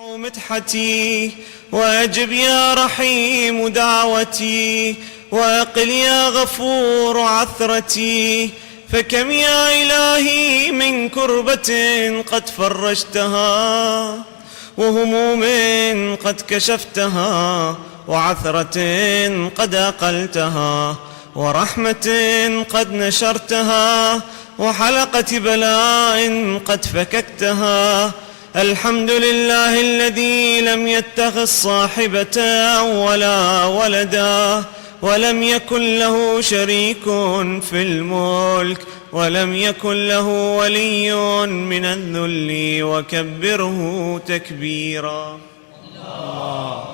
مدحتي وأجب يا رحيم دعوتي وأقل يا غفور عثرتي، فكم يا إلهي من كربة قد فرجتها وهموم قد كشفتها وعثرة قد أقلتها ورحمة قد نشرتها وحلقة بلاء قد فككتها. الحمد لله الذي لم يتخذ صاحبة ولا ولدا ولم يكن له شريك في الملك ولم يكن له ولي من الذل وكبره تكبيرا. الله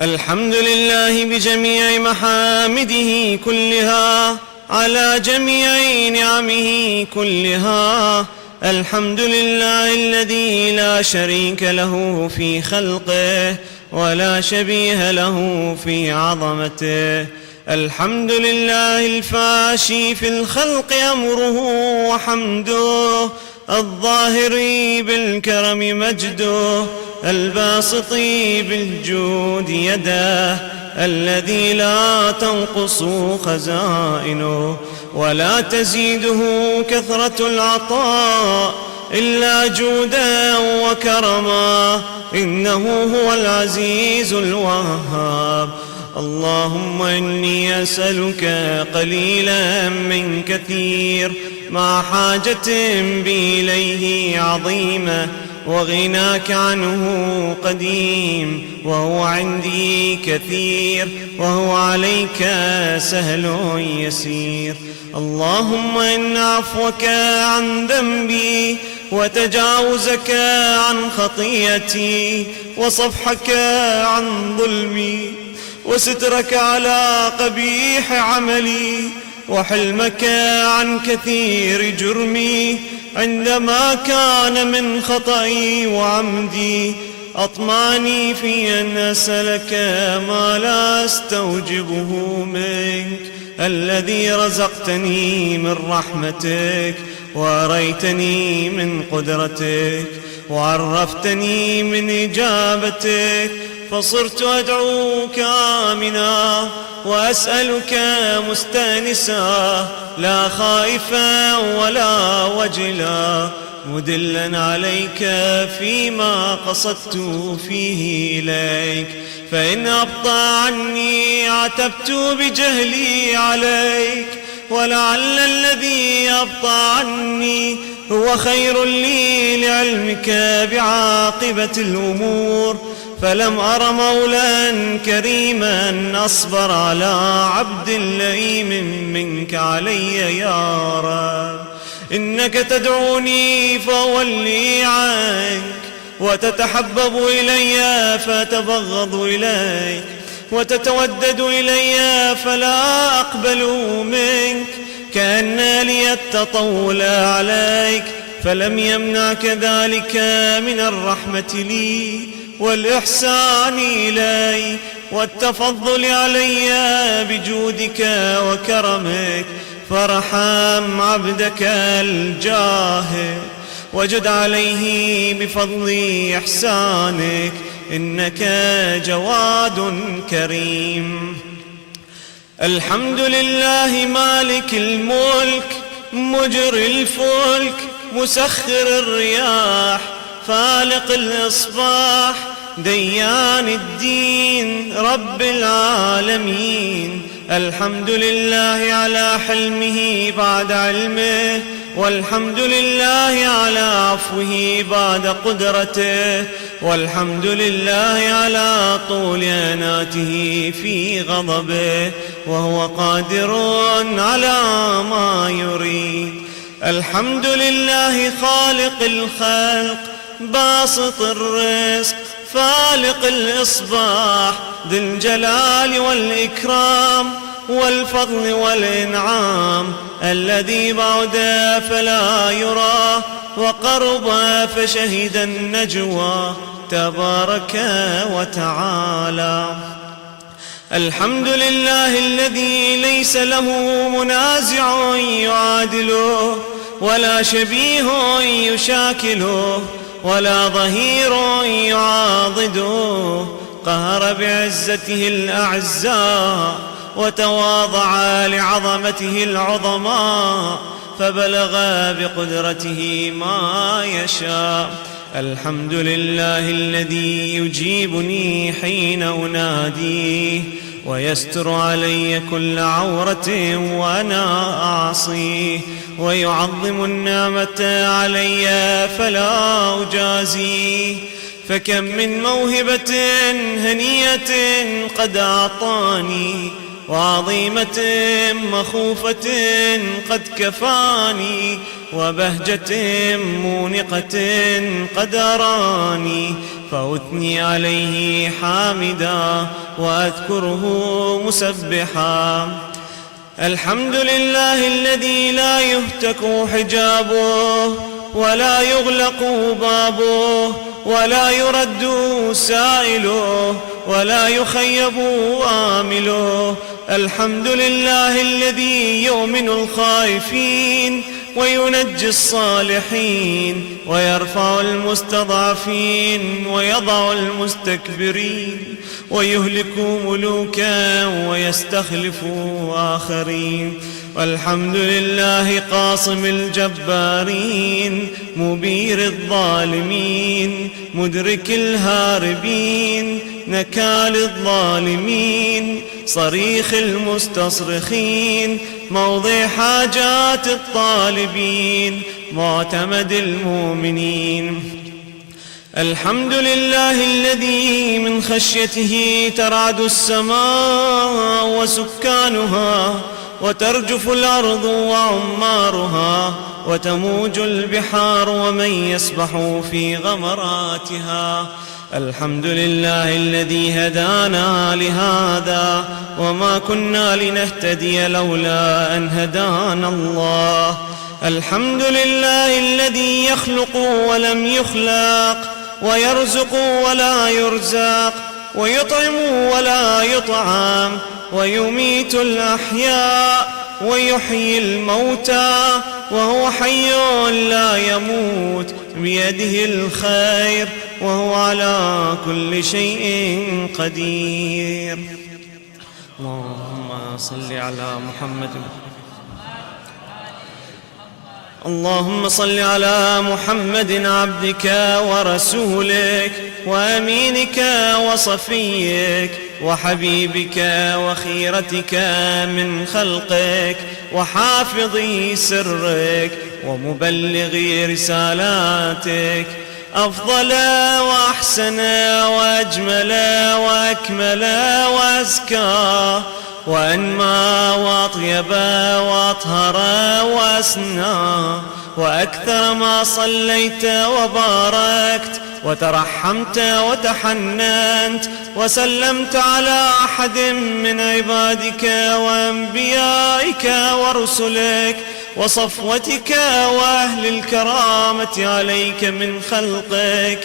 الحمد لله بجميع محامده كلها على جميع نعمه كلها. الحمد لله الذي لا شريك له في خلقه ولا شبيه له في عظمته. الحمد لله الفاشي في الخلق أمره وحمده، الظاهر بالكرم مجده، الباسط بالجود يده، الذي لا تنقص خزائنه ولا تزيده كثرة العطاء إلا جودا وكرما، إنه هو العزيز الوهاب. اللهم إني أسألك قليلا من كثير مع حاجة بي إليه عظيمة وغناك عنه قديم، وهو عندي كثير وهو عليك سهل يسير. اللهم إن عفوك عن ذنبي وتجاوزك عن خطيئتي وصفحك عن ظلمي وسترك على قبيح عملي وحلمك عن كثير جرمي عندما كان من خطئي وعمدي، أطمعني في أن أسألك ما لا أستوجبه منك، الذي رزقتني من رحمتك وأريتني من قدرتك وعرفتني من إجابتك، فصرت أدعوك آمنا وأسألك مستأنسا لا خائفا ولا وجلا، مدلا عليك فيما قصدت فيه إليك. فإن أبطأ عني عتبت بجهلي عليك، ولعل الذي أبطأ عني هو خير لي لعلمك بعاقبة الأمور. فلم أر مولا كريما أصبر على عبد لئيم منك علي يا رب. إنك تدعوني فأولي عنك وتتحبب إلي فأتبغض إليك وتتودد إلي فلا أقبل منك، كأن لي التطول عليك، فلم يمنعك ذلك من الرحمة لي والإحسان إلي والتفضل علي بجودك وكرمك، فارحم عبدك الجاهل وجد عليه بفضل إحسانك، إنك جواد كريم. الحمد لله مالك الملك مجري الفلك مسخر الرياح فالق الإصباح ديان الدين رب العالمين. الحمد لله على حلمه بعد علمه، والحمد لله على عفوه بعد قدرته، والحمد لله على طول أناته في غضبه، وهو قادر على ما يريد. الحمد لله خالق الخلق باسط الرزق فالق الإصباح ذي الجلال والإكرام والفضل والإنعام، الذي بعد فلا يرى وقرب فشهد النجوى تبارك وتعالى. الحمد لله الذي ليس له منازع يعادله، ولا شبيه يشاكله ولا ظهير يعاضده. قهر بعزته الأعزاء وتواضع لعظمته العظماء، فبلغ بقدرته ما يشاء. الحمد لله الذي يجيبني حين أناديه، ويستر علي كل عورة وأنا أعصيه، ويعظم النعمة علي فلا أجازيه. فكم من موهبة هنية قد أعطاني، وعظيمة مخوفة قد كفاني، وبهجة مونقة قد أراني، فأثني عليه حامدا وأذكره مسبحا. الحمد لله الذي لا يهتك حجابه ولا يغلق بابه ولا يرد سائله ولا يخيب آمله. الحمد لله الذي يؤمن الخائفين وينجي الصالحين ويرفع المستضعفين ويضع المستكبرين، ويهلك ملوكا ويستخلف آخرين. والحمد لله قاصم الجبارين، مبير الظالمين، مدرك الهاربين، نكال الظالمين، صريخ المستصرخين، موضع حاجات الطالبين، معتمد المؤمنين. الحمد لله الذي من خشيته ترعد السماء وسكانها، وترجف الأرض وعمارها، وتموج البحار ومن يسبح في غمراتها. الحمد لله الذي هدانا لهذا، وما كنا لنهتدي لولا أن هدانا الله. الحمد لله الذي يخلق ولم يخلق، ويرزق ولا يرزق، ويطعم ولا يطعم، ويميت الأحياء ويحيي الموتى، وهو حي لا يموت، بيده الخير، وهو على كل شيء قدير. اللهم صل على محمد. اللهم صل على محمد عبدك ورسولك وأمينك وصفيك وحبيبك وخيرتك من خلقك، وحافظ سرك ومبلغ رسالاتك، أفضل وأحسن وأجمل وأكمل وأزكى وأنمى وأطيب وأطهر وأسنى، وأكثر ما صليت وباركت وترحمت وتحننت وسلمت على أحد من عبادك وأنبيائك ورسلك وصفوتك وأهل الكرامة عليك من خلقك.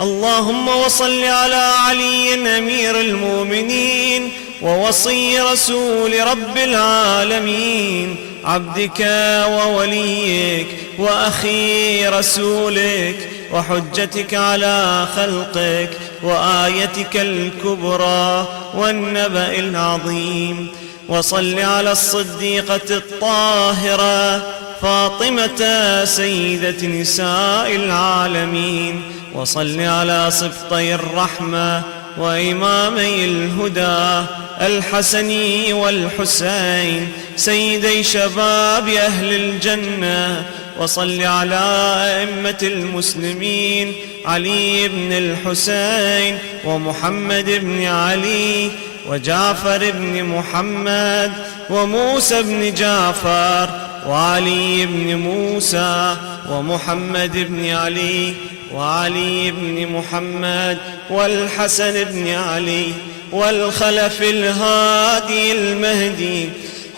اللهم وصل على علي أمير المؤمنين ووصي رسول رب العالمين، عبدك ووليك وأخي رسولك وحجتك على خلقك وآيتك الكبرى والنبأ العظيم. وصل على الصديقة الطاهرة فاطمة سيدة نساء العالمين، وصل على سبطي الرحمة وإمامي الهدى الحسن والحسين سيدي شباب أهل الجنة. وصل على أئمة المسلمين علي بن الحسين ومحمد بن علي وجعفر بن محمد وموسى بن جعفر وعلي بن موسى ومحمد بن علي وعلي بن محمد والحسن بن علي والخلف الهادي المهدي،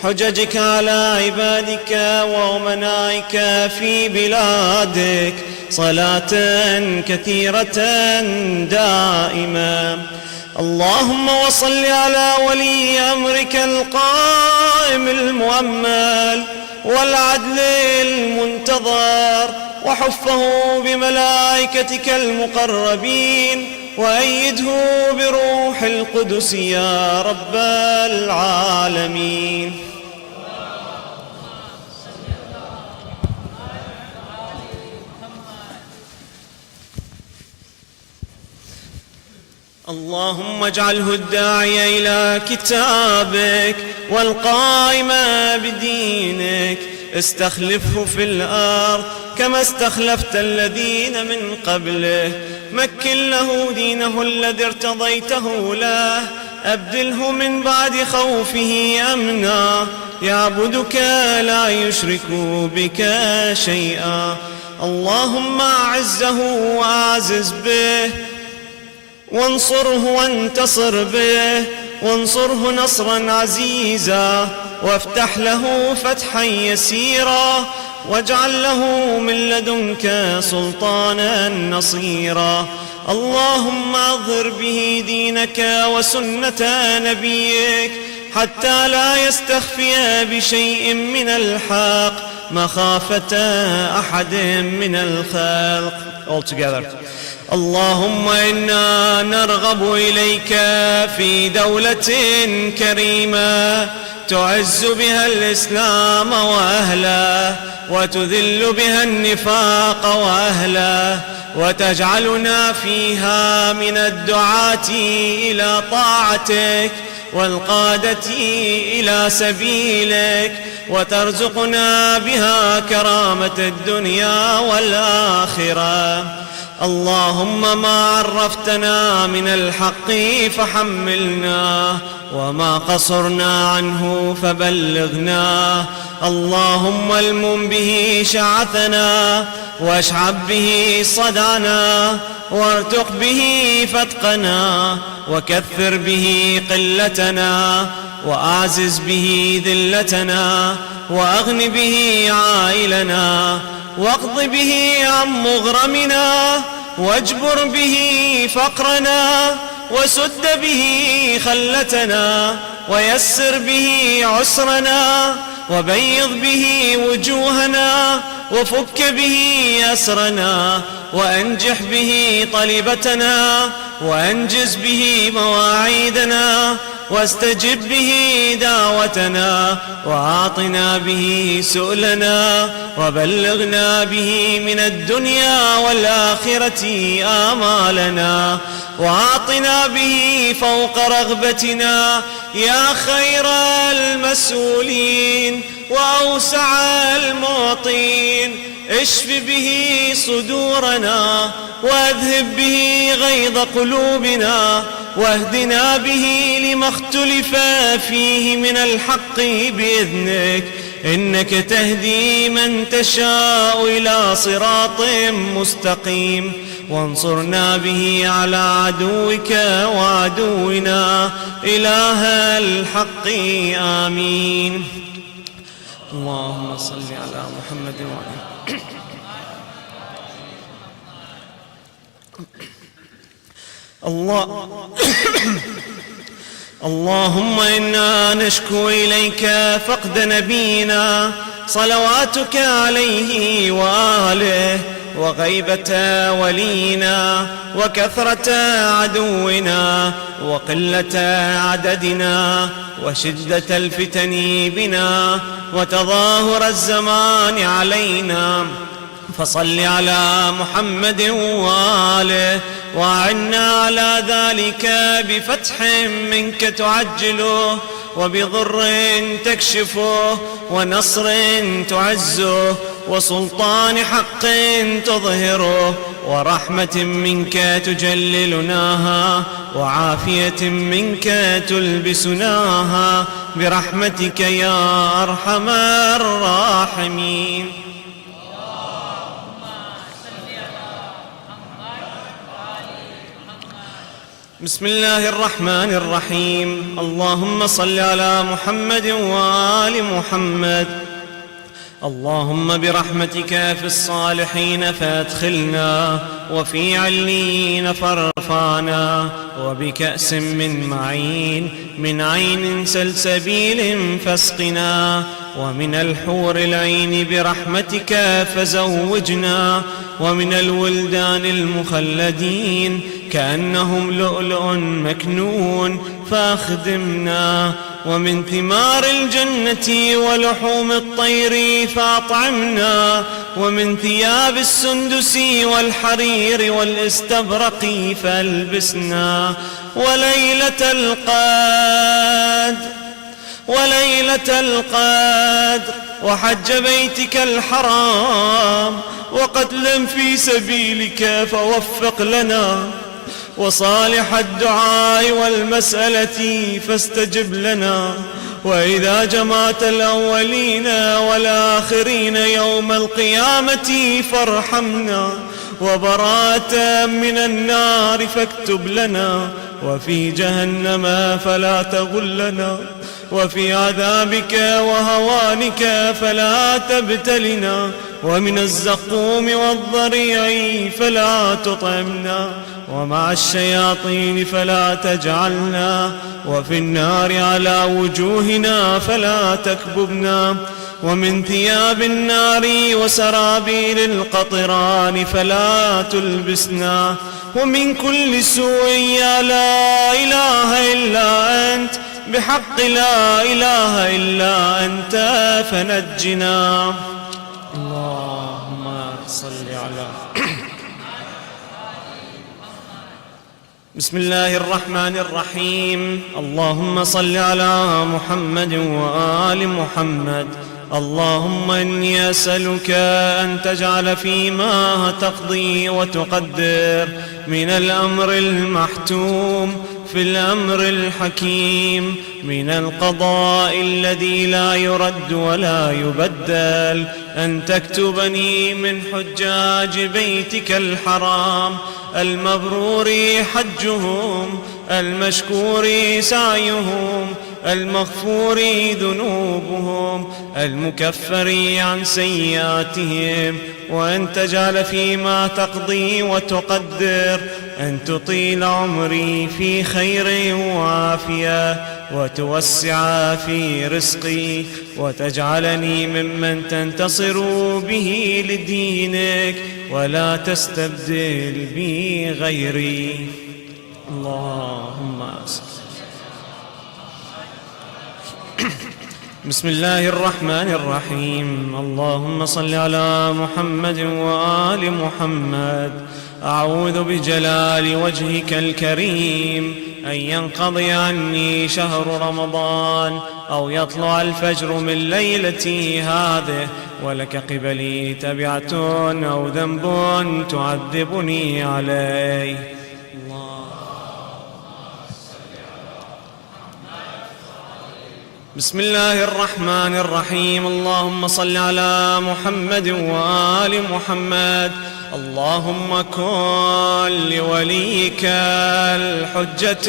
حججك على عبادك وأمنائك في بلادك صلاة كثيرة دائمة. اللهم وصل على ولي أمرك القائم المؤمل والعدل المنتظر، وحفه بملائكتك المقربين، وأيده بروح القدس يا رب العالمين. اللهم اجعله الداعي إلى كتابك والقائم بدينك، استخلفه في الأرض كما استخلفت الذين من قبله، مكن له دينه الذي ارتضيته له، أبدله من بعد خوفه أمنا، يعبدك لا يشرك بك شيئا. اللهم أعزه وأعزز به، وانصره وانتصر به، وانصره نصرا عزيزا، وافتح له فتحا يسيرا، واجعل له من لدنك سلطانا نصيرا. اللهم أظهر به دينك وسنة نبيك، حتى لا يستخفي بشيء من الحق مخافة أحد من الخلق. All together. اللهم إنا نرغب إليك في دولة كريمة تعز بها الإسلام وأهله، وتذل بها النفاق وأهله، وتجعلنا فيها من الدعاة إلى طاعتك والقادة إلى سبيلك، وترزقنا بها كرامة الدنيا والآخرة. اللهم ما عرفتنا من الحق فحملنا، وما قصرنا عنه فبلغنا. اللهم المم به شعثنا، واشعب به صدعنا، وارتق به فتقنا، وكثر به قلتنا، وأعزز به ذلتنا، وأغن به عائلنا، واقض به عن مغرمنا، واجبر به فقرنا، وسد به خلتنا، ويسر به عسرنا، وبيض به وجوهنا، وفك به أسرنا، وأنجح به طلبتنا، وأنجز به مواعيدنا، واستجب به دعوتنا، وأعطنا به سؤلنا، وبلغنا به من الدنيا والآخرة آمالنا، وأعطنا به فوق رغبتنا يا خير المسؤولين وأوسع المعطين. اشف به صدورنا، وأذهب به غيظ قلوبنا، واهدنا به لما اختلف فيه من الحق بإذنك، إنك تهدي من تشاء إلى صراط مستقيم. وانصرنا به على عدوك وعدونا إله الحق. آمين. اللهم صل على محمد وعلى اللهم إنا نشكو إليك فقد نبينا صلواتك عليه وآله، وغيبة ولينا، وكثرة عدونا، وقلة عددنا، وشدة الفتن بنا، وتظاهر الزمان علينا. فصل على محمد وآله، وأعنا على ذلك بفتح منك تعجله، وبضر تكشفه، ونصر تعزه، وسلطان حق تظهره، ورحمة منك تجللناها، وعافية منك تلبسناها، برحمتك يا أرحم الراحمين. بسم الله الرحمن الرحيم. اللهم صل على محمد وآل محمد. اللهم برحمتك في الصالحين فادخلنا، وفي عليين فارفعنا، وبكأس من معين من عين سلسبيل فاسقنا، ومن الحور العين برحمتك فزوجنا، ومن الولدان المخلدين كأنهم لؤلؤ مكنون فأخدمنا، ومن ثمار الجنة ولحوم الطير فأطعمنا، ومن ثياب السندس والحرير والاستبرق فألبسنا، وليلة القدر وحج بيتك الحرام وقتلا في سبيلك فوفق لنا، وصالح الدعاء والمسألة فاستجب لنا، وإذا جمعت الأولين والآخرين يوم القيامة فارحمنا، وبراءة من النار فاكتب لنا، وفي جهنم فلا تغلنا، وفي عذابك وهوانك فلا تبتلنا، ومن الزقوم والضريع فلا تطعمنا، ومع الشياطين فلا تجعلنا، وفي النار على وجوهنا فلا تكببنا، ومن ثياب النار وسرابيل القطران فلا تلبسنا، ومن كل سوء يا لا إله إلا أنت بحق لا إله إلا أنت فنجنا. اللهم صل على بسم الله الرحمن الرحيم. اللهم صل على محمد وآل محمد. اللهم إني أسألك أن تجعل فيما تقضي وتقدر من الأمر المحتوم في الأمر الحكيم، من القضاء الذي لا يرد ولا يبدل، أن تكتبني من حجاج بيتك الحرام المبرور حجهم، المشكور سعيهم، المغفور ذنوبهم، المكفر عن سيئاتهم، وأن تجعل فيما تقضي وتقدر أن تطيل عمري في خير وعافية، وتوسع في رزقي، وتجعلني ممن تنتصر به لدينك ولا تستبدل بي غيري. اللهم بسم الله الرحمن الرحيم. اللهم صل على محمد وآل محمد. أعوذ بجلال وجهك الكريم أن ينقضي عني شهر رمضان أو يطلع الفجر من ليلتي هذه ولك قبلي تبعة أو ذنب تعذبني عليه. بسم الله الرحمن الرحيم. اللهم صل على محمد وآل محمد. اللهم كن لوليك الحجة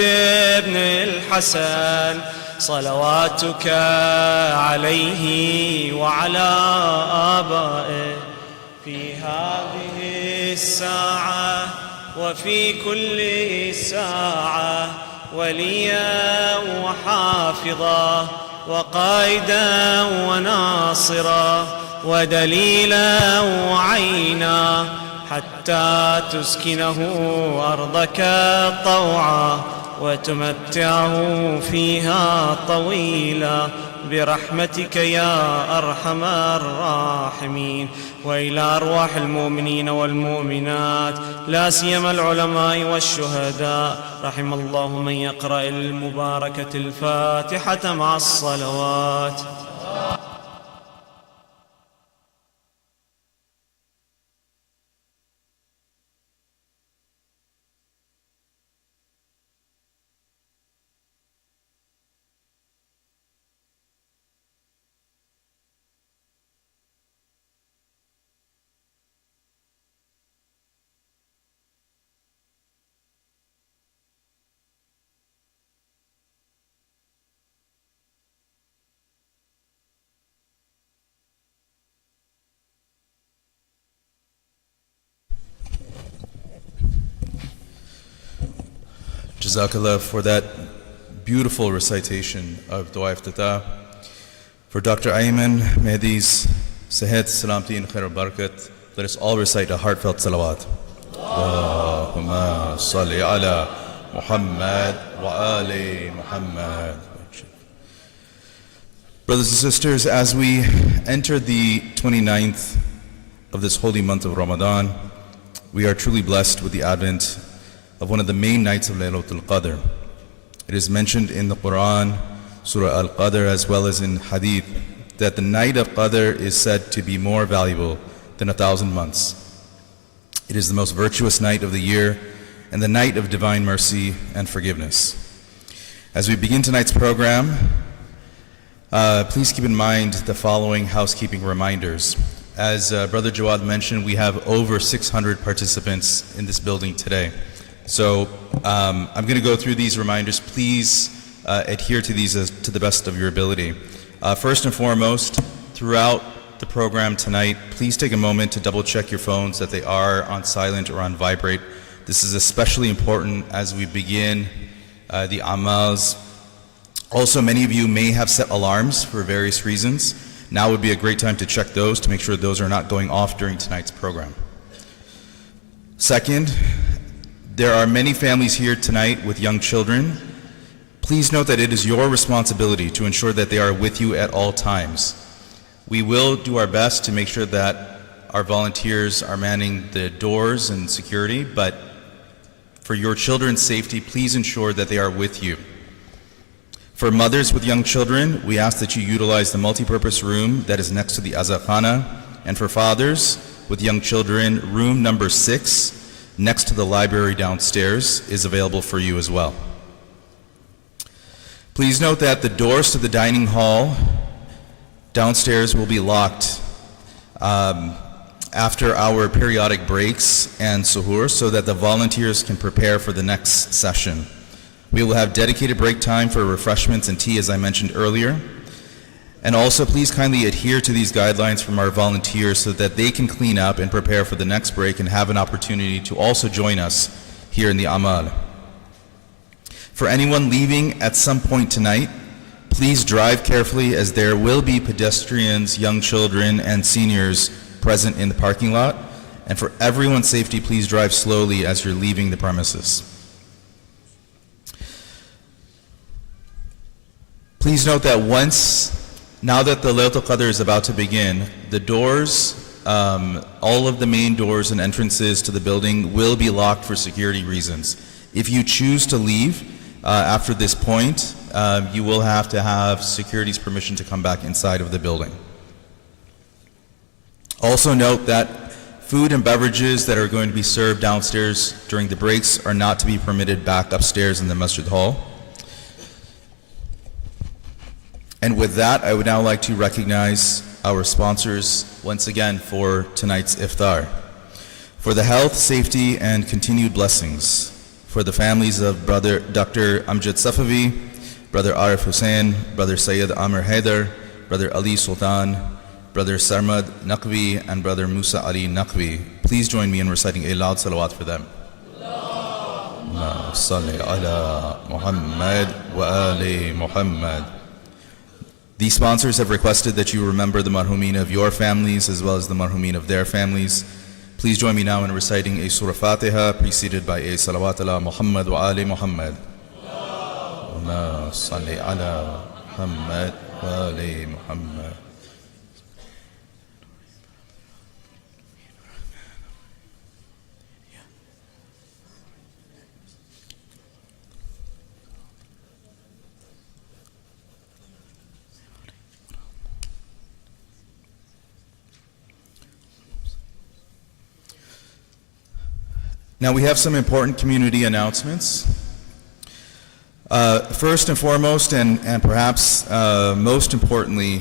ابن الحسن صلواتك عليه وعلى آبائه في هذه الساعة وفي كل ساعة وليا وحافظا وقائدا وناصرا ودليلا وعينا، حتى تسكنه أرضك طوعا وتمتعه فيها طويلا برحمتك يا أرحم الراحمين. وإلى أرواح المؤمنين والمؤمنات لا سيما العلماء والشهداء، رحم الله من يقرأ المباركة الفاتحة مع الصلوات. Jazakallah for that beautiful recitation of Dua Iftatah. For Dr. Ayman Mehdi's Sehet, Salamti, and Khair al-Barakat, let us all recite a heartfelt salawat. Allahumma salli ala Muhammad wa ali Muhammad. Brothers and sisters, as we enter the 29th of this holy month of Ramadan, we are truly blessed with the advent of one of the main nights of Lailatul Qadr. It is mentioned in the Quran, Surah Al-Qadr, as well as in Hadith, that the night of Qadr is said to be more valuable than 1,000 months. It is the most virtuous night of the year and the night of divine mercy and forgiveness. As we begin tonight's program, please keep in mind the following housekeeping reminders. As Brother Jawad mentioned, we have over 600 participants in this building today. So I'm going to go through these reminders. Please adhere to these to the best of your ability. First and foremost, throughout the program tonight, please take a moment to double check your phones that they are on silent or on vibrate. This is especially important as we begin the Amals. Also, many of you may have set alarms for various reasons. Now would be a great time to check those to make sure those are not going off during tonight's program. Second, there are many families here tonight with young children. Please note that it is your responsibility to ensure that they are with you at all times. We will do our best to make sure that our volunteers are manning the doors and security, but for your children's safety, please ensure that they are with you. For mothers with young children, we ask that you utilize the multipurpose room that is next to the Azakhana. And for fathers with young children, room number 6, next to the library downstairs, is available for you as well. Please note that the doors to the dining hall downstairs will be locked after our periodic breaks and suhoor so that the volunteers can prepare for the next session. We will have dedicated break time for refreshments and tea, as I mentioned earlier. And also, please kindly adhere to these guidelines from our volunteers so that they can clean up and prepare for the next break and have an opportunity to also join us here in the Amal. For anyone leaving at some point tonight, please drive carefully as there will be pedestrians, young children, and seniors present in the parking lot. And for everyone's safety, please drive slowly as you're leaving the premises. Please note that now that the Laylatul Qadr is about to begin, the doors, all of the main doors and entrances to the building will be locked for security reasons. If you choose to leave after this point, you will have to have security's permission to come back inside of the building. Also note that food and beverages that are going to be served downstairs during the breaks are not to be permitted back upstairs in the Masjid Hall. And with that, I would now like to recognize our sponsors once again for tonight's iftar. For the health, safety, and continued blessings, for the families of Brother Dr. Amjad Safavi, Brother Arif Hussain, Brother Sayyid Amir Haider, Brother Ali Sultan, Brother Sarmad Naqvi, and Brother Musa Ali Naqvi. Please join me in reciting a loud salawat for them. Allahumma salli ala Muhammad wa ali Muhammad. These sponsors have requested that you remember the marhumin of your families as well as the marhumin of their families. Please join me now in reciting a Surah Fatiha preceded by a salawat ala Muhammad wa ali Muhammad. Allahumma salli ala Muhammad wa ali Muhammad. Now we have some important community announcements. First and foremost, and perhaps most importantly,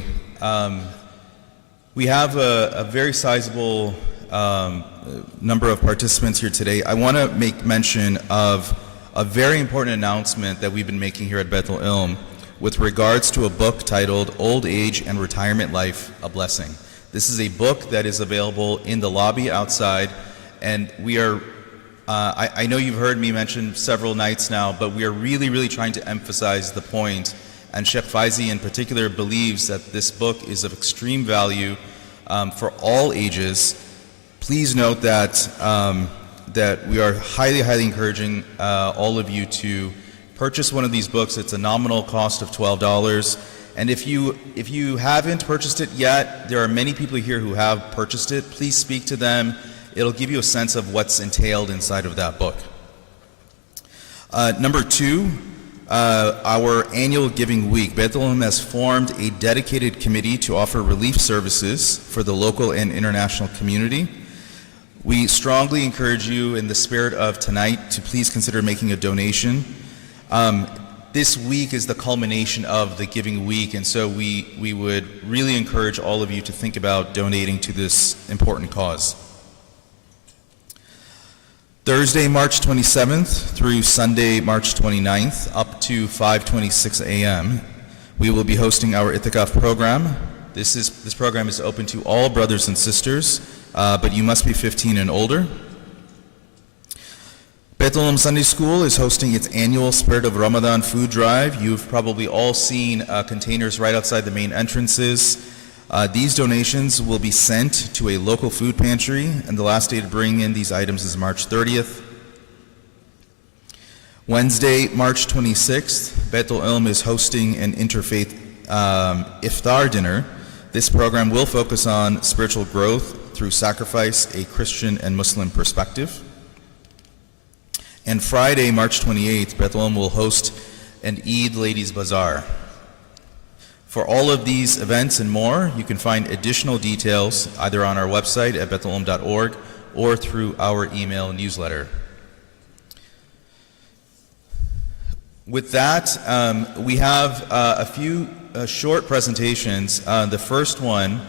we have a very sizable number of participants here today. I want to make mention of a very important announcement that we've been making here at Baitul Ilm with regards to a book titled Old Age and Retirement Life, A Blessing. This is a book that is available in the lobby outside, and we are I know you've heard me mention several nights now, but we are really trying to emphasize the point and Sheikh Faizi in particular believes that this book is of extreme value for all ages. Please note that that we are highly encouraging all of you to purchase one of these books. It's a nominal cost of $12. And if you haven't purchased it yet, there are many people here who have purchased it. Please speak to them. It'll give you a sense of what's entailed inside of that book. Number two, our annual giving week. Beit al-Ilm has formed a dedicated committee to offer relief services for the local and international community. We strongly encourage you in the spirit of tonight to please consider making a donation. This week is the culmination of the giving week, and so we would really encourage all of you to think about donating to this important cause. Thursday, March 27th through Sunday, March 29th, up to 5:26 a.m., we will be hosting our Itikaf program. This program is open to all brothers and sisters, but you must be 15 and older. Beit al-Ilm Sunday School is hosting its annual Spirit of Ramadan food drive. You've probably all seen containers right outside the main entrances. These donations will be sent to a local food pantry, and the last day to bring in these items is March 30th. Wednesday, March 26th, Beit al-Ilm is hosting an interfaith iftar dinner. This program will focus on spiritual growth through sacrifice, a Christian and Muslim perspective. And Friday, March 28th, Beit al-Ilm will host an Eid Ladies Bazaar. For all of these events and more, you can find additional details either on our website at beitalilm.org or through our email newsletter. With that, we have a few short presentations. The first one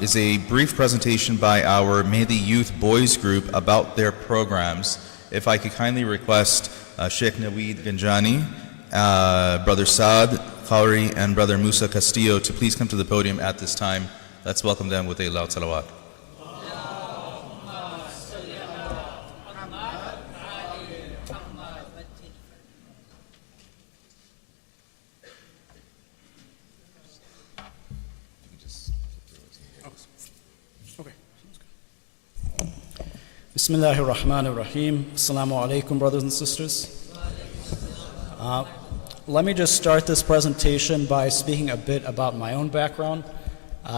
is a brief presentation by our Mahdi Youth Boys Group about their programs. If I could kindly request Sheikh Naweed Ganjani, Brother Saad Khawri, and Brother Musa Castillo to please come to the podium at this time. Let's welcome them with a loud salawat. Bismillahir Rahmanir Rahim. Assalamu alaikum, brothers and sisters. Let me just start this presentation by speaking a bit about my own background.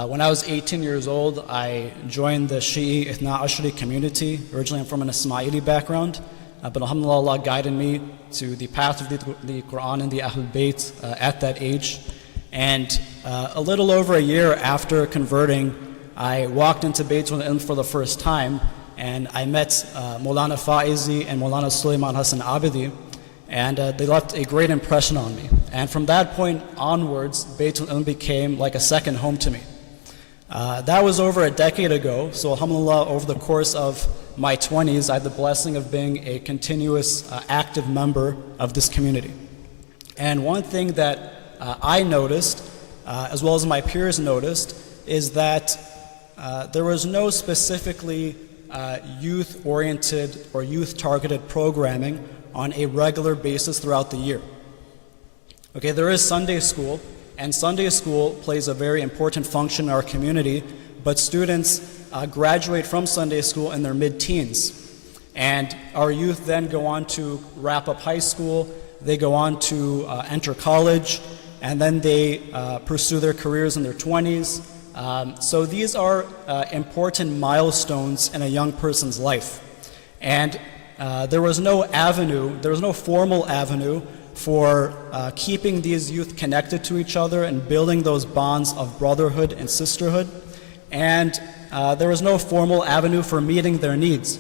When I was 18 years old, I joined the Shi'i Ithna Ashri community. Originally, I'm from an Ismaili background, but alhamdulillah, Allah guided me to the path of the Quran and the Ahlul Bayt at that age. And a little over a year after converting, I walked into Beit al-Ilm for the first time, and I met Maulana Faizi and Maulana Sulaiman Hassan Abidi, and they left a great impression on me. And from that point onwards, Beit al-Ilm became like a second home to me. That was over a decade ago, so alhamdulillah, over the course of my 20s, I had the blessing of being a continuous, active member of this community. And one thing that I noticed, as well as my peers noticed, is that there was no specifically youth-oriented or youth-targeted programming on a regular basis throughout the year. Okay, there is Sunday school, and Sunday school plays a very important function in our community, but students graduate from Sunday school in their mid-teens. And our youth then go on to wrap up high school, they go on to enter college, and then they pursue their careers in their 20s. So these are important milestones in a young person's life. And there was no formal avenue for keeping these youth connected to each other and building those bonds of brotherhood and sisterhood. And there was no formal avenue for meeting their needs.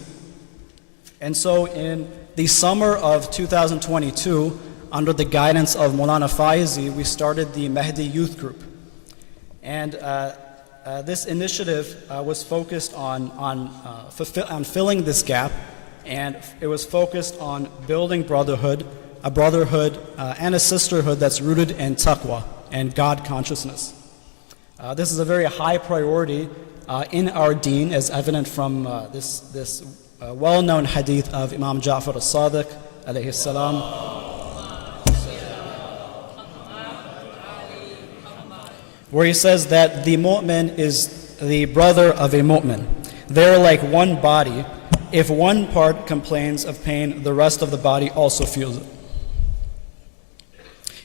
And so in the summer of 2022, under the guidance of Maulana Faizi, we started the Mahdi Youth Group. And this initiative was focused on filling this gap, and it was focused on building brotherhood, a brotherhood and a sisterhood that's rooted in taqwa and God consciousness. This is a very high priority in our deen, as evident from this well-known hadith of Imam Ja'far as-Sadiq alayhi salam. where he says that the mu'min is the brother of a mu'min. They're like one body. If one part complains of pain, the rest of the body also feels it.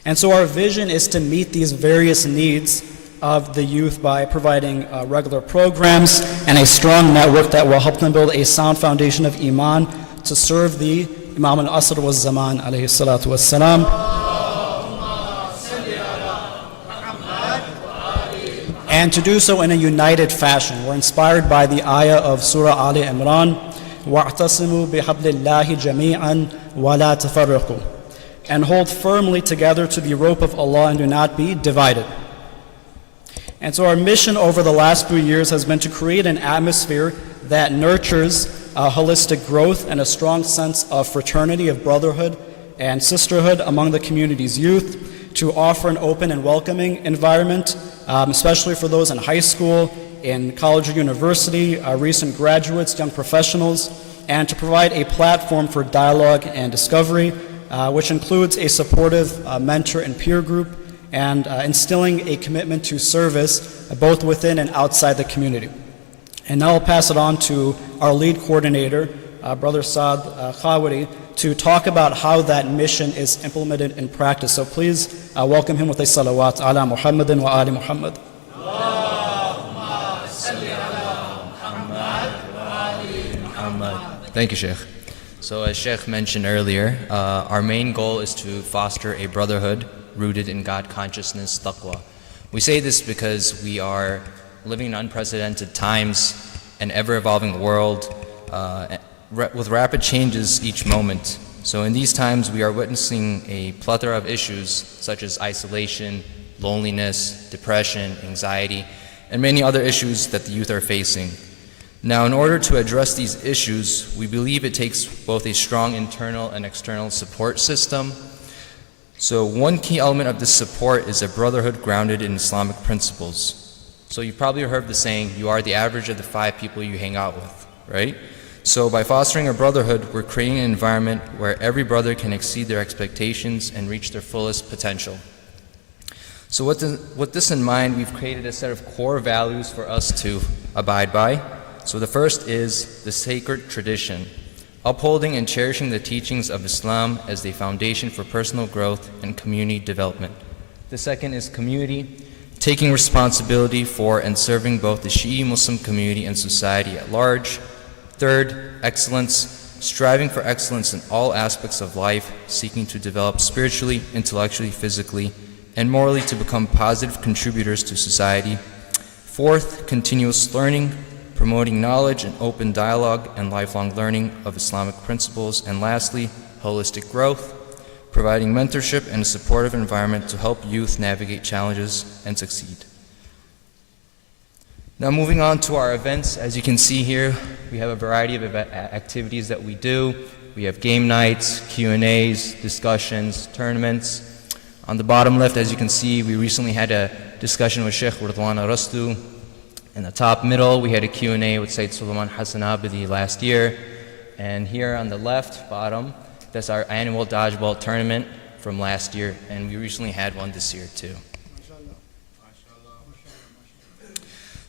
And so our vision is to meet these various needs of the youth by providing regular programs and a strong network that will help them build a sound foundation of iman to serve the Imam al-Asr wa Zaman alayhi salatu wa salam. And to do so in a united fashion. We're inspired by the ayah of Surah Ali Imran, وَاعْتَصِمُوا بِحَبْلِ اللَّهِ جَمِيعًا وَلَا تَفَرَّقُوا, and hold firmly together to the rope of Allah and do not be divided. And so our mission over the last few years has been to create an atmosphere that nurtures holistic growth and a strong sense of fraternity, of brotherhood and sisterhood among the community's youth, to offer an open and welcoming environment, especially for those in high school, in college or university, recent graduates, young professionals, and to provide a platform for dialogue and discovery, which includes a supportive mentor and peer group, and instilling a commitment to service both within and outside the community. And now I'll pass it on to our lead coordinator, Brother Saad Khawari, to talk about how that mission is implemented in practice. So please welcome him with a salawat ala Muhammadin wa ali Muhammad. Thank you, Shaykh. So as Shaykh mentioned earlier, our main goal is to foster a brotherhood rooted in God consciousness, taqwa. We say this because we are living in unprecedented times, an ever-evolving world with rapid changes each moment. So in these times, we are witnessing a plethora of issues such as isolation, loneliness, depression, anxiety, and many other issues that the youth are facing. Now, in order to address these issues, we believe it takes both a strong internal and external support system. So one key element of this support is a brotherhood grounded in Islamic principles. So you probably heard the saying, you are the average of the 5 people you hang out with, right? So by fostering a brotherhood, we're creating an environment where every brother can exceed their expectations and reach their fullest potential. So with this in mind, we've created a set of core values for us to abide by. So the first is the sacred tradition, upholding and cherishing the teachings of Islam as the foundation for personal growth and community development. The second is community, taking responsibility for and serving both the Shi'i Muslim community and society at large. Third, excellence, striving for excellence in all aspects of life, seeking to develop spiritually, intellectually, physically, and morally to become positive contributors to society. Fourth, continuous learning, promoting knowledge and open dialogue and lifelong learning of Islamic principles. And lastly, holistic growth, providing mentorship and a supportive environment to help youth navigate challenges and succeed. Now moving on to our events, as you can see here, we have a variety of activities that we do. We have game nights, Q&As, discussions, tournaments. On the bottom left, as you can see, we recently had a discussion with Shaykh Rastu. In the top middle, we had a Q&A with Sayyid Sulaiman Hassan Abadi last year. And here on the left bottom, that's our annual dodgeball tournament from last year, and we recently had one this year too.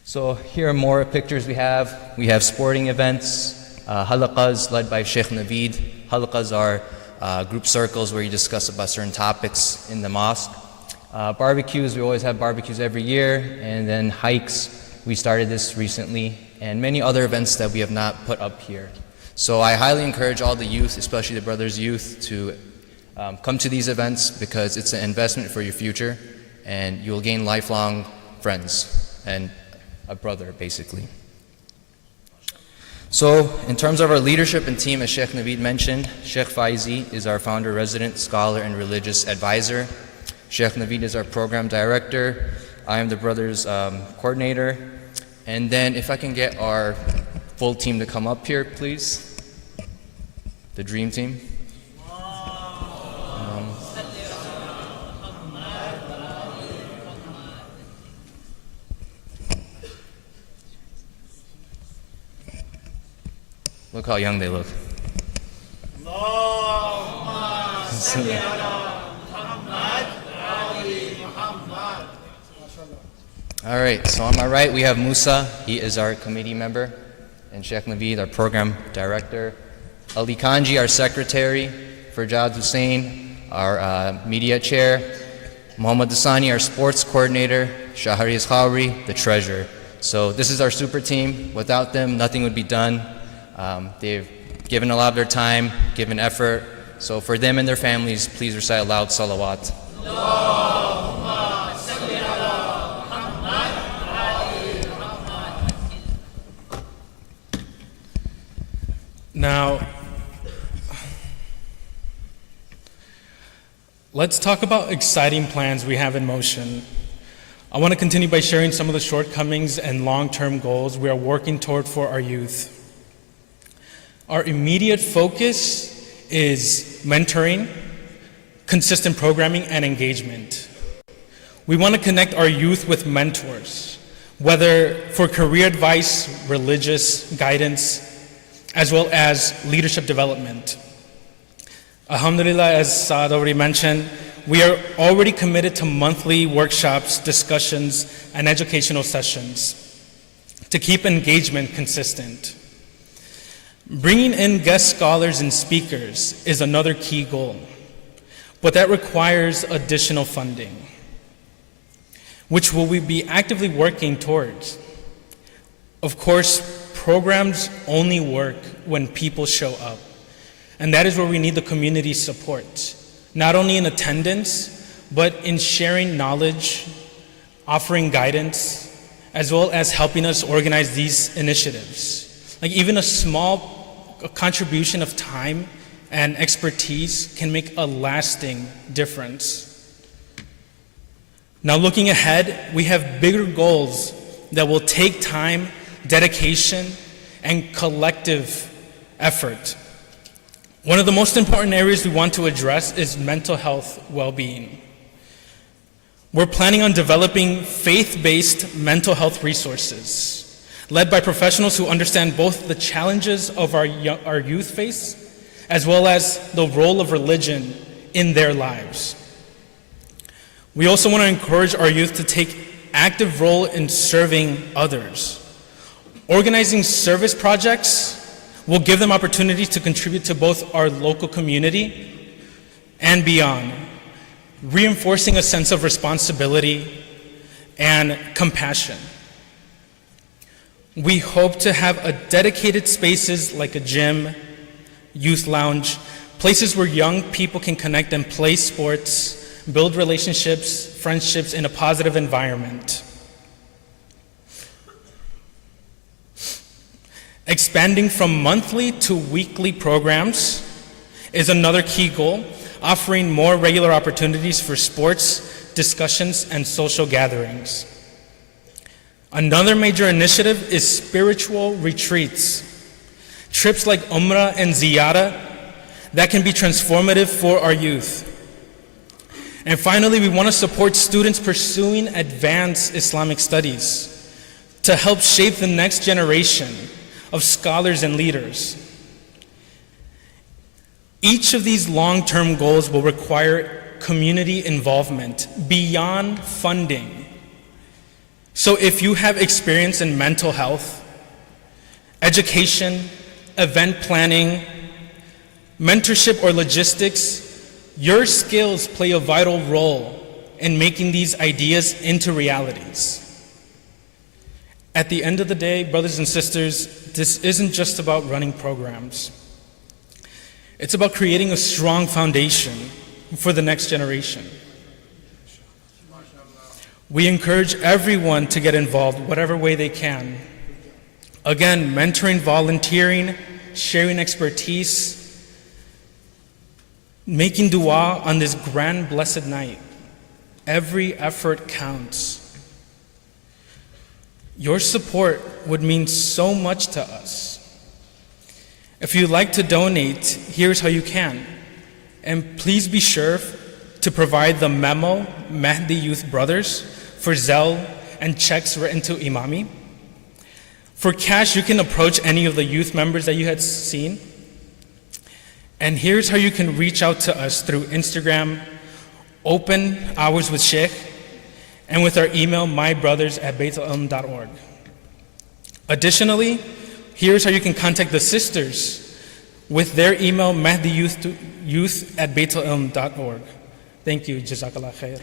So here are more pictures we have. We have sporting events, halaqas led by Sheikh Naveed. Halaqas are group circles where you discuss about certain topics in the mosque. Barbecues, we always have barbecues every year, and then hikes. We started this recently, and many other events that we have not put up here. So I highly encourage all the youth, especially the Brothers Youth, to come to these events because it's an investment for your future, and you'll gain lifelong friends and a brother, basically. So in terms of our leadership and team, as Sheikh Naveed mentioned, Sheikh Faizi is our founder, resident, scholar, and religious advisor. Sheikh Naveed is our program director. I am the brothers' coordinator. And then if I can get our full team to come up here, please. The dream team. Look how young they look. All right, so on my right we have Musa. He is our committee member, and Sheikh Naveed, our program director. Ali Kanji, our secretary. Farjad Hussain, our media chair. Muhammad Hassani, our sports coordinator. Shahriz Khawri, the treasurer. So this is our super team. Without them, nothing would be done. They've given a lot of their time, given effort. So for them and their families, please recite aloud salawat. Now, let's talk about exciting plans we have in motion. I want to continue by sharing some of the shortcomings and long-term goals we are working toward for our youth. Our immediate focus is mentoring, consistent programming, and engagement. We want to connect our youth with mentors, whether for career advice, religious guidance, as well as leadership development. Alhamdulillah, as Saad already mentioned, we are already committed to monthly workshops, discussions, and educational sessions to keep engagement consistent. Bringing in guest scholars and speakers is another key goal, but that requires additional funding, which will we be actively working towards. Of course, programs only work when people show up, and that is where we need the community support, not only in attendance, but in sharing knowledge, offering guidance, as well as helping us organize these initiatives. Like even a small contribution of time and expertise can make a lasting difference. Now looking ahead, we have bigger goals that will take time, dedication, and collective effort. One of the most important areas we want to address is mental health well-being. We're planning on developing faith-based mental health resources, led by professionals who understand both the challenges of our youth face, as well as the role of religion in their lives. We also want to encourage our youth to take active role in serving others. Organizing service projects will give them opportunities to contribute to both our local community and beyond, reinforcing a sense of responsibility and compassion. We hope to have dedicated spaces like a gym, youth lounge, places where young people can connect and play sports, build relationships, friendships in a positive environment. Expanding from monthly to weekly programs is another key goal, offering more regular opportunities for sports, discussions, and social gatherings. Another major initiative is spiritual retreats, trips like Umrah and Ziyarah that can be transformative for our youth. And finally, we want to support students pursuing advanced Islamic studies to help shape the next generation of scholars and leaders. Each of these long-term goals will require community involvement beyond funding. So if you have experience in mental health, education, event planning, mentorship, or logistics, your skills play a vital role in making these ideas into realities. At the end of the day, brothers and sisters, this isn't just about running programs. It's about creating a strong foundation for the next generation. We encourage everyone to get involved whatever way they can. Again, mentoring, volunteering, sharing expertise, making dua on this grand blessed night. Every effort counts. Your support would mean so much to us. If you'd like to donate, here's how you can. And please be sure to provide the memo, Mahdi Youth Brothers, for Zelle and checks written to Imami. For cash, you can approach any of the youth members that you had seen. And here's how you can reach out to us through Instagram, Open Hours with Sheikh, and with our email, mybrothers@baitalilm.org. Additionally, here's how you can contact the sisters with their email, Mahdi Youth@baitalilm.org. Thank you. Jazakallah khair.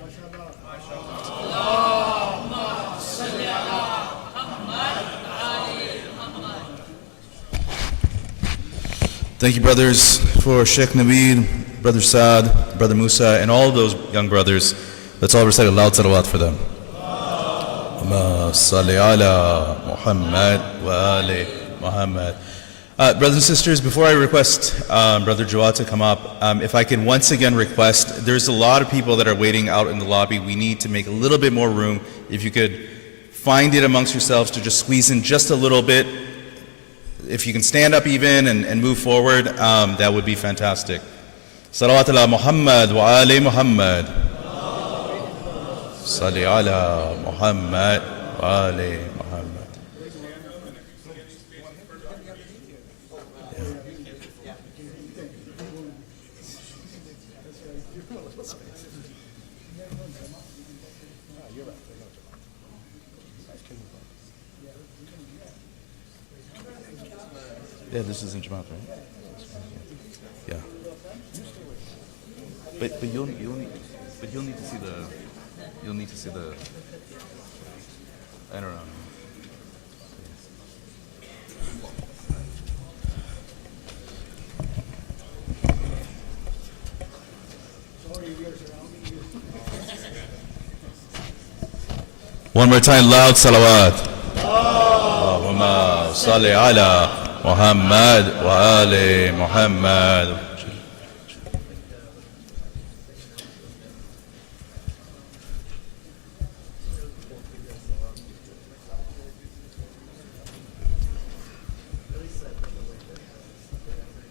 Thank you, brothers, for Sheikh Nabil, Brother Saad, Brother Musa, and all those young brothers. Let's all recite a loud salawat for them. Allahumma salli ala Muhammad wa ali Muhammad. Brothers and sisters, before I request Brother Jawad to come up, if I can once again request, there's a lot of people that are waiting out in the lobby. We need to make a little bit more room. If you could find it amongst yourselves to just squeeze in just a little bit. If you can stand up even and move forward, that would be fantastic. Salawat ala Muhammad wa ali Muhammad. Salli ala Muhammad wa ali Muhammad. Yeah, this is in Jamaat, right? Yeah. But you'll need to see the I don't know. One more time, loud salawat. Allahumma salli ala Muhammad wa ali Muhammad.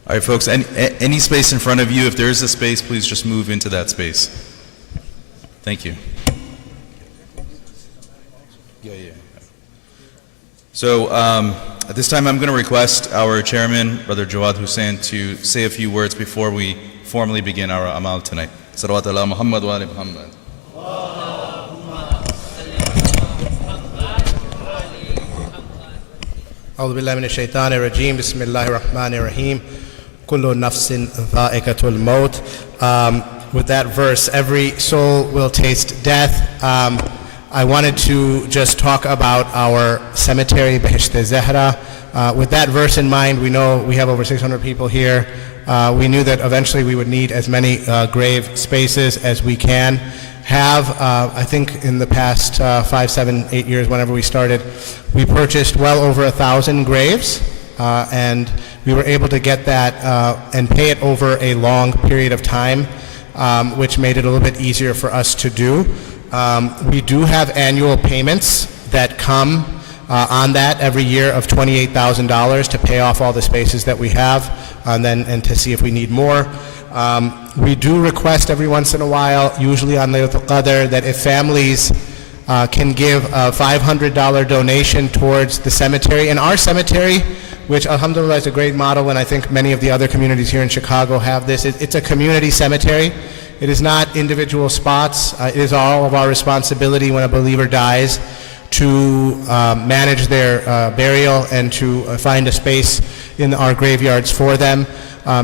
All right, folks, any space in front of you, if there is a space, please just move into that space. Thank you. Yeah. So at this time, I'm going to request our chairman, Brother Jawad Hussain, to say a few words before we formally begin our Amal tonight. Salawat ala Muhammad wa ali Muhammad. أعوذ بالله من الشيطان الرجيم بسم الله الرحمن الرحيم كل نفس ذائقة الموت. With that verse, every soul will taste death. I wanted to just talk about our cemetery, Behisht-e-Zahra. With that verse in mind, we know we have over 600 people here. We knew that eventually we would need as many grave spaces as we can have. I think in the past 5, 7, 8 years, whenever we started, we purchased well over 1,000 graves, and we were able to get that and pay it over a long period of time, which made it a little bit easier for us to do. We do have annual payments that come on that every year of $28,000 to pay off all the spaces that we have, and to see if we need more. We do request every once in a while, usually on Laylatul Qadr, that if families can give a $500 donation towards the cemetery. And our cemetery, which alhamdulillah is a great model, and I think many of the other communities here in Chicago have this, it's a community cemetery. It is not individual spots. It is all of our responsibility when a believer dies to manage their burial and to find a space in our graveyards for them.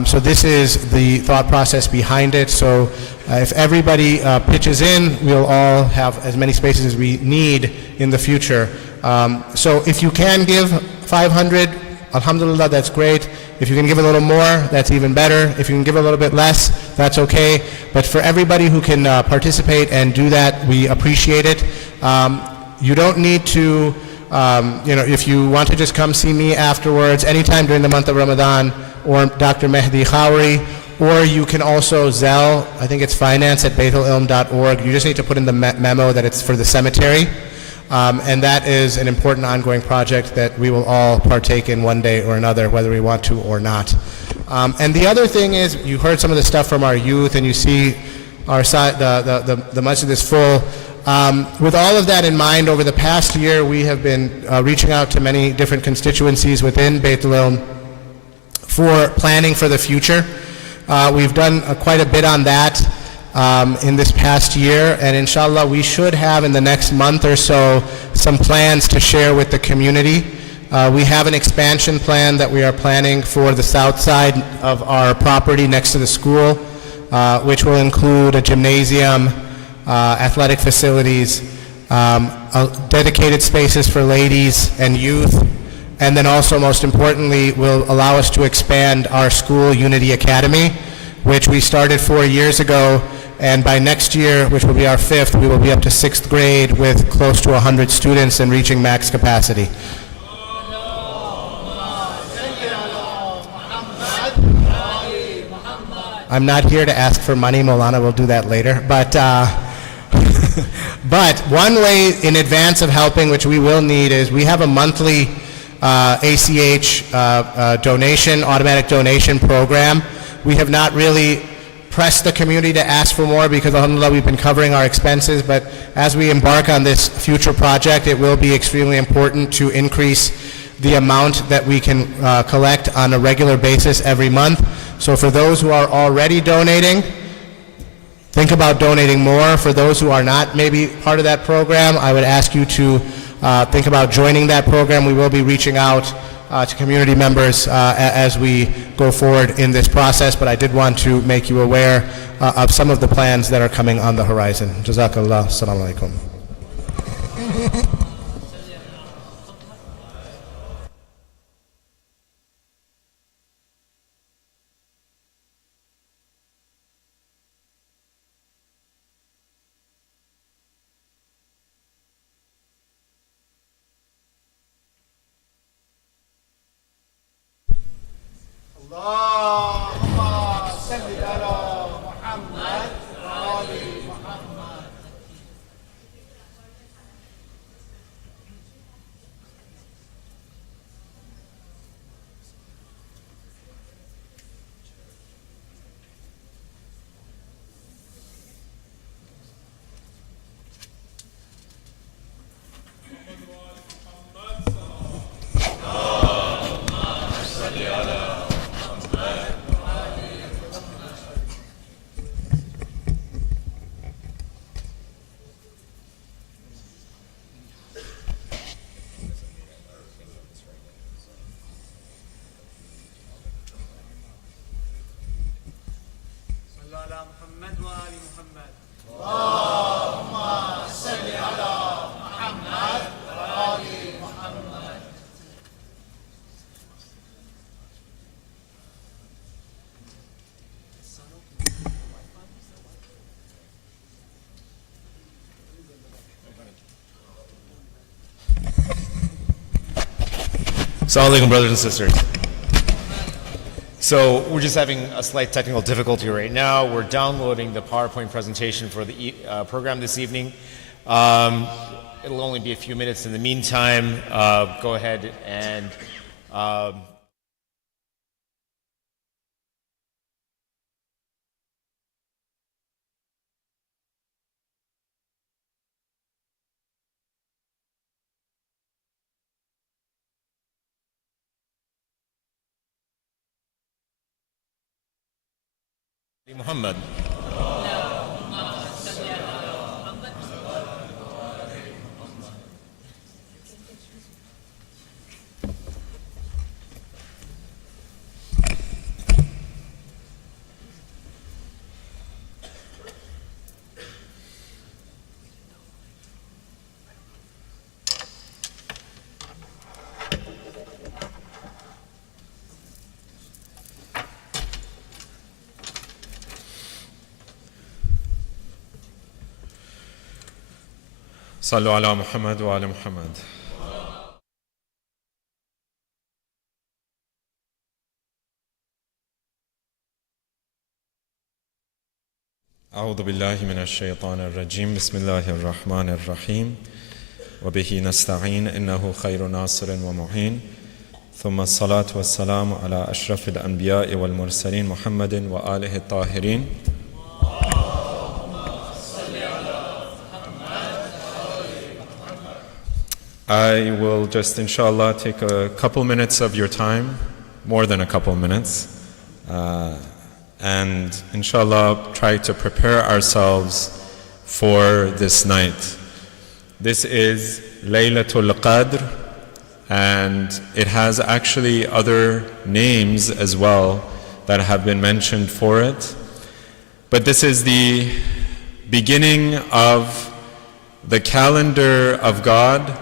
So this is the thought process behind it. So if everybody pitches in, we'll all have as many spaces as we need in the future. So if you can give 500, alhamdulillah, that's great. If you can give a little more, that's even better. If you can give a little bit less, that's okay. But for everybody who can participate and do that, we appreciate it. You don't need to, if you want to just come see me afterwards, anytime during the month of Ramadan, or Dr. Mehdi Khawri, or you can also Zelle, I think it's finance@baitalilm.org. You just need to put in the memo that it's for the cemetery. And that is an important ongoing project that we will all partake in one day or another, whether we want to or not. And the other thing is, you heard some of the stuff from our youth, and you see our side, the masjid is full. With all of that in mind, over the past year, we have been reaching out to many different constituencies within Baitul Ilm for planning for the future. We've done quite a bit on that. in this past year, and inshallah we should have in the next month or so some plans to share with the community. We have an expansion plan that we are planning for the south side of our property next to the school, which will include a gymnasium, athletic facilities, dedicated spaces for ladies and youth, and then also most importantly will allow us to expand our school Unity Academy, which we started 4 years ago, and by next year, which will be our 5th, we will be up to 6th grade with close to 100 students and reaching max capacity. I'm not here to ask for money, Maulana will do that later, but but one way in advance of helping, which we will need, is we have a monthly ACH donation, automatic donation program. We have not really pressed the community to ask for more because, alhamdulillah, we've been covering our expenses, but as we embark on this future project, it will be extremely important to increase the amount that we can collect on a regular basis every month. So for those who are already donating, think about donating more. For those who are not maybe part of that program, I would ask you to think about joining that program. We will be reaching out to community members as we go forward in this process, but I did want to make you aware of some of the plans that are coming on the horizon. Jazakallah. Assalamu alaikum. Assalamu alaikum, brothers and sisters. So we're just having a slight technical difficulty right now. We're downloading the PowerPoint presentation for the program this evening. It'll only be a few minutes. In the meantime, go ahead and Muhammad. صلوا على محمد وآل محمد. أعوذ بالله من الشيطان الرجيم. بسم الله الرحمن الرحيم. وبه نستعين إنه خير ناصر ومعين. ثم الصلاة والسلام على أشرف الأنبياء والمرسلين محمد وآله الطاهرين. I will just, inshallah, take a couple minutes of your time, more than a couple minutes. and inshallah try to prepare ourselves for this night. This is Laylatul Qadr, and it has actually other names as well that have been mentioned for it. But this is the beginning of the calendar of God,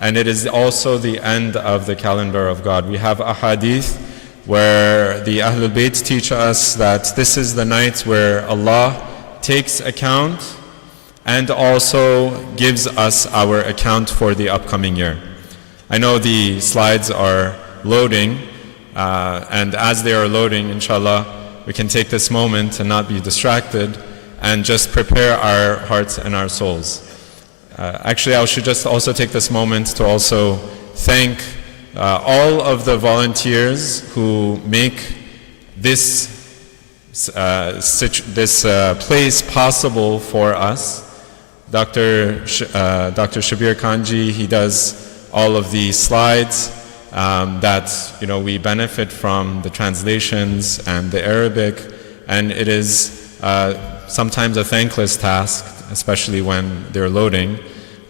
and it is also the end of the calendar of God. We have a hadith where the Ahlul Bayt teach us that this is the night where Allah takes account and also gives us our account for the upcoming year. I know the slides are loading, and as they are loading, inshallah, we can take this moment and not be distracted and just prepare our hearts and our souls. Actually, I should just also take this moment to also thank all of the volunteers who make this place possible for us. Dr. Shabir Kanji, he does all of the slides that we benefit from, the translations and the Arabic, and it is sometimes a thankless task, especially when they're loading.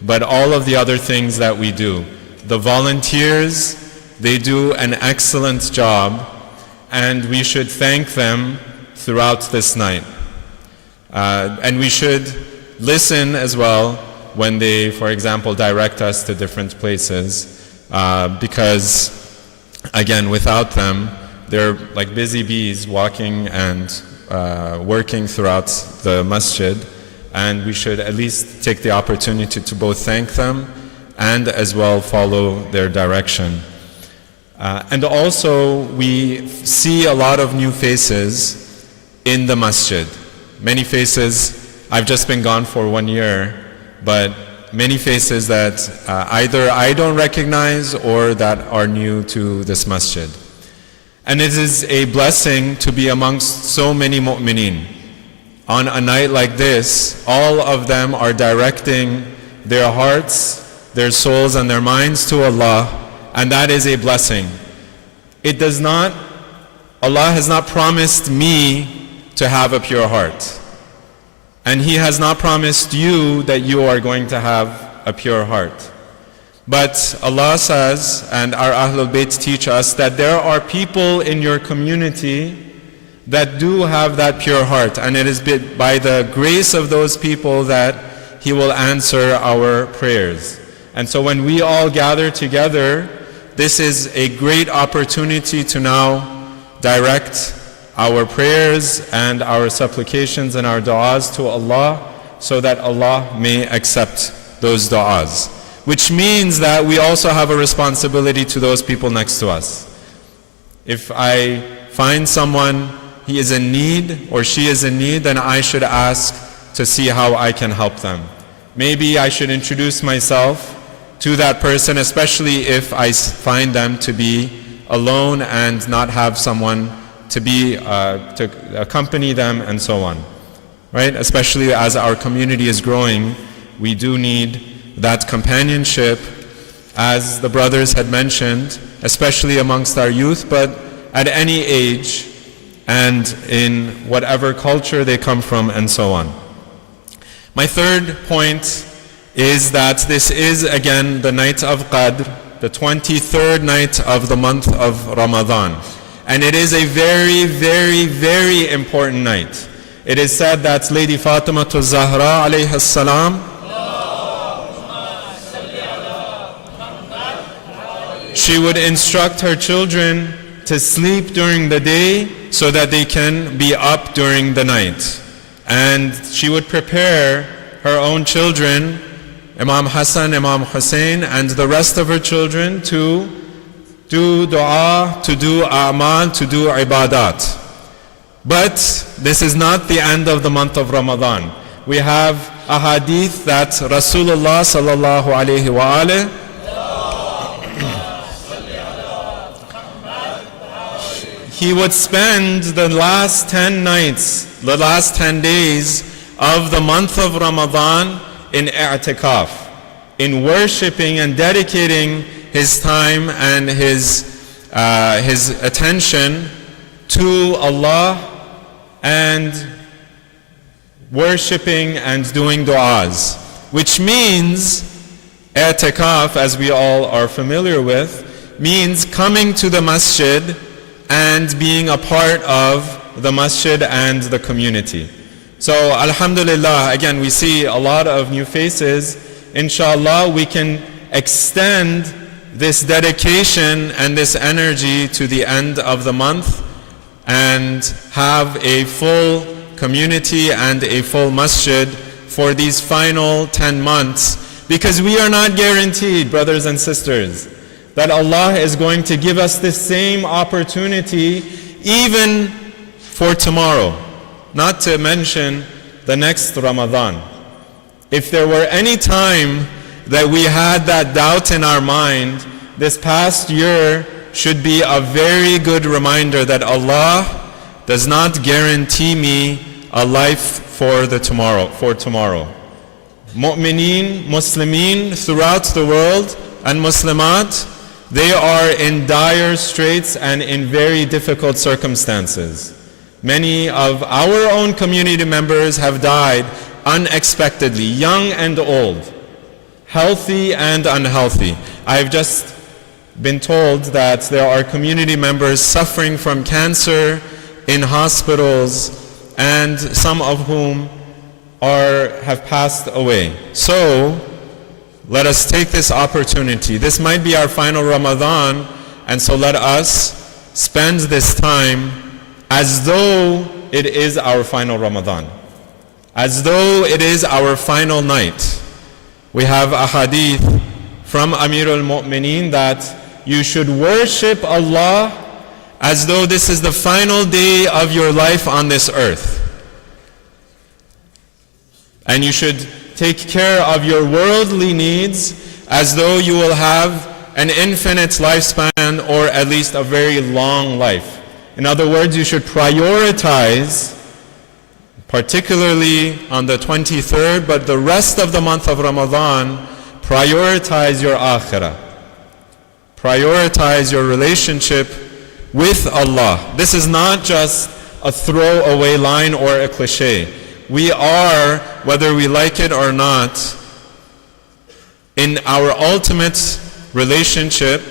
But all of the other things that we do, the volunteers, they do an excellent job, and we should thank them throughout this night. And we should listen as well when they, for example, direct us to different places, because, again, without them, they're like busy bees walking and working throughout the masjid, and we should at least take the opportunity to both thank them and as well follow their direction. And also, we see a lot of new faces in the masjid. Many faces, I've just been gone for 1 year, but many faces that either I don't recognize or that are new to this masjid. And it is a blessing to be amongst so many mu'mineen. On a night like this, all of them are directing their hearts, their souls and their minds to Allah, and that is a blessing. Allah has not promised me to have a pure heart. And He has not promised you that you are going to have a pure heart. But Allah says, and our Ahlul Bayt teach us, that there are people in your community that do have that pure heart, and it is by the grace of those people that He will answer our prayers. And so when we all gather together, this is a great opportunity to now direct our prayers and our supplications and our du'as to Allah, so that Allah may accept those du'as. Which means that we also have a responsibility to those people next to us. If I find someone, he is in need or she is in need, then I should ask to see how I can help them. Maybe I should introduce myself to that person, especially if I find them to be alone and not have someone to accompany them and so on. Right? Especially as our community is growing, we do need that companionship, as the brothers had mentioned, especially amongst our youth, but at any age and in whatever culture they come from and so on. My third point is that this is again the night of Qadr, the 23rd night of the month of Ramadan. And it is a very, very, very important night. It is said that Lady Fatima Zahra alayha salam, she would instruct her children to sleep during the day so that they can be up during the night. And she would prepare her own children, Imam Hassan, Imam Hussein, and the rest of her children to do dua, to do Amal, to do ibadat. But this is not the end of the month of Ramadan. We have a hadith that Rasulullah sallallahu alayhi wa alayhi he would spend the last 10 nights, the last 10 days of the month of Ramadan in i'tikaf, in worshipping and dedicating his time and his attention to Allah and worshipping and doing du'as, which means i'tikaf, as we all are familiar with, means coming to the masjid and being a part of the masjid and the community. So alhamdulillah, again, we see a lot of new faces. Inshallah, we can extend this dedication and this energy to the end of the month and have a full community and a full masjid for these final 10 months, because we are not guaranteed, brothers and sisters, that Allah is going to give us the same opportunity even for tomorrow, not to mention the next Ramadan. If there were any time that we had that doubt in our mind, this past year should be a very good reminder that Allah does not guarantee me a life for tomorrow. Mu'mineen, Muslimeen throughout the world and Muslimat, they are in dire straits and in very difficult circumstances. Many of our own community members have died unexpectedly, young and old, healthy and unhealthy. I've just been told that there are community members suffering from cancer in hospitals, and some of whom have passed away. So let us take this opportunity. This might be our final Ramadan, and so let us spend this time as though it is our final Ramadan, as though it is our final night. We have a hadith from Amir al-Mu'mineen that you should worship Allah as though this is the final day of your life on this earth. And you should take care of your worldly needs as though you will have an infinite lifespan, or at least a very long life. In other words, you should prioritize, particularly on the 23rd, but the rest of the month of Ramadan, prioritize your akhirah. Prioritize your relationship with Allah. This is not just a throwaway line or a cliche. We are, whether we like it or not, in our ultimate relationship,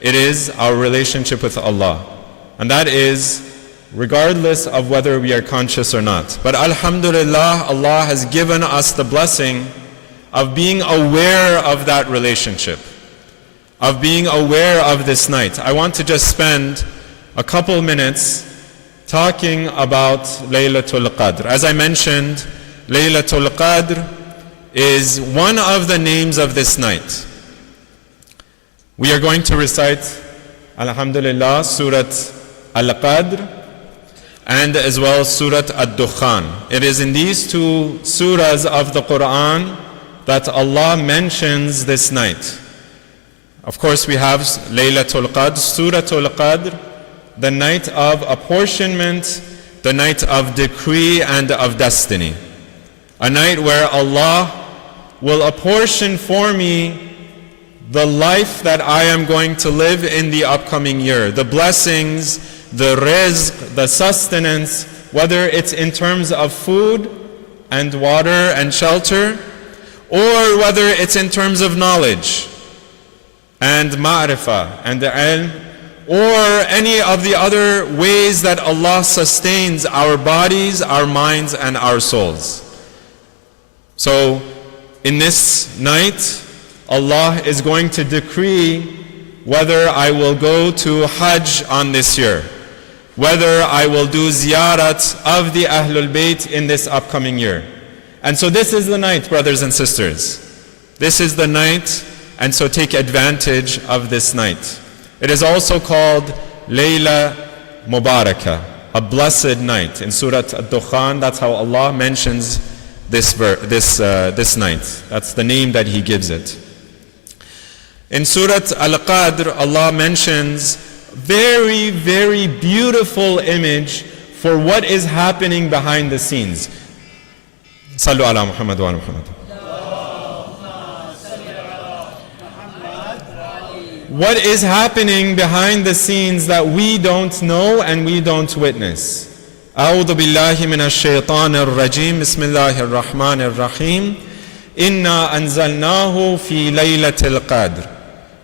it is our relationship with Allah. And that is regardless of whether we are conscious or not. But alhamdulillah, Allah has given us the blessing of being aware of that relationship, of being aware of this night. I want to just spend a couple minutes talking about Laylatul Qadr. As I mentioned, Laylatul Qadr is one of the names of this night. We are going to recite, alhamdulillah, Surat Al-Qadr and as well Surat Ad-Dukhan. It is in these two surahs of the Quran that Allah mentions this night. Of course, we have Laylatul Qadr, Suratul Qadr, the night of apportionment, the night of decree and of destiny. A night where Allah will apportion for me the life that I am going to live in the upcoming year. The blessings, the rizq, the sustenance, whether it's in terms of food and water and shelter, or whether it's in terms of knowledge and ma'rifah and ilm, or any of the other ways that Allah sustains our bodies, our minds, and our souls. So in this night, Allah is going to decree whether I will go to Hajj on this year, whether I will do ziyarat of the Ahlul Bayt in this upcoming year. And so this is the night, brothers and sisters. This is the night, and so take advantage of this night. It is also called Layla Mubarakah, a blessed night. In Surah Ad-Dukhan, that's how Allah mentions this night. That's the name that He gives it. In Surah Al-Qadr, Allah mentions very, very beautiful image for what is happening behind the scenes. Sallu ala Muhammad wa ala Muhammad. What is happening behind the scenes that we don't know and we don't witness? أعوذ بالله من الشيطان الرجيم بسم الله الرحمن الرحيم إنا أنزلناه في ليلة القدر.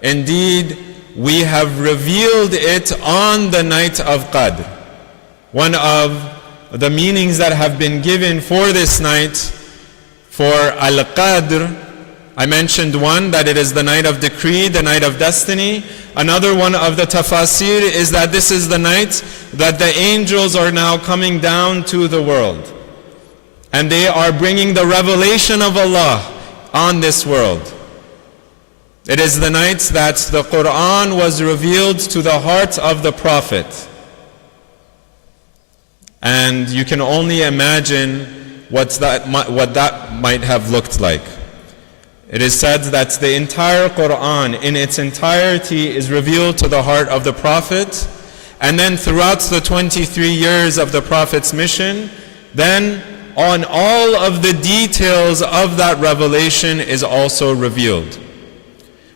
Indeed, we have revealed it on the night of Qadr. One of the meanings that have been given for this night, for Al-Qadr, I mentioned one, that it is the night of decree, the night of destiny. Another one of the tafasir is that this is the night that the angels are now coming down to the world. And they are bringing the revelation of Allah on this world. It is the night that the Quran was revealed to the heart of the Prophet. And you can only imagine what that might have looked like. It is said that the entire Quran in its entirety is revealed to the heart of the Prophet, and then throughout the 23 years of the Prophet's mission, then on all of the details of that revelation is also revealed.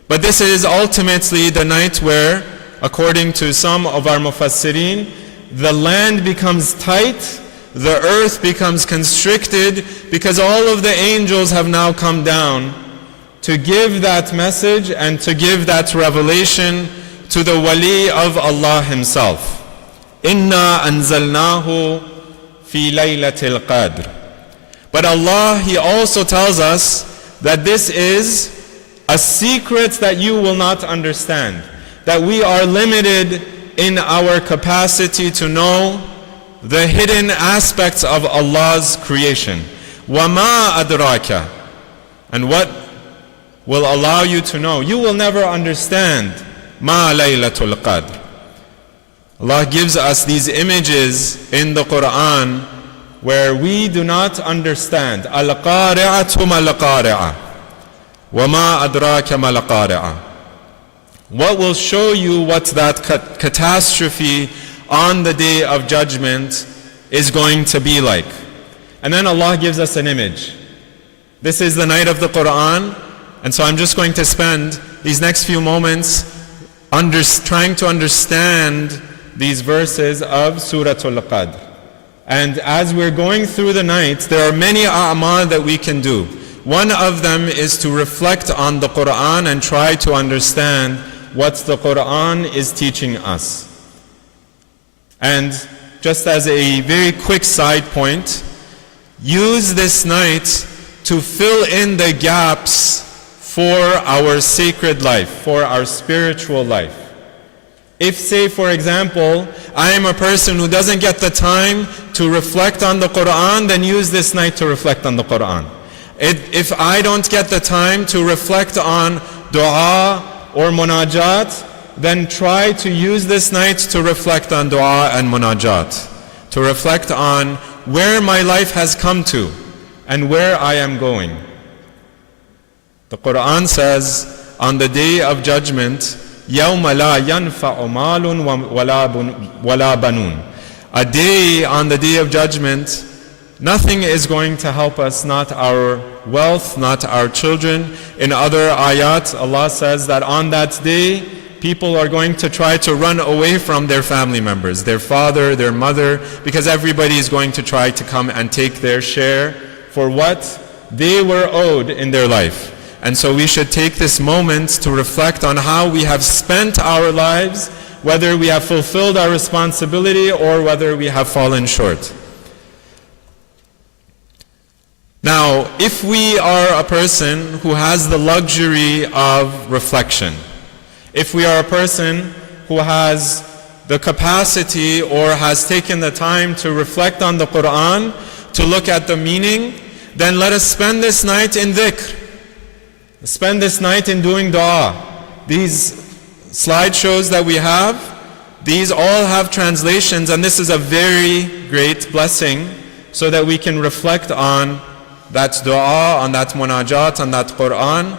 But this is ultimately the night where, according to some of our mufassirin, the land becomes tight, the earth becomes constricted, because all of the angels have now come down to give that message and to give that revelation to the wali of Allah himself. Inna anzalnahu fi Laylatul Qadr. But Allah, He also tells us that this is a secret that you will not understand, that we are limited in our capacity to know the hidden aspects of Allah's creation. وَمَا أَدْرَاكَ. And what will allow you to know? You will never understand مَا Laylatul Qadr. Allah gives us these images in the Quran where we do not understand. Al-Qari'atu mal-Qari'ah. وَمَا أَدْرَاكَ مَا-الْقَارِعَةُ. What will show you what that catastrophe on the Day of Judgment is going to be like? And then Allah gives us an image. This is the night of the Quran, and so I'm just going to spend these next few moments trying to understand these verses of Surah Al-Qadr. And as we're going through the night, there are many a'mal that we can do. One of them is to reflect on the Quran and try to understand what the Quran is teaching us. And just as a very quick side point, use this night to fill in the gaps for our sacred life, for our spiritual life. If, say, for example, I am a person who doesn't get the time to reflect on the Quran, then use this night to reflect on the Quran. If I don't get the time to reflect on dua or munajat, then try to use this night to reflect on dua and munajat, to reflect on where my life has come to and where I am going. The Quran says, on the Day of Judgment, يَوْمَ لَا يَنْفَعُ مَالٌ وَلَا بَنُونَ. A day, on the Day of Judgment, nothing is going to help us, not our wealth, not our children. In other ayat, Allah says that on that day, people are going to try to run away from their family members, their father, their mother, because everybody is going to try to come and take their share for what they were owed in their life. And so we should take this moment to reflect on how we have spent our lives, whether we have fulfilled our responsibility or whether we have fallen short. Now, if we are a person who has the luxury of reflection, if we are a person who has the capacity or has taken the time to reflect on the Quran, to look at the meaning, then let us spend this night in dhikr. Spend this night in doing dua. These slideshows that we have, these all have translations, and this is a very great blessing so that we can reflect on that dua, on that munajat, on that Quran.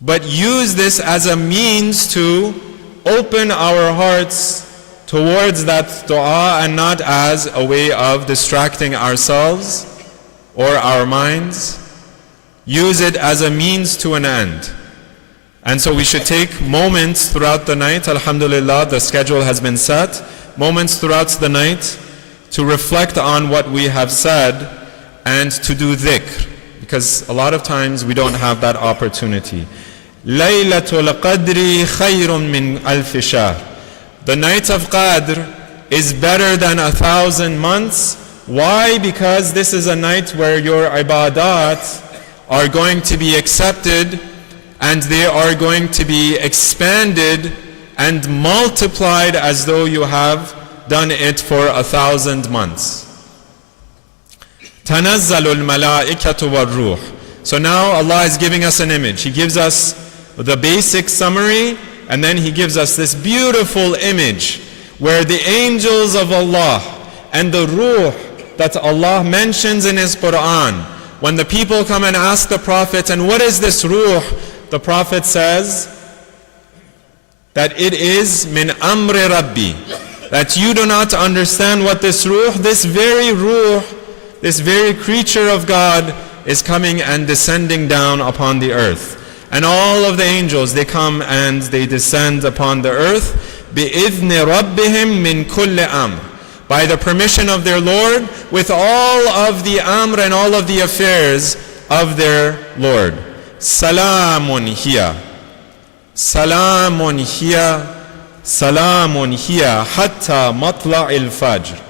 But use this as a means to open our hearts towards that dua and not as a way of distracting ourselves or our minds. Use it as a means to an end. And so we should take moments throughout the night. Alhamdulillah, the schedule has been set moments throughout the night to reflect on what we have said and to do dhikr, because a lot of times we don't have that opportunity. Laylatul Qadr khayrun min alf shahr. The night of Qadr is better than 1,000 months. Why? Because this is a night where your ibadat are going to be accepted and they are going to be expanded and multiplied as though you have done it for 1,000 months. تَنَزَّلُ الْمَلَائِكَةُ وَالْرُوحُ. So now Allah is giving us an image. He gives us the basic summary, and then He gives us this beautiful image where the angels of Allah and the ruh that Allah mentions in His Quran, when the people come and ask the Prophet, and what is this ruh? The Prophet says that it is min amri rabbi, that you do not understand what this ruh, this very creature of God is coming and descending down upon the earth. And all of the angels, they come and they descend upon the earth بِإِذْنِ رَبِّهِمْ مِنْ كُلِّ أَمْرٍ, by the permission of their Lord, with all of the amr and all of the affairs of their Lord. Salamun hiya, salamun hiya, salamun hiya hatta matla'il fajr.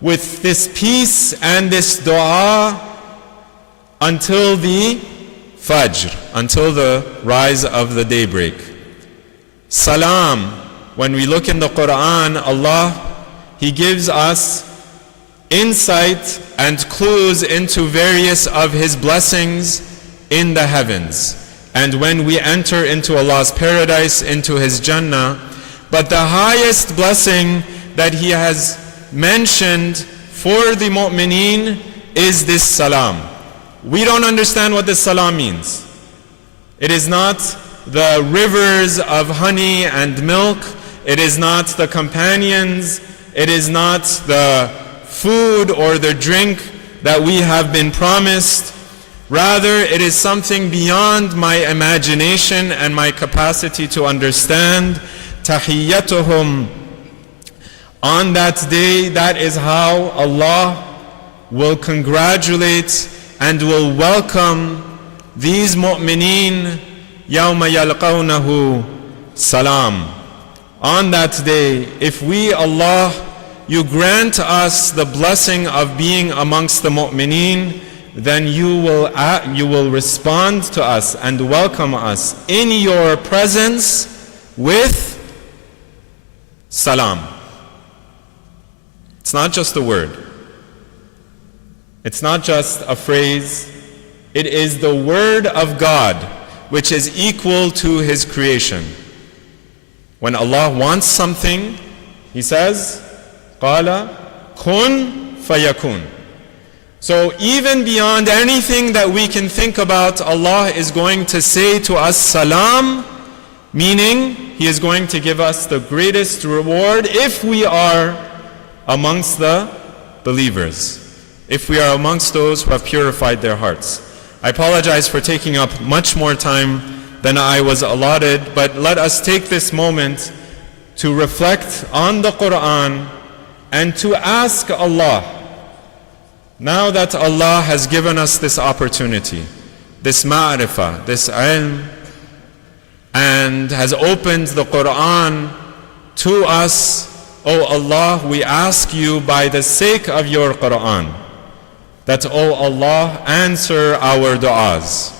With this peace and this dua until the fajr, until the rise of the daybreak. Salam, when we look in the Quran, Allah, He gives us insight and clues into various of His blessings in the heavens. And when we enter into Allah's paradise, into His Jannah, but the highest blessing that He has mentioned for the mu'mineen is this salam. We don't understand what this salam means. It is not the rivers of honey and milk. It is not the companions. It is not the food or the drink that we have been promised. Rather, it is something beyond my imagination and my capacity to understand. Tahiyyatuhum. On that day, that is how Allah will congratulate and will welcome these mu'mineen yawma yalqawnahu salam. On that day, if we, Allah, you grant us the blessing of being amongst the mu'mineen, then you will respond to us and welcome us in your presence with salam. It's not just a word. It's not just a phrase. It is the word of God, which is equal to His creation. When Allah wants something, He says, قَالَ كُن فَيَكُن. So even beyond anything that we can think about, Allah is going to say to us salam, meaning He is going to give us the greatest reward if we are amongst the believers, if we are amongst those who have purified their hearts. I apologize for taking up much more time than I was allotted, but let us take this moment to reflect on the Quran and to ask Allah, now that Allah has given us this opportunity, this ma'rifah, this ilm, and has opened the Quran to us, O Allah, we ask you by the sake of your Quran, that, O Allah, answer our du'as.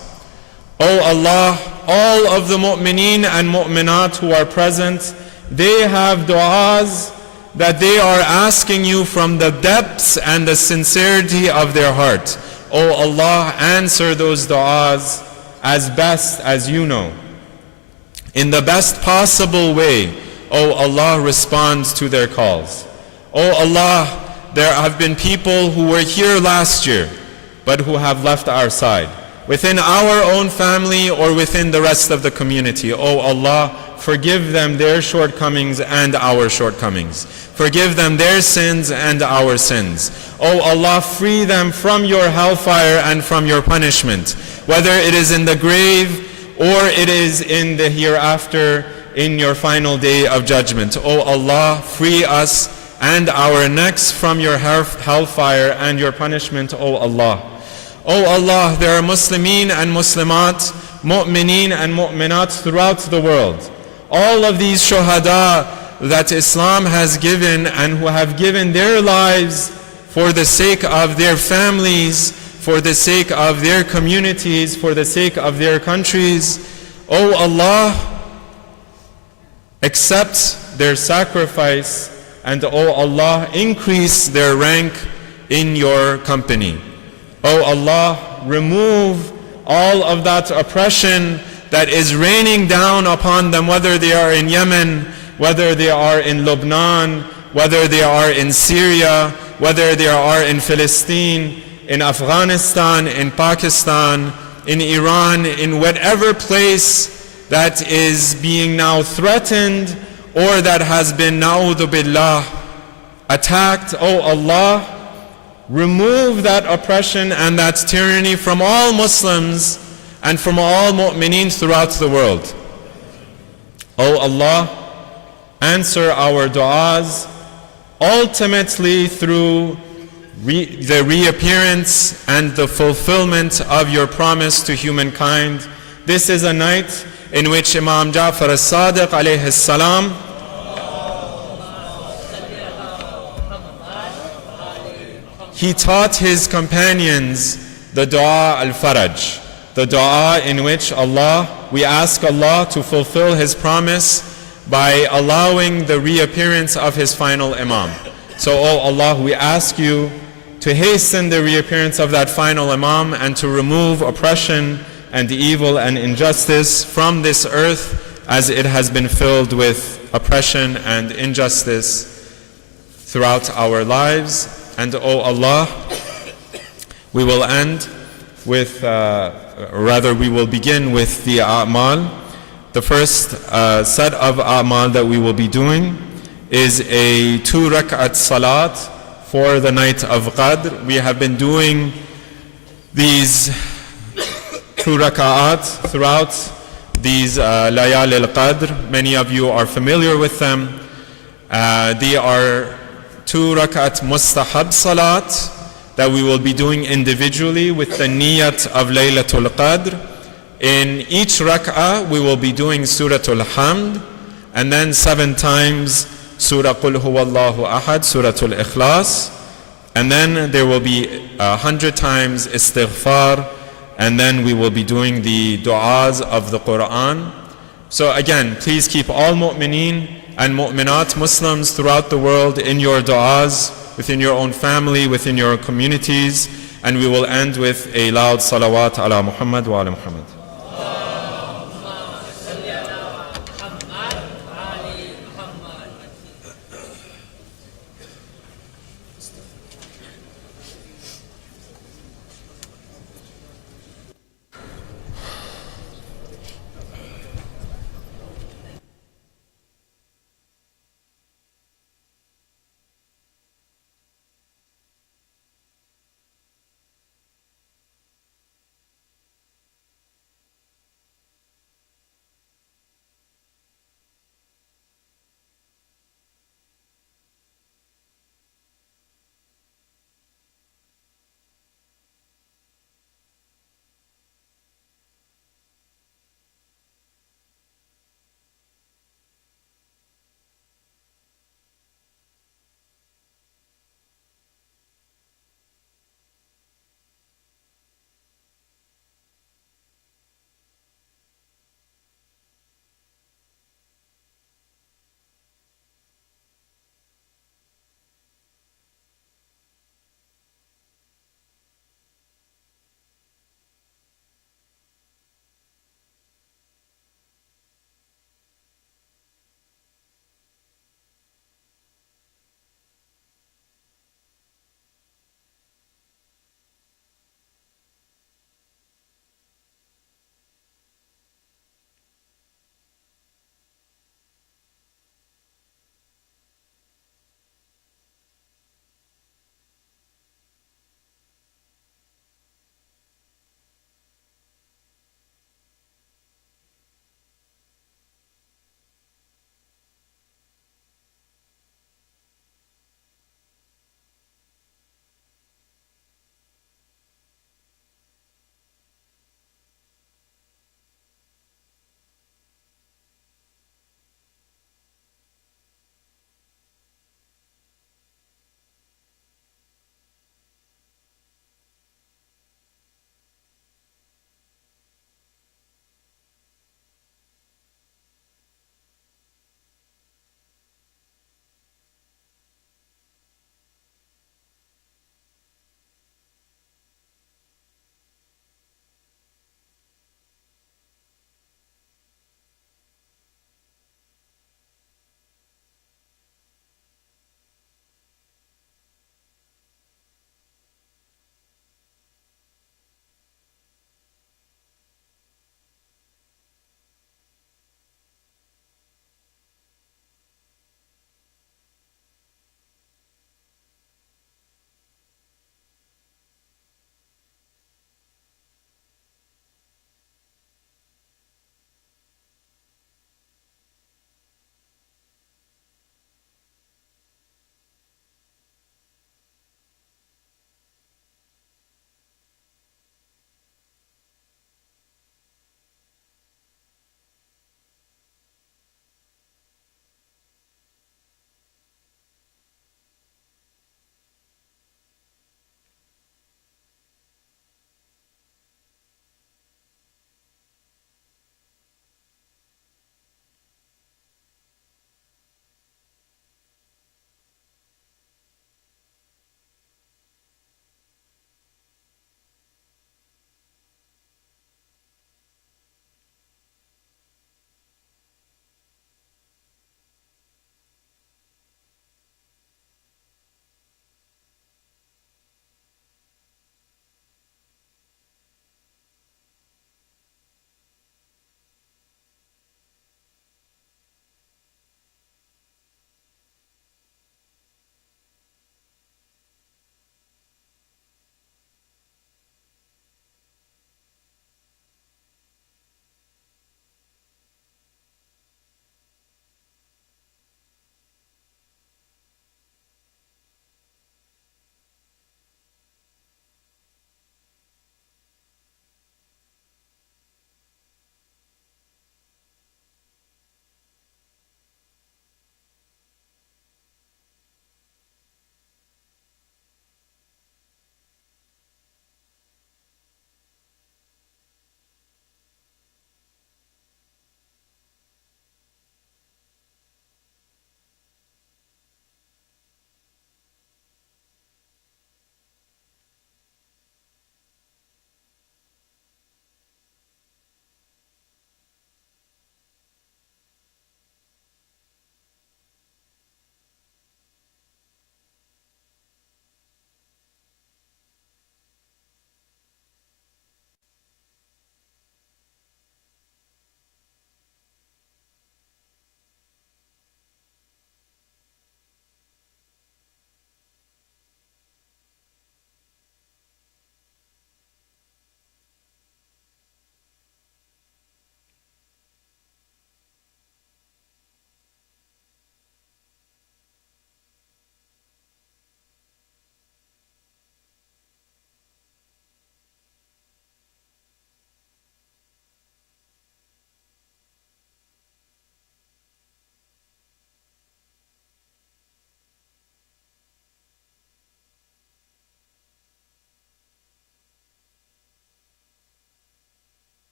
O Allah, all of the mu'mineen and mu'minat who are present, they have du'as that they are asking you from the depths and the sincerity of their heart. O Allah, answer those du'as as best as you know. In the best possible way, O Allah, respond to their calls. O Allah, there have been people who were here last year, but who have left our side, within our own family or within the rest of the community. O Allah, forgive them their shortcomings and our shortcomings. Forgive them their sins and our sins. O Allah, free them from your hellfire and from your punishment, whether it is in the grave or it is in the hereafter, in your final day of judgment. O Allah, free us and our necks from your hellfire and your punishment, O Allah. O Allah, there are Muslimin and Muslimat, Mu'mineen and Mu'minat throughout the world. All of these shuhada that Islam has given and who have given their lives for the sake of their families, for the sake of their communities, for the sake of their countries. O Allah, accept their sacrifice, and O Allah, increase their rank in your company. O Allah, remove all of that oppression that is raining down upon them, whether they are in Yemen, whether they are in Lebanon, whether they are in Syria, whether they are in Palestine, in Afghanistan, in Pakistan, in Iran, in whatever place that is being now threatened or that has been, na'udhu billah, attacked. Oh Allah, remove that oppression and that tyranny from all Muslims and from all mu'mineen throughout the world. Oh Allah, answer our du'as, ultimately through the reappearance and the fulfillment of your promise to humankind. This is a night in which Imam Ja'far as-Sadiq alayhi salam he taught his companions the dua al-Faraj, the dua in which we ask Allah to fulfill His promise by allowing the reappearance of His final Imam. So, oh Allah, we ask you to hasten the reappearance of that final Imam and to remove oppression and evil and injustice from this earth as it has been filled with oppression and injustice throughout our lives. And oh Allah, we will end with, we will begin with the Amal. The first set of Amal that we will be doing is a 2 rak'at salat for the night of Qadr. We have been doing these 2 rak'at throughout these Laylatul Qadr. Many of you are familiar with them. They are 2 rak'at mustahab salat that we will be doing individually with the niyat of Laylatul Qadr. In each rak'ah we will be doing Suratul Hamd, and then 7 times Surah Qul Huwallahu Ahad, Suratul Ikhlas, and then there will be 100 times Istighfar, and then we will be doing the du'as of the Quran. So again, please keep all mu'mineen and mu'minat, Muslims throughout the world, in your du'as, within your own family, within your communities, and we will end with a loud salawat ala Muhammad wa ala Muhammad.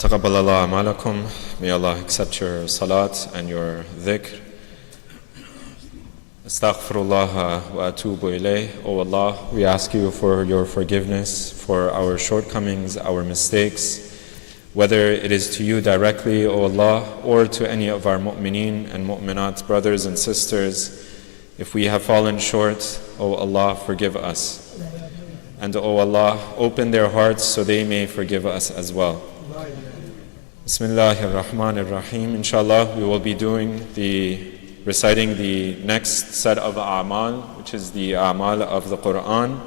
Taqabbalallah amalakum. May Allah accept your salat and your dhikr. Astaghfirullah wa atubu ilayh. O Allah, we ask you for your forgiveness for our shortcomings, our mistakes, whether it is to you directly, O Allah, or to any of our mu'mineen and mu'minat, brothers and sisters. If we have fallen short, O Allah, forgive us. And O Allah, open their hearts so they may forgive us as well. Bismillahir Rahmanir Rahim. Inshallah, we will be reciting the next set of Amal, which is the Amal of the Quran,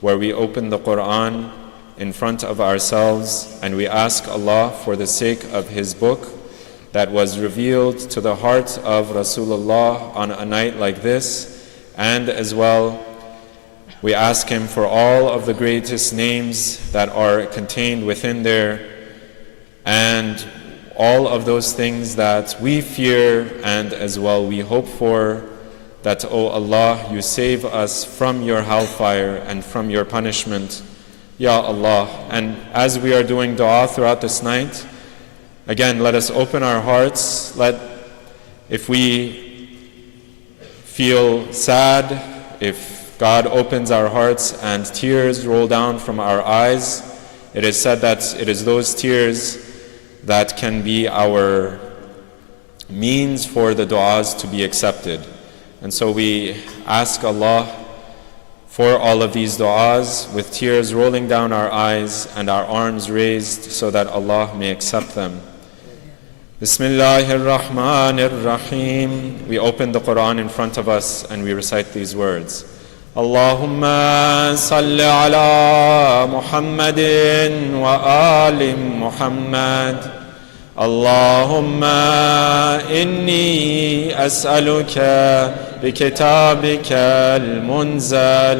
where we open the Quran in front of ourselves and we ask Allah for the sake of His book that was revealed to the heart of Rasulullah on a night like this, and as well we ask Him for all of the greatest names that are contained within there, and all of those things that we fear and as well we hope for, that, O Allah, you save us from your hellfire and from your punishment, Ya Allah. And as we are doing dua throughout this night, again, let us open our hearts. If we feel sad, if God opens our hearts and tears roll down from our eyes, it is said that it is those tears that can be our means for the du'as to be accepted. And so we ask Allah for all of these du'as with tears rolling down our eyes and our arms raised so that Allah may accept them. Bismillahir Rahmanir Rahim. We open the Quran in front of us and we recite these words. Allahumma salli ala Muhammadin wa ali Muhammad. Allahumma inni as'aluka bi kitabika al-munzal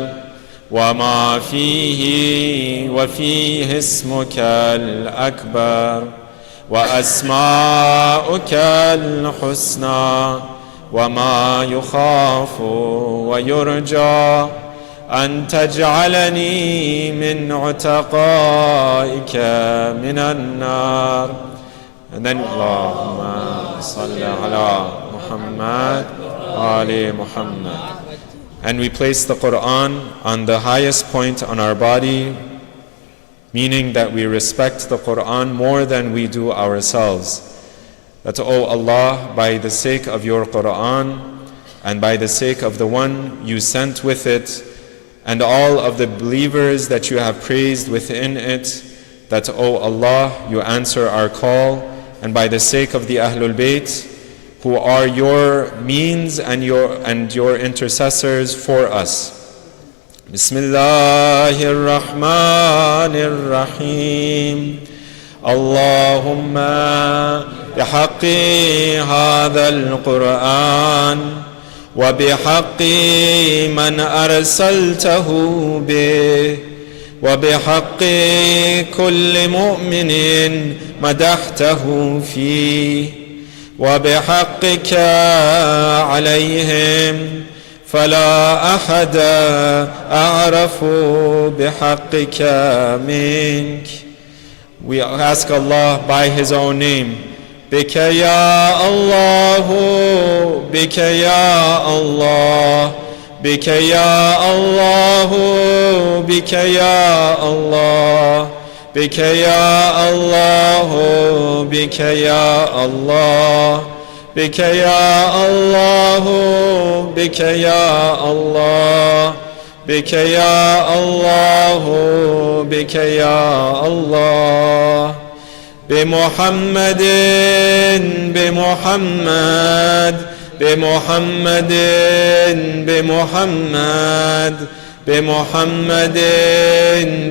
wa ma fihi wa fihi ismuka al-akbar wa asma'uka al-husna وما يخاف ويرجى أن تجعلني من عتقائك من النار. And then اللهم صل على محمد وآل محمد. And we place the Quran on the highest point on our body, meaning that we respect the Quran more than we do ourselves. That, O Allah, by the sake of your Quran and by the sake of the one you sent with it and all of the believers that you have praised within it, that, O Allah, you answer our call, and by the sake of the Ahlul Bayt, who are your means and your intercessors for us. Bismillahir Rahmanir Rahim. Allahumma بحق هذا القرآن وبحق من أرسلته به وبحق كل مؤمن مدحته فيه وبحقك عليهم فلا أحد أعرف بحقك منك. We ask Allah by His own name. بك يا الله بك يا الله بك يا الله بك يا الله بك يا الله بك يا الله بك يا الله بك يا الله بك يا الله بك يا الله بمحمد بمحمد بمحمد بمحمد بمحمد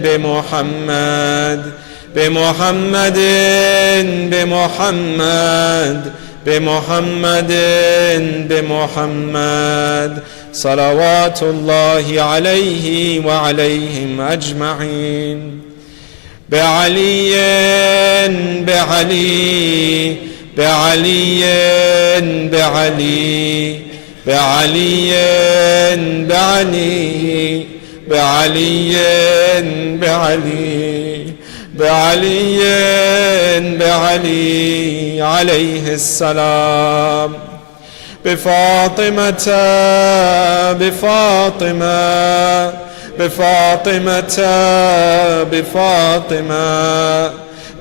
بمحمد بمحمد بمحمد بمحمد بمحمد صلوات الله عليه وعليهم أجمعين. بعلي بعلي بعلي بعلي بعلي بعلي بعلي بعلي بعلي بعلي عليه السلام بفاطمة بفاطمة بفاطمة بفاطمة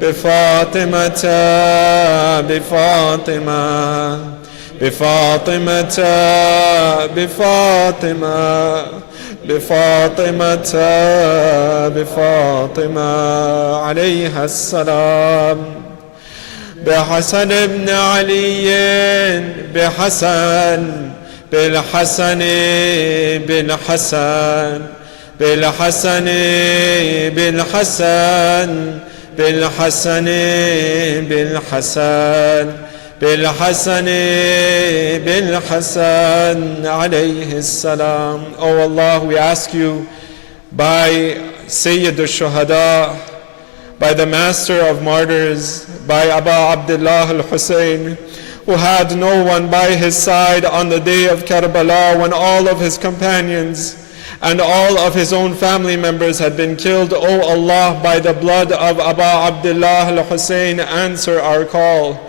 بفاطمة بفاطمة بفاطمة بفاطمة بفاطمة بفاطمة عليها السلام بحسن بن علي بحسن بالحسن بالحسن بالحسن بالحسن بالحسن بالحسن بالحسن بالحسن عليه السلام. Oh Allah, we ask you by Sayyid al-Shuhada, by the Master of Martyrs, by Abu Abdullah al-Hussein, who had no one by his side on the day of Karbala when all of his companions and all of his own family members had been killed. O Allah, by the blood of Abu Abdullah al-Hussein, answer our call.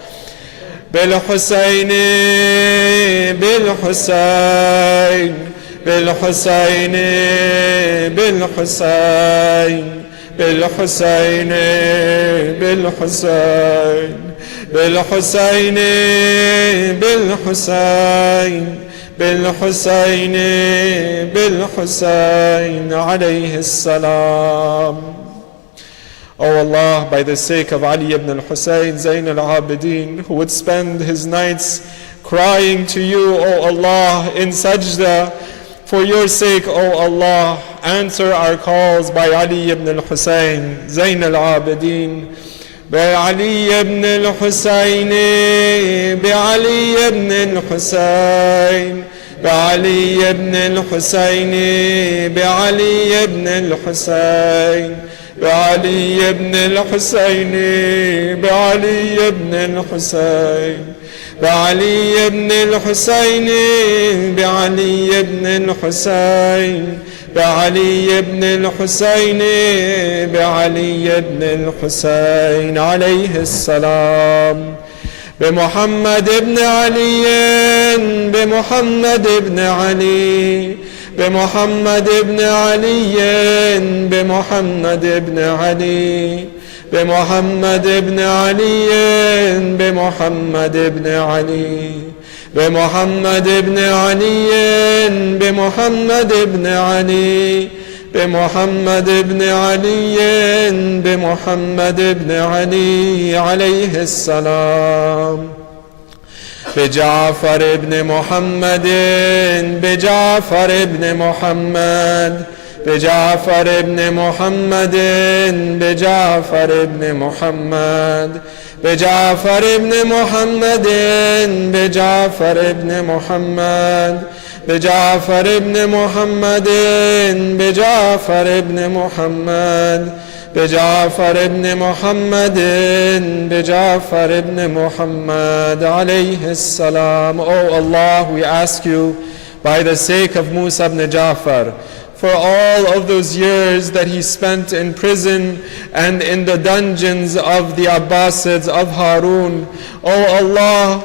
بالحسين بالحسين بالحسين بالحسين بالحسين بالحسين بالحسين بالحسين بالحسين بالحسين عليه السلام. O Allah, by the sake of Ali ibn al-Hussein, Zayn al-Abidin, who would spend his nights crying to you, O Allah, in sajda, for your sake, O Allah, answer our calls by Ali ibn al-Hussein, Zayn al-Abidin, by Ali ibn al-Hussein, by Ali ibn al-Hussein, by Ali ibn al-Hussein, by Ali ibn al-Hussein, بعلي بن الحسين بعلي بن الحسين بعلي بن الحسين بعلي بن الحسين بعلي بن الحسين بعلي بن الحسين عليه السلام بمحمد بن علي بمحمد بن علي بمحمد بن علي بمحمد بن علي بمحمد بن علي بمحمد بن علي بمحمد بن علي بمحمد بن علي بمحمد بن علي بمحمد بن علي عليه السلام بجعفر بن محمد بجعفر بن محمد بجعفر بن محمد بجعفر بن محمد بجعفر بن محمد بجعفر بن محمد بجعفر بن محمد بجعفر بن محمد بجعفر بن محمد بجعفر بن محمد عليه السلام. O Allah, we ask you by the sake of Musa ibn Ja'far, for all of those years that he spent in prison and in the dungeons of the Abbasids of Harun. O Allah,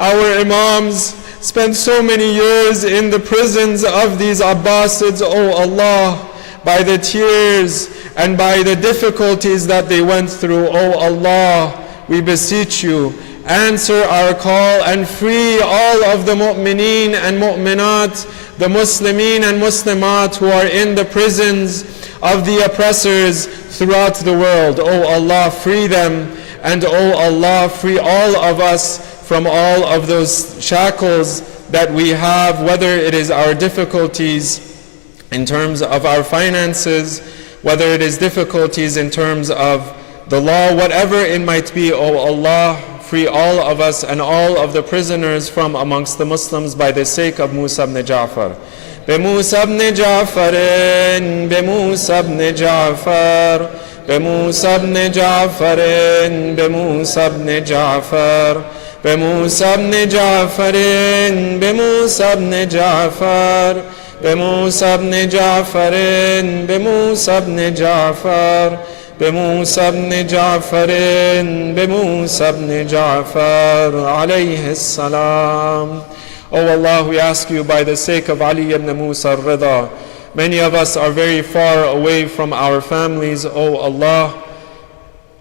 our Imams spent so many years in the prisons of these Abbasids. O Allah, by the tears and by the difficulties that they went through, O Allah, we beseech you, answer our call and free all of the mu'mineen and mu'minat, the Muslimeen and Muslimat who are in the prisons of the oppressors throughout the world. O Allah, free them, and O Allah, free all of us from all of those shackles that we have, whether it is our difficulties in terms of our finances, whether it is difficulties in terms of the law, whatever it might be. O Allah, free all of us and all of the prisoners from amongst the Muslims by the sake of Musa ibn Ja'far. بموسى ابن جعفر بموسى ابن جعفر بموسى ابن جعفر بموسى ابن جعفر بموسى ابن جعفر بموسى ابن جعفر بموسى بن جعفر بموسى بن جعفر بموسى بن جعفر بموسى بن جعفر عليه السلام. O Allah, we ask you by the sake of Ali ibn Musa al-Rida, many of us are very far away from our families. O Allah,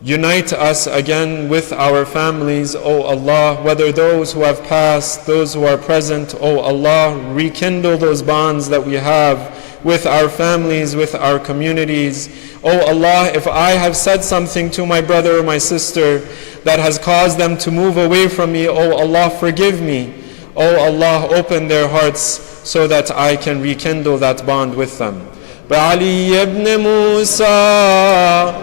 unite us again with our families, O Allah, whether those who have passed, those who are present, O Allah, rekindle those bonds that we have with our families, with our communities. O Allah, if I have said something to my brother or my sister that has caused them to move away from me, O Allah, forgive me. O Allah, open their hearts so that I can rekindle that bond with them. بعلي ابن موسى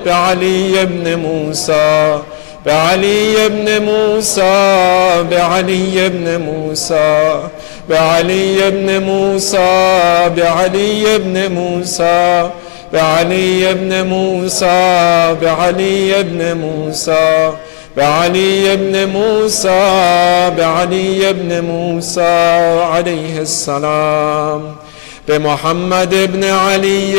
بعلي ابن موسى بعلي ابن موسى بعلي ابن موسى بعلي ابن موسى بعلي ابن موسى بعلي ابن موسى بعلي ابن موسى بعلي ابن موسى بعلي ابن موسى عليه السلام. بمحمد بن علي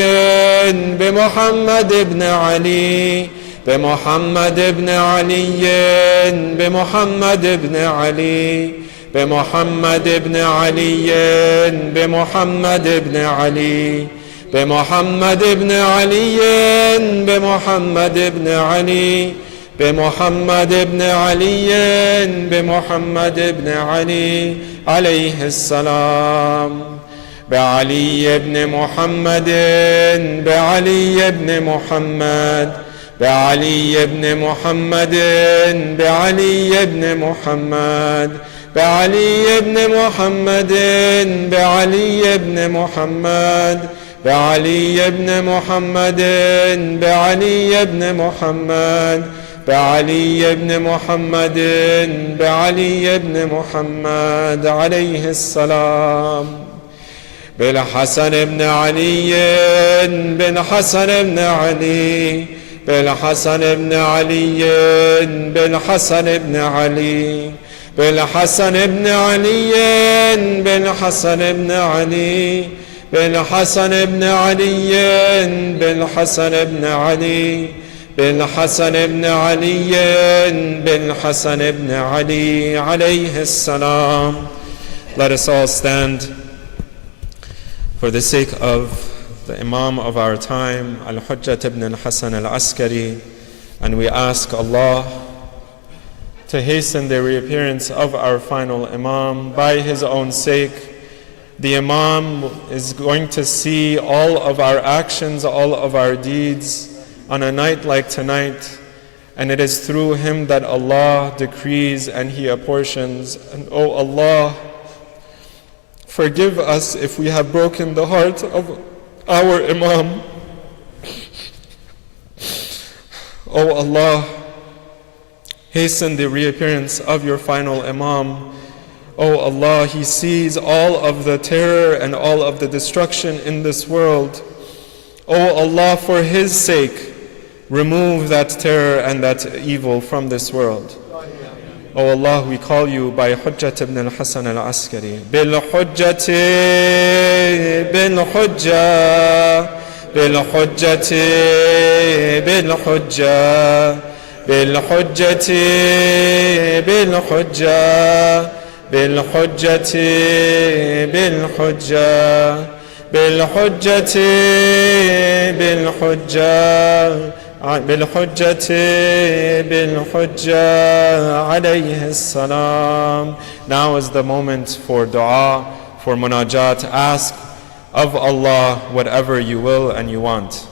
بمحمد بن علي بمحمد بن علي بمحمد بن علي بمحمد بن علي بمحمد بن علي بمحمد بن علي بمحمد بن علي بمحمد بن علي بمحمد بن علي عليه السلام. بعلي بن محمد بعلي بن محمد بعلي بن محمد بعلي بن محمد بعلي بن محمد بعلي بن محمد بعلي بن محمد بعلي بن محمد بعلي بن محمد بعلي بن محمد عليه السلام. بالحسن بن علي بالحسن بن علي بالحسن بن علي بالحسن بن علي بالحسن بن علي بالحسن بن علي بالحسن بن علي بالحسن بن علي بالحسن بن علي بالحسن بن علي عليه السلام. Let us all stand for the sake of the Imam of our time, Al-Hujjat ibn al-Hasan al-Askari, and we ask Allah to hasten the reappearance of our final Imam by his own sake. The Imam is going to see all of our actions, all of our deeds on a night like tonight, and it is through him that Allah decrees and he apportions. And oh Allah, forgive us if we have broken the heart of our Imam. Oh Allah, hasten the reappearance of your final Imam. Oh Allah, he sees all of the terror and all of the destruction in this world. Oh Allah, for his sake, remove that terror and that evil from this world. Oh Allah, we call you by Hujjat ibn al-Hasan al-Askari. Bil Hujjati, bil Hujja, bil Hujjati, bil Hujja, bil Hujjati, bil Hujja, bil Hujjati, bil Hujja, bil Hujjati, bil Hujja. بالحجة بالحجة عليه السلام. Now is the moment for dua, for munajat. Ask of Allah whatever you will and you want.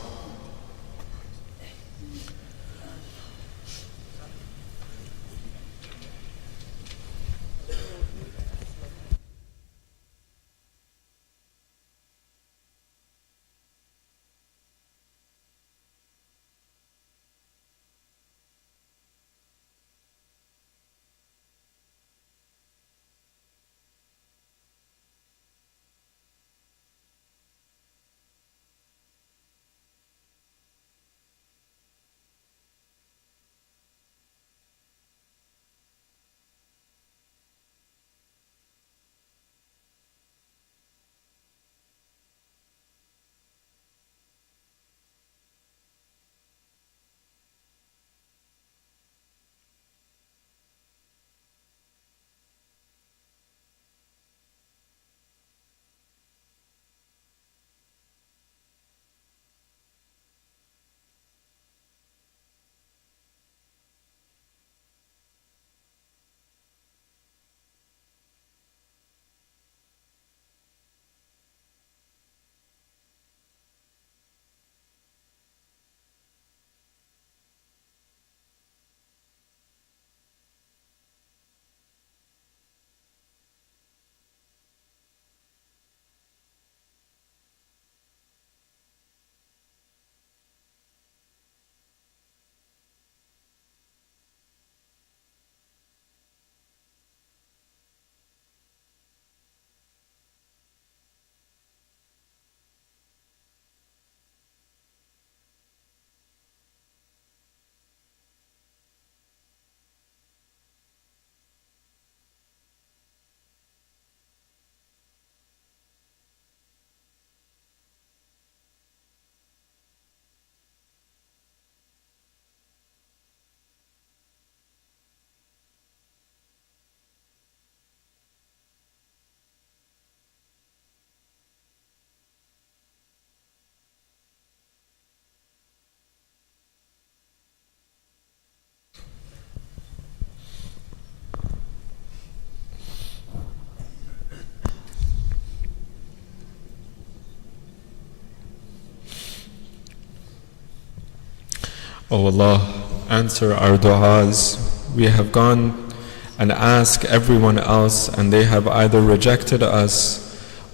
O Allah, answer our du'as. We have gone and asked everyone else, and they have either rejected us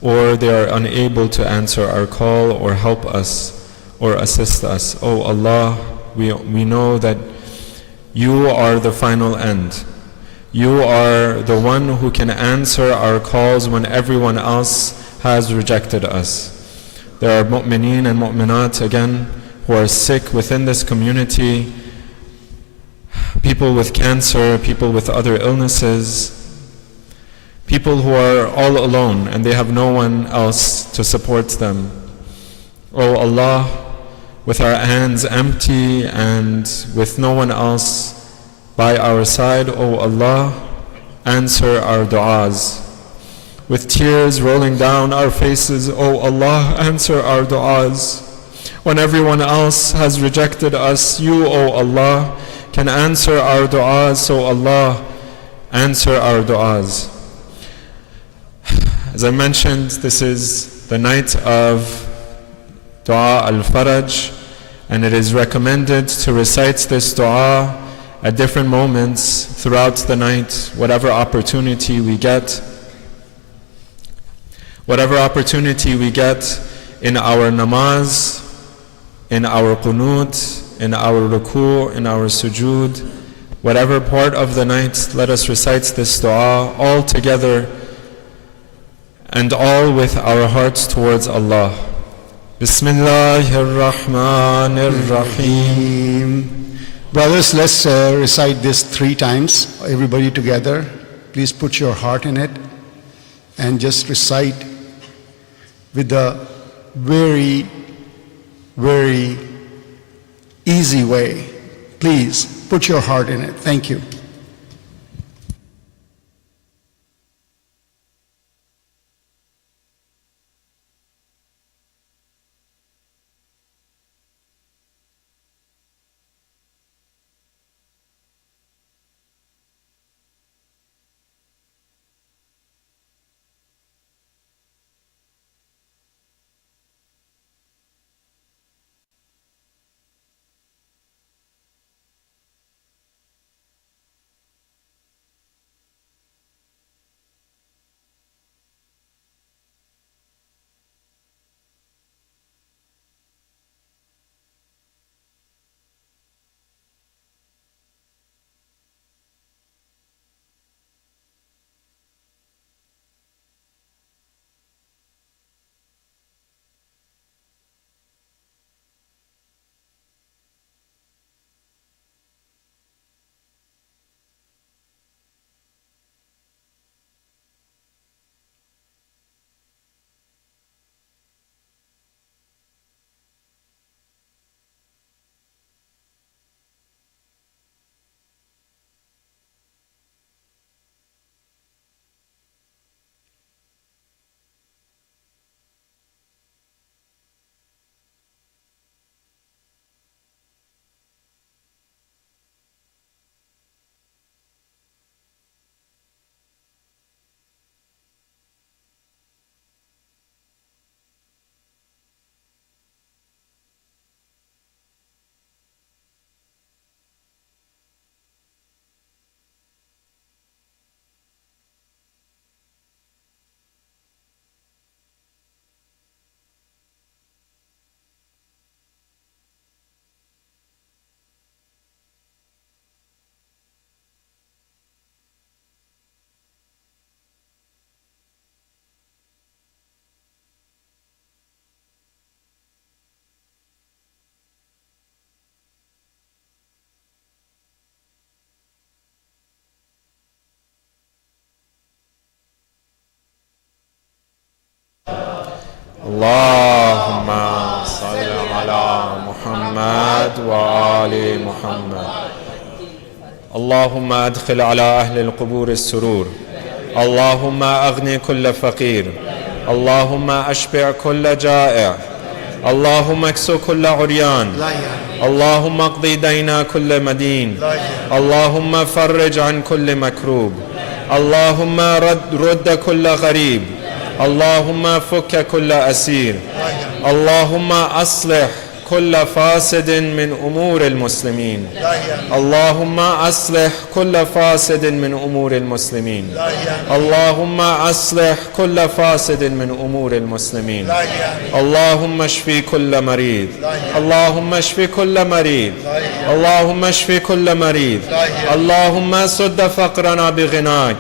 or they are unable to answer our call or help us or assist us. O Allah, we know that you are the final end. You are the one who can answer our calls when everyone else has rejected us. There are mu'mineen and mu'minat again who are sick within this community, people with cancer, people with other illnesses, people who are all alone and they have no one else to support them. O Allah, with our hands empty and with no one else by our side, O Allah, answer our du'as. With tears rolling down our faces, O Allah, answer our du'as. When everyone else has rejected us, you, O Allah, can answer our du'as, so Allah, answer our du'as. As I mentioned, this is the night of Dua al-Faraj, and it is recommended to recite this dua at different moments throughout the night, whatever opportunity we get. Whatever opportunity we get in our namaz, in our qunut, in our ruku', in our sujood, whatever part of the night, let us recite this dua all together and all with our hearts towards Allah. Bismillahir Rahmanir Rahim. Brothers, let's recite this 3 times, everybody together. Please put your heart in it and just recite with a very, very easy way. Please put your heart in it. Thank you. Allahumma salli ala Muhammad wa ali Muhammad. Allahumma adkhil ala ahli al-qubur as-surur. Allahumma aghni kulla faqir. Allahumma ashbi' kulla ja'i'. Allahumma aksu kulla 'uryan. Allahumma aqdi dayna kulla madin. Allahumma farrij an kulli makrub. Allahumma rudda kulla gharib. اللهم فك كل أسير اللهم أصلح كل فاسد من أمور المسلمين اللهم أصلح كل فاسد من أمور المسلمين اللهم أصلح كل فاسد من أمور المسلمين اللهم اشفي كل مريض اللهم اشفي كل مريض اللهم اشفي كل مريض اللهم سد فقرنا بغناك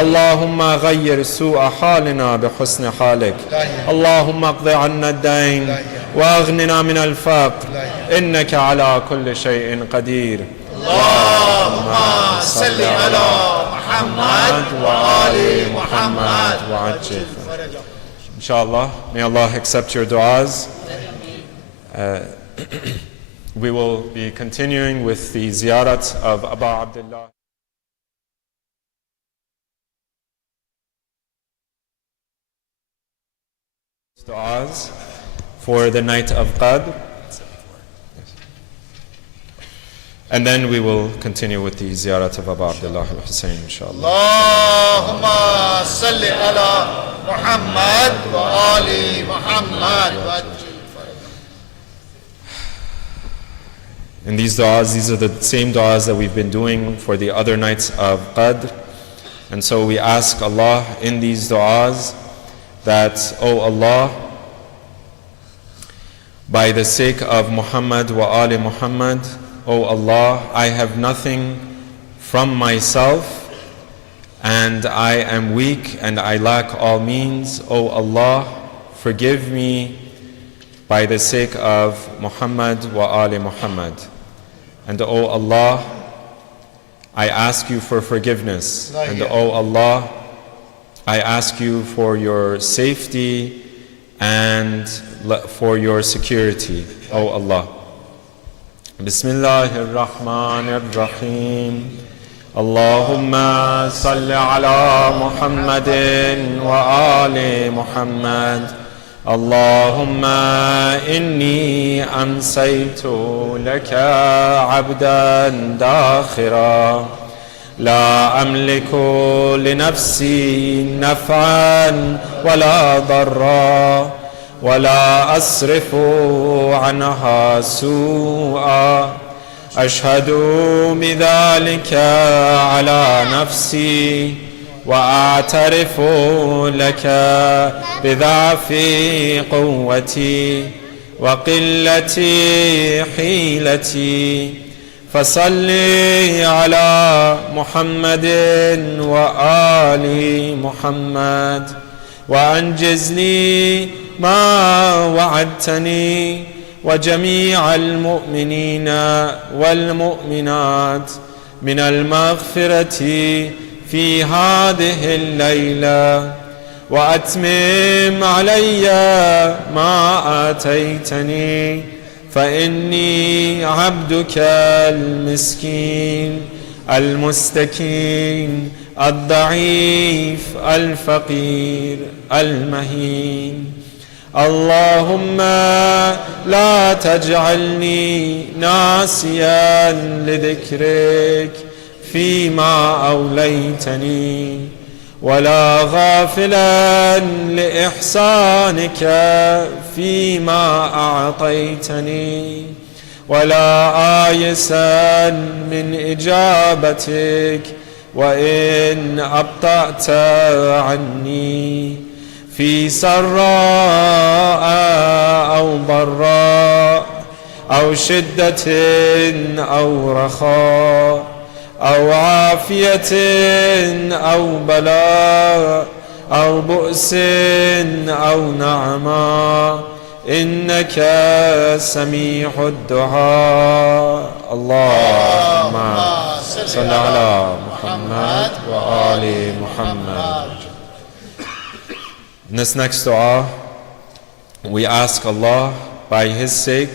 اللهم غير سوء حالنا بحسن حالك اللهم اقض عنا الدين واغننا من الفقر إنك على كل شيء قدير اللهم صل على محمد وآل محمد وعجل Inshallah, may Allah accept your du'as. We will be continuing with the ziyarat of Abu Abdullah. Du'as for the night of Qadr. And then we will continue with the ziyarat of Abu Abdullah al-Hussein, inshallah. Allahumma salli ala Muhammad wa ali Muhammad. In these du'as, these are the same du'as that we've been doing for the other nights of Qadr. And so we ask Allah in these du'as that, oh Allah, by the sake of Muhammad wa ali Muhammad, oh Allah, I have nothing from myself and I am weak and I lack all means. Oh Allah, forgive me by the sake of Muhammad wa ali Muhammad. And oh Allah, I ask you for forgiveness. And oh Allah, I ask you for your safety and for your security, oh Allah. Bismillahir Rahmanir Rahim. Allahumma salli ala Muhammadin wa ali Muhammad. Allahumma inni amsaytu laka abdan dakhira. La amliku li nafsi naf'an wa la darra. ولا أصرف عنها سوءا أشهد بذلك على نفسي وأعترف لك بضعف قوتي وقلة حيلتي فصل على محمد وآل محمد وأنجز لي ما وعدتني وجميع المؤمنين والمؤمنات من المغفرة في هذه الليلة وأتمم علي ما آتيتني فإني عبدك المسكين المستكين الضعيف الفقير المهين اللهم لا تجعلني ناسيا لذكرك فيما أوليتني ولا غافلا لإحسانك فيما أعطيتني ولا آيسا من إجابتك وإن أبطأت عني في سراء أو ضراء أو شدة أو رخاء أو عافية أو بلاء أو بؤس أو نعمة إنك سميع الدعاء اللهم صل على محمد وآل محمد. In this next dua, we ask Allah by His sake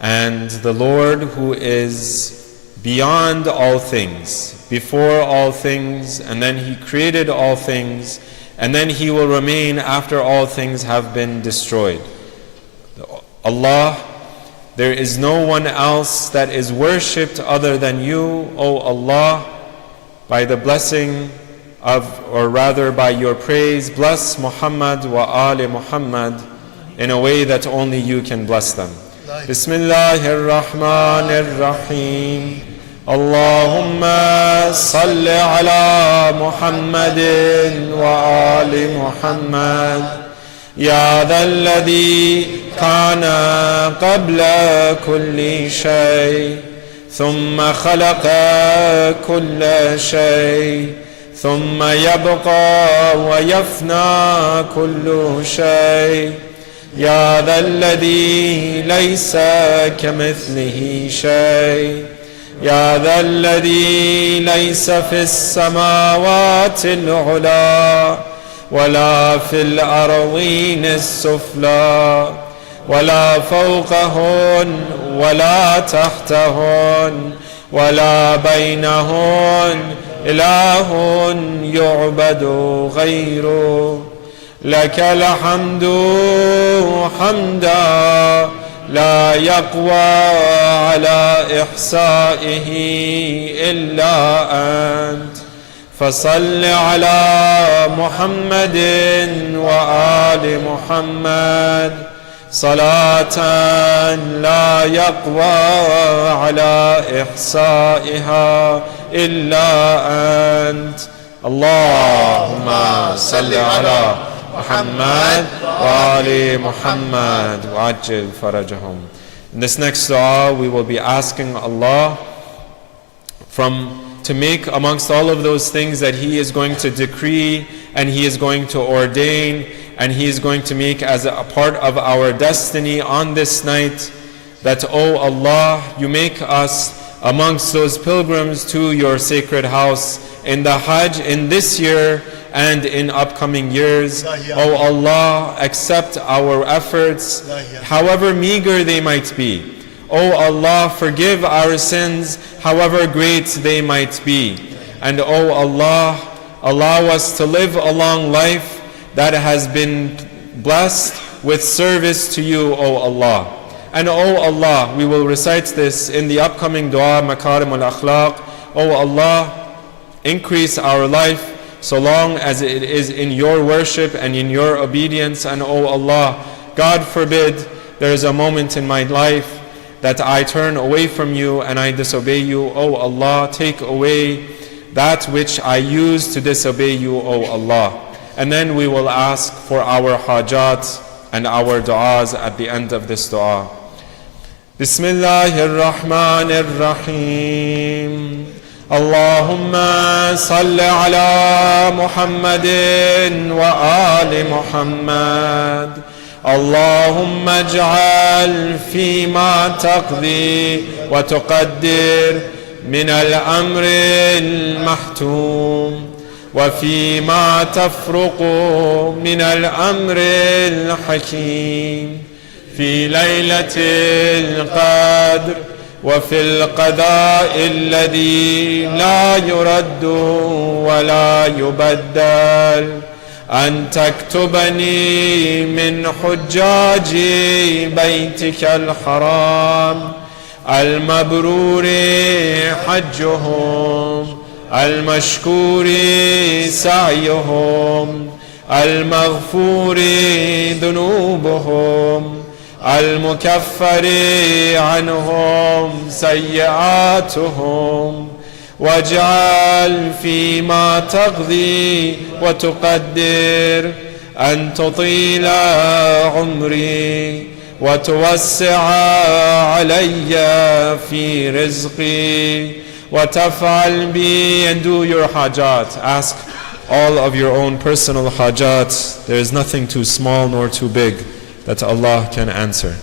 and the Lord who is beyond all things, before all things, and then He created all things, and then He will remain after all things have been destroyed. Allah, there is no one else that is worshipped other than You, O Allah. By the blessing of, or rather by Your praise, bless Muhammad wa ali Muhammad in a way that only You can bless them. بسم الله الرحمن الرحيم اللهم صل على محمد وآل محمد يا ذا الذي كان قبل كل شيء ثم خلق كل شيء ثم يبقى ويفنى كل شيء يا ذا الذي ليس كمثله شيء يا ذا الذي ليس في السماوات العلى ولا في الأرضين السفلى ولا فوقهن ولا تحتهن ولا بينهن إله يعبد غيره لك الحمد حمدا لا يقوى على إحصائه إلا أنت فصل على محمد وآل محمد صلاة لا يقوى على إحصائها إلا أنت اللهم صل على محمد وآل محمد وعجل فرجهم. In this next dua we will be asking Allah to make amongst all of those things that He is going to decree and He is going to ordain and He is going to make as a part of our destiny on this night, that, O Allah, you make us amongst those pilgrims to your sacred house in the Hajj in this year and in upcoming years. O Allah, accept our efforts, however meager they might be. O Allah, forgive our sins, however great they might be. And O Allah, allow us to live a long life that has been blessed with service to you, O Allah. And O Allah, we will recite this in the upcoming dua, Makarim al-Akhlaq. O Allah, increase our life so long as it is in your worship and in your obedience. And O Allah, God forbid there is a moment in my life that I turn away from you and I disobey you. O Allah, take away that which I use to disobey you, O Allah. And then we will ask for our hajat and our du'as at the end of this du'a. Bismillahir Rahmanir Rahim. Allahumma salli ala Muhammadin wa ali Muhammad. Allahumma ij'al fima taqdi wa tuqaddir min al-amri al-mahtum وفيما تفرق من الأمر الحكيم في ليلة القدر وفي القضاء الذي لا يرد ولا يبدل أن تكتبني من حجاج بيتك الحرام المبرور حجهم المشكور سعيهم المغفور ذنوبهم المكفر عنهم سيئاتهم واجعل فيما تقضي وتقدر أن تطيل عمري وتوسع علي في رزقي وتفعل بي. And do your hajat. Ask all of your own personal hajat. There is nothing too small nor too big that Allah can answer.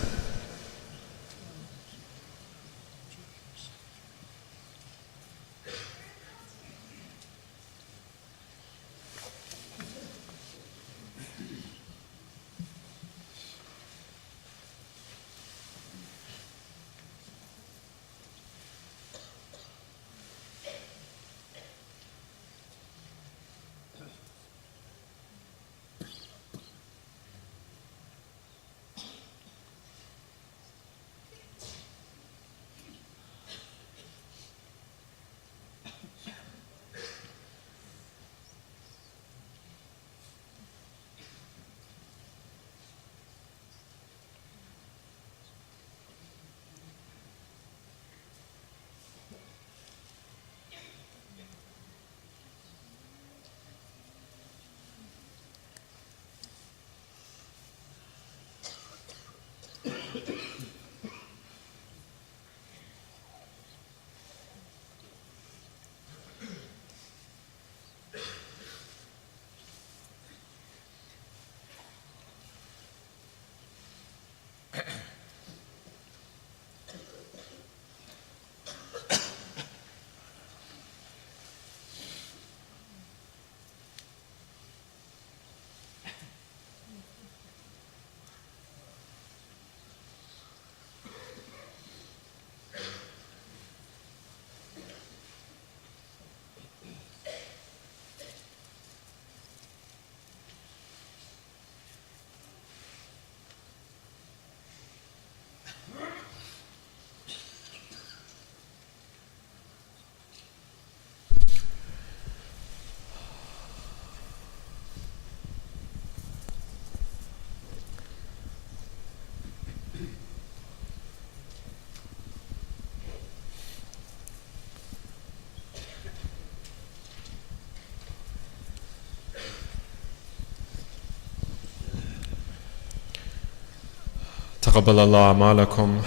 Taqabbalallah amalakum.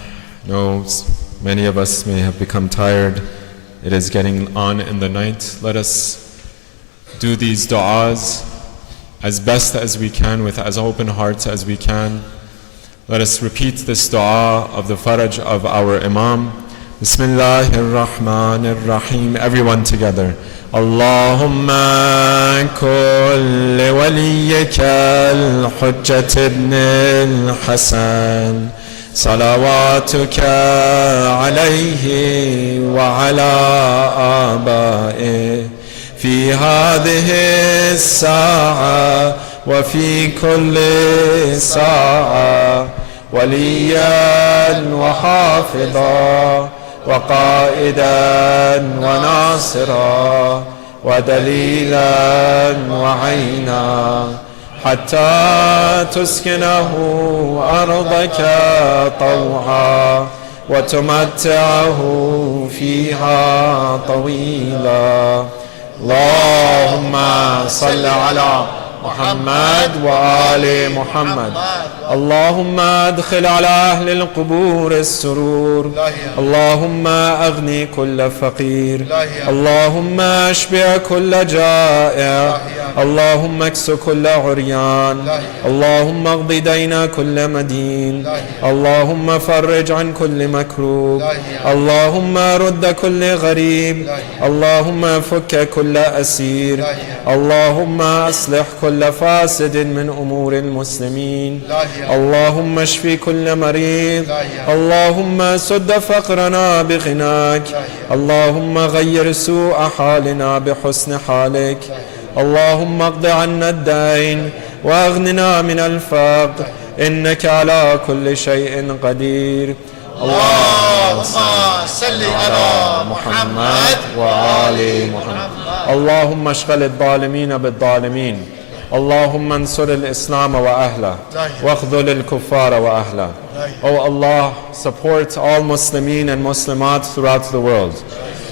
No, many of us may have become tired. It is getting on in the night. Let us do these du'as as best as we can, with as open hearts as we can. Let us repeat this dua of the faraj of our Imam. Bismillahir Rahmanir Rahim. Everyone together. Allahumma kulli waliyyika al-hujjat ibn al-Hasan. صلواتك عليه وعلى آبائه في هذه الساعة وفي كل ساعة وليا وحافظا وقائدا وناصرا ودليلا وعينا حتى تسكنه أرضك طوعا وتمتعه فيها طويلا. اللهم صل على محمد وآل محمد. اللهم ادخل على أهل القبور السرور. اللهم أغني كل فقير. اللهم اشبع كل جائع. اللهم اكس كل عريان. اللهم اقض دين كل مدين. اللهم فرج عن كل مكروب. اللهم رد كل غريب. اللهم فك كل أسير. اللهم أصلح كل فاسد من أمور المسلمين. اللهم اشف كل مريض. اللهم سد فقرنا بغناك. اللهم غير سوء حالنا بحسن حالك. اللهم اقض عنا الدين واغننا من الفقر إنك على كل شيء قدير. اللهم صل على محمد وآل محمد. اللهم اشغل الظالمين بالظالمين. اللهم انصر الإسلام وأهله واخذل الكفار وأهله. Oh Allah, support all Muslimin and Muslimat throughout the world.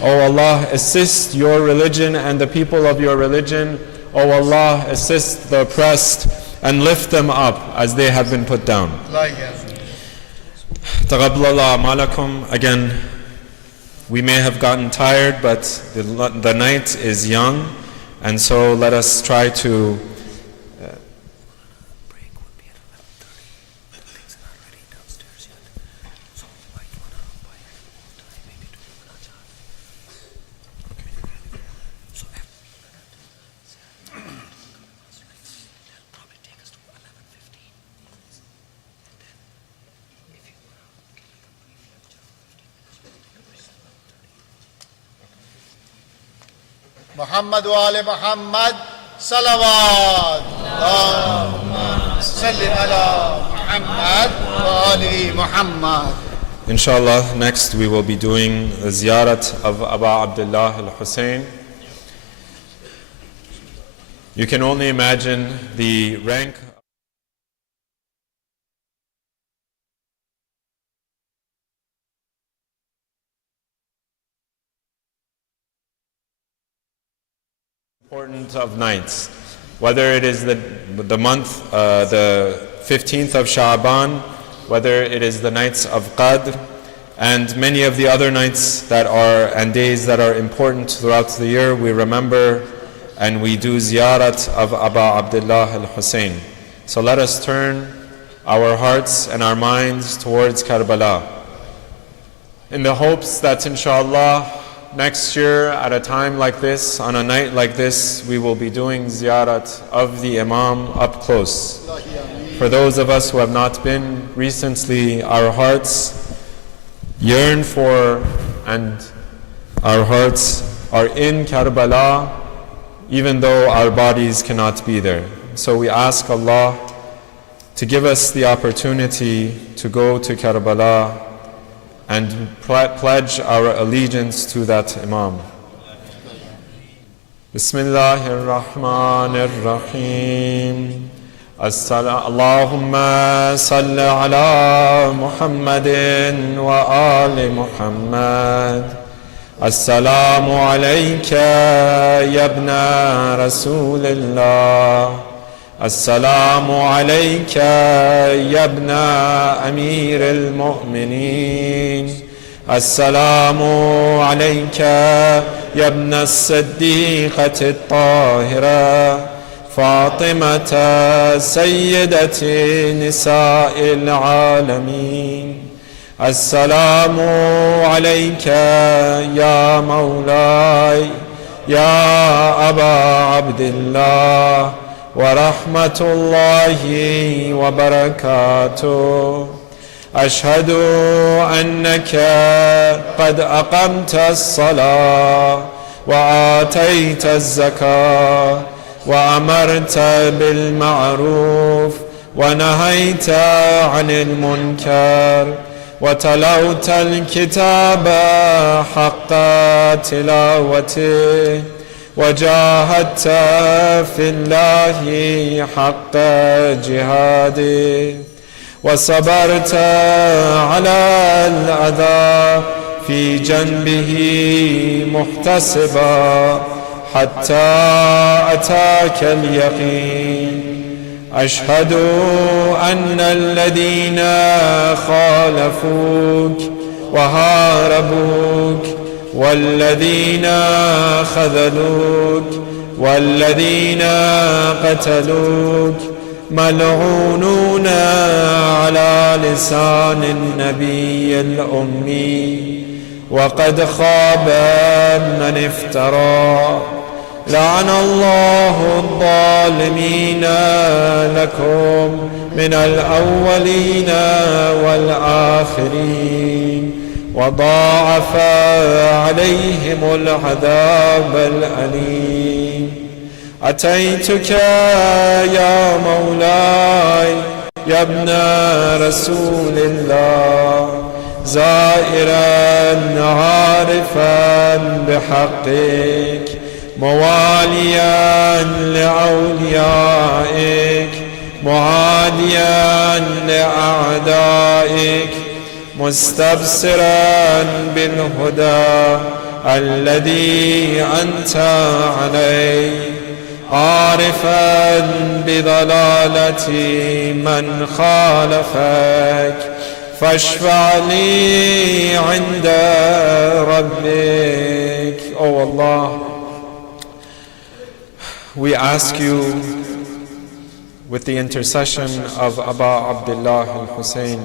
Oh Allah, assist your religion and the people of your religion. Oh Allah, assist the oppressed and lift them up as they have been put down. Taqabbalallah amalakum. Again, we may have gotten tired, but the night is young, and so let us try to محمد وآل محمد صلوات. اللهم صل على محمد وآل محمد. Inshallah, next we will be doing the ziyarat of Abu Abdullah al-Hussein. You can only imagine the rank important of nights, whether it is the month, the 15th of Sha'ban, whether it is the nights of Qadr, and many of the other nights that are and days that are important throughout the year. We remember and we do ziyarat of Abu Abdullah al-Hussein. So let us turn our hearts and our minds towards Karbala in the hopes that inshallah next year at a time like this, on a night like this, we will be doing ziyarat of the Imam up close. For those of us who have not been recently, our hearts yearn for and our hearts are in Karbala even though our bodies cannot be there. So we ask Allah to give us the opportunity to go to Karbala and pledge our allegiance to that Imam. Bismillahir Rahmanir Rahim. Allahumma salli ala Muhammadin wa ali Muhammad. Assalamu alayka ya ibna Rasulillah السلام عليك يا ابن أمير المؤمنين السلام عليك يا ابن الصديقة الطاهرة فاطمة سيدة نساء العالمين السلام عليك يا مولاي يا أبا عبد الله ورحمة الله وبركاته أشهد أنك قد أقمت الصلاة وآتيت الزكاة وأمرت بالمعروف ونهيت عن المنكر وتلوت الكتاب حق تلاوته وجاهدت في الله حق جهاده وصبرت على الأذى في جنبه محتسبا حتى أتاك اليقين أشهد أن الذين خالفوك وهاربوك والذين خذلوك والذين قتلوك ملعونون على لسان النبي الأمي وقد خاب من افترى لعن الله الظالمين لكم من الأولين والآخرين وضاعف عليهم العذاب الأليم أتيتك يا مولاي يا ابن رسول الله زائرا عارفا بحقك مواليا لأوليائك معاديا لأعدائك مستبصرا بالهدى الذي أنت عليه عارفا بضلالة من خالفك فاشفع لي عند ربك. Oh Allah, we ask you with the intercession of Aba Abdullah al-Hussein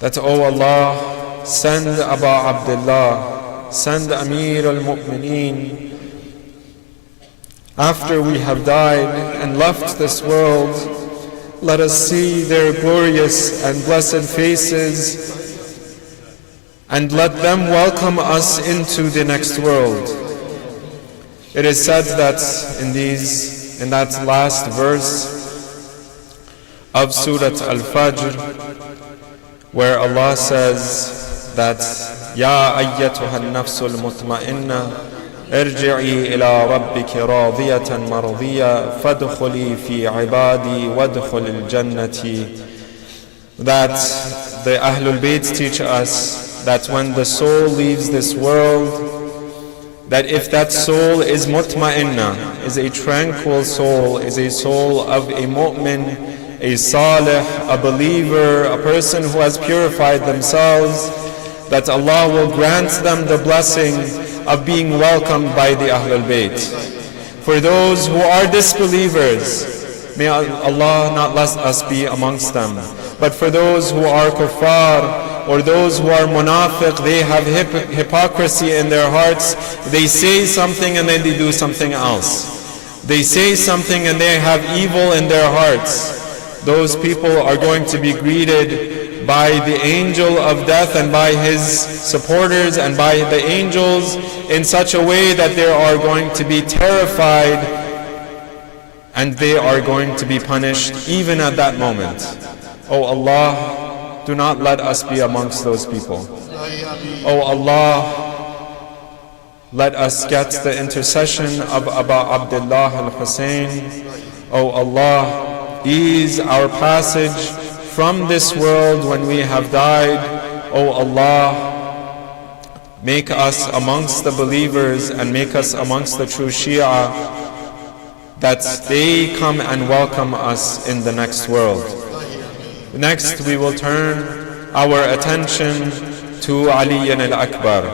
that, oh Allah, send Aba Abdullah, send Amir al-Mu'mineen after we have died and left this world. Let us see their glorious and blessed faces and let them welcome us into the next world. It is said that in that last verse of Surah Al-Fajr, where Allah says that Ya ayyatuha an-nafsul mutma'inna irji'i ila rabbiki radiyatan mardiya fadkhuli fi ibadi wadkhulil jannati, that the Ahlul Bayt teach us that when the soul leaves this world, that if that soul is mutma'inna, is a tranquil soul, is a soul of a mu'min, a salih, a believer, a person who has purified themselves, that Allah will grant them the blessing of being welcomed by the Ahlul Bayt. For those who are disbelievers, may Allah not let us be amongst them. But for those who are kuffar, or those who are munafiq, they have hypocrisy in their hearts. They say something and then they do something else. They say something and they have evil in their hearts. Those people are going to be greeted by the angel of death and by his supporters and by the angels in such a way that they are going to be terrified and they are going to be punished even at that moment. Oh Allah, do not let us be amongst those people. Oh Allah, let us get the intercession of Aba Abdullah al-Hussein. Oh Allah, ease our passage from this world when we have died. Oh Allah, make us amongst the believers and make us amongst the true Shia. that they come and welcome us in the next world. Next, we will turn our attention to Ali al-Akbar,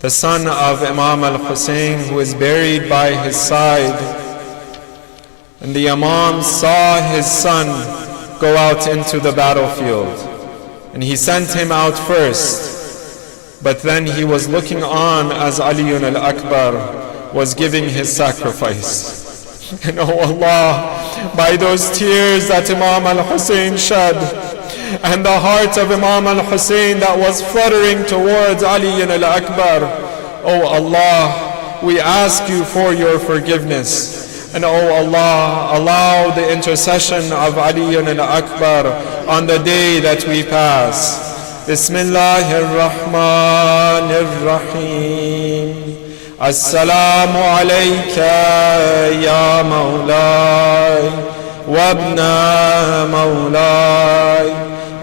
the son of Imam al-Hussein, who is buried by his side. And the Imam saw his son go out into the battlefield, and he sent him out first. But then he was looking on as Ali al-Akbar was giving his sacrifice. And oh Allah, by those tears that Imam al-Hussein shed, and the heart of Imam al-Hussein that was fluttering towards Ali al-Akbar, oh Allah, we ask you for your forgiveness. And oh Allah, allow the intercession of Ali al-Akbar on the day that we pass. Bismillahir Rahmanir Rahim. Assalamu alayka ya Mawlay wa ibna Mawlay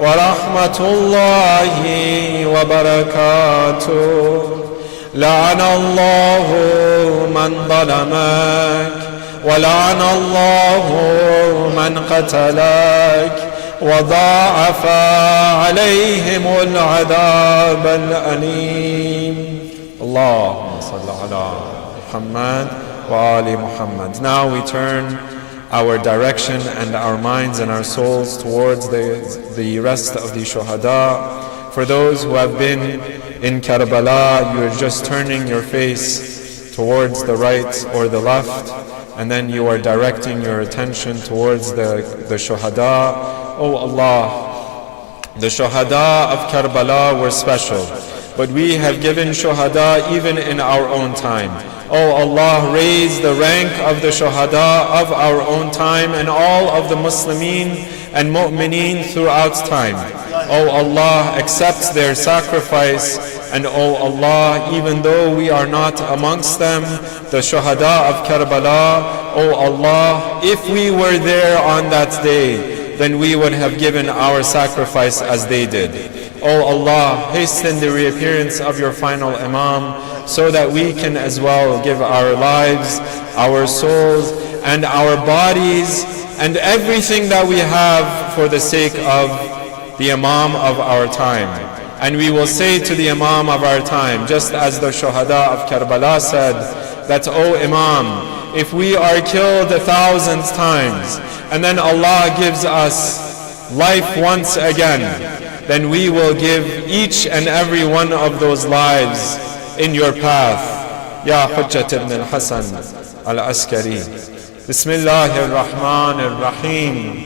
wa rahmatullahi wa barakatuh. La'ana Allahu man zalamak ولعن الله من قتلك وضاعف عليهم العذاب الأليم. اللهم صل على محمد وآل محمد. Now we turn our direction and our minds and our souls towards the rest of the shuhada. For those who have been in Karbala, you are just turning your face towards the right or the left, and then you are directing your attention towards the shuhada. Oh Allah, the shuhada of Karbala were special, but we have given shuhada even in our own time. Oh Allah, raise the rank of the shuhada of our own time and all of the Muslimin and mu'mineen throughout time. Oh Allah, accept their sacrifice. And oh Allah, even though we are not amongst them, the shuhada of Karbala, oh Allah, if we were there on that day, then we would have given our sacrifice as they did. Oh Allah, hasten the reappearance of your final Imam, so that we can as well give our lives, our souls, and our bodies, and everything that we have for the sake of the Imam of our time. And we will say to the Imam of our time, just as the shuhada of Karbala said, that, oh Imam, if we are killed 1,000 times, and then Allah gives us life once again, then we will give each and every one of those lives in your path. Ya Hujjat ibn al-Hasan al-Askari. Bismillahir Rahmanir Rahim.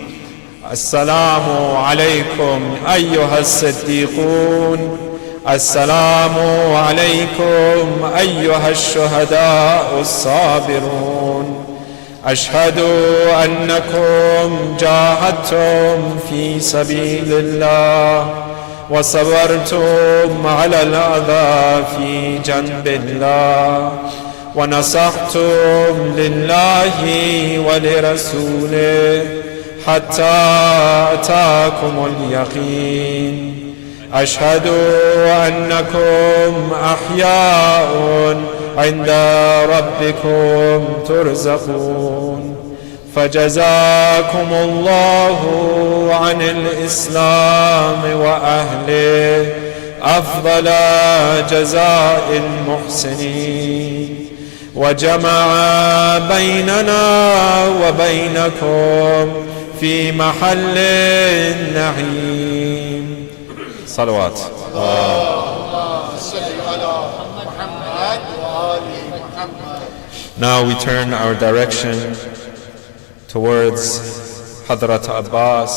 السلام عليكم أيها الصديقون السلام عليكم أيها الشهداء الصابرون أشهد أنكم جاهدتم في سبيل الله وصبرتم على الأذى في جنب الله ونصحتم لله ولرسوله حتى أتاكم اليقين أشهد أنكم أحياء عند ربكم ترزقون فجزاكم الله عن الإسلام وأهله أفضل جزاء المحسنين وجمع بيننا وبينكم في محل النعيم. صلوات. Now we turn our direction towards Hadrat Abbas,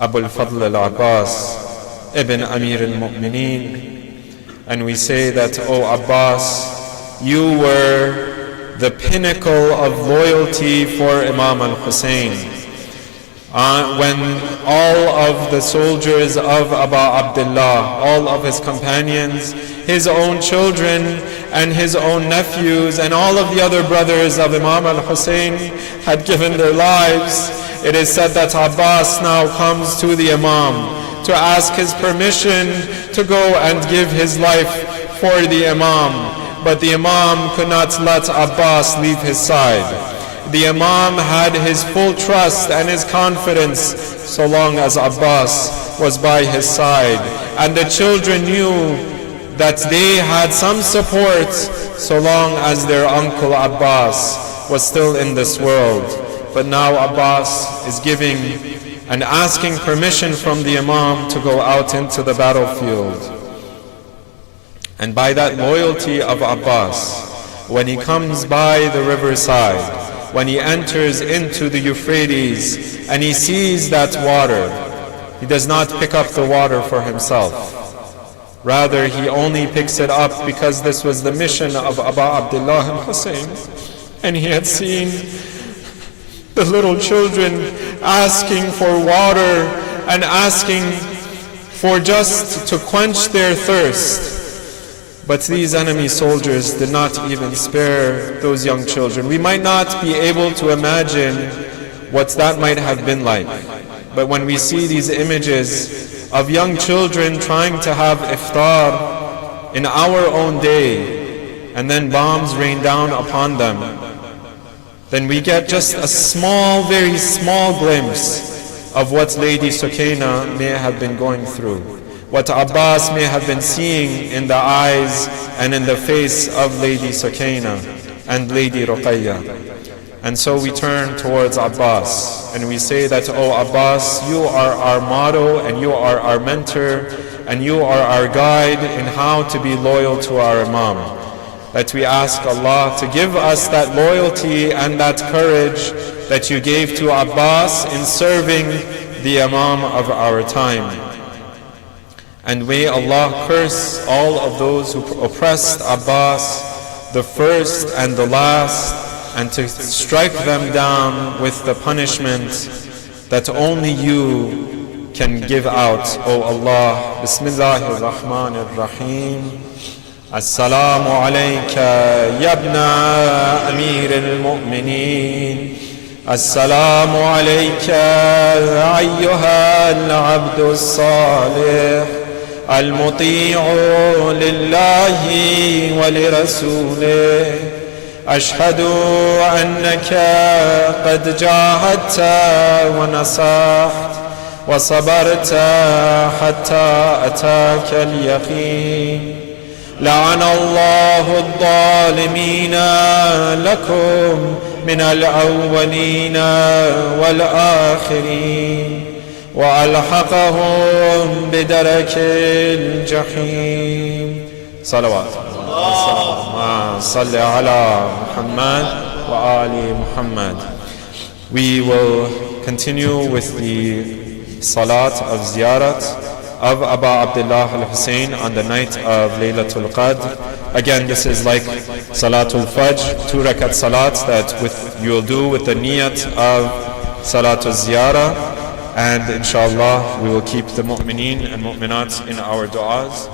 Abu al-Fadl al-Abbas, Ibn Amir al-Mu'mineen, and we say that, O Abbas, you were the pinnacle of loyalty for Imam al-Hussein. When all of the soldiers of Abu Abdullah, all of his companions, his own children and his own nephews and all of the other brothers of Imam al-Hussein had given their lives, it is said that Abbas now comes to the Imam to ask his permission to go and give his life for the Imam. but the Imam could not let Abbas leave his side. The Imam had his full trust and his confidence so long as Abbas was by his side. And the children knew that they had some support so long as their uncle Abbas was still in this world. But now Abbas is giving and asking permission from the Imam to go out into the battlefield. And by that loyalty of Abbas, when he comes by the riverside, when he enters into the Euphrates and he sees that water, he does not pick up the water for himself. Rather, he only picks it up because this was the mission of Abu Abdullah al-Hussein. And he had seen the little children asking for water and asking for just to quench their thirst. But these enemy soldiers did not even spare those young children. We might not be able to imagine what that might have been like. But when we see these images of young children trying to have iftar in our own day, and then bombs rain down upon them, then we get just a small, very small glimpse of what Lady Sukaina may have been going through, what Abbas may have been seeing in the eyes and in the face of Lady Sukaina and Lady Ruqayya. And so we turn towards Abbas and we say that, oh Abbas, you are our model and you are our mentor and you are our guide in how to be loyal to our Imam. That we ask Allah to give us that loyalty and that courage that you gave to Abbas in serving the Imam of our time. And may Allah curse all of those who oppressed Abbas, the first and the last, and to strike them down with the punishment that only you can give out, O Allah. Bismillahir Rahmanir Rahim. Assalamu alayka ya ibna Amir al-Mu'mineen. Assalamu alayka ayyuha al-abdu as-salih. المطيع لله ولرسوله أشهد أنك قد جاهدت ونصحت وصبرت حتى أتاك اليقين لعن الله الظالمين لكم من الأولين والآخرين وألحقهم بدرك الجحيم صلوات اللهم صل على محمد وآل محمد. We will continue with the salat of ziyarat of Abu Abdullah al-Hussein on the night of Laylatul Qadr. Again, this is like Salatul Fajr, 2 rakat salats that you will do with the niyat of Salatul Ziyarah. And inshallah, we will keep the mu'mineen and mu'minat in our du'as.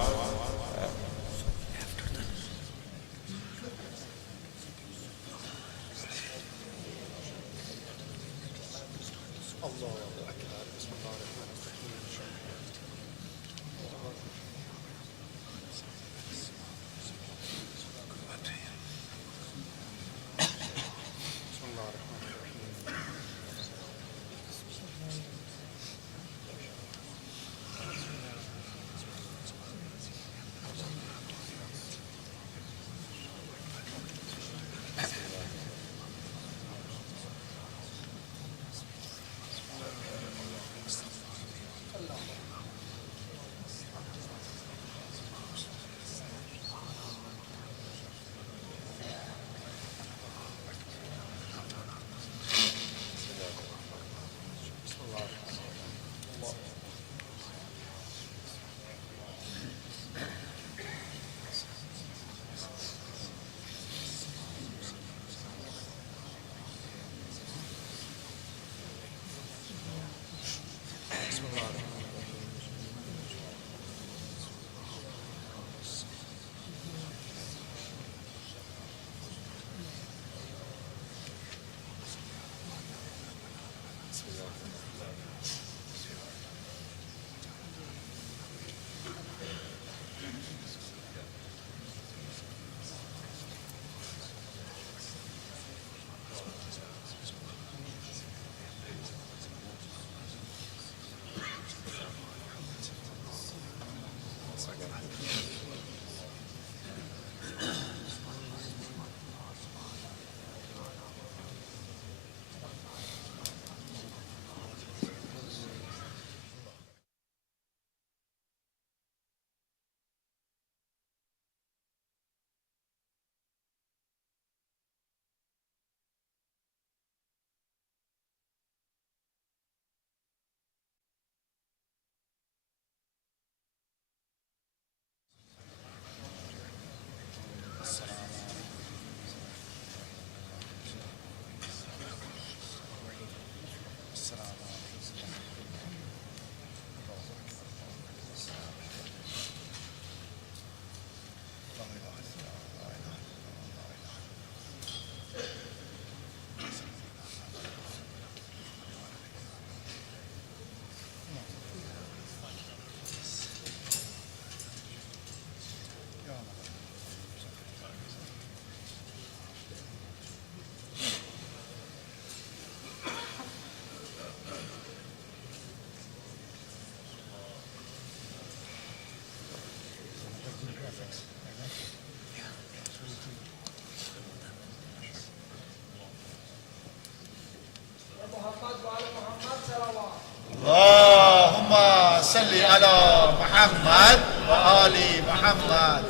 ala Muhammad wa ali Muhammad.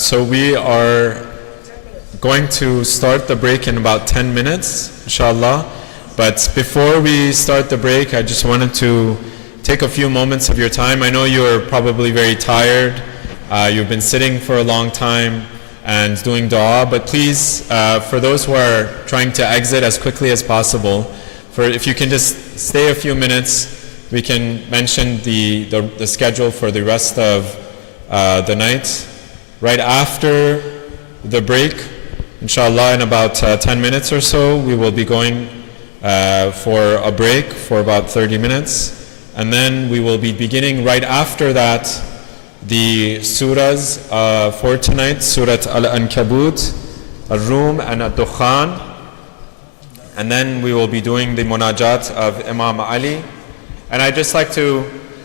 So we are going to start the break in about 10 minutes, inshallah. But before we start the break, I just wanted to take a few moments of your time. I know you're probably very tired. You've been sitting for a long time and doing dua, but please, for those who are trying to exit as quickly as possible, if you can just stay a few minutes, we can mention the schedule for the rest of the night. Right after the break, inshallah, in about 10 minutes or so, we will be going for a break for about 30 minutes. And then we will be beginning right after that the surahs for tonight, Surat Al-Ankabut, Al-Rum, and Al-Dukhan. And then we will be doing the munajat of Imam Ali. And I'd just like to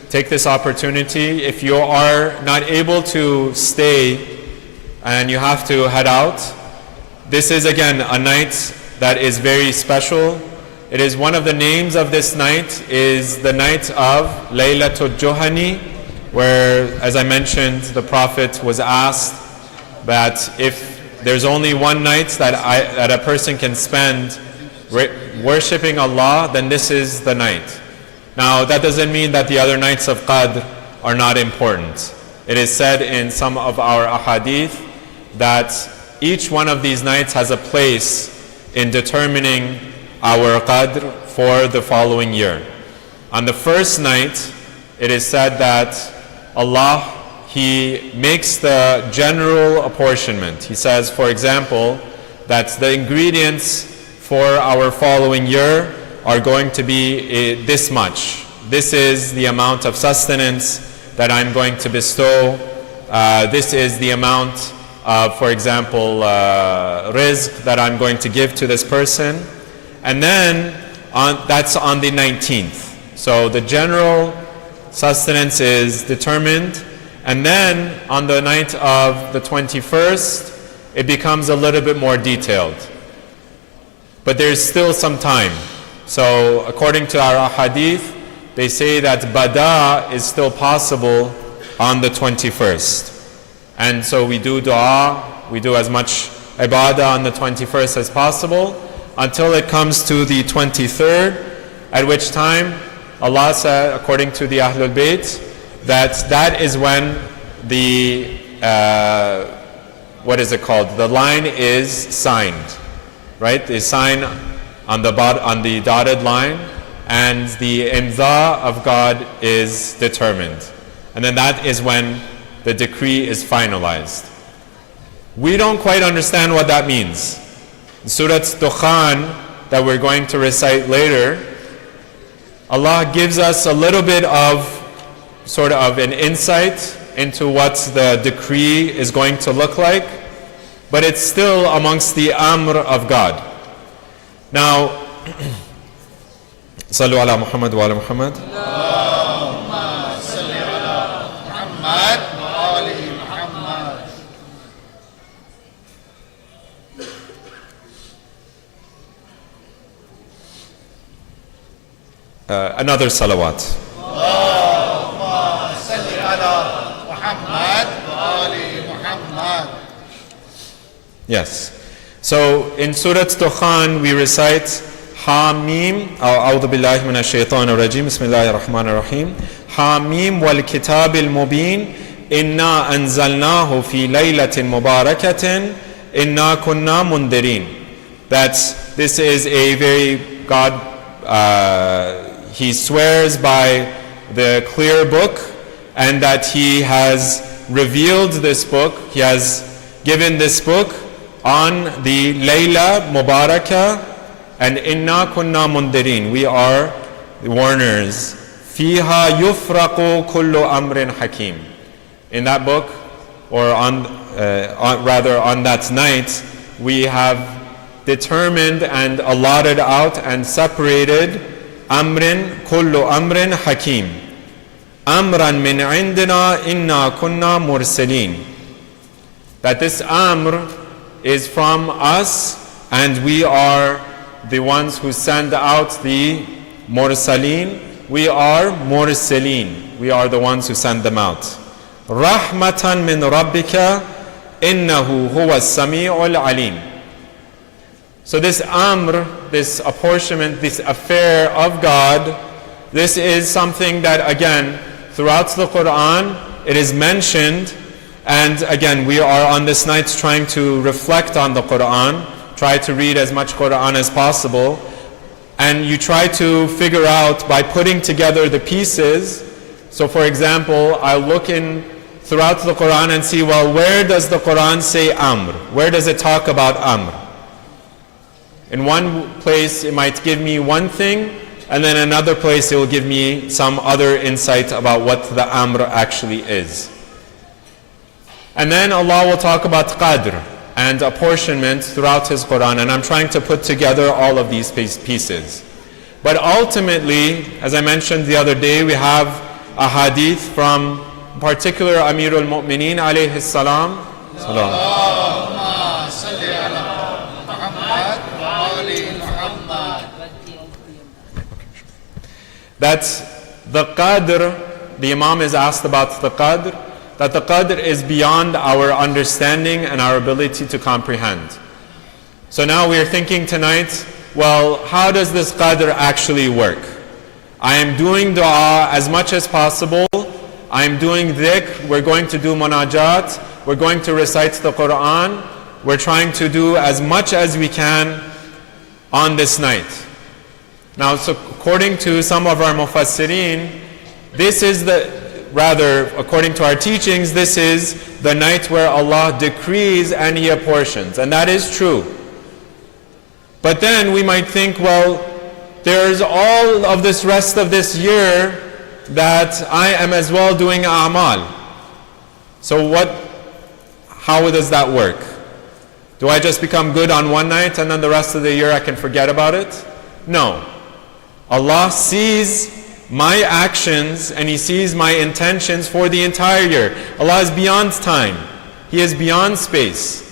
take this opportunity, if you are not able to stay and you have to head out, this is again a night that is very special. It is one of the names of this night is the night of Laylatul Juhani, where, as I mentioned, the Prophet was asked that if there's only one night that a person can spend worshipping Allah, then this is the night. Now, that doesn't mean that the other nights of Qadr are not important. It is said in some of our ahadith that each one of these nights has a place in determining our Qadr for the following year. On the first night, it is said that Allah, He makes the general apportionment. He says, for example, that the ingredients for our following year are going to be this much. This is the amount of sustenance that I'm going to bestow. This is the amount of, for example, rizq that I'm going to give to this person. And then that's on the 19th. So the general sustenance is determined. And then on the night of the 21st, it becomes a little bit more detailed. But there's still some time. So according to our hadith, they say that Bada is still possible on the 21st. And so we do dua, we do as much ibadah on the 21st as possible until it comes to the 23rd, at which time Allah said, according to the Ahlul Bayt, that is when the, what is it called? The line is signed, right? The sign on the dotted line, and the imza of God is determined. And then that is when the decree is finalized. We don't quite understand what that means. In Surah Dukhan, that we're going to recite later, Allah gives us a little bit of sort of an insight into what the decree is going to look like, but it's still amongst the amr of God. Now, Sallu ala Muhammad wa ala Muhammad. Allahumma salli ala Muhammad wa ali Muhammad. Another salawat. Allahumma salli ala Muhammad wa ali Muhammad. Yes. So in Surah Dukhan we recite Hamim, A'udhu billahi minash shaitanir rajim, Bismillahir Rahmanir Rahim. Hamim wal kitabil mubin, inna anzalnahu fi laylatin mubarakatin, inna kunna mundirin. That this is a very God, He swears by the clear book, and that He has revealed this book, He has given this book on the Layla Mubarakah, and inna kunna mundirin, we are the warners. Fiha yufraqu kullu amrin hakim. In that book, or on that night, we have determined and allotted out and separated amrin, kullu amrin hakim. Amran min indina inna kunna mursalin. That this amr is from us, and we are the ones who send out the mursalin, we are mursalin. We are the ones who send them out. Rahmatan min rabbika innahu huwa as-sami'ul alim. So this amr, this apportionment, this affair of God, this is something that, again, throughout the Quran, it is mentioned. And again, we are on this night trying to reflect on the Quran, try to read as much Quran as possible. And you try to figure out by putting together the pieces. So for example, I'll look in throughout the Quran and see, well, where does the Quran say amr? Where does it talk about amr? In one place it might give me one thing, and then another place it will give me some other insight about what the amr actually is. And then Allah will talk about qadr and apportionment throughout His Quran, and I'm trying to put together all of these pieces. But ultimately, as I mentioned the other day, we have a hadith from particular Amir al-Mu'mineen alayhi salam. Allahumma salli ala Muhammad wa ali Muhammad. That the qadr, the Imam is asked about the qadr, that the qadr is beyond our understanding and our ability to comprehend. So now we are thinking tonight, well, how does this qadr actually work? I am doing dua as much as possible. I am doing dhikr. We're going to do munajat. We're going to recite the Quran. We're trying to do as much as we can on this night. Now, so according to some of our mufassirin, this is according to our teachings, this is the night where Allah decrees and He apportions. And that is true. But then we might think, well, there's all of this rest of this year that I am as well doing Amal. So how does that work? Do I just become good on one night and then the rest of the year I can forget about it? No. Allah sees my actions and He sees my intentions for the entire year. Allah is beyond time. He is beyond space.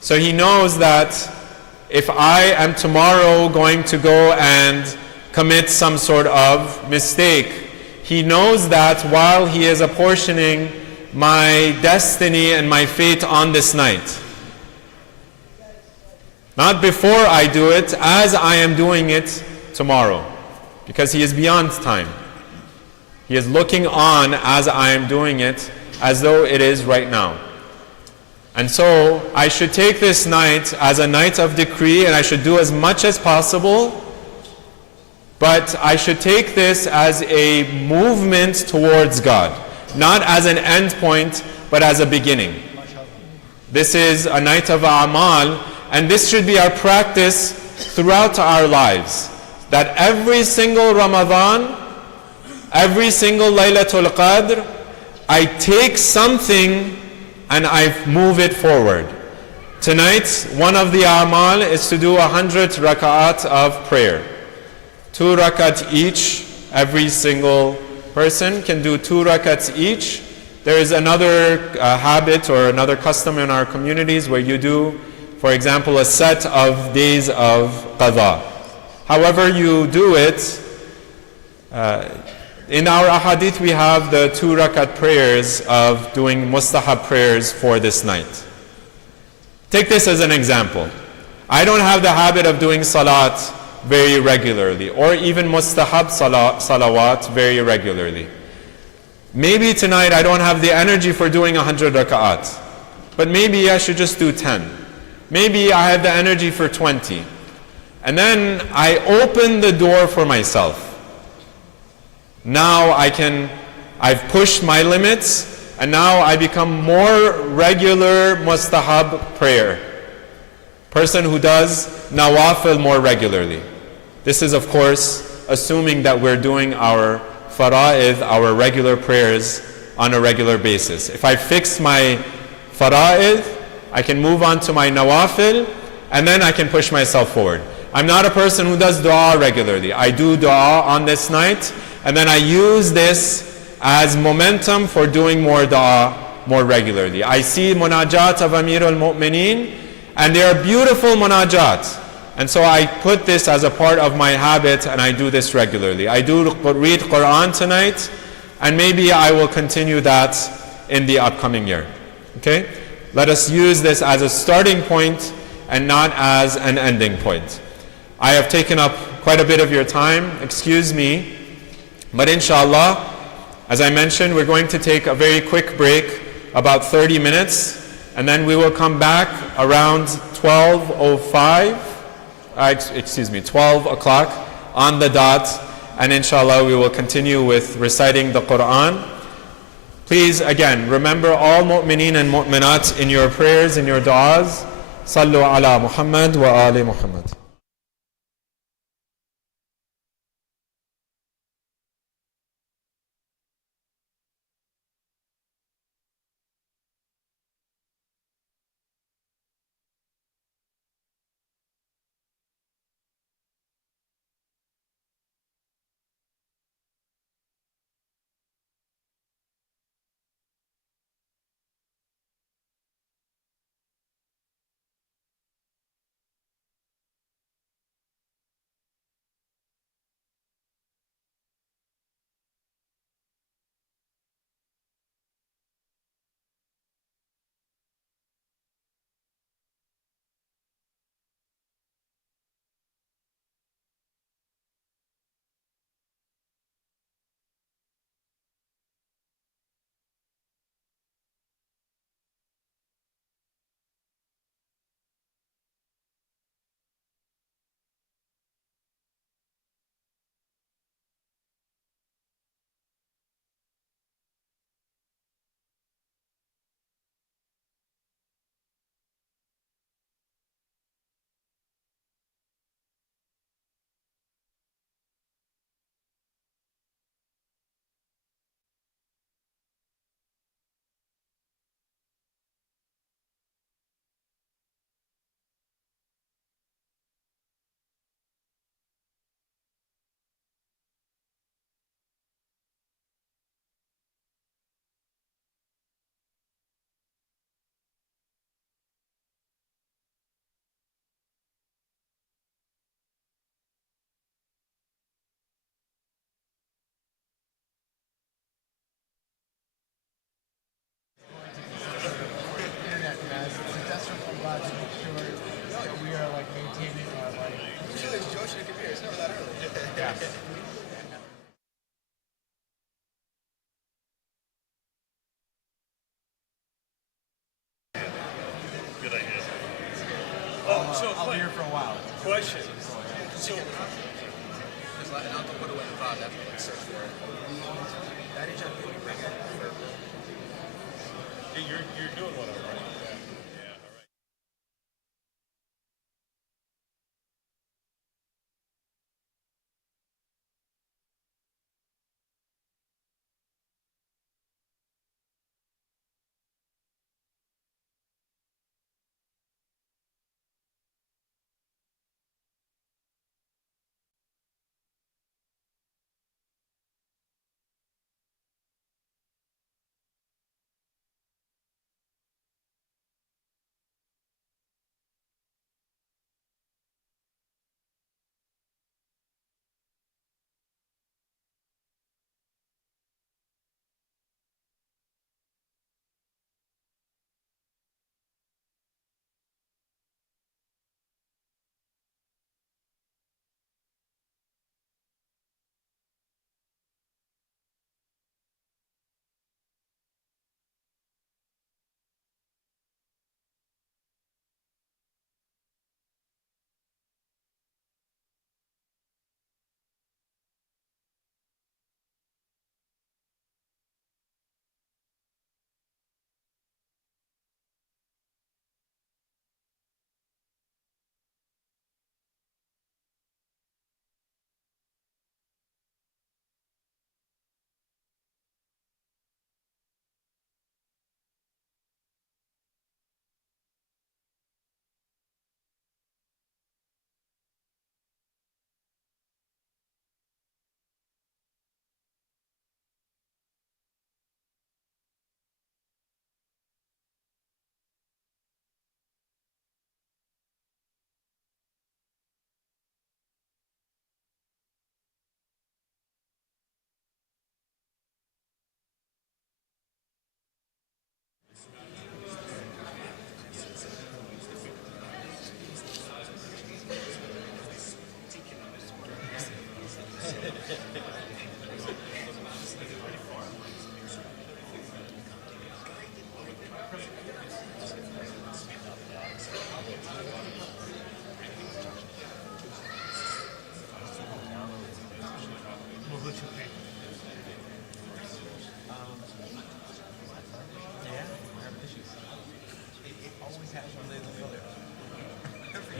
So He knows that if I am tomorrow going to go and commit some sort of mistake, He knows that while He is apportioning my destiny and my fate on this night. Not before I do it, as I am doing it tomorrow. Because He is beyond time. He is looking on as I am doing it, as though it is right now. And so I should take this night as a night of decree, and I should do as much as possible, but I should take this as a movement towards God, not as an end point, but as a beginning. This is a night of Amal, and this should be our practice throughout our lives. That every single Ramadan, every single Lailatul Qadr, I take something and I move it forward. Tonight, one of the Amal is to do 100 raka'at of prayer. 2 rakat each. Every single person can do 2 rakats each. There is another habit or another custom in our communities where you do, for example, a set of days of qadha. However you do it, in our ahadith we have the 2 rakat prayers of doing mustahab prayers for this night. Take this as an example. I don't have the habit of doing salat very regularly, or even mustahab salawat very regularly. Maybe tonight I don't have the energy for doing 100 raka'at, but maybe I should just do 10. Maybe I have the energy for 20. And then I open the door for myself. Now I've pushed my limits, and now I become more regular mustahab prayer. Person who does nawafil more regularly. This is, of course, assuming that we're doing our fara'id, our regular prayers, on a regular basis. If I fix my fara'id, I can move on to my nawafil, and then I can push myself forward. I'm not a person who does dua regularly. I do dua on this night, and then I use this as momentum for doing more dua more regularly. I see munajat of Amir al-Mu'mineen, and they are beautiful munajat. And so I put this as a part of my habit, and I do this regularly. I do read Quran tonight, and maybe I will continue that in the upcoming year. Okay? Let us use this as a starting point and not as an ending point. I have taken up quite a bit of your time, excuse me, but inshallah, as I mentioned, we're going to take a very quick break, about 30 minutes, and then we will come back around 12 o'clock on the dot, and inshallah we will continue with reciting the Quran. Please, again, remember all mu'mineen and mu'minat in your prayers, in your du'as. Sallu ala Muhammad wa ali Muhammad. I'll be here for a while. Question. So, you're doing whatever, right?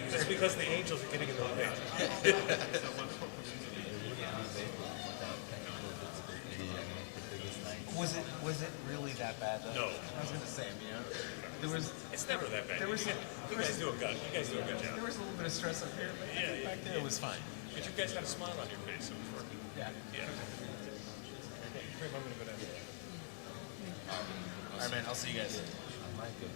It's because the angels are getting in the way. Was it really that bad though? No. I was gonna say, you know, there was. It's never that bad. There was. You guys do a good. You guys do a good job. There was a little bit of stress up here, but Yeah, back there it was fine. But you guys had a smile on your face, so it's working. Yeah. Yeah. Okay, I'm gonna go down. All right, man. I'll see you guys. No. Good.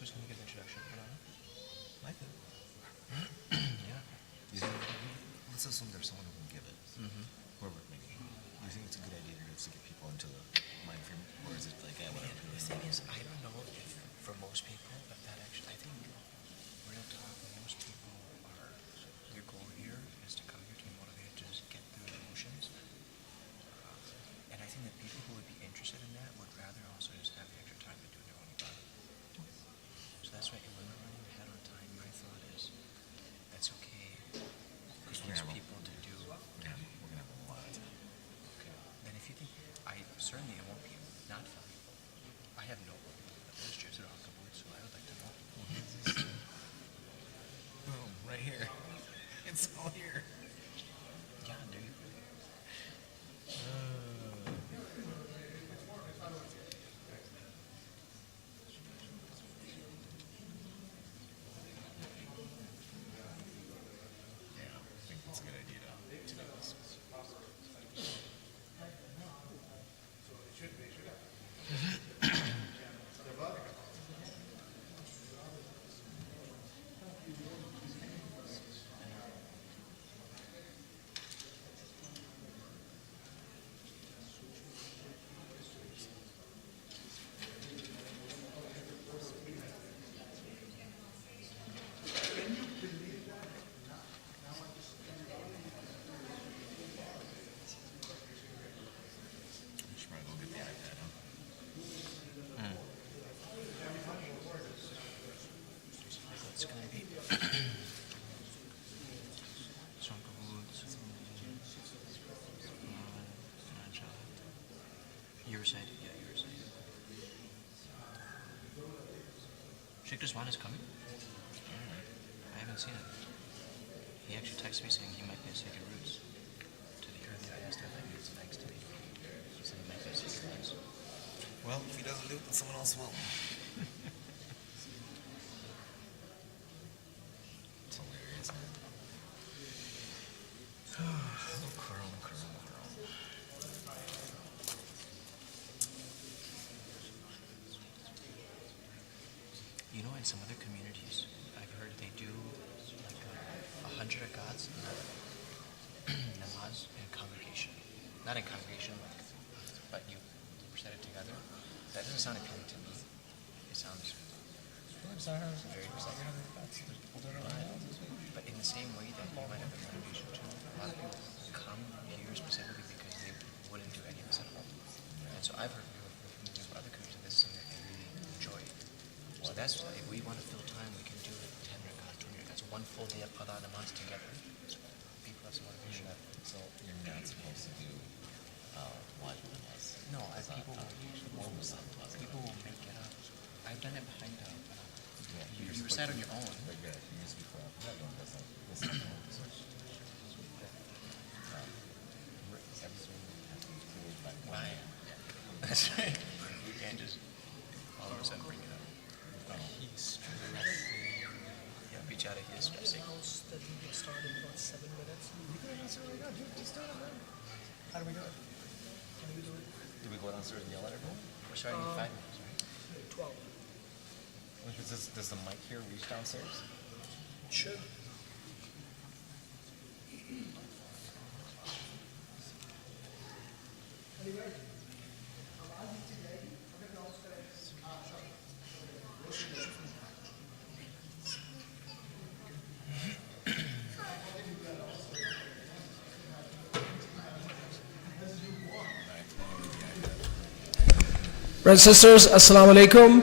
Who's going to give the introduction? I could. Yeah. Let's assume there's someone who can give it. Whoever it may be. Do you think it's a good idea to get people into the mind frame, or is it like, whatever? The thing is, I don't know if for most people, if that actually, I think real talk, most people are, your goal here is to come here to be motivated to just get through the emotions. And I think that people who would be interested in that would rather also just have the extra time to do their own ibadah. So that's why when we're running ahead on time, my thought is that's okay. Because there's people to do. Yeah, we're going to have a lot of time. Okay. Then if you think, certainly it won't be not valuable. I have no clue. There's just around the board, so I would like to know. Boom, right here. It's all here. Yeah, there you go. Yeah, I think it's a good idea to do this. I should probably go get the iPad, huh? It's going to be some cahoots, your side, yeah, your side. Shayk Reza is coming? I haven't seen it. He actually texted asked me saying he might be a second roots. Today earlier I asked him if he was next today. He said he might be a second roots. Well, if he doesn't do it, then someone else will. It's hilarious, man. Quran, Quran, Quran. You know, in some other communities, I've heard they do like 100 rakats namaz in congregation. Not in congregation, like, but you recite it together. That doesn't sound appealing to me. It sounds very but in the same way that you might have a motivation to, a lot of people come here specifically because they wouldn't do any of this at home. And so I've heard from other communities that this is something that they really enjoy. So that's, if we want to fill time, we can do it 10 rakats, 20 rakats, one full day of qada namaz together. So people have some motivation. So you're not supposed to do wajib namaz. No, people will make it up. I've done it behind you recite on your own. But yeah, you used to be correct. That one doesn't. That's not the one. Why? That's right. You can't just all of a sudden bring it up. He's stressing. Yeah, reach out of his stressing. That we get started in about 7 minutes. How do we do it? Can we do it? Do we go downstairs and yell at everyone? We're starting in 5 minutes, right? 12. Does the mic here reach downstairs? Should. Brothers and sisters, Assalamu alaikum.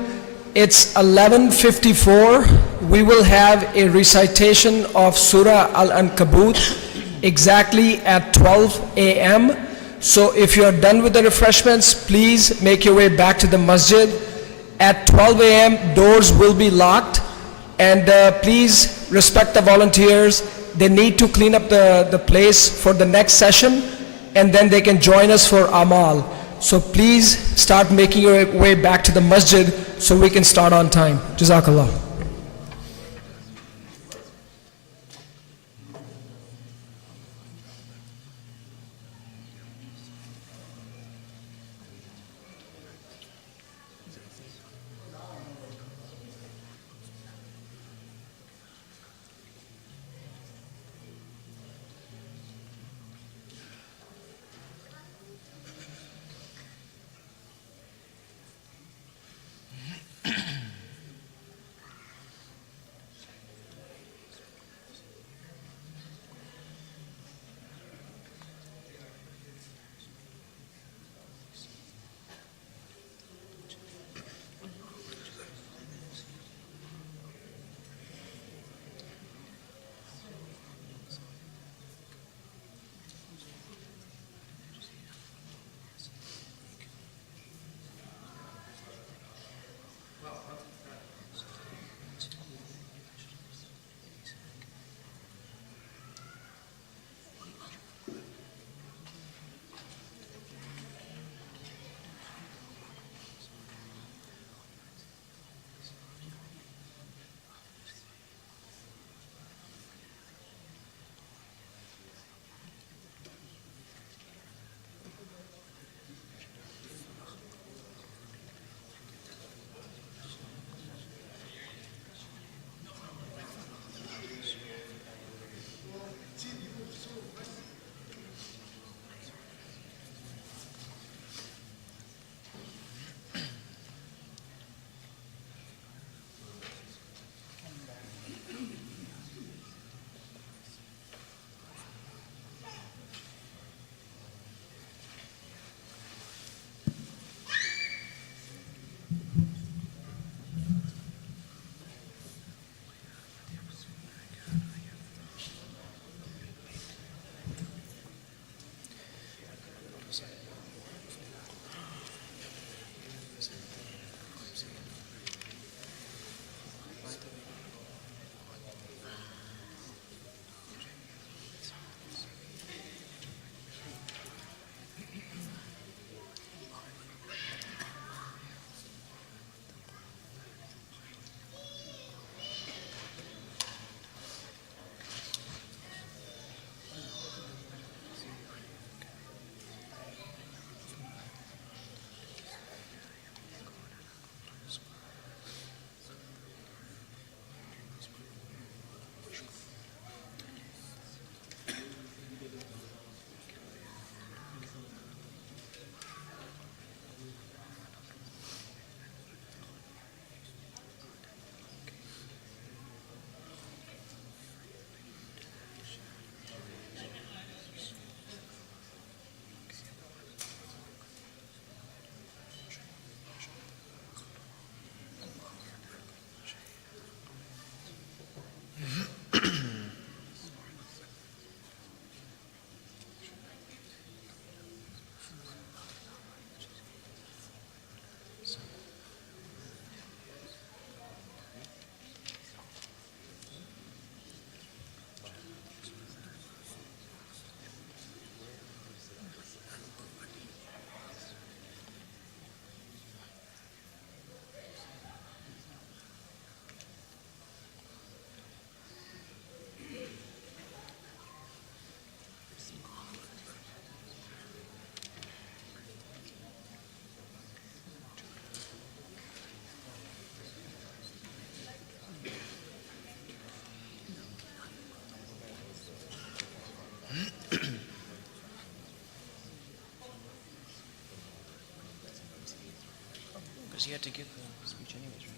It's 11:54. We will have a recitation of Surah Al-Ankabut exactly at 12 a.m. So if you are done with the refreshments, please make your way back to the masjid. At 12 a.m., doors will be locked. And please respect the volunteers. They need to clean up the place for the next session, and then they can join us for Amal. So please start making your way back to the masjid so we can start on time. Jazakallah. Because he had to give the speech anyways, right?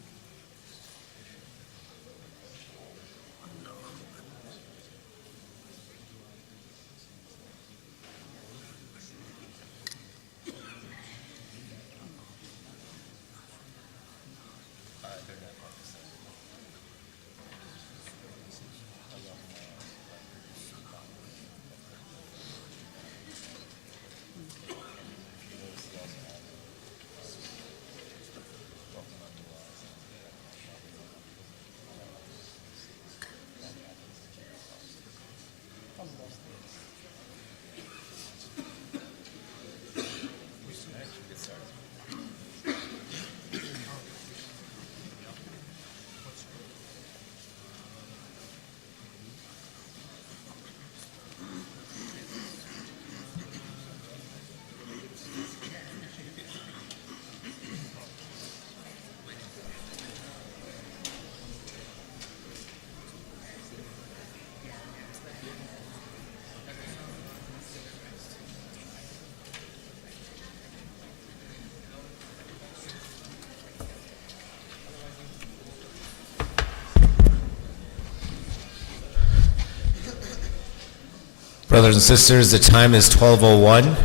Brothers and sisters, the time is 12:01,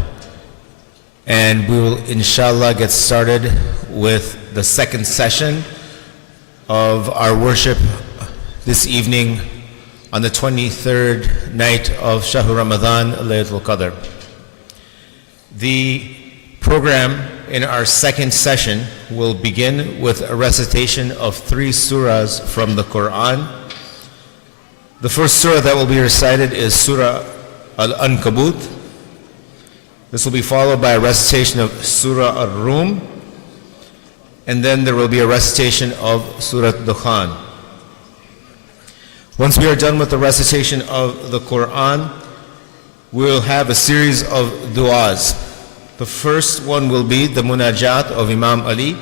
and we will inshallah get started with the second session of our worship this evening on the 23rd night of Shahr Ramadan, Laylatul Qadr. The program in our second session will begin with a recitation of 3 surahs from the Quran. The first surah that will be recited is Surah Al-Ankabut. This will be followed by a recitation of Surah Al-Rum, and then there will be a recitation of Surah Dukhan. Once we are done with the recitation of the Quran, we will have a series of du'as. The first one will be the Munajat of Imam Ali.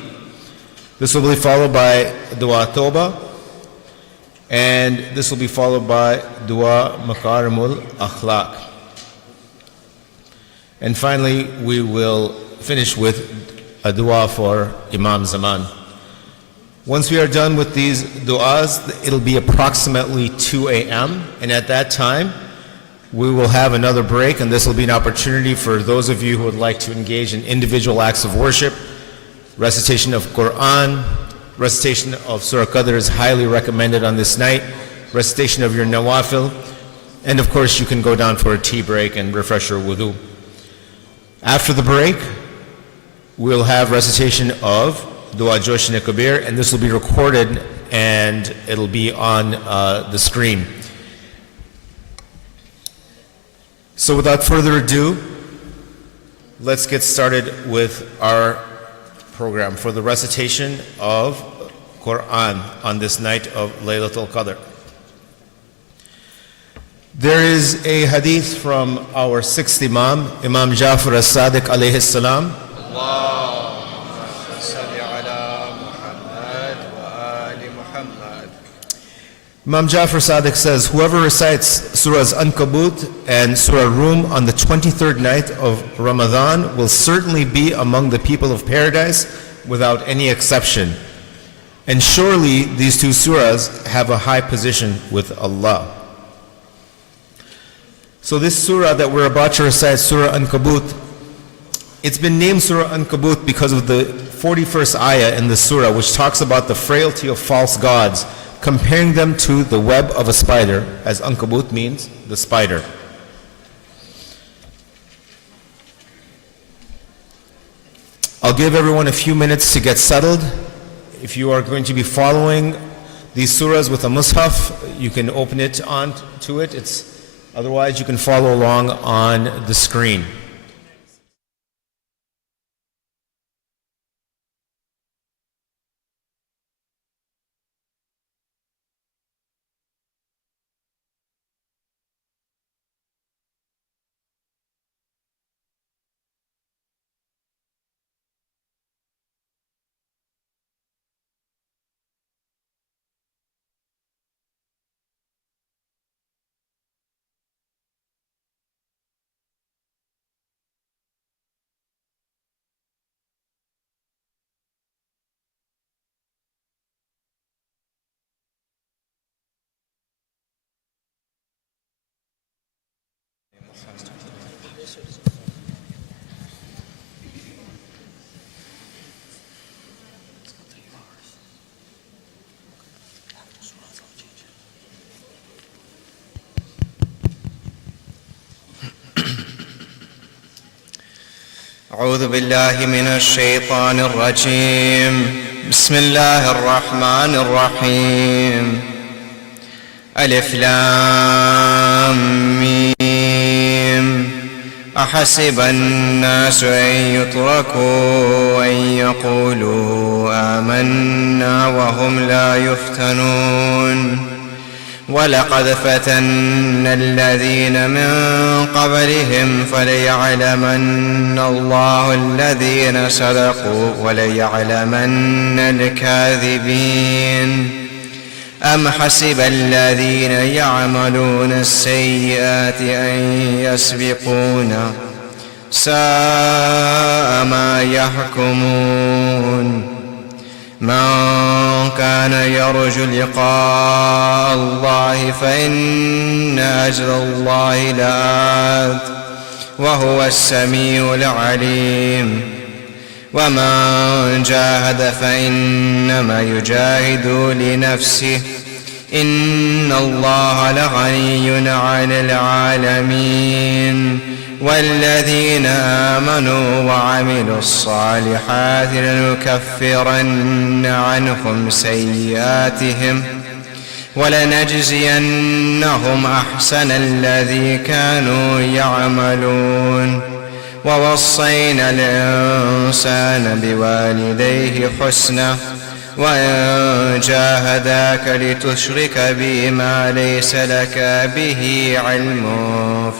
This will be followed by Dua Tawbah, and this will be followed by Dua Makarimul Akhlaq. And finally, we will finish with a dua for Imam Zaman. Once we are done with these du'as, it'll be approximately 2 a.m. And at that time, we will have another break, and this will be an opportunity for those of you who would like to engage in individual acts of worship. Recitation of Quran, recitation of Surah Qadr is highly recommended on this night, recitation of your nawafil, and of course you can go down for a tea break and refresh your wudu. After the break, we'll have recitation of Dua Joshin Kabir, and this will be recorded and it'll be on the screen. So without further ado, let's get started with our program for the recitation of Quran on this night of Laylatul Qadr. There is a hadith from our sixth Imam, Imam Jafar as-Sadiq alayhi salam. Imam Jafar Sadiq says, whoever recites Surahs Ankabut and Surah Rum on the 23rd night of Ramadan will certainly be among the people of paradise without any exception. And surely these 2 surahs have a high position with Allah. So this surah that we're about to recite, Surah Ankabut, it's been named Surah Ankabut because of the 41st ayah in the surah, which talks about the frailty of false gods, comparing them to the web of a spider, as Ankabut means the spider. I'll give everyone a few minutes to get settled. If you are going to be following these surahs with a mushaf, you can open it onto it. Otherwise, you can follow along on the screen. أعوذ بالله من الشيطان الرجيم. بسم الله الرحمن الرحيم. ألف لام ميم. أحسب الناس أن يتركوا أن يقولوا آمنا وهم لا يفتنون. ولقد فتنا الذين من قبلهم فليعلمن الله الذين صدقوا وليعلمن الكاذبين. أم حسب الذين يعملون السيئات أن يسبقونا ساء ما يحكمون. من كان يرجو لقاء الله فإن أجل الله لآت وهو السميع العليم. ومن جاهد فإنما يجاهد لنفسه إن الله لغني عن العالمين. والذين آمنوا وعملوا الصالحات لنكفرن عنهم سيئاتهم ولنجزينهم أحسن الذي كانوا يعملون. ووصينا الإنسان بوالديه حسنا وإن جاهداك لتشرك بي ما ليس لك به علم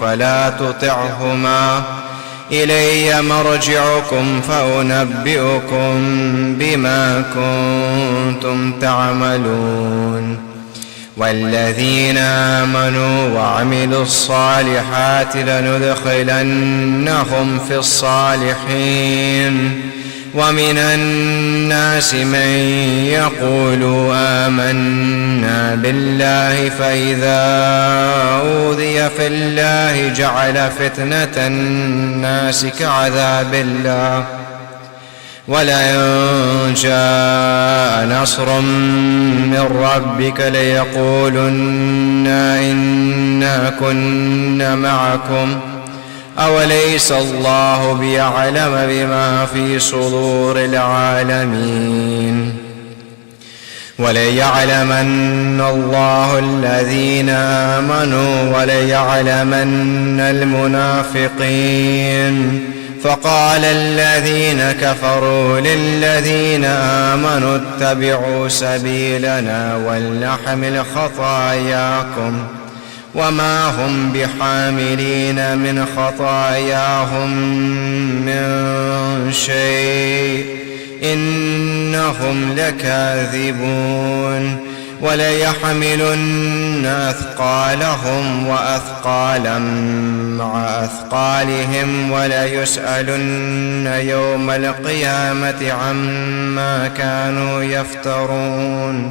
فلا تطعهما إلي مرجعكم فأنبئكم بما كنتم تعملون. والذين آمنوا وعملوا الصالحات لندخلنهم في الصالحين. ومن الناس من يقول آمنا بالله فإذا أوذي في الله جعل فتنة الناس كعذاب الله. ولئن جاء نصر من ربك ليقولن إنا كنا معكم أوليس الله بيعلم بما في صدور العالمين. وليعلمن الله الذين آمنوا وليعلمن المنافقين. فقال الذين كفروا للذين آمنوا اتبعوا سبيلنا ولنحمل خطاياكم وما هم بحاملين من خطاياهم من شيء إنهم لكاذبون. وليحملن أثقالهم وأثقالا مع أثقالهم وليسألن يوم القيامة عما كانوا يفترون.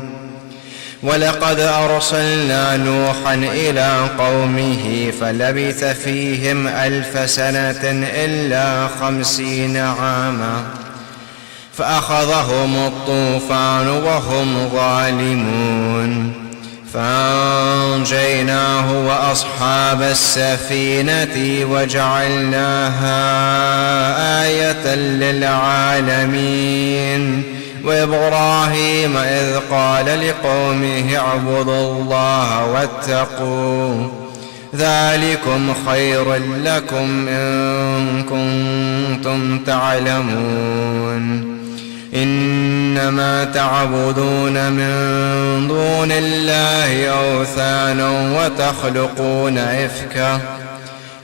ولقد أرسلنا نوحا إلى قومه فلبث فيهم 1000 سنة إلا 50 عاما فأخذهم الطوفان وهم ظالمون. فأنجيناه وأصحاب السفينة وجعلناها آية للعالمين. وإبراهيم إذ قال لقومه اعبدوا الله واتقوه ذلكم خير لكم إن كنتم تعلمون. إنما تعبدون من دون الله أوثانا وتخلقون إفكا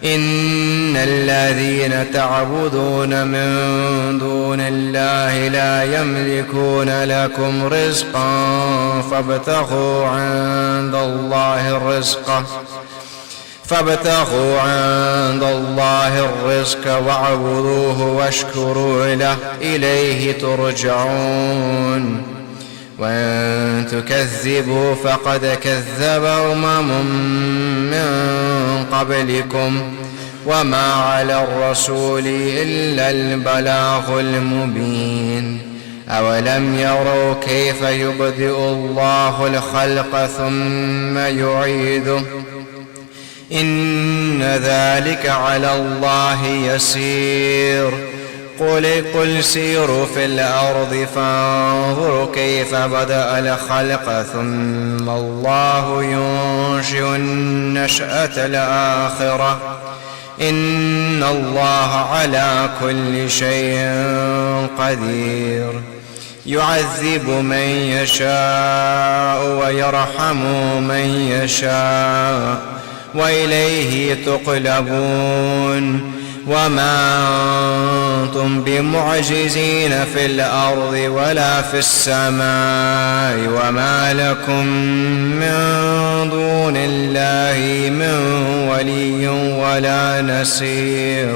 إن الذين تعبدون من دون الله لا يملكون لكم رزقا فابتغوا عند الله الرزق واعبدوه واشكروا له إليه ترجعون. وإن تكذبوا فقد كذب أمم من قبلكم وما على الرسول إلا البلاغ المبين أولم يروا كيف يبدئ الله الخلق ثم يعيده إن ذلك على الله يسير قل سيروا في الأرض فانظروا كيف بدأ الخلق ثم الله ينشئ النشأة الآخرة إن الله على كل شيء قدير يعذب من يشاء ويرحم من يشاء وإليه تقلبون وما أنتم بمعجزين في الأرض ولا في السماء وما لكم من دون الله من ولي ولا نصير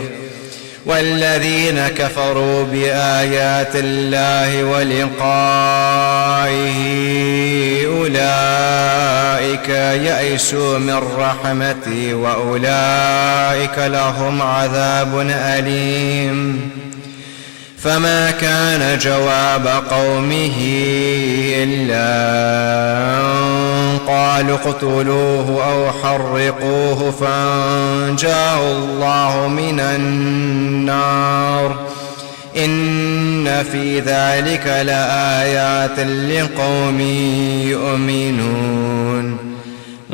والذين كفروا بآيات الله ولقائه أولئك يئسوا من رحمتي وأولئك لهم عذاب أليم فما كان جواب قومه إلا أن قالوا اقتلوه أو حرقوه فأنجاه الله من النار إن في ذلك لآيات لقوم يؤمنون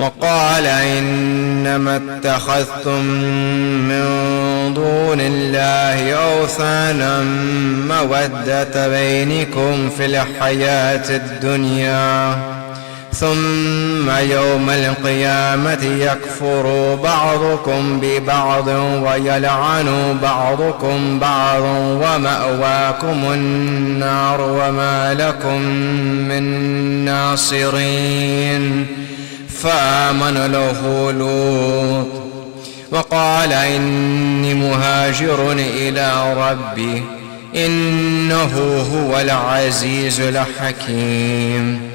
وقال إنما اتخذتم من دون الله أوثانا مودة بينكم في الحياة الدنيا ثم يوم القيامة يكفر بعضكم ببعض ويلعن بعضكم بعضا ومأواكم النار وما لكم من ناصرين فآمن له لوط وقال إني مهاجر إلى ربي إنه هو العزيز الحكيم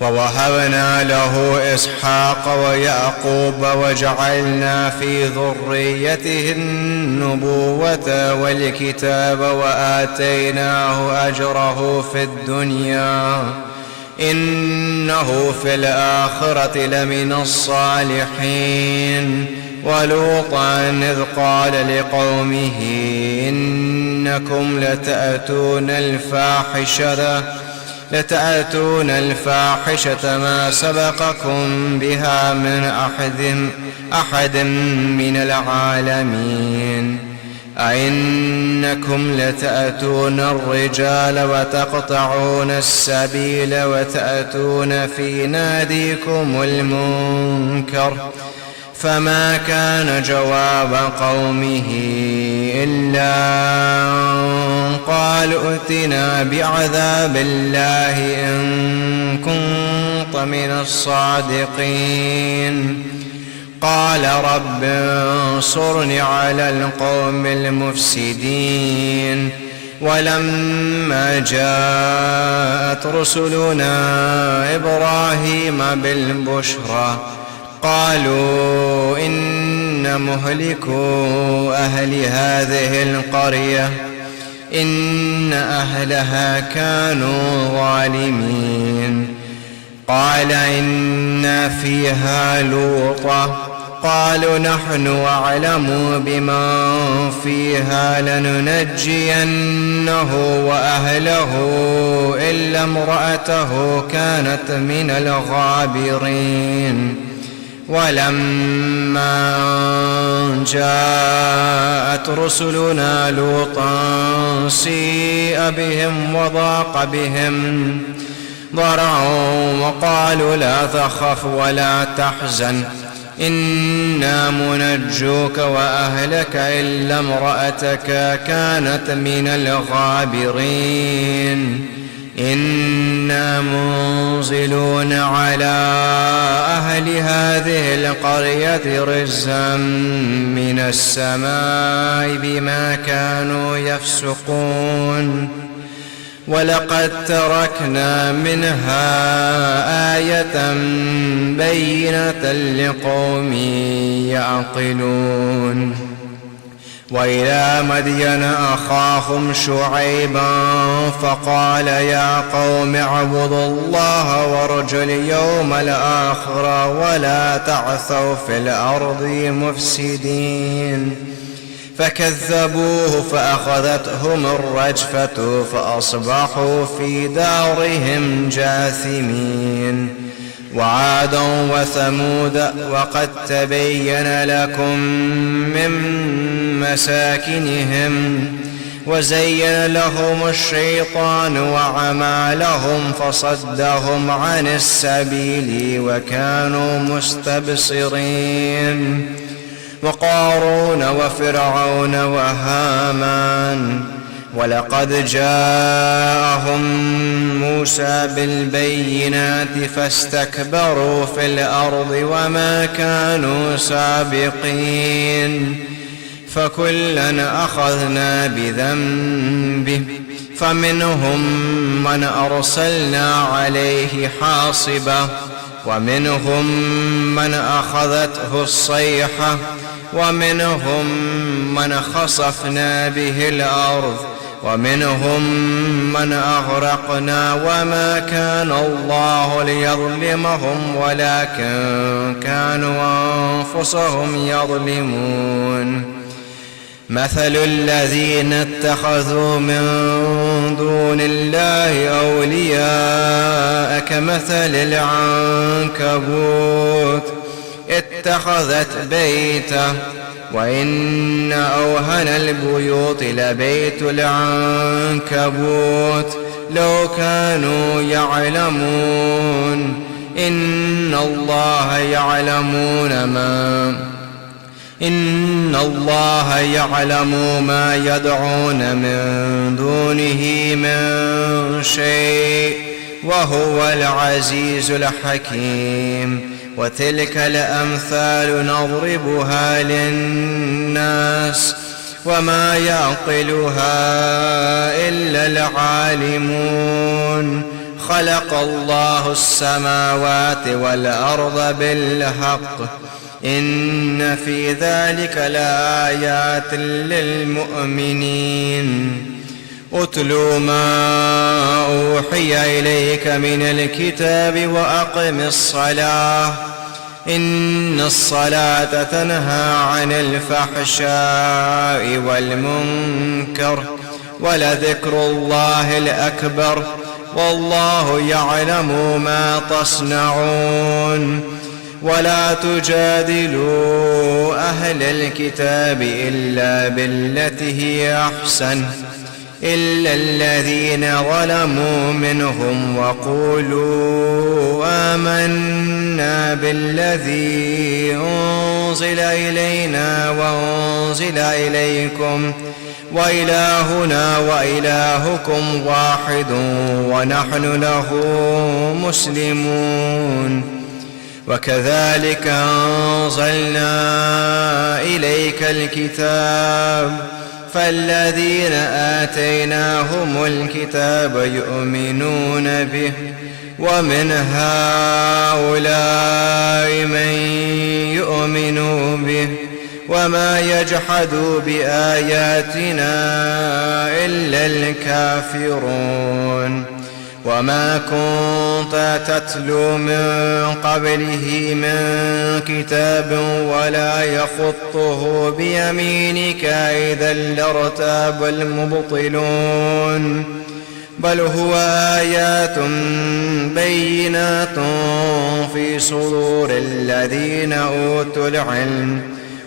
ووهبنا له إسحاق ويعقوب وجعلنا في ذريته النبوة والكتاب وآتيناه أجره في الدنيا إنه في الآخرة لمن الصالحين ولوطا إذ قال لقومه إنكم لتأتون الفاحشة ما سبقكم بها من أحد من العالمين أئنكم لتأتون الرجال وتقطعون السبيل وتأتون في ناديكم المنكر فما كان جواب قومه إلا أن قالوا ائتنا بعذاب الله إن كنت من الصادقين قال رب انصرني على القوم المفسدين ولما جاءت رسلنا إبراهيم بالبشرى قالوا إن مهلكوا أهل هذه القرية إن أهلها كانوا ظالمين قال إن فيها لوطا قالوا نحن أعلم بما فيها لننجينه وأهله إلا امرأته كانت من الغابرين ولما جاءت رسلنا لوطا سيء بهم وضاق بهم ضرعوا وقالوا لا تخف ولا تحزن إنا منجوك وأهلك إلا امرأتك كانت من الغابرين إنا منزلون على أهل هذه القرية رجزا من السماء بما كانوا يفسقون ولقد تركنا منها آية بينة لقوم يعقلون. وإلى مدين أخاهم شعيبا فقال يا قوم اعبدوا الله وارجوا اليوم الآخر ولا تعثوا في الأرض مفسدين. فكذبوه فأخذتهم الرجفة فأصبحوا في دارهم جاثمين. وعادا وثمود وقد تبين لكم من مساكنهم وزين لهم الشيطان أعمالهم فصدهم عن السبيل وكانوا مستبصرين. وقارون وفرعون وهامان ولقد جاءهم موسى بالبينات فاستكبروا في الأرض وما كانوا سابقين. فكلا أخذنا بذنبه فمنهم من أرسلنا عليه حاصبا ومنهم من أخذته الصيحة ومنهم من خسفنا به الأرض ومنهم من أغرقنا وما كان الله ليظلمهم ولكن كانوا أنفسهم يظلمون. مثل الذين اتخذوا من دون الله أولياء كمثل العنكبوت اتخذت بيتا وإن أوهن البيوت لبيت العنكبوت لو كانوا يعلمون. إن الله يعلم ما يدعون من دونه من شيء وهو العزيز الحكيم. وتلك الأمثال نضربها للناس وما يعقلها إلا العالمون. خلق الله السماوات والأرض بالحق إن في ذلك لآيات للمؤمنين. أتل ما أوحي إليك من الكتاب وأقم الصلاة إن الصلاة تنهى عن الفحشاء والمنكر ولذكر الله الأكبر والله يعلم ما تصنعون. ولا تجادلوا أهل الكتاب إلا بالتي هي أحسن إلا الذين ظلموا منهم وقولوا آمنا بالذي أنزل إلينا وأنزل إليكم وإلهنا وإلهكم واحد ونحن له مسلمون. وكذلك أنزلنا إليك الكتاب فالذين آتيناهم الكتاب يؤمنون به ومن هؤلاء من يؤمن به وما يجحد بآياتنا إلا الكافرون. وما كنت تتلو من قبله من كتاب ولا يخطه بيمينك إذا لارتاب المبطلون. بل هو آيات بينات في صدور الذين أوتوا العلم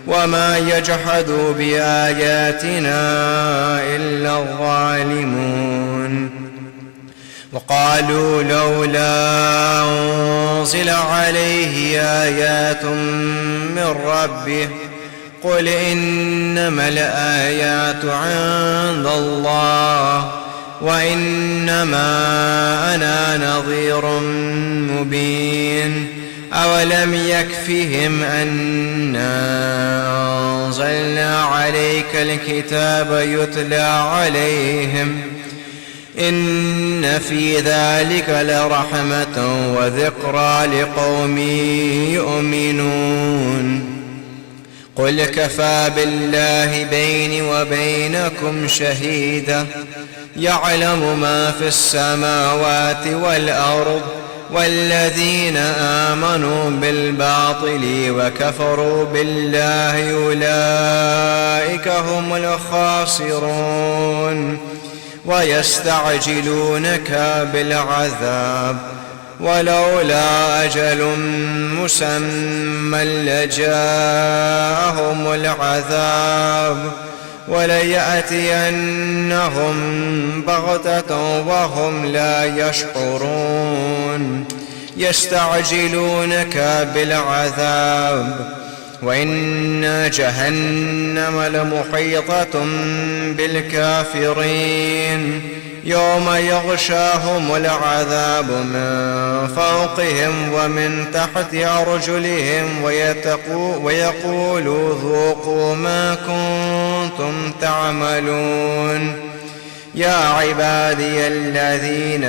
وما يجحد بآياتنا إلا الظالمون. وقالوا لولا أنزل عليه آيات من ربه قل إنما الآيات عند الله وإنما أنا نظير مبين. أولم يكفهم أنا أنزلنا عليك الكتاب يتلى عليهم إن في ذلك لرحمة وذكرى لقوم يؤمنون قل كفى بالله بيني وبينكم شهيدا يعلم ما في السماوات والأرض والذين آمنوا بالباطل وكفروا بالله أولئك هم الخاسرون ويستعجلونك بالعذاب ولولا أجل مسمى لجاءهم العذاب وليأتينهم بغتة وهم لا يشعرون يستعجلونك بالعذاب وإن جهنم لمحيطة بالكافرين يوم يغشاهم العذاب من فوقهم ومن تحت أرجلهم ويقول ذوقوا ما كنتم تعملون يا عبادي الذين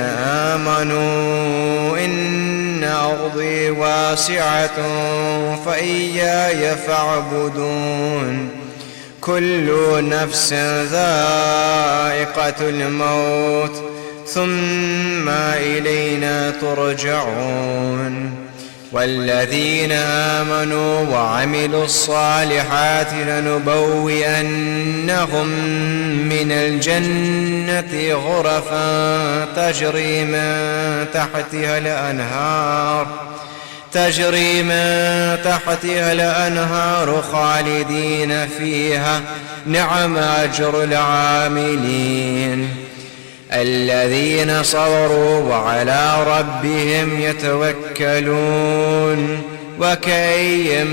آمنوا إن أرضي واسعة فإياي فاعبدون كل نفس ذائقة الموت ثم إلينا ترجعون والذين آمنوا وعملوا الصالحات لنبوئنهم من الجنة غرفا تجري من تحتها الأنهار خالدين فيها نعم أجر العاملين الذين صبروا وعلى ربهم يتوكلون وكأي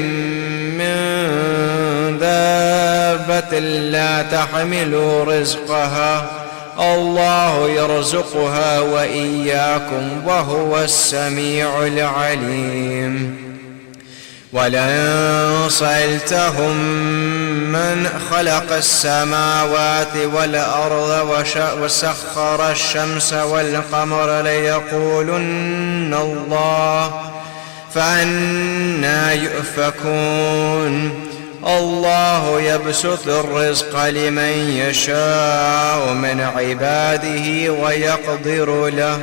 من دابة لا تحمل رزقها الله يرزقها وإياكم وهو السميع العليم ولئن سألتهم من خلق السماوات والأرض وسخر الشمس والقمر ليقولن الله فأنى يؤفكون الله يبسط الرزق لمن يشاء من عباده ويقدر له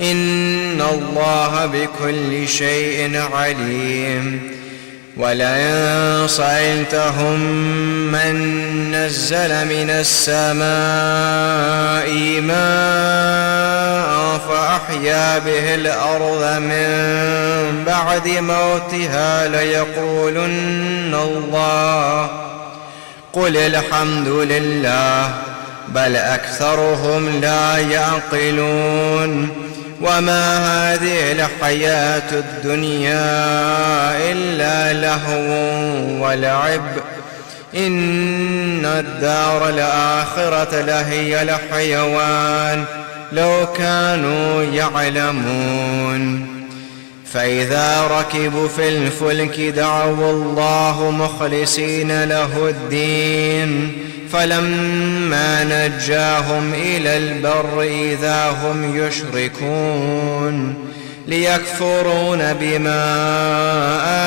إن الله بكل شيء عليم ولئن سألتهم من نزل من السماء ماء فأحيا به الأرض من بعد موتها ليقولن الله قل الحمد لله بل أكثرهم لا يعقلون وما هذه الحياة الدنيا إلا لهو ولعب إن الدار الآخرة لهي الحيوان لو كانوا يعلمون فإذا ركبوا في الفلك دعوا الله مخلصين له الدين فلما نجاهم إلى البر إذا هم يشركون ليكفرون بما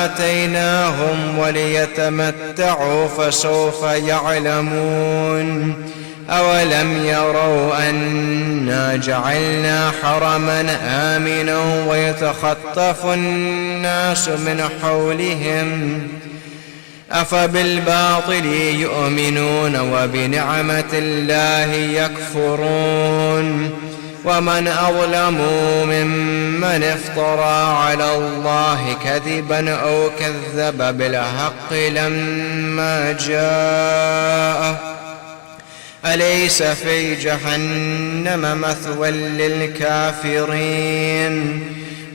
آتيناهم وليتمتعوا فسوف يعلمون أولم يروا أنا جعلنا حرما آمنا ويتخطف الناس من حولهم أفبالباطل يؤمنون وبنعمة الله يكفرون ومن أظلم ممن افترى على الله كذبا أو كذب بالحق لما جاءه أليس في جهنم مثوى للكافرين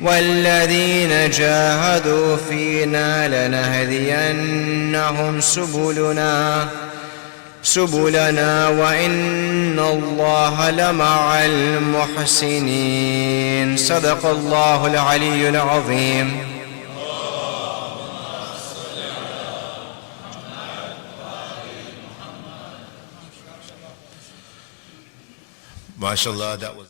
والذين جاهدوا فينا لنهدينهم سبلنا وإن الله لمع المحسنين صدق الله العلي العظيم. MashaAllah, that was.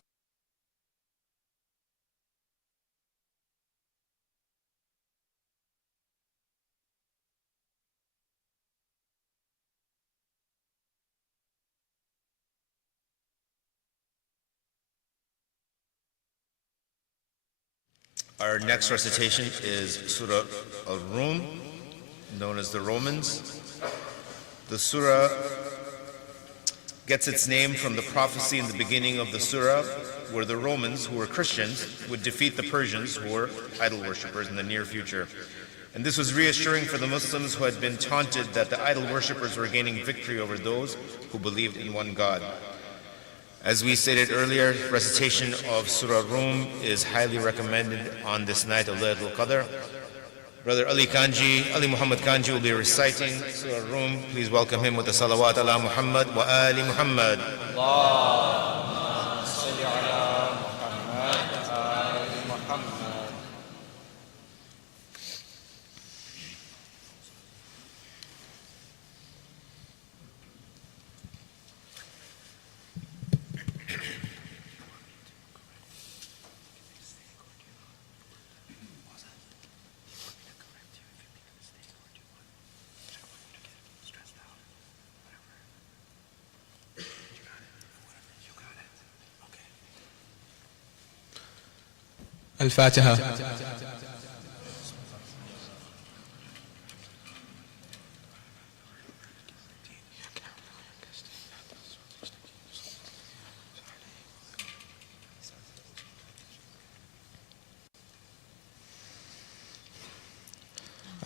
Our next recitation is Surah Al-Rum, known as the Romans. The surah gets its name from the prophecy in the beginning of the surah where the Romans, who were Christians, would defeat the Persians, who were idol worshippers, in the near future. And this was reassuring for the Muslims who had been taunted that the idol worshippers were gaining victory over those who believed in one God. As we stated earlier, recitation of Surah Rum is highly recommended on this night of Laylatul Qadr. Brother Ali Muhammad Kanji will be reciting Surah Rum. Please welcome him with the salawat ala Muhammad wa ali Muhammad. Allahumma salli ala Muhammad wa ali Muhammad. الفاتحة.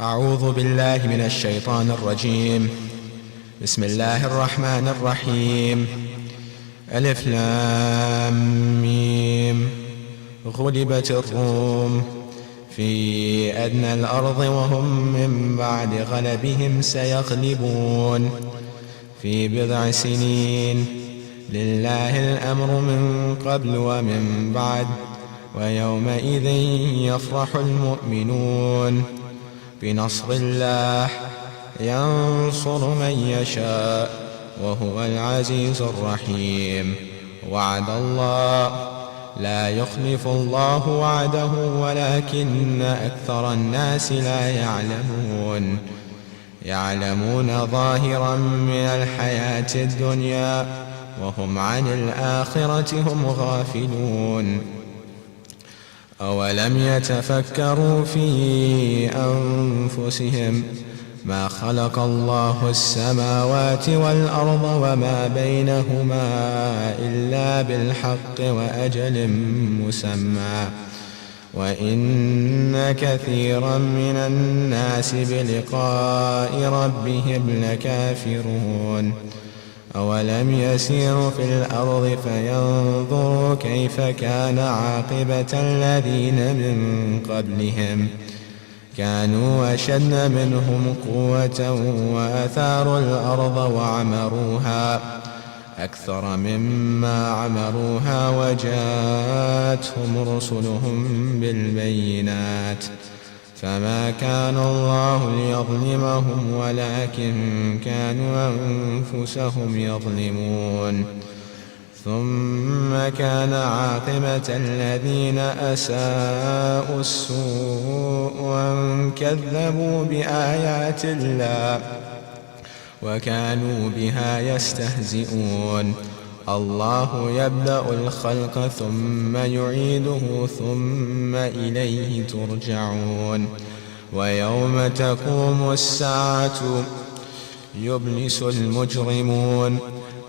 أعوذ بالله من الشيطان الرجيم. بسم الله الرحمن الرحيم. ألف لام ميم. غلبت الروم في أدنى الأرض وهم من بعد غلبهم سيغلبون في بضع سنين. لله الأمر من قبل ومن بعد ويومئذ يفرح المؤمنون بنصر الله ينصر من يشاء وهو العزيز الرحيم. وعد الله لا يخلف الله وعده ولكن أكثر الناس لا يعلمون. يعلمون ظاهرا من الحياة الدنيا وهم عن الآخرة هم غافلون. أولم يتفكروا في أنفسهم ما خلق الله السماوات والأرض وما بينهما إلا بالحق وأجل مسمى وإن كثيرا من الناس بلقاء ربهم لكافرون. أولم يسيروا في الأرض فينظروا كيف كان عاقبة الذين من قبلهم كانوا أشد منهم قوة وأثاروا الأرض وعمروها أكثر مما عمروها وجاءتهم رسلهم بالبينات فما كان الله ليظلمهم ولكن كانوا أنفسهم يظلمون. ثم كان عاقبة الذين أساءوا السوء أن كذبوا بآيات الله وكانوا بها يستهزئون. الله يبدأ الخلق ثم يعيده ثم إليه ترجعون. ويوم تقوم الساعة يبلس المجرمون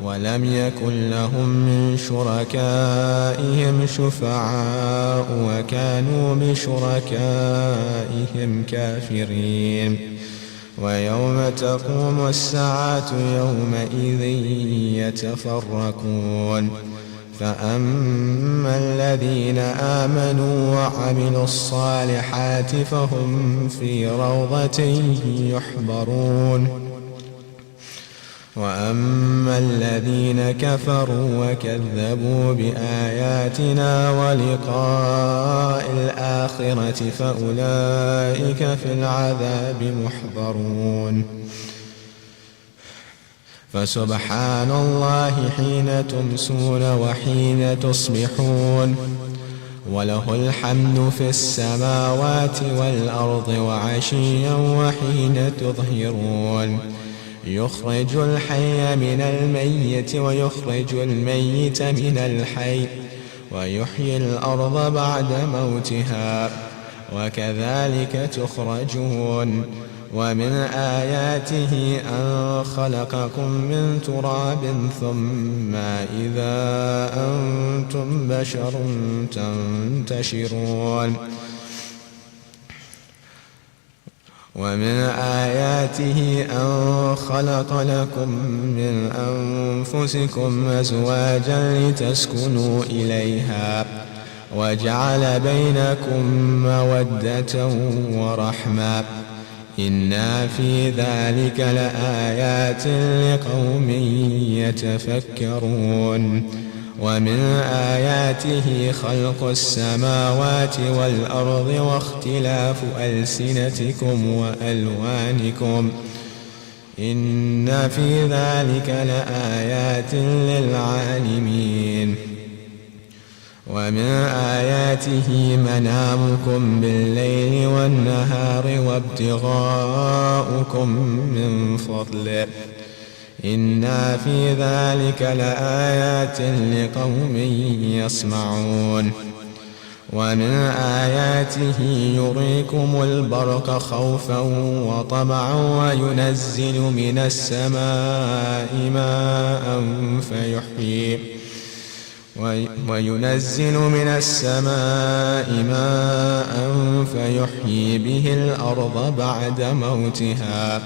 ولم يكن لهم من شركائهم شفعاء وكانوا بشركائهم كافرين. ويوم تقوم الساعة يومئذ يتفرقون. فأما الذين آمنوا وعملوا الصالحات فهم في روضة يحبرون. وأما الذين كفروا وكذبوا بآياتنا ولقاء الآخرة فأولئك في العذاب محضرون. فسبحان الله حين تمسون وحين تصبحون وله الحمد في السماوات والأرض وعشيا وحين تظهرون يخرج الحي من الميت ويخرج الميت من الحي ويحيي الأرض بعد موتها وكذلك تخرجون ومن آياته أن خلقكم من تراب ثم إذا أنتم بشر تنتشرون ومن آياته أن خلق لكم من أنفسكم أزواجا لتسكنوا إليها وجعل بينكم مودة ورحمة إن في ذلك لآيات لقوم يتفكرون ومن آياته خلق السماوات والأرض واختلاف ألسنتكم وألوانكم إن في ذلك لآيات للعالمين ومن آياته منامكم بالليل والنهار وابتغاؤكم من فضله إن في ذلك لآيات لقوم يسمعون ومن آياته يريكم البرق خوفا وطمعا وينزل من السماء ماء فيحيي به الأرض بعد موتها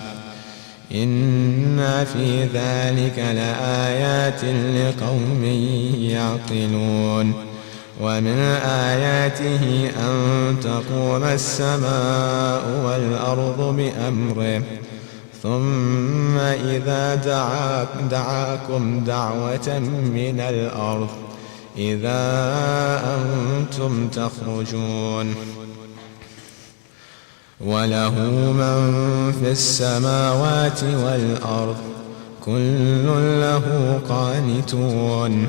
إن في ذلك لآيات لقوم يعقلون ومن آياته أن تقوم السماء والأرض بأمره ثم إذا دعاكم دعوة من الأرض إذا أنتم تخرجون وله من في السماوات والأرض كل له قانتون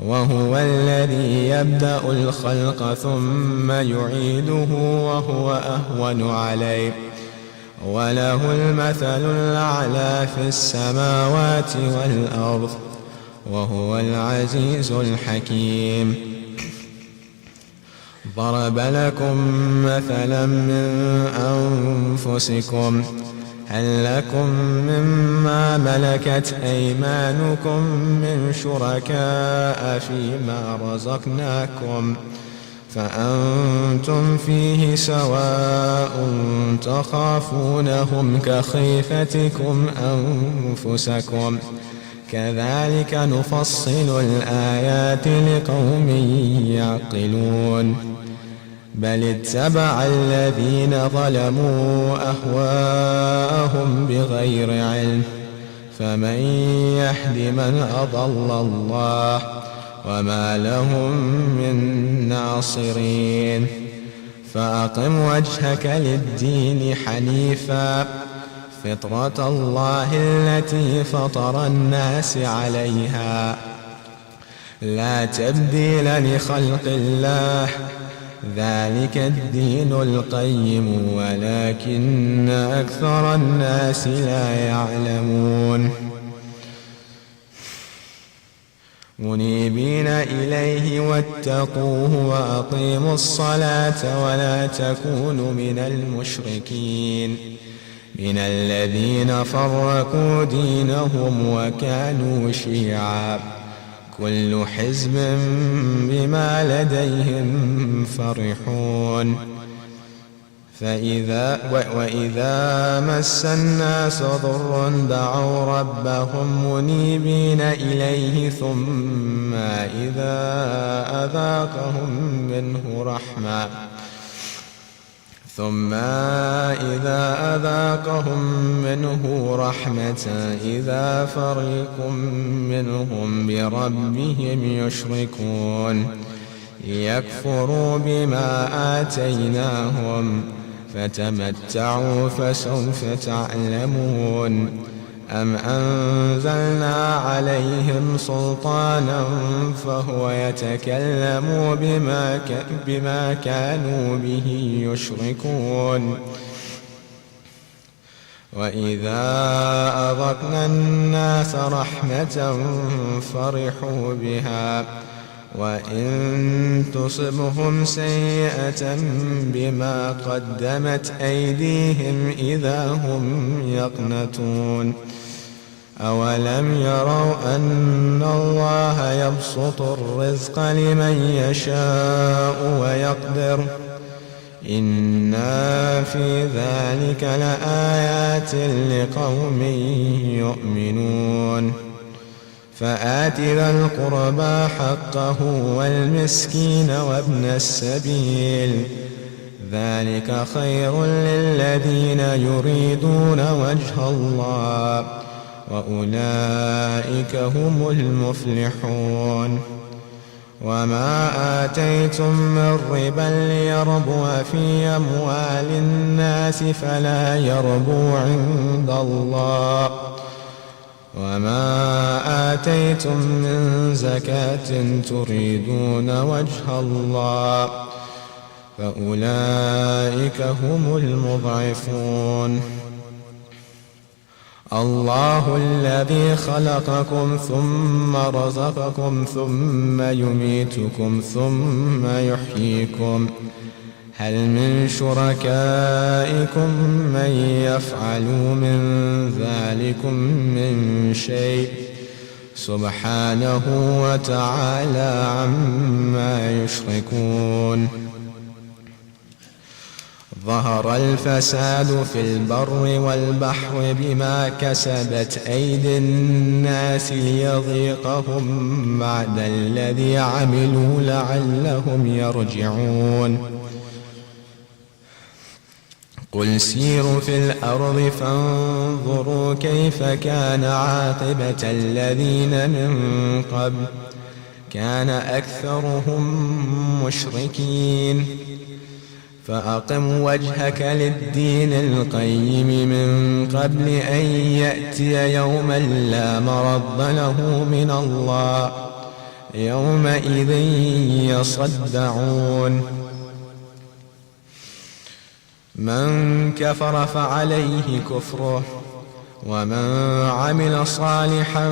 وهو الذي يبدأ الخلق ثم يعيده وهو أهون عليه وله المثل الأعلى في السماوات والأرض وهو العزيز الحكيم ضرب لكم مثلا من أنفسكم هل لكم مما ملكت أيمانكم من شركاء فيما رزقناكم فأنتم فيه سواء تخافونهم كخيفتكم أنفسكم كذلك نفصل الآيات لقوم يعقلون بل اتبع الذين ظلموا أهواءهم بغير علم فمن يهد من أضل الله وما لهم من ناصرين فأقم وجهك للدين حنيفا فطرة الله التي فطر الناس عليها لا تبديل لخلق الله ذلك الدين القيم ولكن أكثر الناس لا يعلمون منيبين إليه واتقوه وأقيموا الصلاة ولا تكونوا من المشركين من الذين فرقوا دينهم وكانوا شيعا كل حزب بما لديهم فرحون وإذا مس الناس ضر دعوا ربهم منيبين إليه ثم إذا أذاقهم منه رحمة إذا فريق منهم بربهم يشركون ليكفروا بما آتيناهم فتمتعوا فسوف تعلمون أم أنزلنا عليهم سلطانا فهو يتكلم بما كانوا به يشركون وإذا أذقنا الناس رحمة فرحوا بها وإن تصبهم سيئة بما قدمت أيديهم إذا هم يقنطون أولم يروا أن الله يبسط الرزق لمن يشاء ويقدر إنا في ذلك لآيات لقوم يؤمنون فآت ذا القربى حقه والمسكين وابن السبيل ذلك خير للذين يريدون وجه الله وأولئك هم المفلحون وما آتيتم من ربا ليربو في أموال الناس فلا يربو عند الله وما آتيتم من زكاة تريدون وجه الله فأولئك هم المضعفون الله الذي خلقكم ثم رزقكم ثم يميتكم ثم يحييكم هل من شركائكم من يفعل من ذلكم من شيء سبحانه وتعالى عما يشركون ظهر الفساد في البر والبحر بما كسبت أيدي الناس ليذيقهم بعد الذي عملوا لعلهم يرجعون قل سيروا في الأرض فانظروا كيف كان عاقبة الذين من قبل كان أكثرهم مشركين فأقم وجهك للدين القيم من قبل أن يأتي يوما لا مرد له من الله يومئذ يصدعون من كفر فعليه كفره ومن عمل صالحا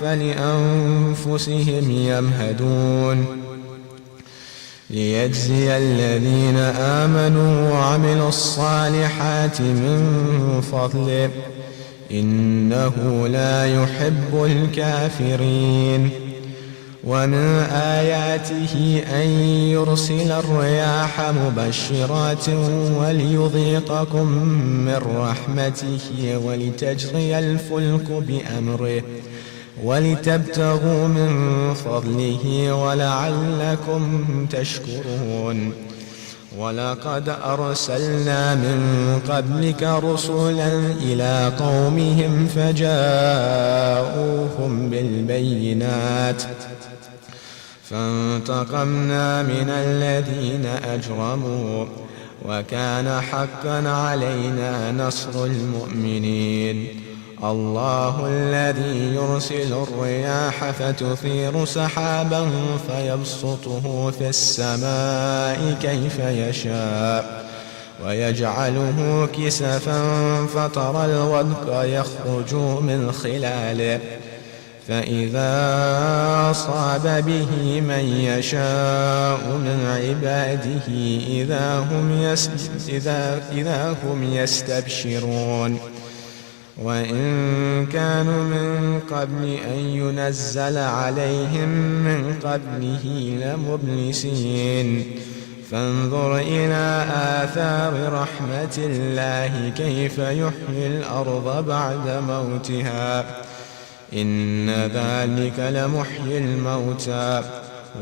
فلأنفسهم يمهدون ليجزي الذين آمنوا وعملوا الصالحات من فضله إنه لا يحب الكافرين ومن آياته أن يرسل الرياح مبشرات وليذيقكم من رحمته ولتجري الفلك بأمره ولتبتغوا من فضله ولعلكم تشكرون ولقد أرسلنا من قبلك رسلا إلى قومهم فجاءوهم بالبينات فانتقمنا من الذين أجرموا وكان حقا علينا نصر المؤمنين الله الذي يرسل الرياح فتثير سحابا فيبسطه في السماء كيف يشاء ويجعله كسفا فترى الودق يخرج من خلاله فإذا أصاب به من يشاء من عباده إذا هم يستبشرون وإن كانوا من قبل أن ينزل عليهم من قبله لمبلسين فانظر إلى آثار رحمة الله كيف يحيي الأرض بعد موتها إن ذلك لمحيي الموتى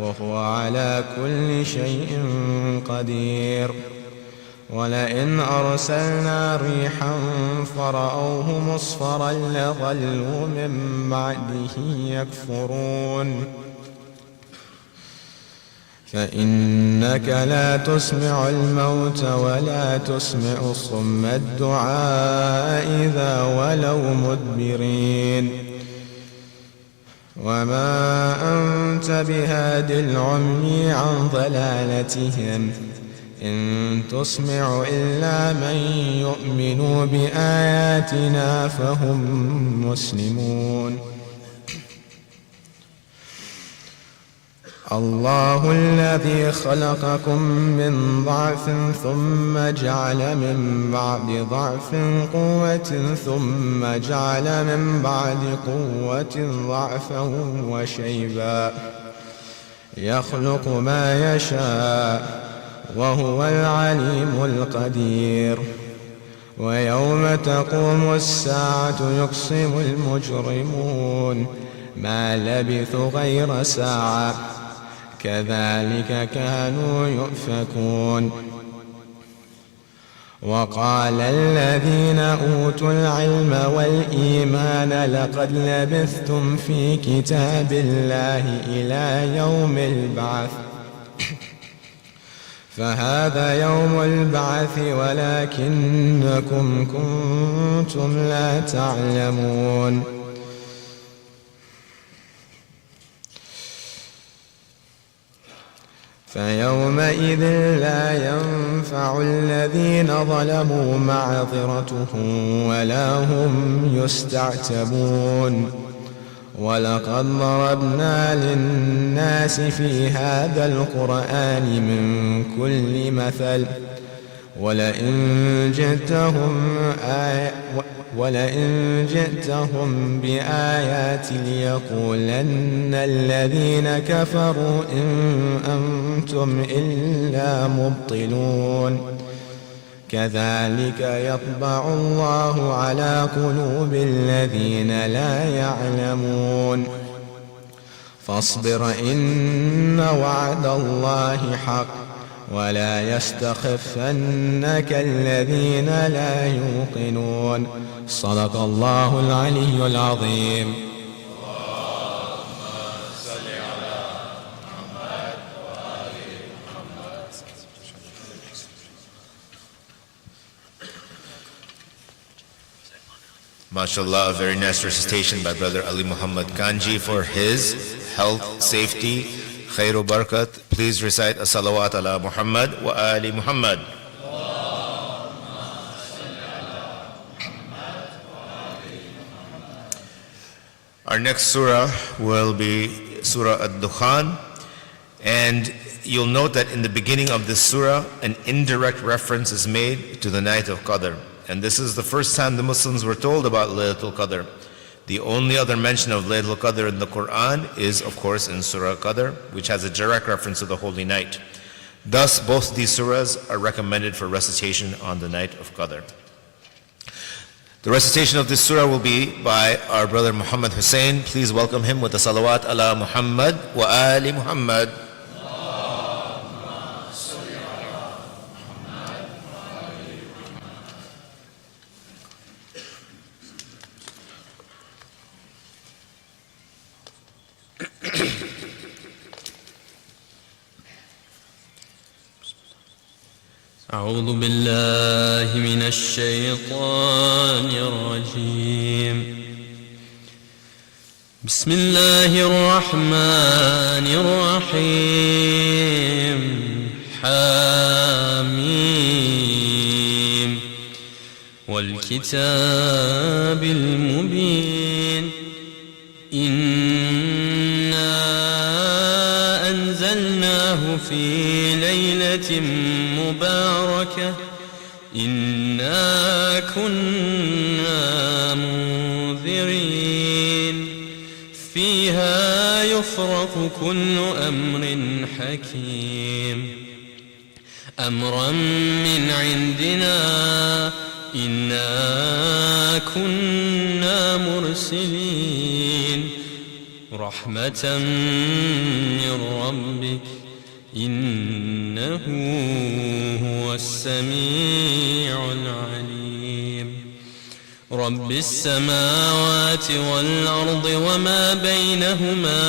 وهو على كل شيء قدير ولئن أرسلنا ريحا فرأوه مصفرا لظلوا من بعده يكفرون فإنك لا تسمع الموت ولا تسمع الصم الدعاء إذا ولوا مدبرين كنت بهاد العمي عن ضلالتهم إن تسمع إلا من يؤمن بآياتنا فهم مسلمون. الله الذي خلقكم من ضعف ثم جعل من بعد ضعف قوة ثم جعل من بعد قوة ضعفا وشيبا يخلق ما يشاء وهو العليم القدير. ويوم تقوم الساعة يقسم المجرمون ما لبثوا غير ساعة كذلك كانوا يؤفكون. وقال الذين أوتوا العلم والإيمان لقد لبثتم في كتاب الله إلى يوم البعث فهذا يوم البعث ولكنكم كنتم لا تعلمون. فيومئذ لا ينفع الذين ظلموا معذرتهم ولا هم يستعتبون. ولقد ضربنا للناس في هذا القرآن من كل مثل ولئن جئتهم بآيات ليقولن الذين كفروا إن أنتم إلا مبطلون. كذلك يطبع الله على قلوب الذين لا يعلمون. فاصبر إن وعد الله حق ولا يستخفنك الذين لا يوقنون. صدق الله العلي العظيم. MashaAllah, a very nice recitation by Brother Ali Muhammad Kanji for his health, safety, khairu barakat. Please recite a salawat ala Muhammad wa ali Muhammad. Our next surah will be Surah Ad-Dukhan, and you'll note that in the beginning of this surah, an indirect reference is made to the night of Qadr. And this is the first time the Muslims were told about Laylatul Qadr. The only other mention of Laylatul Qadr in the Quran is, of course, in Surah Qadr, which has a direct reference to the holy night. Thus, both these surahs are recommended for recitation on the night of Qadr. The recitation of this surah will be by our brother Muhammad Hussein. Please welcome him with the salawat ala Muhammad wa ali Muhammad. أعوذ بالله من الشيطان الرجيم. بسم الله الرحمن الرحيم. حاميم والكتاب المبين. إنا أنزلناه في ليلة مباركة إنا كنا منذرين فيها يفرق كل أمر حكيم أمرا من عندنا إنا كنا مرسلين رحمة من ربك إنه هو السميع العليم. رب السماوات والأرض وما بينهما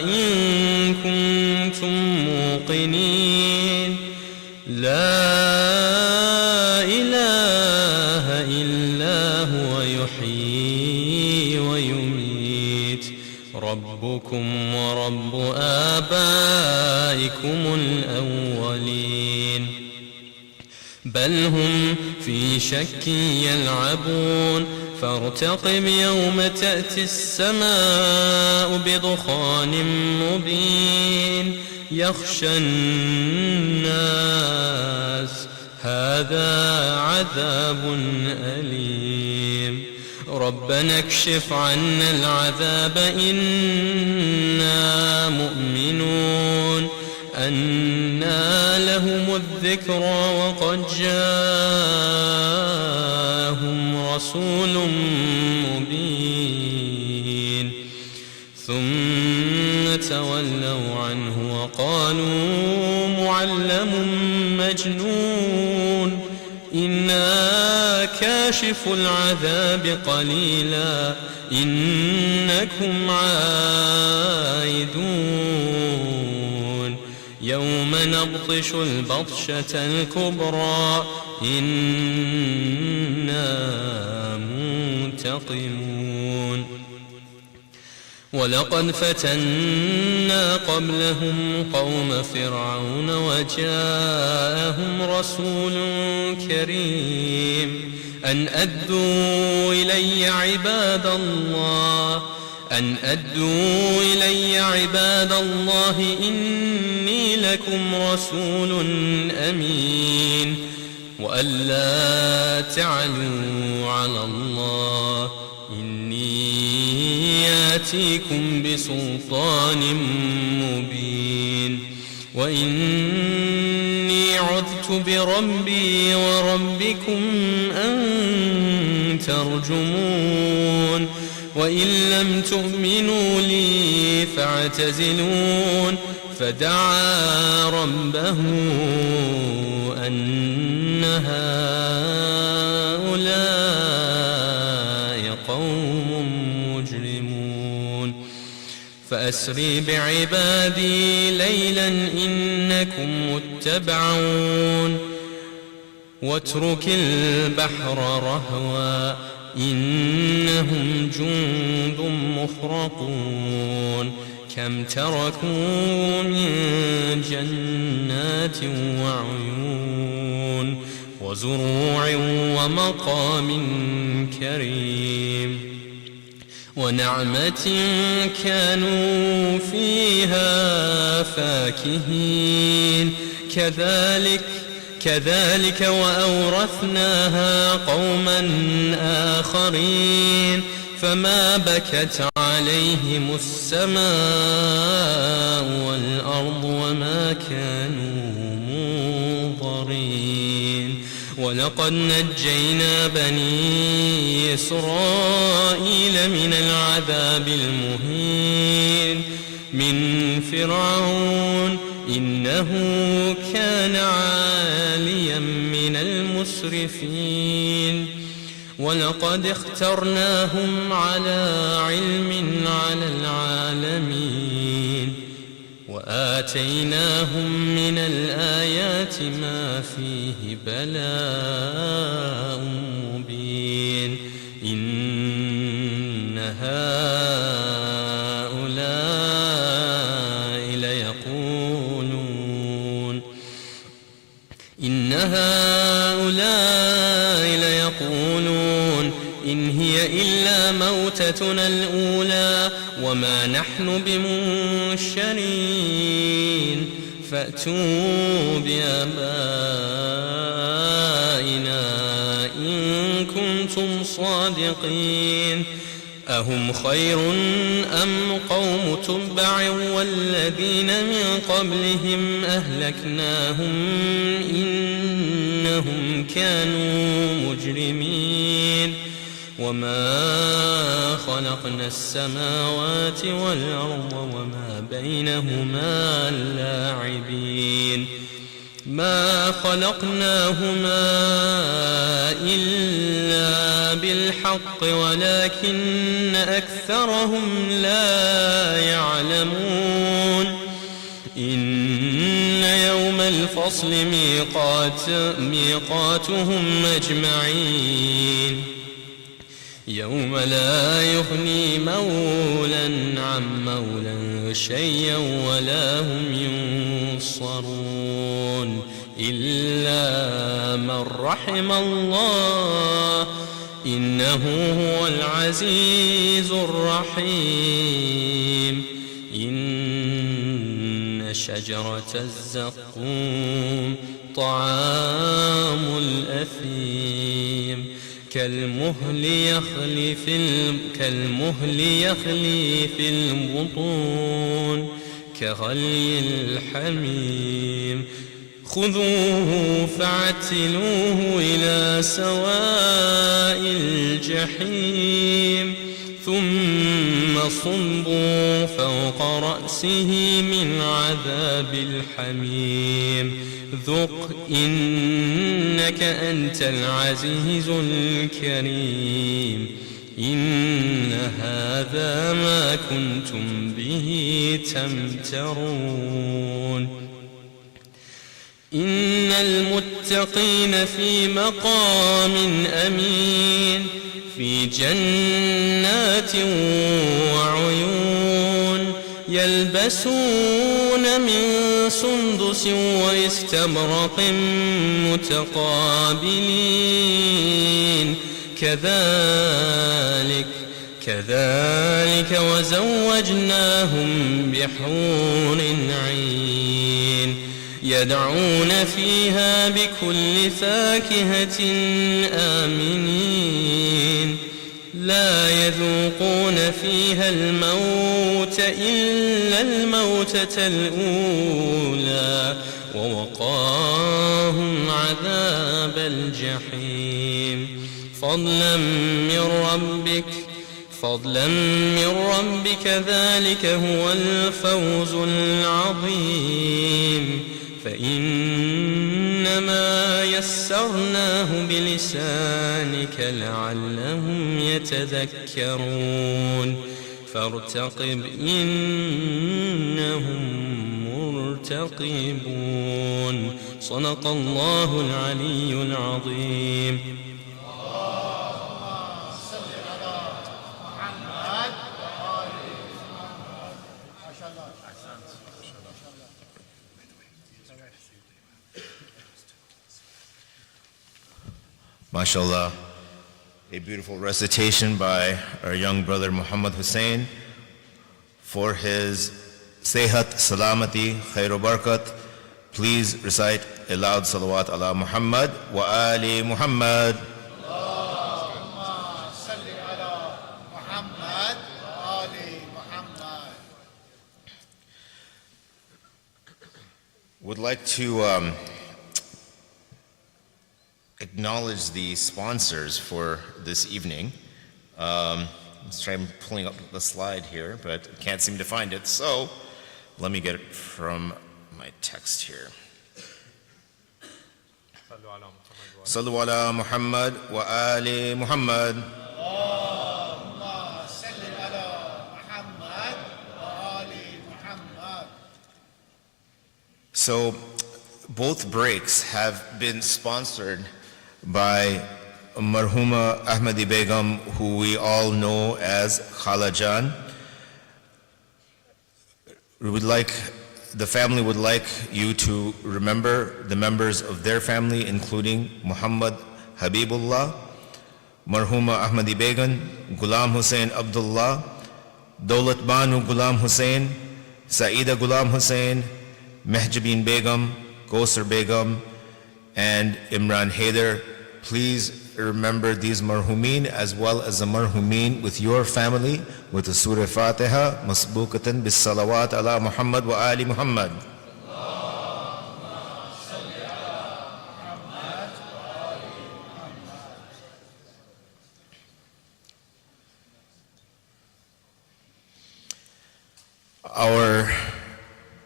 إن كنتم موقنين لا إله إلا هو يحيي ويميت رب ربكم ورب آبائكم الأولين بل هم في شك يلعبون فارتقب يوم تأتي السماء بدخان مبين يخشى الناس هذا عذاب أليم ربنا اكشف عنا العذاب إنا مؤمنون أنى لهم الذكرى وقد جاءهم رسول مبين ثم تولوا عنه وقالوا معلم مجنون إنا كاشف العذاب قليلا إنكم عائدون يوم نبطش البطشة الكبرى إنا منتقمون ولقد فتنا قبلهم قوم فرعون وجاءهم رسول كريم أن أدوا إلي عباد الله إني لكم رسول أمين وألا تعلوا على الله إني آتيكم بسلطان مبين وإني عذت بربي وربكم أن ترجمون وإن لم تؤمنوا لي فاعتزلون فدعا ربه أن هؤلاء قوم مجرمون فأسري بعبادي ليلا إنكم متبعون واترك البحر رهوا إنهم جند مخرقون كم تركوا من جنات وعيون وزروع ومقام كريم ونعمة كانوا فيها فاكهين كذلك وأورثناها قوما آخرين فما بكت عليهم السماء والأرض وما كانوا منظرين ولقد نجينا بني إسرائيل من العذاب المهين من فرعون إنه كان عاليا من المسرفين ولقد اخترناهم على علم على العالمين وآتيناهم من الآيات ما فيه بلاء مبين إن هؤلاء ليقولون إن هي إلا موتتنا الأولى وما نحن بمنشرين فأتوا بآبائنا إن كنتم صادقين أهم خير أم قوم تبع والذين من قبلهم أهلكناهم إنهم كانوا مجرمين وما خلقنا السماوات والأرض وما بينهما لاعبين ما خلقناهما إلا بالحق ولكن أكثرهم لا يعلمون إن يوم الفصل ميقاتهم أجمعين يوم لا يغني مولا عن مولا شيئا ولا هم ينصرون إلا من رحم الله إنه هو العزيز الرحيم إن شجرة الزقوم طعام الأثيم كالمهل يغلي في البطون كغلي الحميم خذوه فاعتلوه إلى سواء الجحيم ثم صبوا فوق رأسه من عذاب الحميم ذق إنك أنت العزيز الكريم إن هذا ما كنتم به تمترون إن المتقين في مقام أمين في جنات وعيون يلبسون من سندس واستبرق متقابلين كذلك وزوجناهم بحور عين يدعون فيها بكل فاكهة آمنين لا يذوقون فيها الموت إلا الموتة الأولى ووقاهم عذاب الجحيم فضلا من ربك ذلك هو الفوز العظيم فإنما يسرناه بلسانك لعلهم يتذكرون فارتقب إنهم مرتقبون صدق الله العلي العظيم MashaAllah, a beautiful recitation by our young brother Muhammad Hussein for his Sehat Salamati Khairu Barakat. Please recite a loud salawat ala Muhammad wa ali Muhammad. Allahumma salli ala Muhammad wa ali Muhammad. Would like to acknowledge the sponsors for this evening. Let's try pulling up the slide here, but can't seem to find it. So let me get it from my text here. Sallu ala Muhammad wa ali Muhammad. Allahumma salli ala Muhammad wa ali Muhammad. So both breaks have been sponsored by Marhuma Ahmadi Begum, who we all know as Khala Jan. The family would like you to remember the members of their family, including Muhammad Habibullah, Marhuma Ahmadi Begum, Ghulam Hussain Abdullah, Daulat Banu Ghulam Hussain, Saida Ghulam Hussain, Mehjabeen Begum, Gosar Begum, and Imran Haider. Please remember these marhumin as well as the marhumin with your family with the Surah Fatiha, masbukatan bis salawat ala Muhammad wa ali Muhammad. Our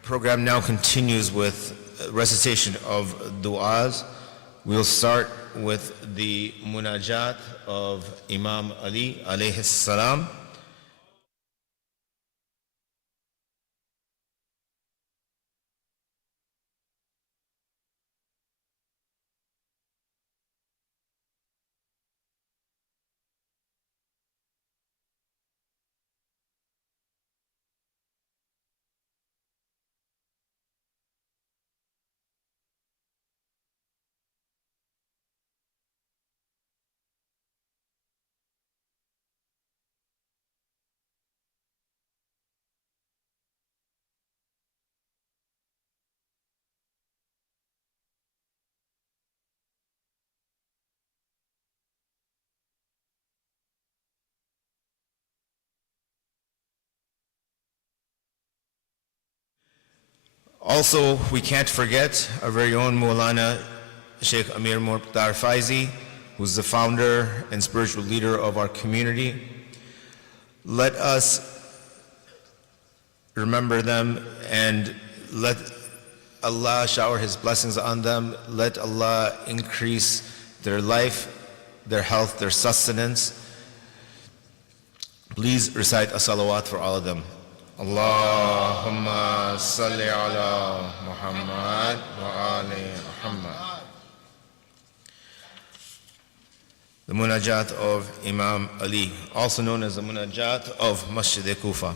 program now continues with recitation of du'as. We'll start with the munajat of Imam Ali alayhi salam. Also, we can't forget our very own Maulana Sheikh Amir Mukhtar Faizi, who's the founder and spiritual leader of our community. Let us remember them and let Allah shower His blessings on them. Let Allah increase their life, their health, their sustenance. Please recite a salawat for all of them. Allahumma salli ala Muhammad wa ali Muhammad. The munajat of Imam Ali, also known as the munajat of Masjid Kufa.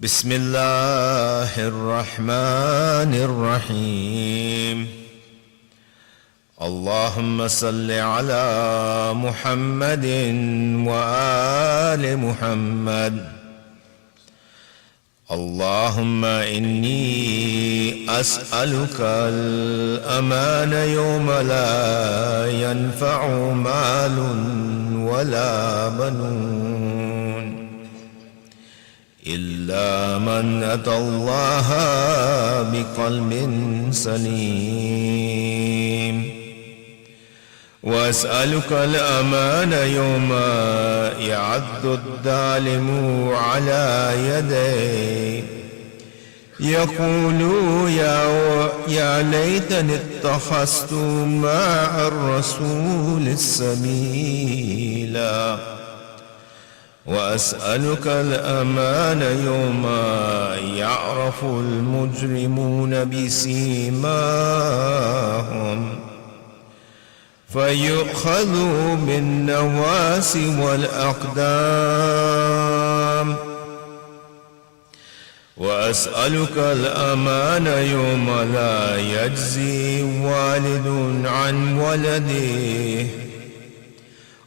Bismillahir Rahmanir Rahim. Allahumma salli ala Muhammadin wa ali Muhammad. Allahumma inni as'aluka al-amana yawma la yanfa'u malun wa la banun illa man ata Allah biqalbin salim. وأسألك الأمان يوم يعض الظالم على يديه يقول يا ليتني اتخذت مع الرسول السبيلا. وأسألك الأمان يوم يعرف المجرمون بسيماهم فيؤخذ بالنواسي والأقدام. وأسألك الأمان يوم لا يجزي والد عن ولده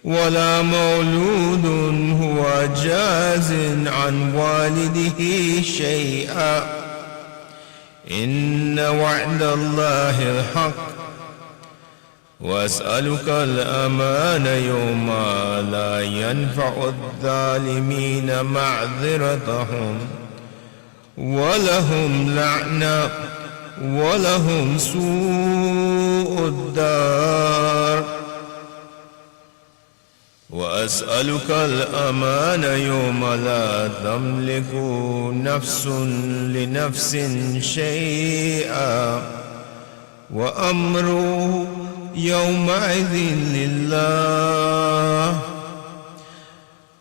ولا مولود هو جاز عن والده شيئا إن وعد الله الحق. وأسألك الأمان يوم لا ينفع الظالمين معذرتهم ولهم لعنة ولهم سوء الدار. وأسألك الأمان يوم لا تملك نفس لنفس شيئا وأمره يومئذ لله.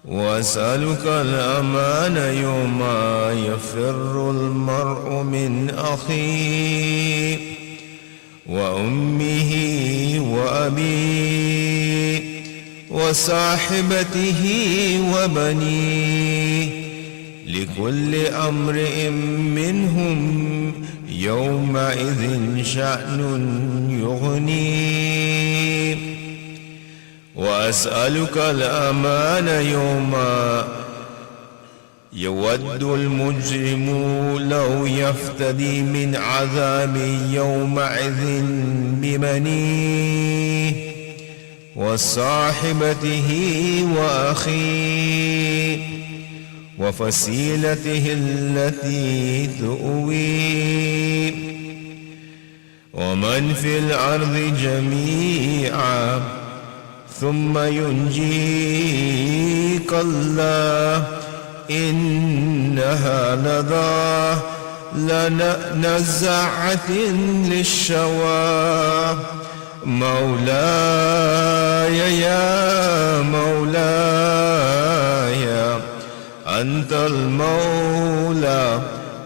وأسألك الأمان يوم يفر المرء من أخيه وأمه وأبيه وصاحبته وبنيه لكل امرئ منهم يومئذ شأن يغنيه. وأسألك الأمان يوم يود المجرم لو يفتدي من عذاب يومئذ ببنيه وصاحبته وأخيه وفصيلته التي تؤويه ومن في الأرض جميعا ثم ينجيك الله إنها لظى لنزاعة للشوى. مولاي يا مولاي أنت المولى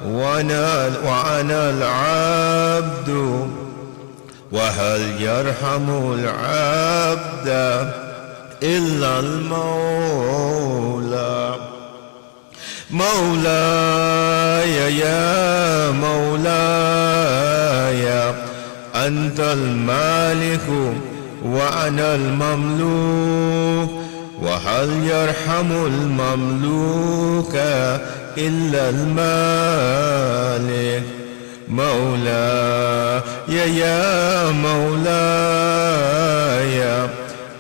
وأنا العبد وهل يرحم العبد إلا المولى. مولاي يا مولاي أنت المالك وأنا المملوك وهل يرحم المملوك إلا المالك. مولاي يا مولاي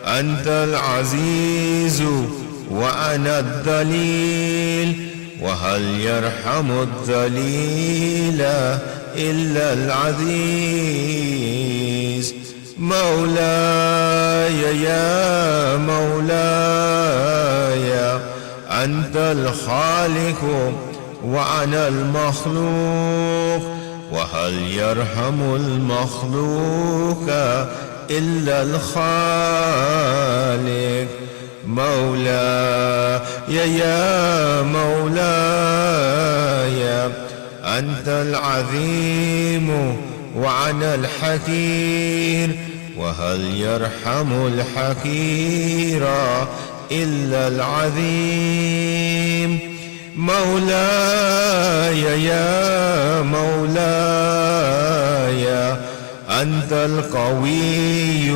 أنت العزيز وأنا الذليل وهل يرحم الذليل إلا العزيز مولاي يا مولاي أنت الخالق وأنا المخلوق وهل يرحم المخلوق إلا الخالق مولاي يا مولاي أنت العظيم وأنا الحكير وهل يرحم الحكير إلا العظيم مولاي يا مولاي أنت القوي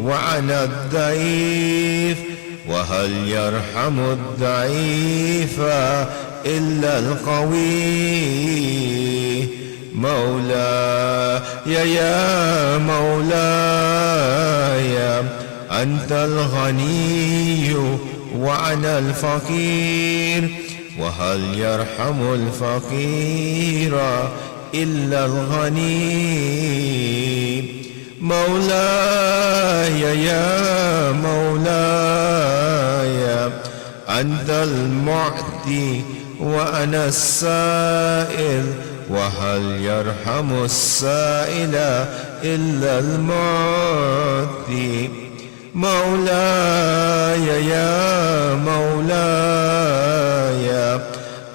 وأنا الضعيف وهل يرحم الضعيف إلا القوي مولاي يا مولاي أنت الغني وأنا الفقير وهل يرحم الفقير إلا الغني مولاي يا مولاي أنت المعطي وأنا السائل وهل يرحم السائل إلا المعطي مولاي يا مولاي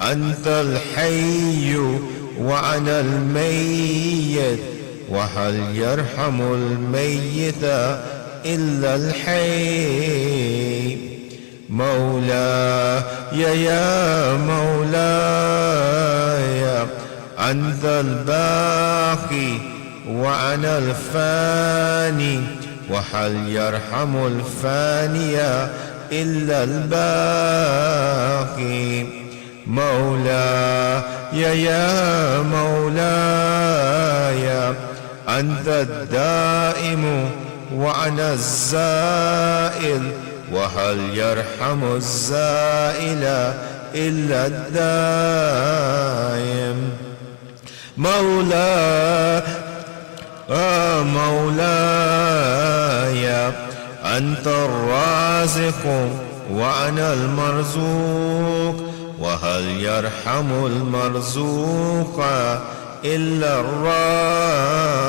أنت الحي وأنا الميت وهل يرحم الميت إلا الحي مولاي يا مولاي أنت الباقي وأنا الفاني وهل يرحم الفاني إلا الباقي مولاي يا مولاي أنت الدائم وأنا الزائل وهل يرحم الزائل إلا الدائم مولاي مولاي أنت الرازق وأنا المرزوق وهل يرحم المرزوق إلا الرازق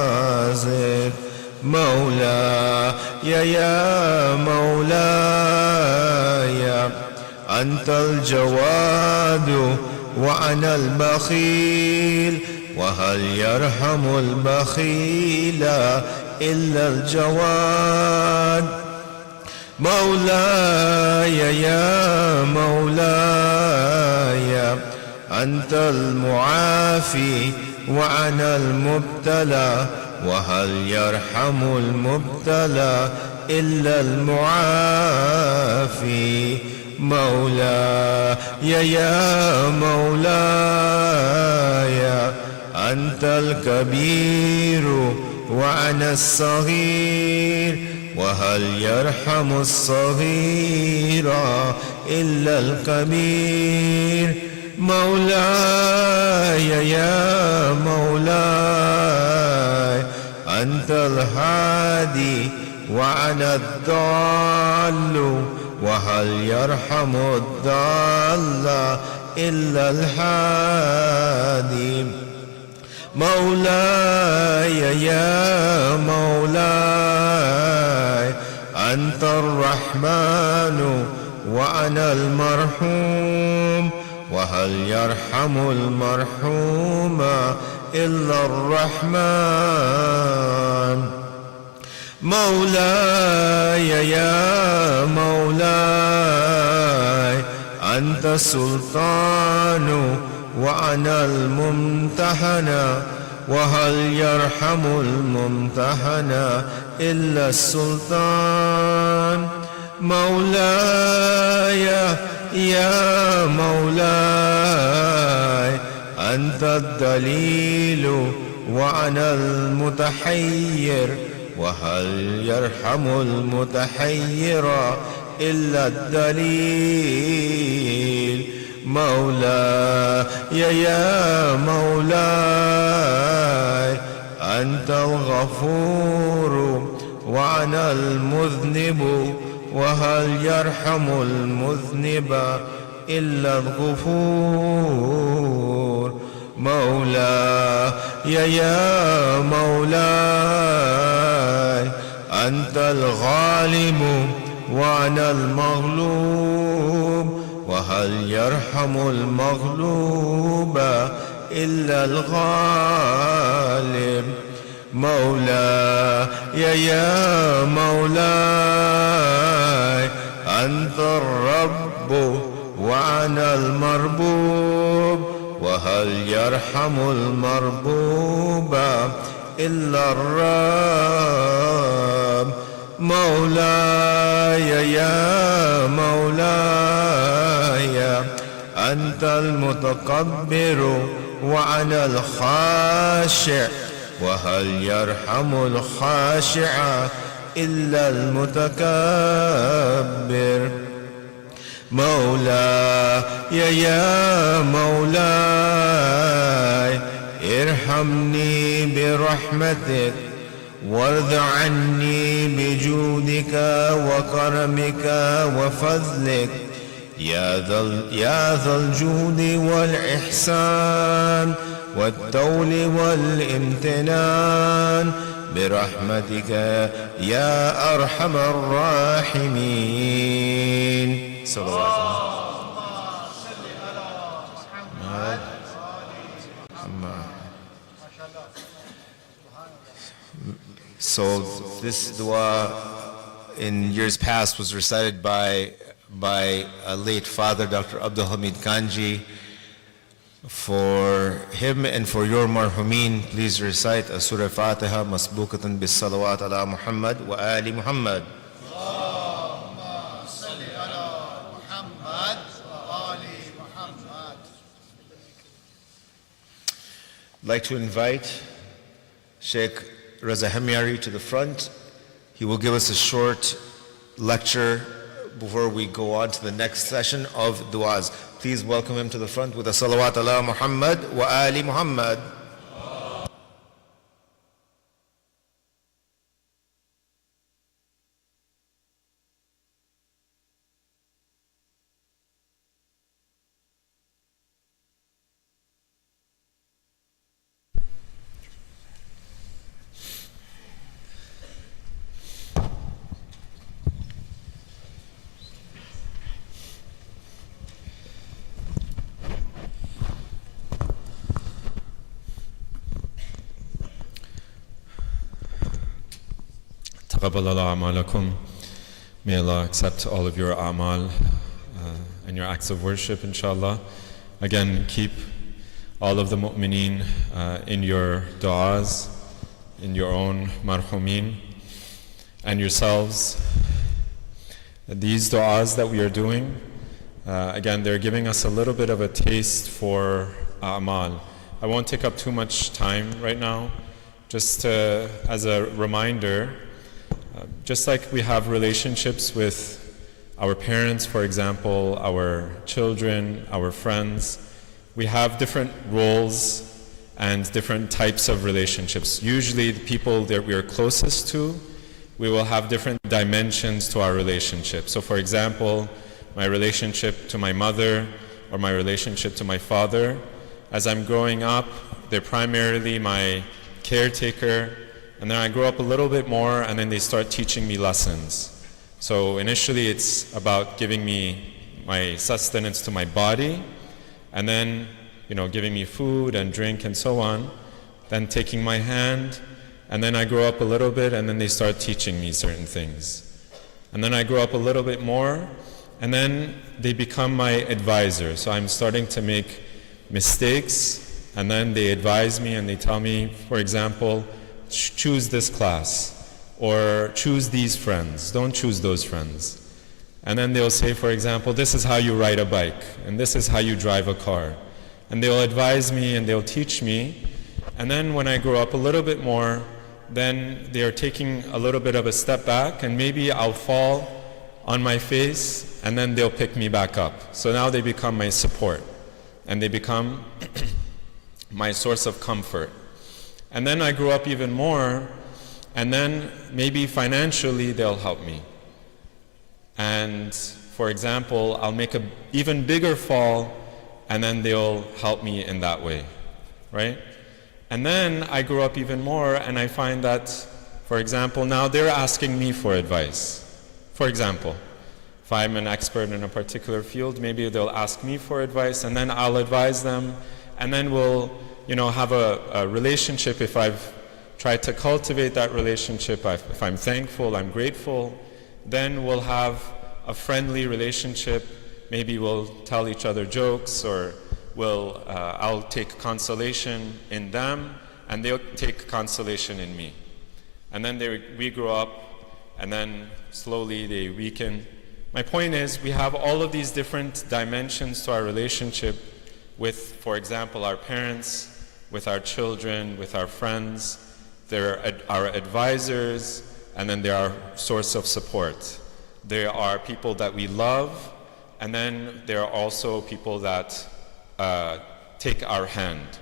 مولاي يا مولاي أنت الجواد وأنا البخيل وهل يرحم البخيل إلا الجواد مولاي يا مولاي أنت المعافي وأنا المبتلى وهل يرحم المبتلى إلا المعافي مولاي يا مولاي أنت الكبير وأنا الصغير وهل يرحم الصغير إلا الكبير مولاي يا مولاي أنت الهادي وأنا الضال وهل يرحم الضال إلا الهادي مولاي يا مولاي أنت الرحمن وأنا المرحوم وهل يرحم المرحوم إلا الرحمن مولاي يا مولاي أنت السلطان وأنا الممتحن وهل يرحم الممتحن إلا السلطان مولاي يا مولاي أنت الدليل وأنا المتحير وهل يرحم المتحير إلا الدليل مولاي يا مولاي أنت الغفور وأنا المذنب وهل يرحم المذنب إلا الغفور مولاي يا مولاي أنت الغالب وأنا المغلوب وهل يرحم المغلوب إلا الغالب مولاي يا مولاي أنت الرب وأنا المربوب وهل يرحم المربوب إلا الرب مولاي يا مولاي أنت المتكبر وأنا الخاشع وهل يرحم الخاشع إلا المتكبر مولاي يا مولاي ارحمني برحمتك وارض عني بجودك وكرمك وفضلك يا ذا الجود والإحسان والطول والامتنان برحمتك يا أرحم الراحمين صلى الله عليه وسلم. So this dua in years past was recited by a late father, Dr. Abdul Hamid Kanji. For him and for your marhumin, please recite a Surah Fatiha masbukatan bis salawat ala Muhammad wa ali Muhammad. I'd like to invite Shayk Reza Hemyari to the front. He will give us a short lecture before we go on to the next session of du'as. Please welcome him to the front with a salawat ala Muhammad wa ali Muhammad. تقبل الله أعمالكم. May Allah accept all of your Amal and your acts of worship, inshallah. Again, keep all of the mu'mineen in your du'as, in your own marhumin, and yourselves. These du'as that we are doing, again, they're giving us a little bit of a taste for Amal. I won't take up too much time right now. Just as a reminder, just like we have relationships with our parents, for example, our children, our friends, we have different roles and different types of relationships. Usually the people that we are closest to, we will have different dimensions to our relationship. So for example, my relationship to my mother or my relationship to my father, as I'm growing up, they're primarily my caretaker, and then I grow up a little bit more, and then they start teaching me lessons. So initially it's about giving me my sustenance to my body, and then giving me food and drink and so on, then taking my hand, and then I grow up a little bit, and then they start teaching me certain things. And then I grow up a little bit more, and then they become my advisor. So I'm starting to make mistakes, and then they advise me and they tell me, for example, choose this class, or choose these friends, don't choose those friends. And then they'll say, for example, this is how you ride a bike, and this is how you drive a car. And they'll advise me and they'll teach me. And then when I grow up a little bit more, then they are taking a little bit of a step back, and maybe I'll fall on my face, and then they'll pick me back up. So now they become my support, and they become my source of comfort. And then I grew up even more, and then maybe financially they'll help me. And for example, I'll make an even bigger fall, and then they'll help me in that way, right? And then I grew up even more, and I find that, for example, now they're asking me for advice. For example, if I'm an expert in a particular field, maybe they'll ask me for advice, and then I'll advise them, and then we'll, have a relationship. If I've tried to cultivate that relationship, if I'm thankful, I'm grateful, then we'll have a friendly relationship. Maybe we'll tell each other jokes, or I'll take consolation in them, and they'll take consolation in me. And then we grow up, and then slowly they weaken. My point is, we have all of these different dimensions to our relationship with, for example, our parents, with our children, with our friends. They're our advisors, and then they're our source of support. There are people that we love, and then there are also people that take our hand,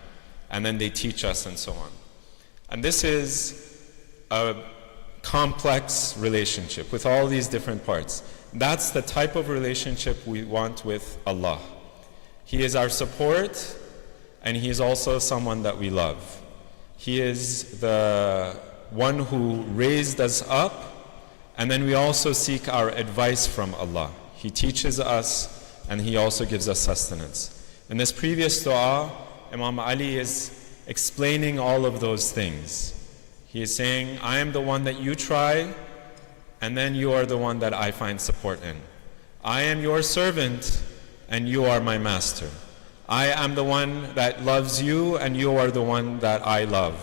and then they teach us, and so on. And this is a complex relationship with all these different parts. That's the type of relationship we want with Allah. He is our support, and He is also someone that we love. He is the one who raised us up, and then we also seek our advice from Allah. He teaches us, and He also gives us sustenance. In this previous dua, Imam Ali is explaining all of those things. He is saying, I am the one that you try, and then you are the one that I find support in. I am your servant, and you are my master. I am the one that loves you, and you are the one that I love.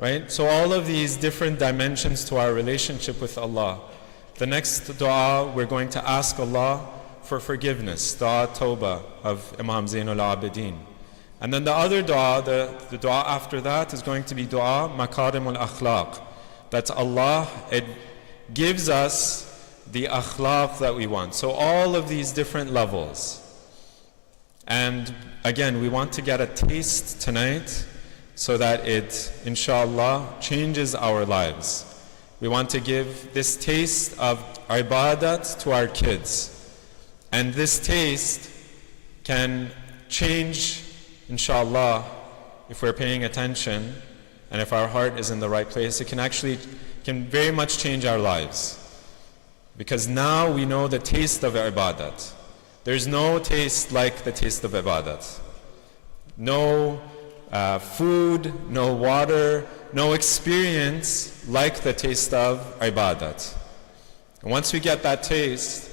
Right? So all of these different dimensions to our relationship with Allah. The next dua, we're going to ask Allah for forgiveness, dua tawbah of Imam Zainul Abidin. And then the other dua, the dua after that is going to be dua makarim al-akhlaq. That Allah, it gives us the akhlaq that we want. So all of these different levels. And again, we want to get a taste tonight so that it, inshallah, changes our lives. We want to give this taste of ibadat to our kids. And this taste can change, inshallah, if we're paying attention and if our heart is in the right place. It can very much change our lives. Because now we know the taste of ibadat. There's no taste like the taste of ibadat. No food, no water, no experience like the taste of ibadat. And once we get that taste,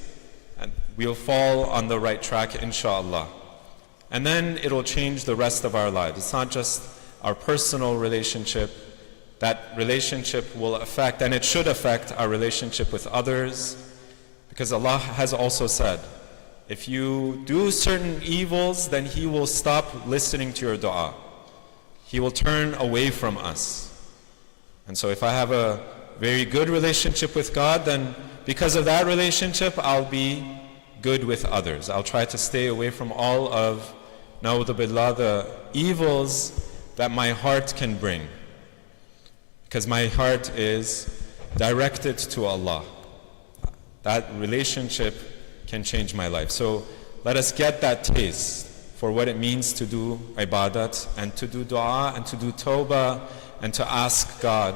we'll fall on the right track, inshallah. And then it'll change the rest of our lives. It's not just our personal relationship. That relationship will affect, and it should affect, our relationship with others. Because Allah has also said, if you do certain evils, then He will stop listening to your dua. He will turn away from us. And so if I have a very good relationship with God, then because of that relationship, I'll be good with others. I'll try to stay away from all of, na'udhu billah, the evils that my heart can bring. Because my heart is directed to Allah. That relationship can change my life. So let us get that taste for what it means to do ibadat, and to do dua, and to do tawbah, and to ask God.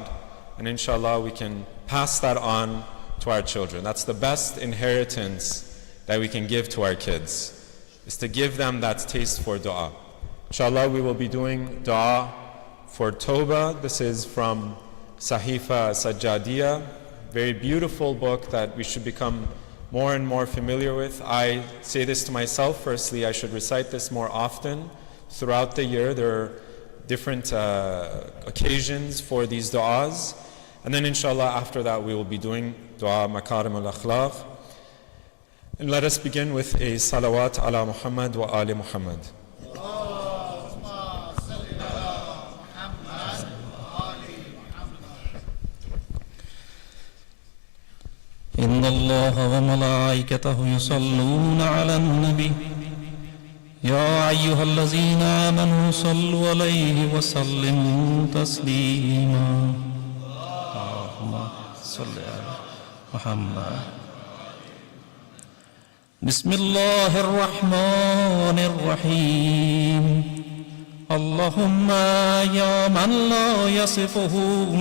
And inshallah we can pass that on to our children. That's the best inheritance that we can give to our kids, is to give them that taste for dua. Inshallah we will be doing dua for tawbah. This is from Sahifa Sajjadiyah, very beautiful book that we should become more and more familiar with. I say this to myself, firstly, I should recite this more often throughout the year. There are different occasions for these du'as. And then inshallah after that we will be doing dua makarim al-akhlaq. And let us begin with a salawat ala Muhammad wa ali Muhammad. إن الله وملائكته يصلون على النبي يا أيها الذين آمنوا صلوا عليه وسلموا تسليما اللهم صل على محمد بسم الله الرحمن الرحيم اللهم يا من لا يصفه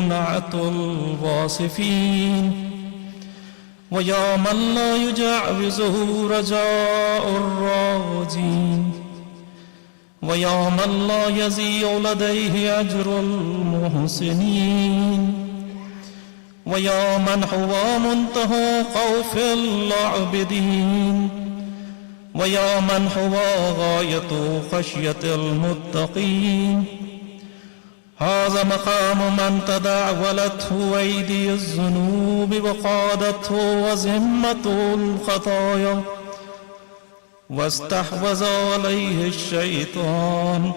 نعت الواصفين ويا من لا يجاوزه رجاء الراجين ويا من لا يزيغ لديه أجر المحسنين ويا من هو منتهى خوف العابدين ويا من هو غاية خشية المتقين هذا مقام من تداولته أيدي الذنوب وقادته وزمته الخطايا واستحوذ عليه الشيطان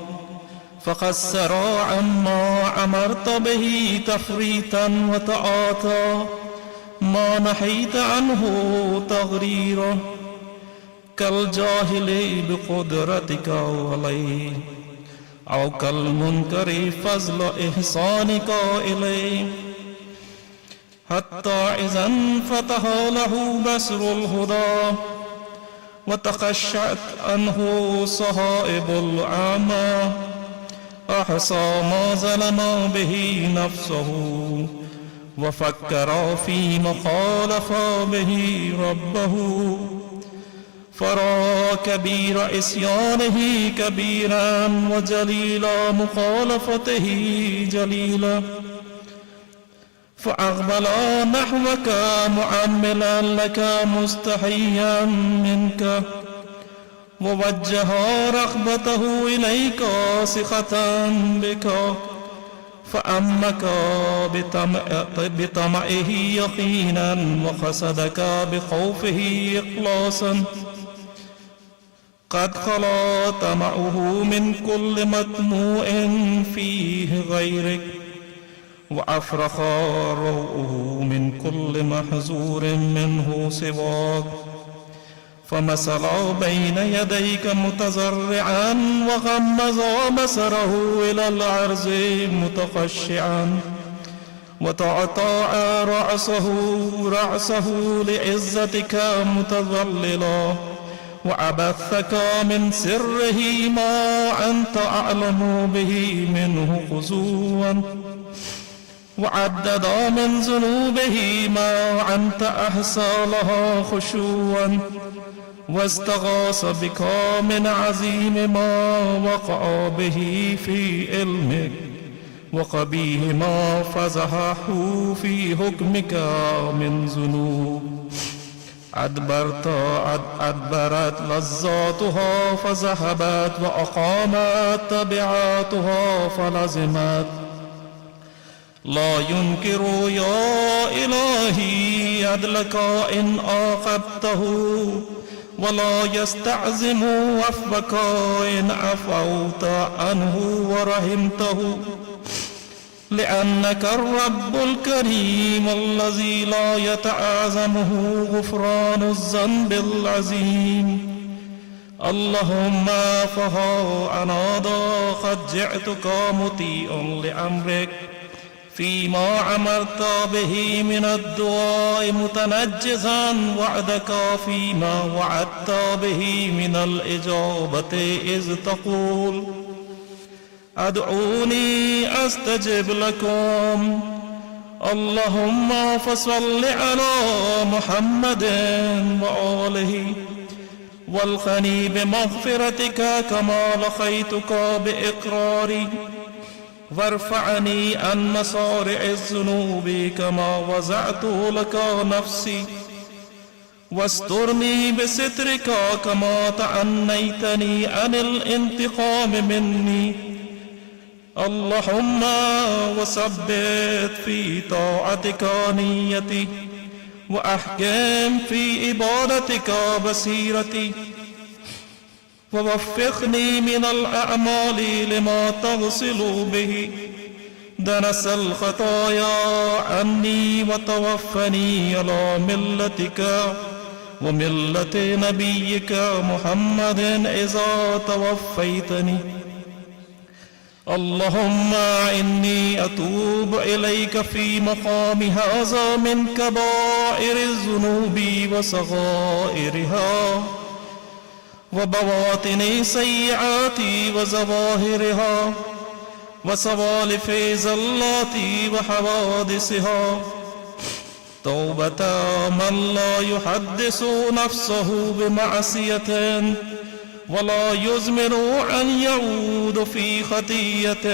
فقصر عما أمرت به تفريطا وتعاطى ما نهيت عنه تغريرا كالجاهل بقدرتك عليه أو كالمنكر فضل إحسانك إليه حتى إذا انفتح له بصر الهدى وتخشعت عنه صهائب الأعمى أحصى ما ظلم به نفسه وفكر فيما خالف به ربه فرأى كبير إسيانه كبيرا وجليل مخالفته جليلا فأقبل نحوك معملا لك مستحيا منك ووجه رغبته إليك سخة بك فأمك بطمعه يقينا وخسدك بخوفه إخلاصا قد خلا طمعه من كل مطموع فيه غيرك وأفرخ روعه من كل محزور منه سواك فمثل بين يديك متضرعا وغمز بصره إلى الأرض متخشعا وتعطى رأسه لعزتك متذللا وأبثك من سره ما أنت أعلم به منه خزوا وعدد من ذنوبه ما أنت أحصى لها خشوعا واستغاث بك من عظيم ما وقع به في علمك وقبيح ما فزحه في حكمك من ذنوب أدبرت لذاتها فذهبت وأقامت تبعاتها فلزمت لا ينكر يا إلهي عدلك إن عاقبته ولا يستعظم عفوك إن عفوت عنه ورحمته لأنك الرب الكريم الذي لا يتعاظمه غفران الذنب العظيم اللهم فها أنا قد جئتك مطيعا لأمرك فيما أمرت به من الدعاء متنجزا وعدك فيما وعدت به من الإجابة إذ تقول أدعوني أستجب لكم اللهم فصل على محمد وآله والخني بمغفرتك كما لقيتك بإقراري وارفعني عن مصارع الذنوب كما وزعت لك نفسي واسترني بسترك كما تعنيتني عن الانتقام مني اللهم وثبت في طاعتك نيتي وأحكم في عبادتك بصيرتي ووفقني من الأعمال لما تغسل به دنس الخطايا عني وتوفني على ملتك وملة نبيك محمد إذا توفيتني. اللهم إني أتوب إليك في مقام هذا من كبائر الذنوب وصغائرها وبواطن سيئاتي وظواهرها وسوالف زلاتي وحوادثها، توبة من لا يحدث نفسه بمعصية ولا يزمر أن يعود في خطية.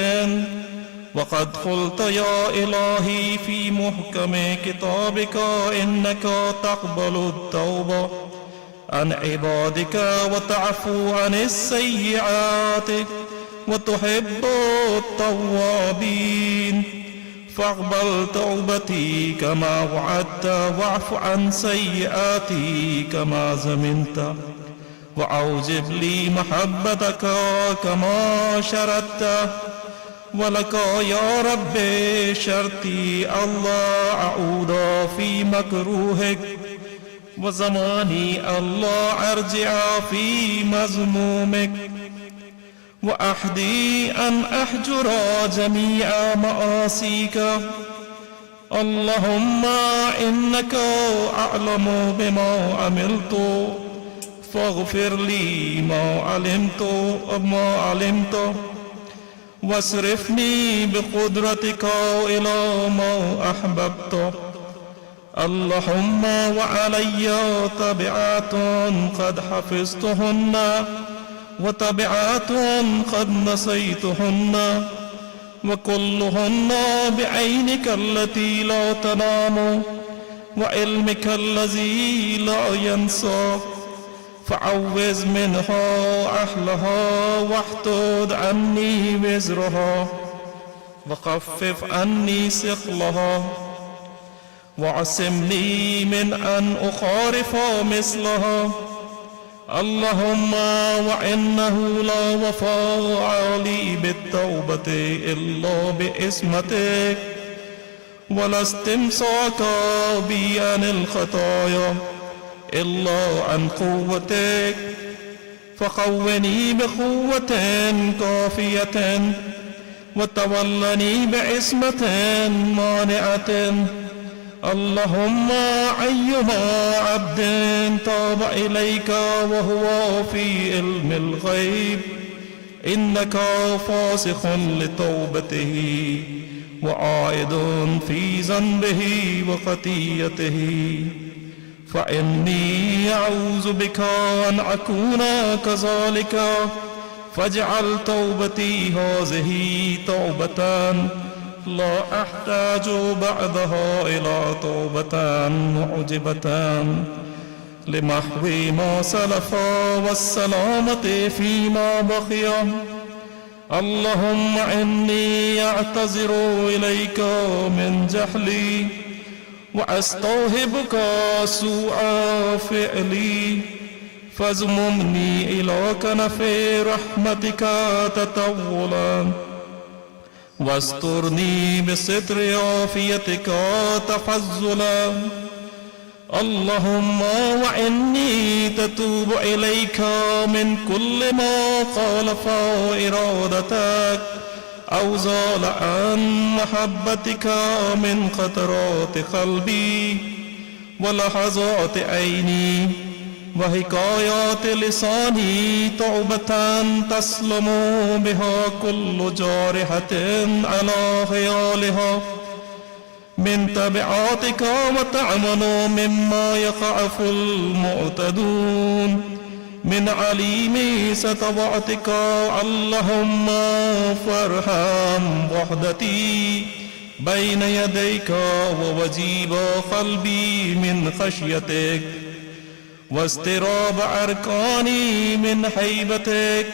وقد قلت يا إلهي في محكم كتابك إنك تقبل التوبة عن عبادك وتعفو عن السيئات وتحب التوابين، فاقبل توبتي كما وعدت واعف عن سيئاتي كما زمنت، وأوجب لي محبتك كما شرطت. ولك يا رب شرطي الله أعود في مكروهك، وزماني الله أرجع في مذمومك، وأحدي أن أحجر جميع مآسيك. اللهم إنك أعلم بما عملت فاغفر لي ما علمت وما علمت، واصرفني بقدرتك إلى ما أحببت. اللهم وعلي تبعات قد حفظتهن وتبعات قد نسيتهن، وكلهن بعينك التي لا تنام وعلمك الذي لا ينسى، فعوز منها أهلها واحتد عني وزرها، وخفف عني ثقلها، وعصمني من أن أخالف مثلها. اللهم وإنه لا وفاء لي بالتوبة إلا بإسمتك، ولا استمساك بي عن الخطايا إلا عن قوتك، فقوني بقوة كافية، وتولني بعصمة مانعة. اللهم أيما عبد تاب إليك وهو في علم الغيب إنك فاسخ لتوبته وعائد في ذنبه وخطيئته، فإني أعوذ بك أن أكون كذلك، فاجعل توبتي هذه توبة لا أحتاج بعدها إلى توبة معجبة لمحو ما سلف والسلامة فيما بقي. اللهم إني أعتذر إليك من جهلي وأستوهبك سوء فعلي، فازممني إلى كنف رحمتك تطولا، واسترني بستر عافيتك تفضلا. اللهم وإني تتوب إليك من كل ما خالف إرادتك أو زال عن محبتك من خطرات قلبي ولحظات عيني وحكايات لساني، توبة تسلم بها كل جارحة على خيالها من تبعاتك، وتأمن مما يقع في المعتدون من عليم ستوعتك. اللهم فارحم وحدتي بين يديك ووجيب قلبي من خشيتك، واستراب أركاني من هيبتك،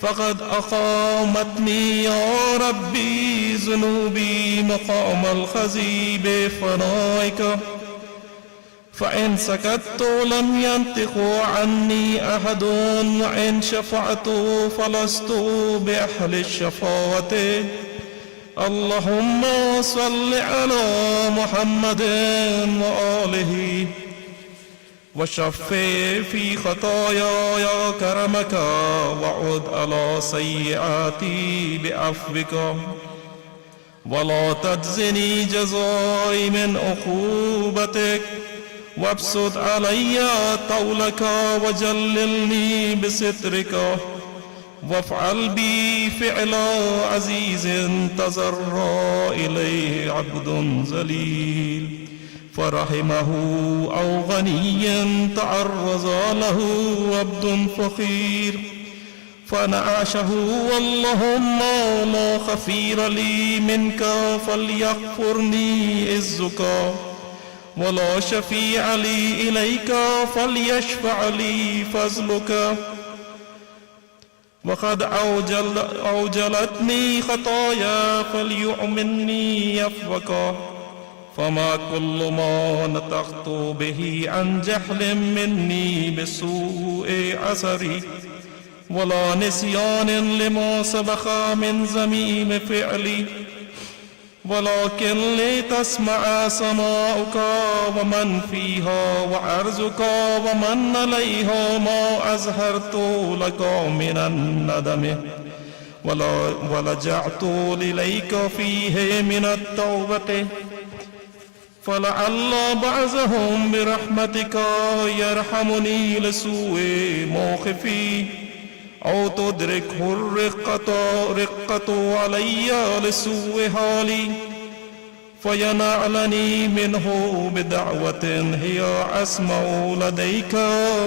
فقد أقامتني يا ربي ذنوبي مقام الخزي بفنائك، فإن سكت لم ينطق عني أحد، وإن شفعت فلست بأهل الشفاعة. اللهم صل على محمد وآله وشفع في خطاياي كرمك وعد على سيئاتي بعفوك ولا تجزني جزائي من عقوبتك وابسط علي طولك وجللني بسترك وافعل بي فعل عزيز تضرع إليه عبد ذليل فرحمه أو غني تعرض له عبد فقير فنعشه اللهم لا خفير لي منك فليغفرني عزك ولا شفيع لي إليك فليشفع لي فضلك وقد أوجلتني خطايا فليؤمني عفوك فما كل ما نطقت به عن جهل مني بسوء أثري ولا نسيان لما سبق من زميم فعلي ولكن لتسمع سماؤك ومن فيها وأرزك ومن عليها ما أظهرت لك من الندم ولجأت إليك فيه من التوبة فلعل بعضهم برحمتك يرحمني لسوء موقفي أو تدركه الرقة علي لسوء حالي فينالني منه بدعوة هي أسمع لديك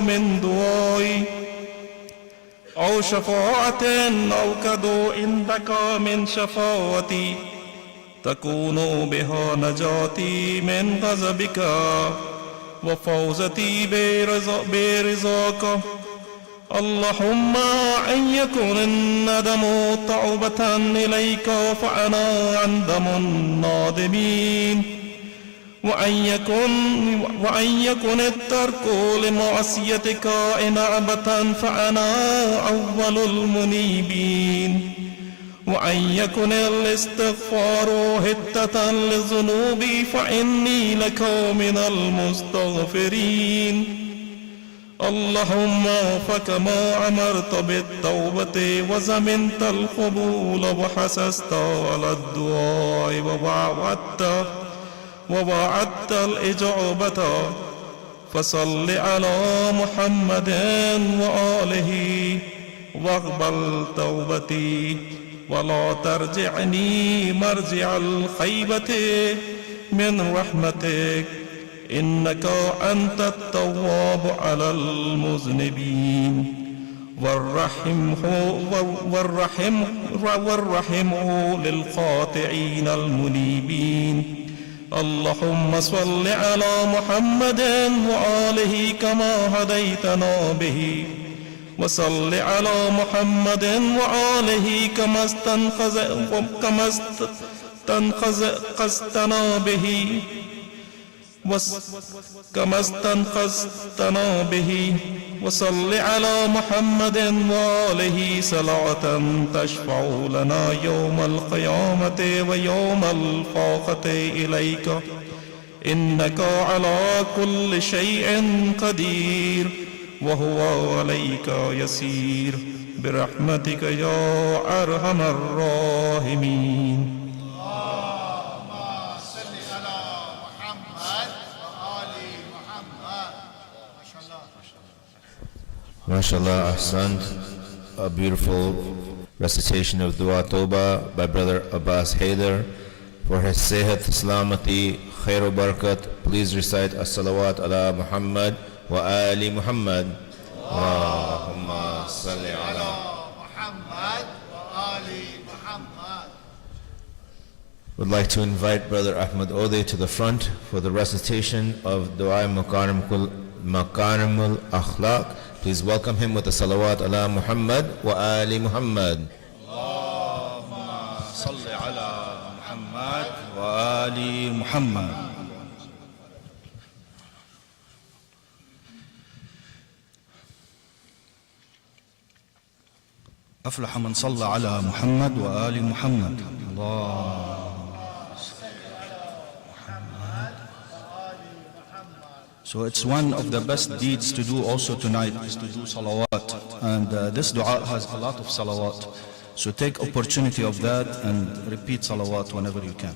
من دعائي أو شفاعة أو كدو عندك من شفاعتي تكون بها نجاتي من غضبك وفوزتي برضاك اللهم أن يكون الندم توبة إليك فأنا أندم النادمين وأن يكون الترك لمعصيتك إنابة فأنا أول المنيبين وأن يكون الاستغفار هتة للذنوب فإني لك من المستغفرين اللهم فكما أمرت بالتوبة وزمنت القبول وحسست على الدعاء ووعدت الإجابة فصل على محمد وآله واقبل توبتي ولا ترجعني مرجع الخيبة من رحمتك إنك أنت التواب على المذنبين والرحم للخاطئين المنيبين اللهم صل على محمد وآله كما هديتنا به وصل على محمد وآله كما استنقذتنا به وصل على محمد وآله صلاة تشفع لنا يوم القيامة ويوم الفاقة إليك إنك على كل شيء قدير وهو عليك يسير برحمتك يا أرحم الراحمين. MashaAllah, ahsant. A beautiful recitation of Dua Toba by Brother Abbas Haider. For his Sehat, Salamati, Khair Barakat, please recite As-Salawat ala Muhammad wa Ali Muhammad. Allahumma salli ala Muhammad wa Ali Muhammad. Would like to invite Brother Ahmad Ode to the front for the recitation of Dua Makarimul Akhlaq. Please welcome him with the salawat ala Muhammad wa ali Muhammad. Allahumma salli ala Muhammad wa ali Muhammad. أفلح من صلى على محمد وآل محمد. اللهم So it's one of the best deeds to do also tonight is to do salawat. And this dua has a lot of salawat. So take opportunity of that and repeat salawat whenever you can.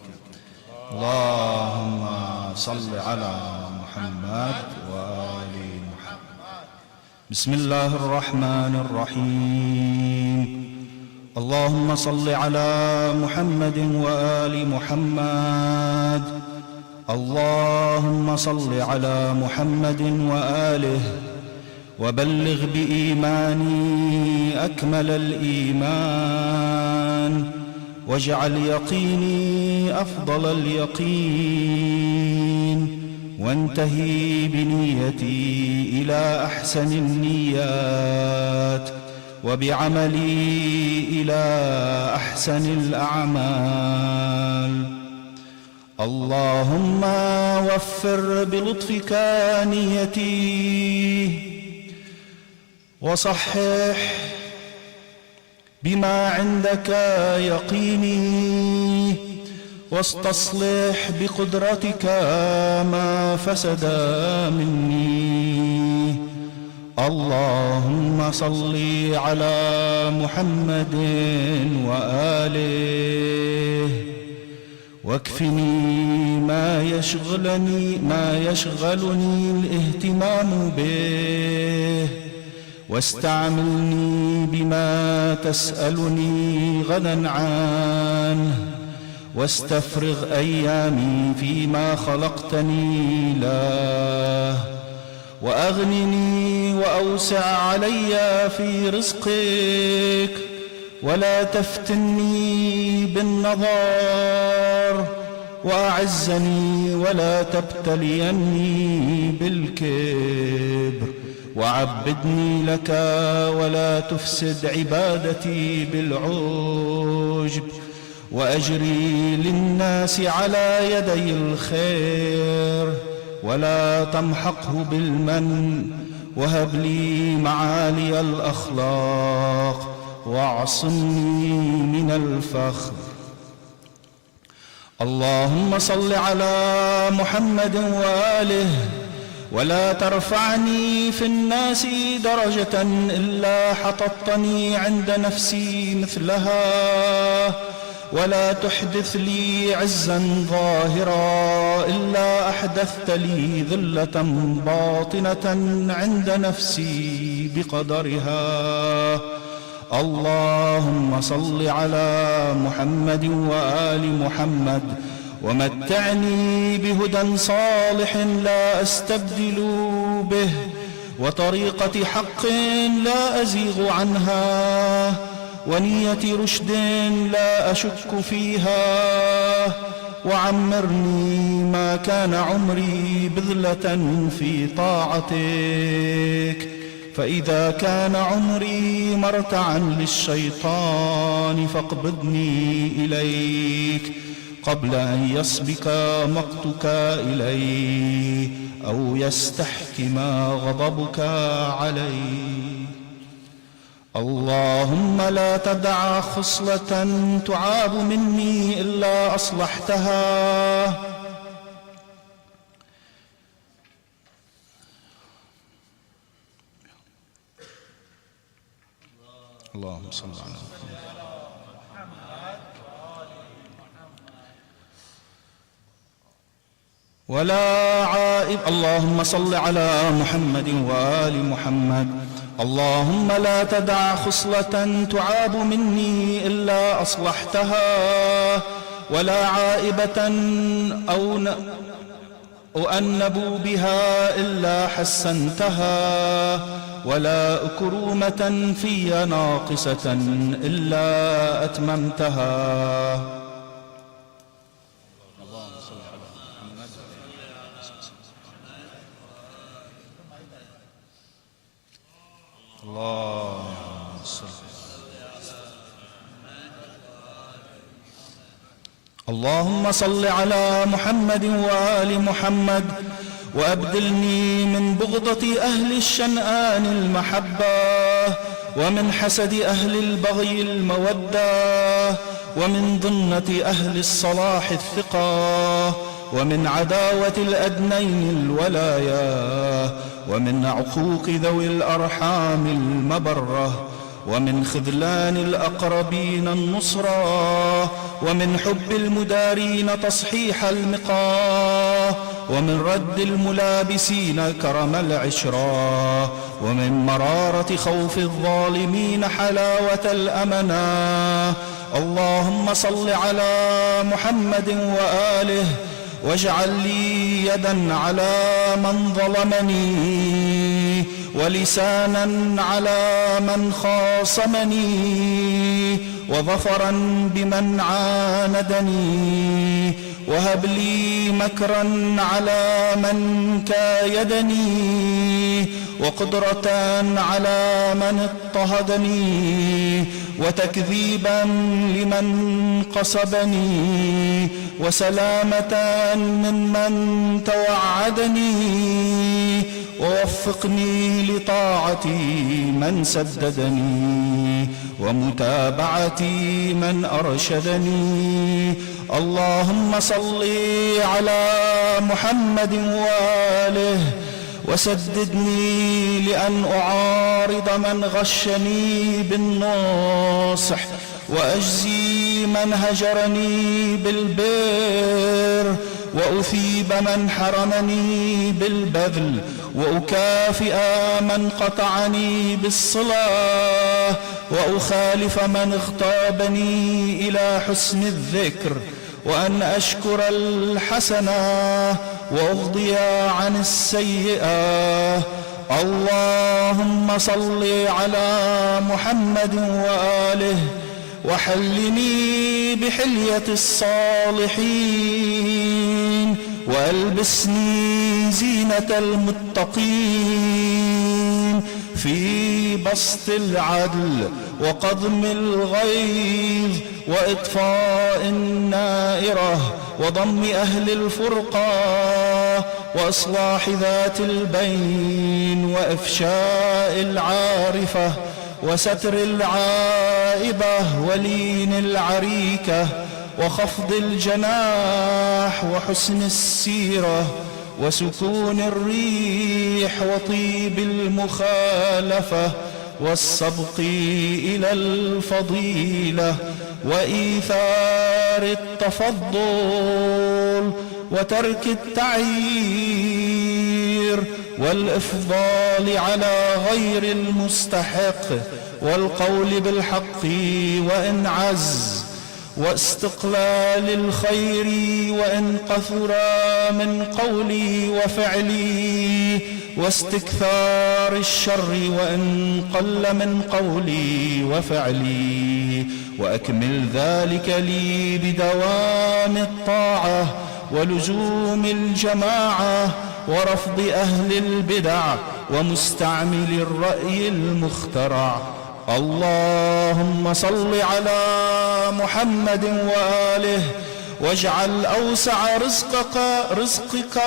Allahumma salli ala Muhammad wa ali Muhammad. Bismillah ar-Rahman ar-Rahim. اللهم صل على محمد وآل محمد. اللهم صل على محمد وآله وبلغ بإيماني أكمل الإيمان واجعل يقيني أفضل اليقين وانتهي بنيتي إلى أحسن النيات وبعملي إلى أحسن الأعمال. اللهم وفر بلطفك نيتي وصحح بما عندك يقيني واستصلح بقدرتك ما فسد مني. اللهم صل على محمد وآله واكفني ما يشغلني الاهتمام به واستعملني بما تسألني غدا عنه واستفرغ أيامي فيما خلقتني له وأغنني وأوسع علي في رزقك ولا تفتني بالنظر وأعزني ولا تبتليني بالكبر وعبدني لك ولا تفسد عبادتي بالعجب وأجري للناس على يدي الخير ولا تمحقه بالمن وهب لي معالي الأخلاق واعصمني من الفخر. اللهم صل على محمد وآله ولا ترفعني في الناس درجة إلا حططتني عند نفسي مثلها ولا تحدث لي عزا ظاهرا إلا أحدثت لي ذلة باطنة عند نفسي بقدرها. اللهم صل على محمد وآل محمد ومتعني بهدى صالح لا أستبدل به وطريقة حق لا أزيغ عنها ونية رشد لا أشك فيها وعمرني ما كان عمري بذلة في طاعتك فإذا كان عمري مرتعا للشيطان فاقبضني إليك قبل أن يسبق مقتك إلي أو يستحكم غضبك علي. اللهم لا تدع خصلة تعاب مني إلا أصلحتها اللهم صل على محمد. ولا عائب. اللهم صل على محمد وآل محمد. اللهم لا تدع خصلة تعاب مني إلا أصلحتها ولا عائبة أؤنب بها إلا حسنتها ولا أكرومة في ناقصة إلا أتممتها. اللهم صل على محمد وآل محمد وأبدلني من بغضة أهل الشنآن المحبة ومن حسد أهل البغي المودة ومن ضنة أهل الصلاح الثقة ومن عداوة الأدنين الولايا ومن عقوق ذوي الأرحام المبرة ومن خذلان الأقربين النصرة ومن حب المدارين تصحيح المقاه ومن رد الملابسين كرم العشرة ومن مرارة خوف الظالمين حلاوة الأمنا. اللهم صل على محمد وآله واجعل لي يدا على من ظلمني ولسانا على من خاصمني وظفرا بمن عاندني وهب لي مكرا على من كايدني وقدرة على من اضطهدني وتكذيبا لمن قصبني وسلامة ممن توعدني ووفقني لطاعة من سددني ومتابعة من أرشدني. اللهم صل على محمد وآله وسددني لأن أعارض من غشني بالنصح وأجزي من هجرني بالبر وأثيب من حرمني بالبذل وأكافئ من قطعني بالصلاة وأخالف من اغتابني إلى حسن الذكر وأن أشكر الحسنة وأغضي عن السيئة. اللهم صل على محمد وآله وحلني بحلية الصالحين وألبسني زينة المتقين في بسط العدل وقضم الغيظ وإطفاء النائرة وضم أهل الفرقة وإصلاح ذات البين وإفشاء العارفة وستر العائبة ولين العريكة وخفض الجناح وحسن السيرة وسكون الريح وطيب المخالفة والسبق إلى الفضيلة وإيثار التفضل وترك التعيير والإفضال على غير المستحق والقول بالحق وإن عز واستقلال الخير وإن كثر من قولي وفعلي واستكثار الشر وإن قل من قولي وفعلي وأكمل ذلك لي بدوام الطاعة ولزوم الجماعة ورفض أهل البدع ومستعمل الرأي المخترع. اللهم صل على محمد وآله واجعل أوسع رزقك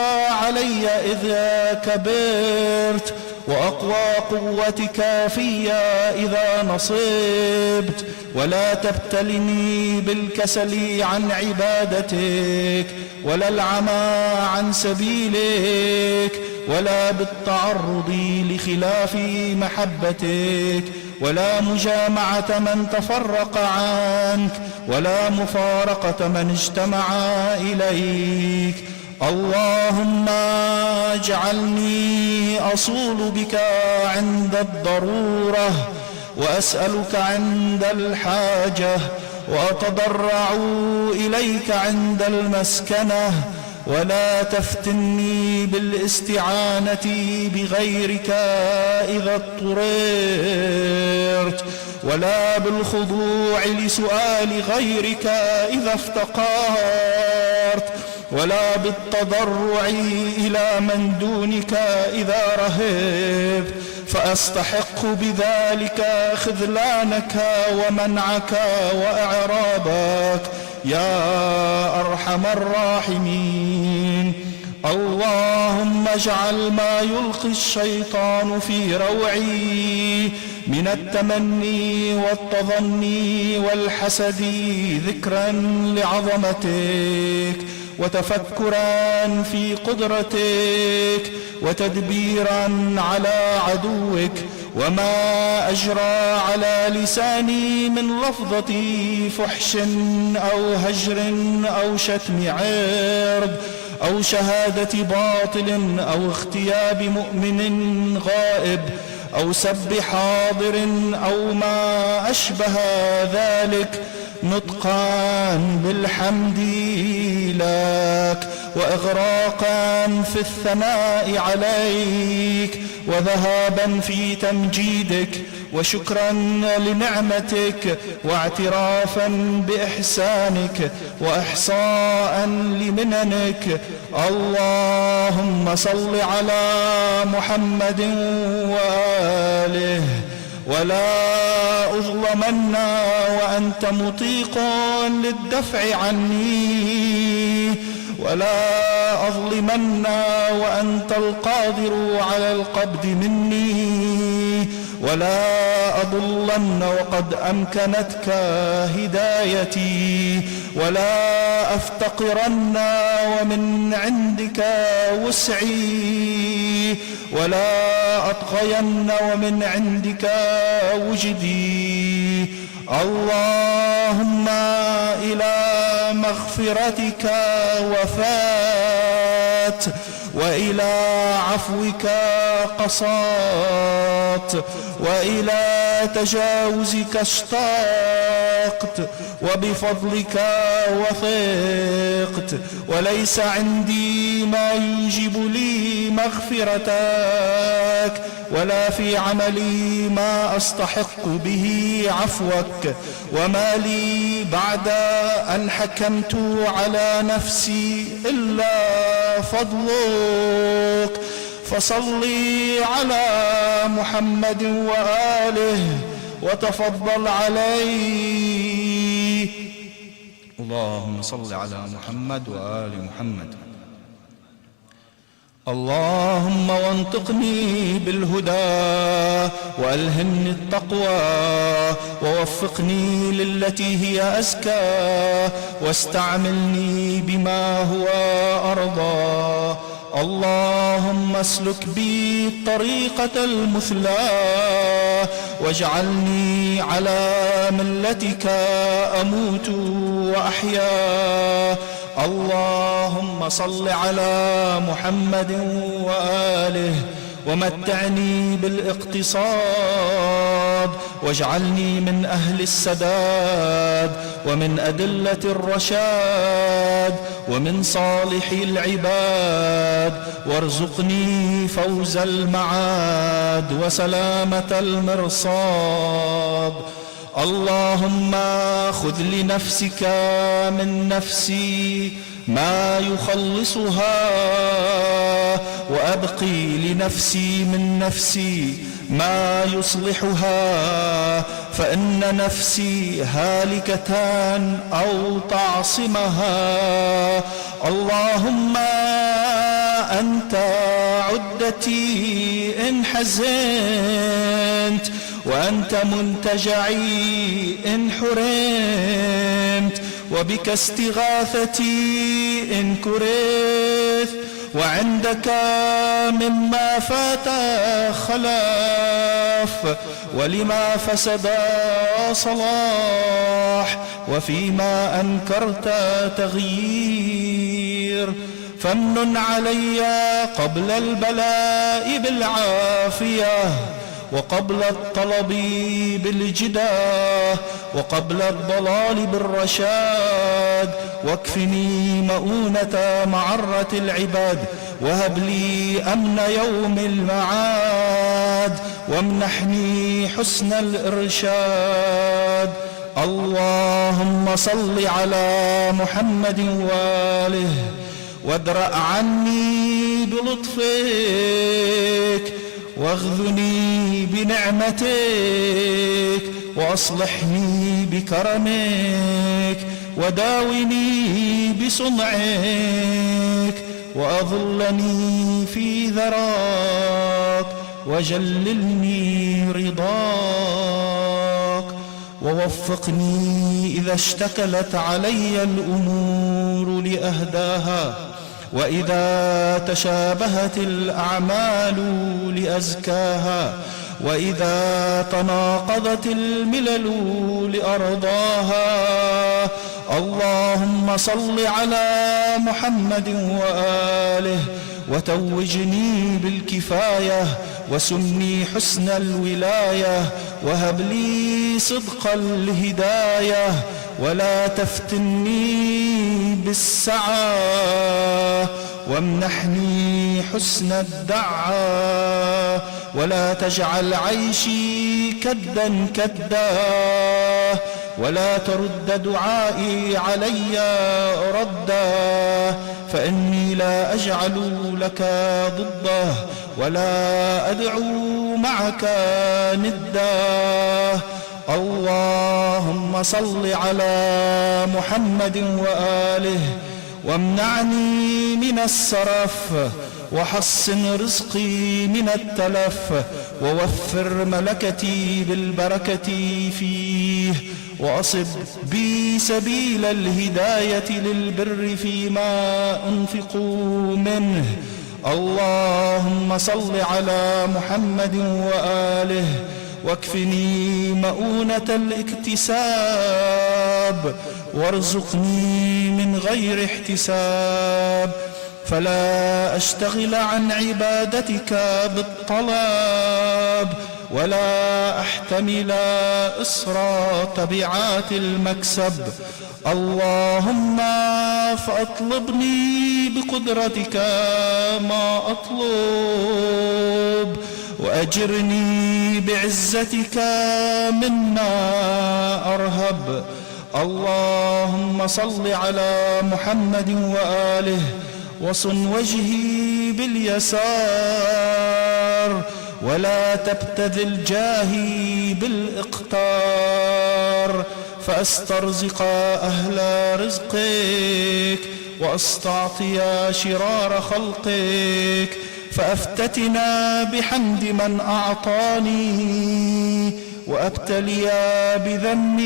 علي إذا كبرت وأقوى قوتك في إذا نصبت ولا تبتلني بالكسل عن عبادتك ولا العمى عن سبيلك ولا بالتعرض لخلاف محبتك ولا مجامعة من تفرق عنك ولا مفارقة من اجتمع إليك. اللهم اجعلني أصول بك عند الضرورة وأسألك عند الحاجة وأتضرع إليك عند المسكنة ولا تفتني بالاستعانة بغيرك إذا اضطررت ولا بالخضوع لسؤال غيرك إذا افتقرت ولا بالتضرع إلى من دونك إذا رهبت فأستحق بذلك خذلانك ومنعك وإعرابك يا أرحم الراحمين. اللهم اجعل ما يلقي الشيطان في روعي من التمني والتظني والحسد ذكرا لعظمتك وتفكرا في قدرتك وتدبيرا على عدوك، وما أجرى على لساني من لفظة فحش أو هجر أو شتم عرض أو شهادة باطل أو اغتياب مؤمن غائب أو سب حاضر أو ما أشبه ذلك، نطقا بالحمد لك وإغراقا في الثناء عليك وذهابا في تمجيدك وشكرا لنعمتك واعترافا بإحسانك وإحصاء لمننك. اللهم صل على محمد وآله ولا أظلمن وأنت مطيق للدفع عني، ولا أظلمن وأنت القادر على القبض مني، ولا أضلن وقد أمكنتك هدايتي، ولا أفتقرن ومن عندك وسعي، ولا أطغين ومن عندك وجدي. اللهم إلى مغفرتك وفات، وإلى عفوك قصات، وإلى تجاوزك اشتاقت، وبفضلك وثقت، وليس عندي ما يوجب لي مغفرتك، ولا في عملي ما أستحق به عفوك، وما لي بعد أن حكمت على نفسي إلا فضلك. فصلي على محمد وآله وتفضل عليه. اللهم صل على محمد وآل محمد. اللهم وانطقني بالهدى وألهمني التقوى ووفقني للتي هي أزكى واستعملني بما هو أرضى. اللهم اسلك بي الطريقة المثلى واجعلني على ملتك أموت وأحيا. اللهم صل على محمد وآله ومتعني بالاقتصاد واجعلني من أهل السداد ومن أدلة الرشاد ومن صالح العباد، وارزقني فوز المعاد وسلامة المرصاد. اللهم خذ لنفسك من نفسي ما يخلصها، وأبقي لنفسي من نفسي ما يصلحها، فإن نفسي هالكتان أو تعصمها. اللهم أنت عدتي إن حزنت، وأنت منتجعي إن حرمت، وبك استغاثتي إن كرثت، وعندك مما فات خلاف، ولما فسد صلاح، وفيما أنكرت تغيير. فمن علي قبل البلاء بالعافية، وقبل الطلب بالجداه، وقبل الضلال بالرشاد، واكفني مؤونة معرة العباد، وهب لي أمن يوم المعاد، وامنحني حسن الإرشاد. اللهم صل على محمد وآله وادرأ عني بلطفك، واغذني بنعمتك، وأصلحني بكرمك، وداوني بصنعك، وأظلني في ذراك، وجللني رضاك، ووفقني إذا اشتكلت علي الأمور لأهداها، وإذا تشابهت الأعمال لأزكاها، وإذا تناقضت الملل لأرضاها. اللهم صل على محمد وآله وتوجني بالكفاية وسني حسن الولاية، وهب لي صدق الهداية ولا تفتني بالسعى، وامنحني حسن الدعاء ولا تجعل عيشي كدا كدا، ولا ترد دعائي علي ردا، فإني لا أجعل لك ضده ولا أدعو معك ندا. اللهم صل على محمد وآله وامنعني من السرف، وحصن رزقي من التلف، ووفر ملكتي بالبركة فيه، وأصب بي سبيل الهداية للبر فيما أنفق منه. اللهم صل على محمد وآله واكفني مؤونة الاكتساب، وارزقني من غير احتساب، فلا أشتغل عن عبادتك بالطلب، ولا أحتمل إصر تبعات المكسب. اللهم فأطلبني بقدرتك ما أطلب، وأجرني بعزتك مما أرهب. اللهم صل على محمد وآله وصن وجهي باليسار، ولا تبتذل جاهي بالإقتار، فأسترزق أهل رزقك وأستعطي شرار خلقك، فأفتتنا بحمد من أعطاني، وأبتلي بذم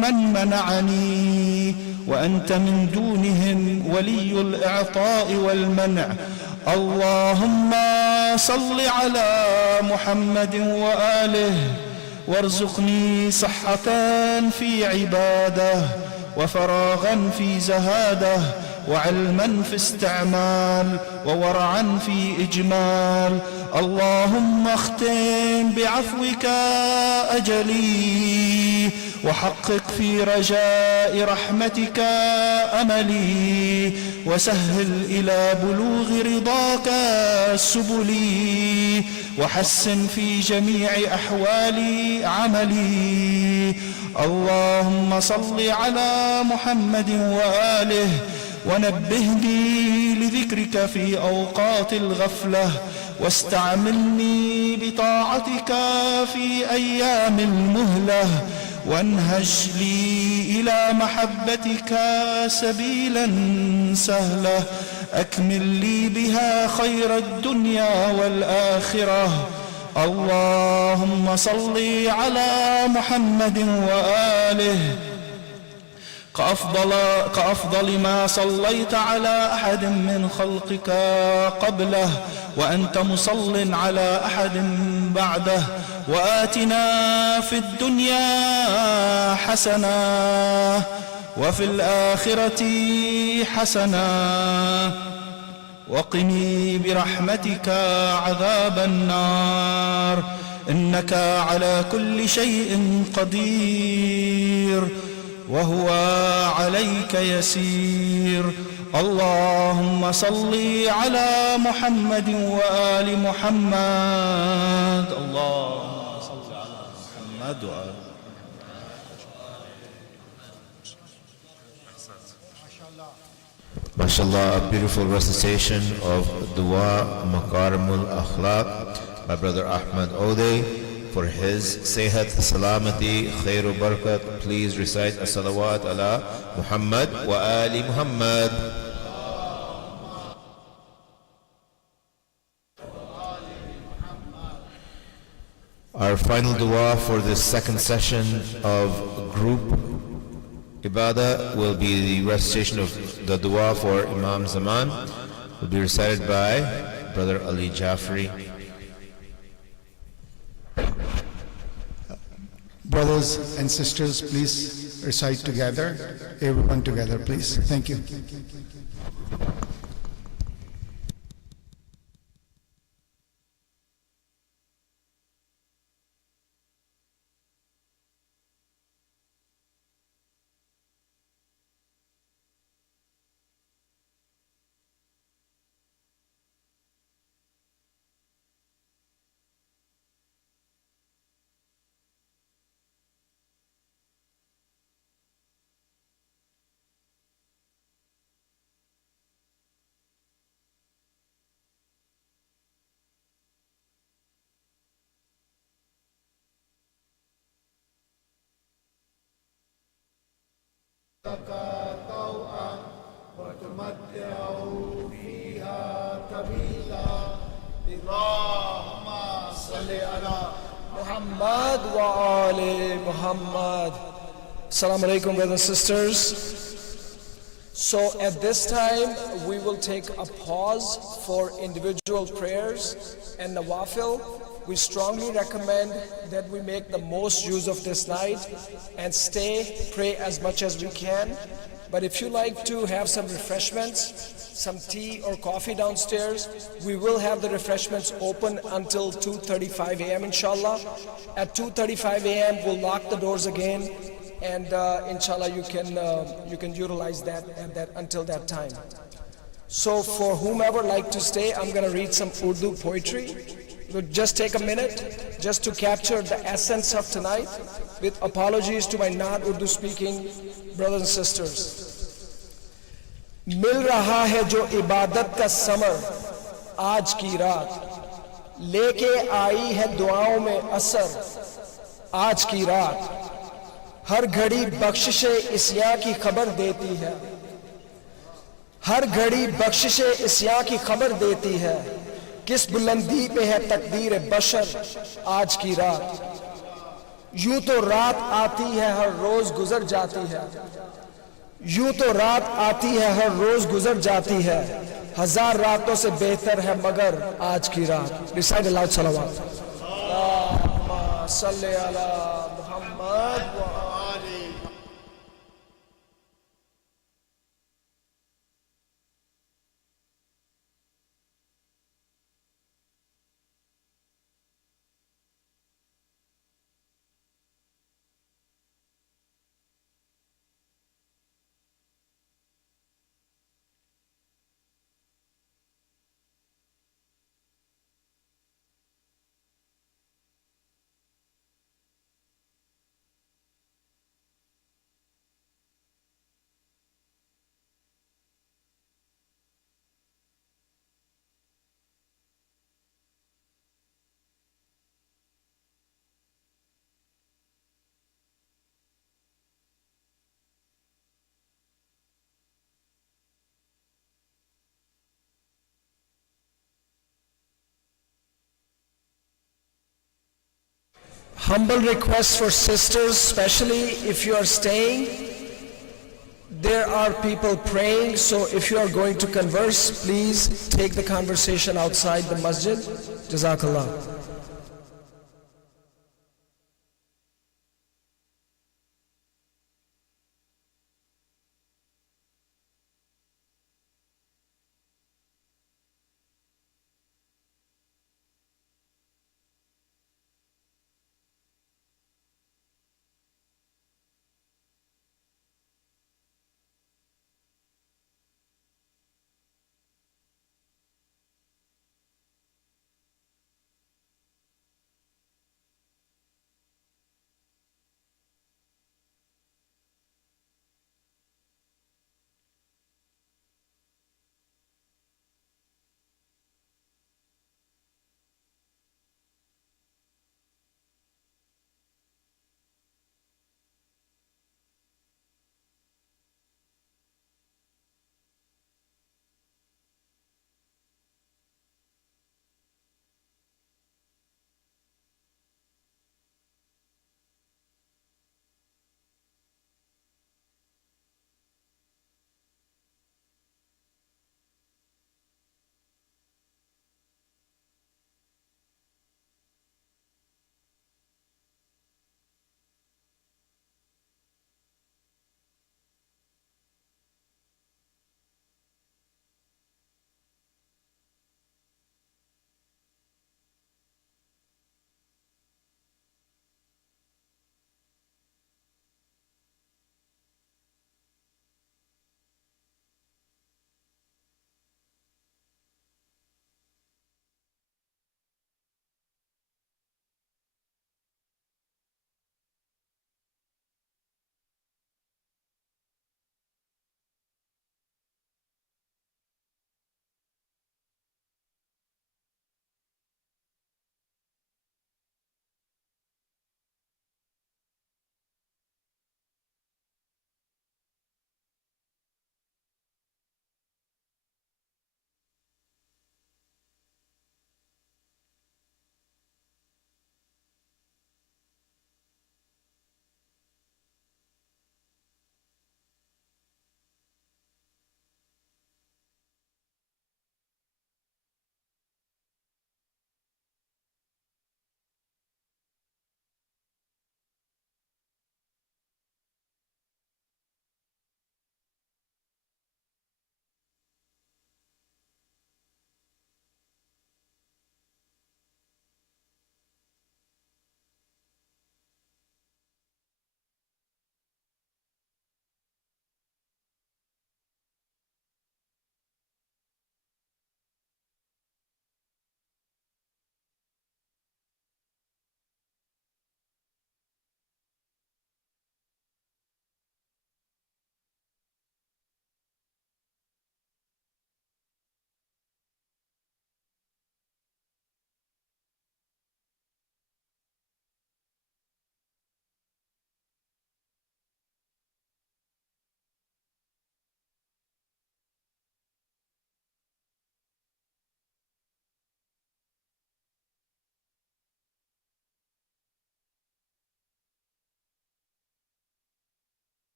من منعني، وأنت من دونهم ولي الإعطاء والمنع. اللهم صل على محمد وآله وارزقني صحة في عباده، وفراغا في زهاده، وعلما في استعمال، وورعا في إجمال. اللهم اختم بعفوك أجلي، وحقق في رجاء رحمتك أملي، وسهل إلى بلوغ رضاك سبلي، وحسن في جميع أحوالي عملي. اللهم صل على محمد وآله ونبهني لذكرك في أوقات الغفلة، واستعملني بطاعتك في أيام المهلة، وانهج لي إلى محبتك سبيلا سهلا، أكمل لي بها خير الدنيا والآخرة. اللهم صل على محمد وآله كأفضل ما صليت على أحد من خلقك قبله، وأنت مصل على أحد بعده. وآتنا في الدنيا حسنة وفي الآخرة حسنة، وقني برحمتك عذاب النار، إنك على كل شيء قدير وهو عليك يسير. اللهم صل على محمد وآل محمد. اللهم صل على محمد وآل MashaAllah, a beautiful recitation of Dua Makarimul Akhlaq by Brother Ahmad Ode. For his Sehat, Salamati, Khairu Barakat, please recite a salawat ala Muhammad wa Ali Muhammad. Our Our final dua for this second session of group ibadah will be the recitation of the dua for Imam Zaman. Will be recited by Brother Ali Jafri. Brothers and sisters, please recite together. Everyone together, please. Thank you. Muhammad wa ali Muhammad. Assalamu alaikum, brothers and sisters. So at this time, we will take a pause for individual prayers and nawafil. We strongly recommend that we make the most use of this night and pray as much as we can. But if you like to have some refreshments, some tea or coffee downstairs, we will have the refreshments open until 2:35 a.m. inshallah. At 2:35 a.m. we'll lock the doors again, and inshallah you can utilize that until that time. So for whomever like to stay, I'm going to read some Urdu poetry. We'll just take a minute just to capture the essence of tonight, with apologies to my non-Urdu speaking brothers and sisters. मिल रहा है जो इबादत का summer आज की रात, लेके आई है दुआओं में असर आज की रात, हर घड़ी बख्शिशे इस्या की खबर देती है, हर घड़ी बख्शिशे इस्या की खबर देती है, किस बुलंदी पे है तकदीर बशर आज की रात, यूं तो रात आती है हर रोज गुजर जाती है, यूं तो रात आती है हर रोज गुजर जाती है, हजार रातों से बेहतर है मगर आज की रात. Recite aloud salawat. Allahumma salli ala Muhammad wa ali. Humble request for sisters, especially if you are staying. There are people praying, so if you are going to converse, please take the conversation outside the masjid. Jazakallah.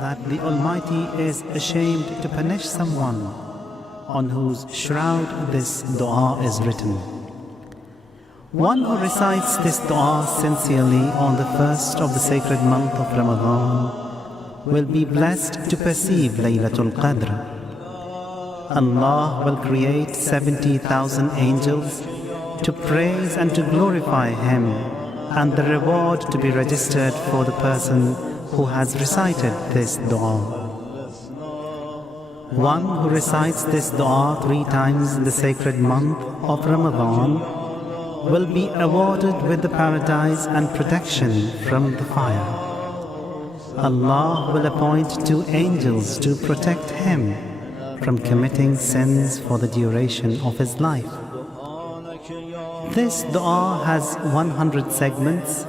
that the Almighty is ashamed to punish someone on whose shroud this dua is written. One who recites this dua sincerely on the first of the sacred month of Ramadan will be blessed to perceive Laylatul Qadr. Allah will create 70,000 angels to praise and to glorify Him, and the reward to be registered for the person who has recited this dua. One who recites this dua 3 times in the sacred month of Ramadan will be awarded with the paradise and protection from the fire. Allah will appoint 2 angels to protect him from committing sins for the duration of his life. This dua has 100 segments,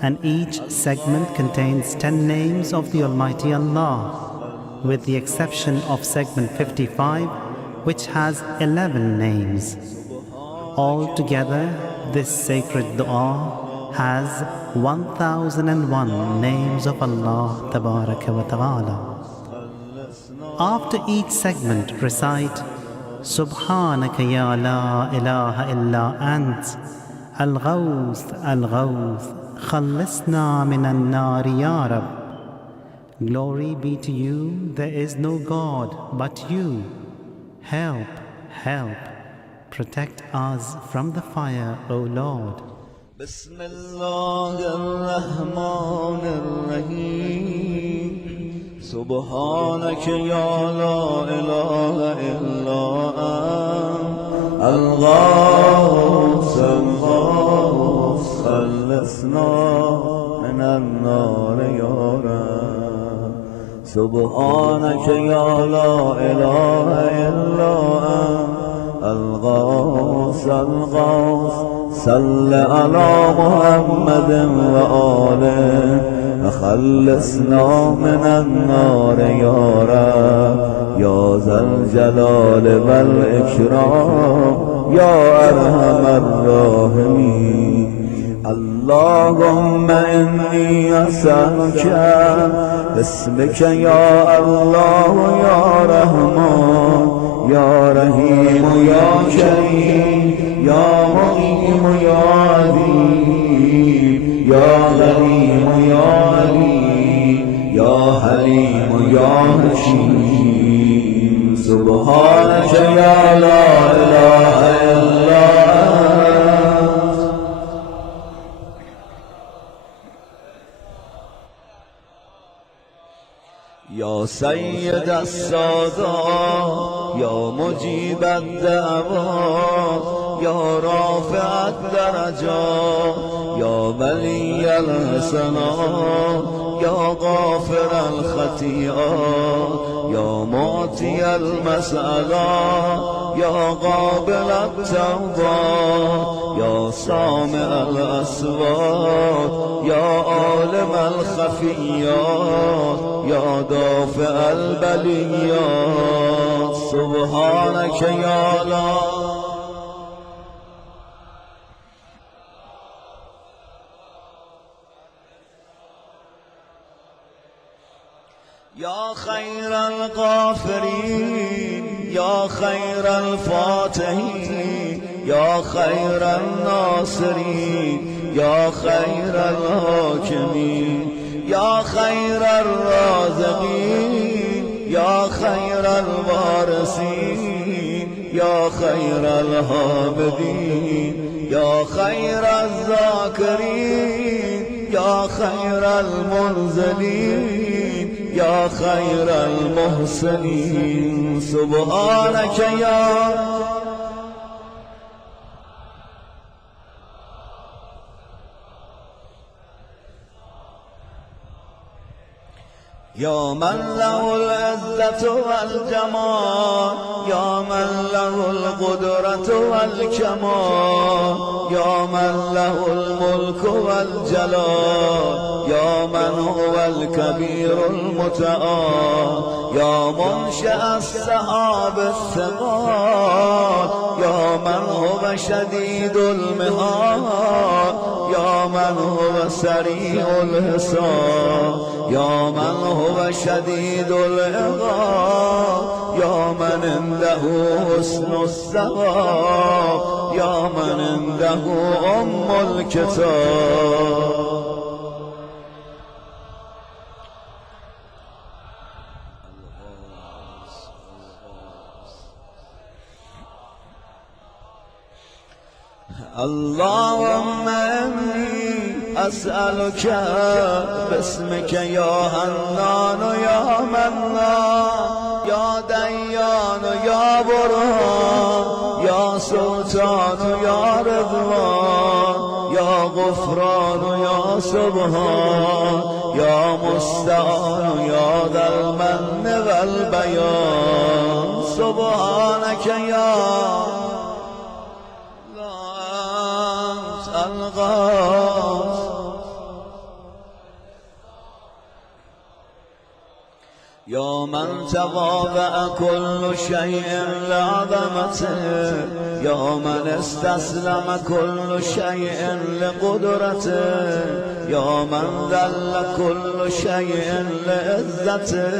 and each segment contains 10 names of the Almighty Allah, with the exception of segment 55, which has 11 names. Altogether, this sacred dua has 1001 names of Allah Tabaraka wa Ta'ala. After each segment, recite Subhanaka ya la ilaha illa ant, al-Ghawth, al-Ghawth, Khallisna min an-nari ya Rab. Glory be to you, there is no God but you. Help, help, protect us from the fire, O Lord. Bismillah ar-Rahman ar-Rahim. Subhanaka ya la ilaha illa ant, al-Ghawth, al-Ghawth, Khallisna min an-nari ya Rab. Subhanaka ya la ilaha illa ant, al-Ghawth, al-Ghawth, Salli ala Muhammadin wa alihi, خلصنا من النار يا رب يا ذا الجلال والإكرام يا أرحم الراحمين. اللهم إني أسألك باسمك يا الله يا رحمن يا رحيم يا كريم يا مقيم يا عظيم يا غنيم يا عليم يا حليم يا حكيم. سبحانك يا لا إله إلا أنت. يا سيد السادات يا مجيب الدعوات يا رافع الدرجات يا ولي الحسنات يا غافر الخطيئات يا معطي المسألات يا قابل التوبات يا سامع الأصوات يا عالم الخفيات يا دافع البليات. سبحانك يا لا يا خير الغافرين يا خير الفاتحين يا خير الناصرين يا خير الحاكمين يا خير الرازقين يا خير الوارثين يا خير الحامدين يا خير الذاكرين يا خير المنزلين يا خير المحسنين. سبحانك يا من له العزة والجمال يا من له القدرة والكمال يا من له الملك والجلال يا من هو الكبير المتعال يا منشأ السحاب الثقال يا يا من هو شديد المهار يا من هو سريع الحساب يا من هو شديد العقاب يا من عنده حسن الثواب يا من عنده الكتاب. اللهم إني أسألك باسمك يا حنان يا منان يا ديان يا برهان يا سلطان يا رضوان يا غفران يا سبحان يا مستعان يا ذا المن والبيان سبحانك يا الغاث يا من تواضع كل شيء لعظمته يا من استسلم كل شيء لقدرته يا من ذل كل شيء لعزته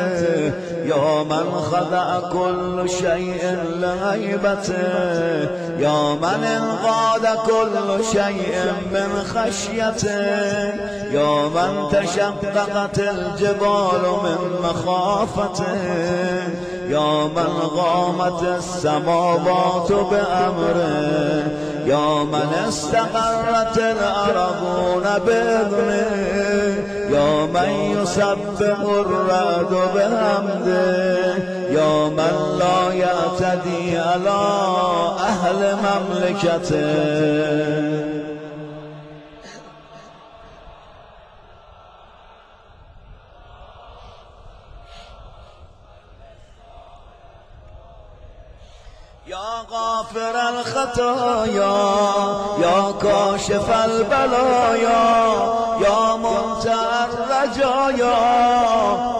يا من خضع كل شيء لهيبته يا من انقاد كل شيء من خشيته يا من تشققت الجبال من مخافته يا من غامت السماوات بأمره يا من استقرت الأرضون بإذنه يا من يسبح الرعد بحمده يا من لا يعتدي على أهل مملكته. يا غافر الخطايا يا كاشف البلايا يا منتهى الرجايا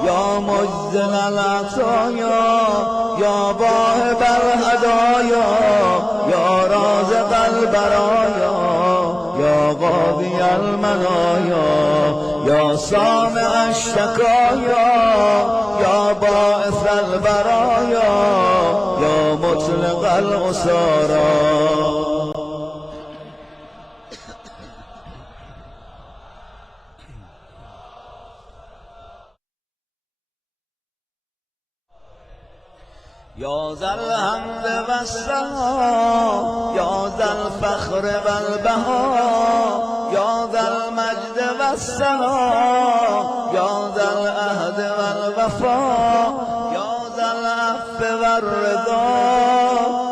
يا مجزل العطايا يا واهب الهدايا يا رازق البرايا يا قاضي المنايا يا سامع الشكايا يا باعث البرايا يا مطلق الأسارى. يا ذا الحمد والثناء يا ذا الفخر والبهاء يا ذا المجد والثناء يا ذا العهد والوفاء يا ذا العفو والرضا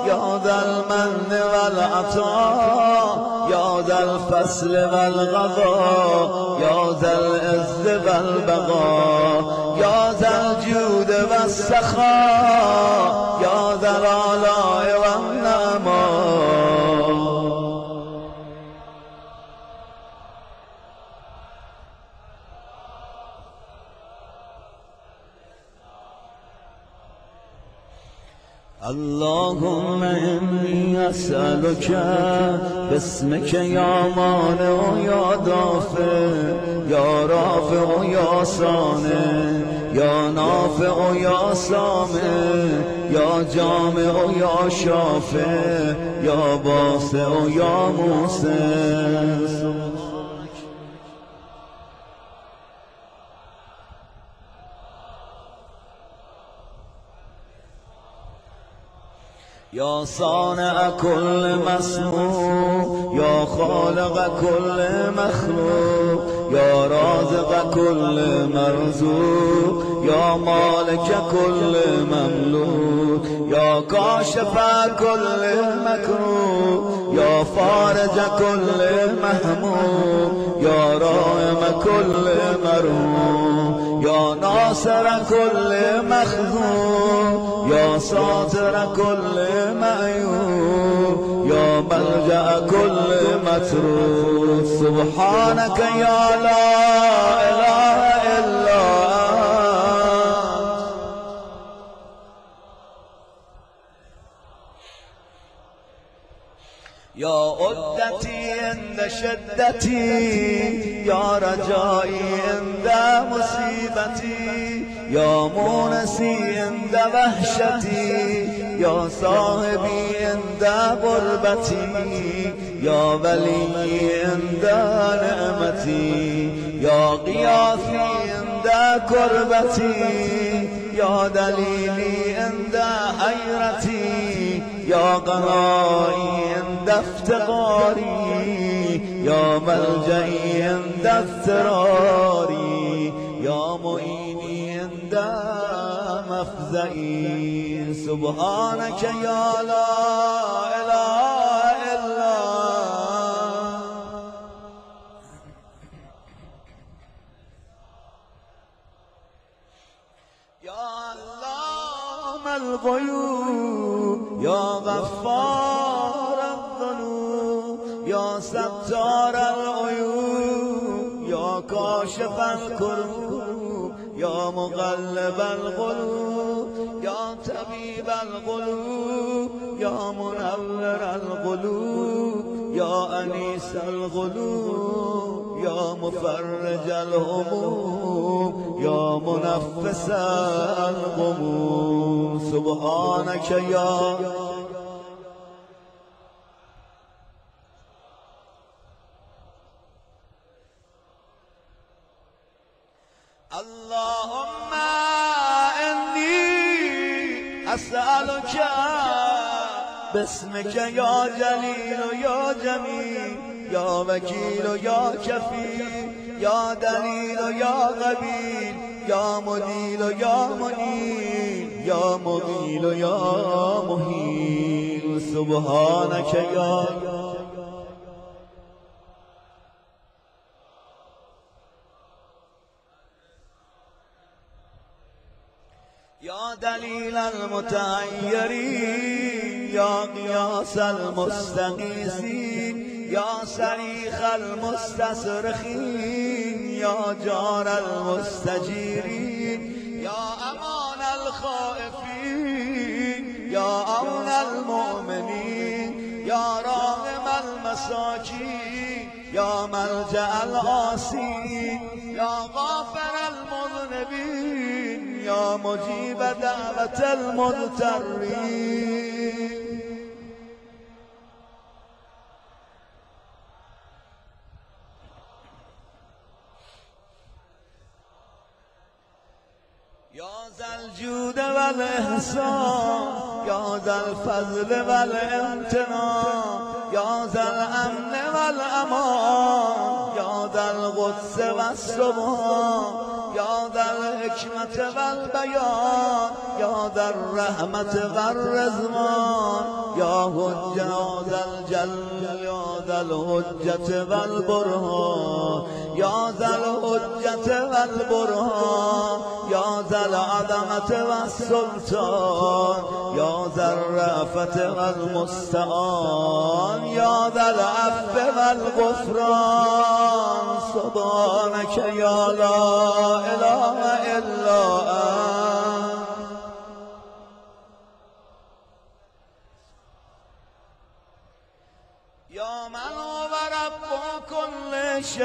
يا ذا المن والعطاء يا ذا الفصل والغضاء يا ذا العز والبقاء يا ذا الجود والسخاء يا ذا الآلاء والنعماء. اللهم إني أسألك باسمك يا مانع يا دافع يا رافع يا صانع يا نافع يا سامع يا جامع يا شافع يا باسع يا موسع. يا صانع كل مسموع يا خالق كل مخلوق يا رازق كل مرزوق يا مالك كل مملوك يا كاشف كل مكروه يا فارج كل مهموم يا رائم كل مرهوم يا ناصر كل مخذوم يا ساتر كل معيوب يا ملجأ كل متروك. سبحانك يا لا إله إلا أنت يا عدتي عند شدتي يا رجائي عند مصيبتي يا مونسي عند وحشتي يا صاحبي عند غربتي يا ولي عند نعمتي يا غياثي عند كربتي يا دليلي عند حيرتي يا غنائي عند افتقاري يا ملجئي عند اضطراري يا معيني عند مفزعي سبحانك يا لا إله إلا يا علام الغيوب يا غفار الذنوب يا ستار العيوب يا كاشف الكروب يا مقلب القلوب يا طبيب القلوب يا منور القلوب يا أنيس القلوب يا مفرج الهموم يا منفس الغموم سبحانك يا اللهم إني أسألك باسمك يا جليل يا جميل يا وكيل يا كفيل يا دليل يا قبيل يا مديل يا منيل يا مغيل يا مهيل سبحانك يا دليل المتعيرين يا قياس المستغيثين يا صريخ المستصرخين يا جار المستجيرين يا أمان الخائفين يا أمن المؤمنين يا راغم المساكين يا ملجأ العاصين يا غافر المذنبين يا مجيب دعوة المضطرين يا ذا الجود والإحسان يا ذا الفضل والامتنان يا ذا الأمن والأمان يا ذا القدس والسبحان يا ذا الحكمة والبيان يا ذا الرحمة والرضوان يا حجة ذا الجل يا ذا الحجة والبرهان يا ذا الحجة والبرهان يا ذا العظمة والسلطان يا ذا الرأفة والمستعان يا ذا العفو والغفران سبحانك يا لا إله إلا أنت يا من هو رب كل شيء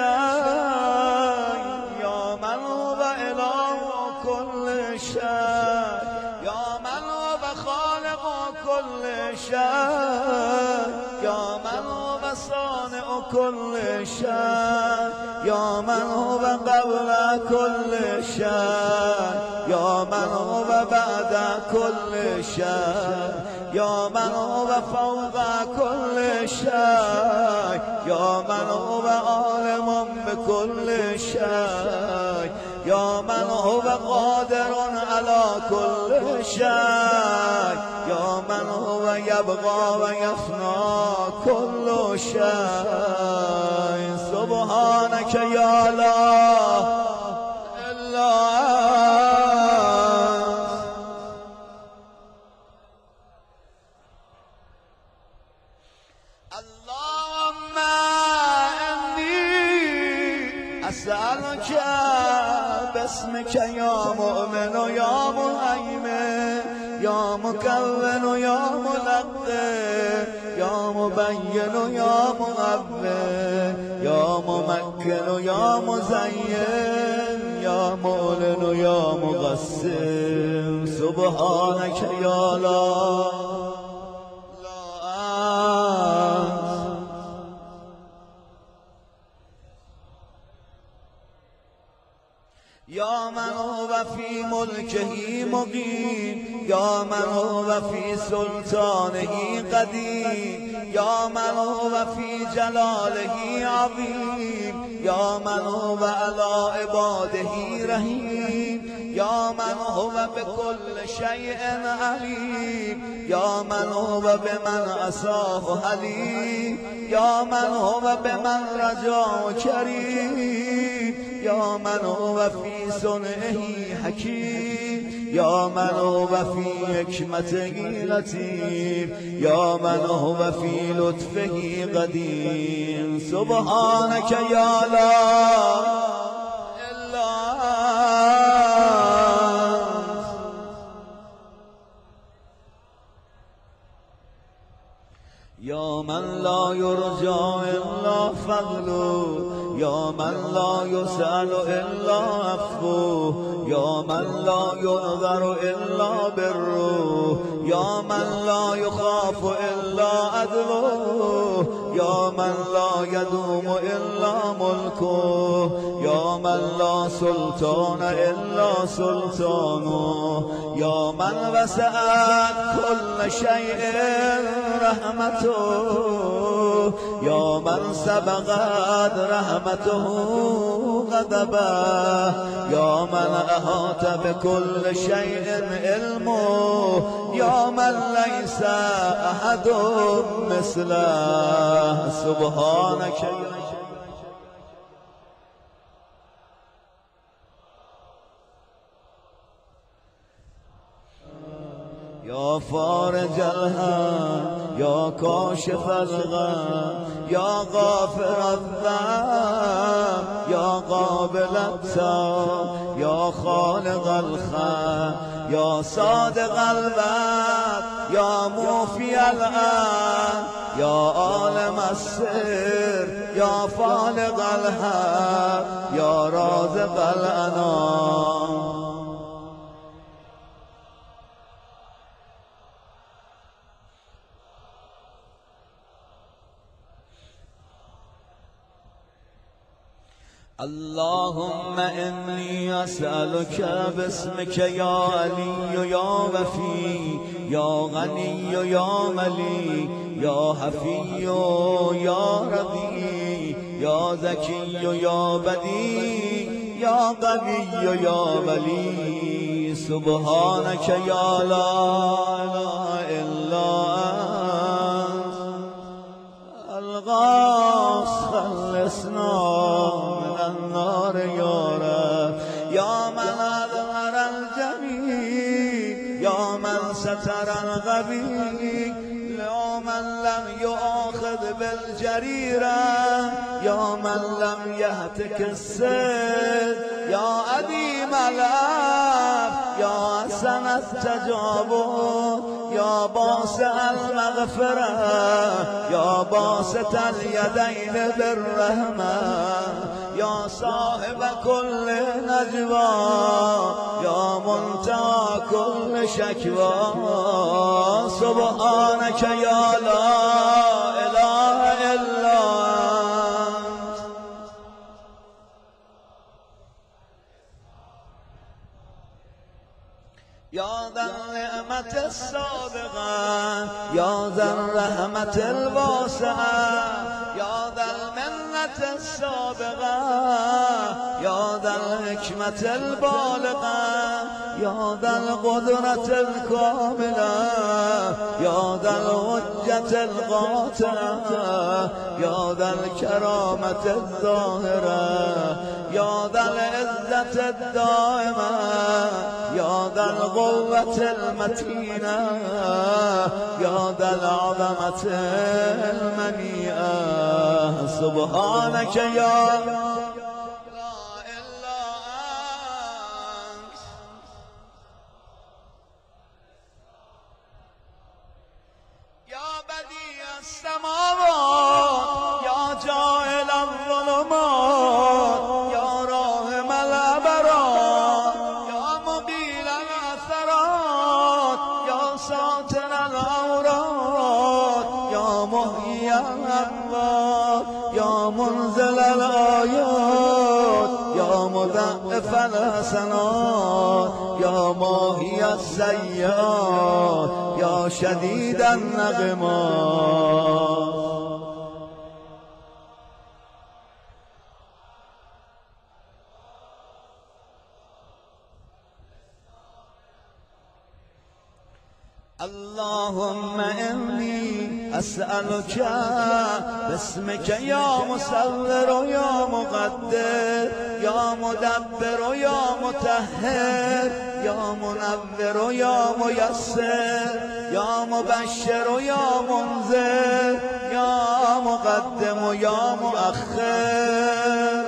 يا من هو إله كل شيء يا من هو خالق كل شيء يا من هو صانع كل شيء يا من هو قبل كل شيء يا من هو بعد كل شيء يا من هو فوق كل شيء يا من هو عالم بكل شيء يا من هو قادر على كل شيء يا من هو يبقى ويفنى كل شيء سبحانك يا لا إلا اللهم إني أسألك باسمك يا مؤمن يا مهيمن يا يا مكون يا ملقن يا مبين يا مؤول يا ممكن يا مزين يا مؤلن يا مغسل سبحانك يا لا يا من هو في ملكه مقيم يا من هو في سلطانه قديم يا من هو في جلاله عظيم يا من هو على عباده رحيم يا من هو بكل شيء عليم يا من هو بمن عصاه حليم يا من هو بمن رجاه كريم يا من هو في صنعه حكيم يا من هو في حكمته لطيف يا من هو في لطفه قدير سبحانك يا لا إلا يا من لا يرجى إلا فضله يا من لا يسأل إلا عفوه يا من لا ينذر إلا بره يا من لا يخاف إلا عدله يا من لا يدوم إلا ملكه يا من لا سلطان إلا سلطانه يا من وسعت كل شيء رحمته يا من سبقت رحمته غضبه يا من أحاط بكل شيء علمه يا من ليس أحد مثله سبحانك يا فارج الهم يا كاشف الغم يا غافر الذنب يا قابل التوب يا خالق الخلق يا صادق الوعد يا موفي الأمر يا عالم السر يا فالق الحق يا رازق الأنام اللهم إني أسألك باسمك يا علي يا وفي يا غني يا ملي يا حفي يا رضي يا ذكي يا بديع يا قوي يا ولي سبحانك يا لا إله إلا أنت الغاص خلصنا النار يا رب يا من أظهر الجميل يا من ستر الغبي يا من لم يؤاخذ بالجريرة يا من لم يهتك السد يا أديم الأب يا حسن التجابر يا باسع المغفرة يا باسط اليدين بالرحمة يا صاحب كل نجوى يا منتهى كل شكوى سبحانك يا لا إله إلا أنت يا ذا النعمة السابقة يا ذا الرحمة الواسعة يا ذا المنة السابقة يا ذا الحكمة البالغة يا ذا القدرة الكاملة يا ذا الحجة القاطعة يا ذا الكرامة الظاهرة يا ذا العزة الدائمة يا ذا القوة المتينة يا ذا العظمة المنيئة سبحانك يا السماوات يا جاعل الظلمات يا راحم الأبرار يا مقيل العثرات يا ساتر العورات يا محيي الأموات يا منزل الآيات يا مضاعف الحسنات يا ماهي السيئات يا شديد النغمات. اللهم إني أسألك باسمك يا مصور يا مقدر يا مدبر يا مطهر يا منور يا ميسر يا مبشر يا منذر يا مقدم يا مؤخر.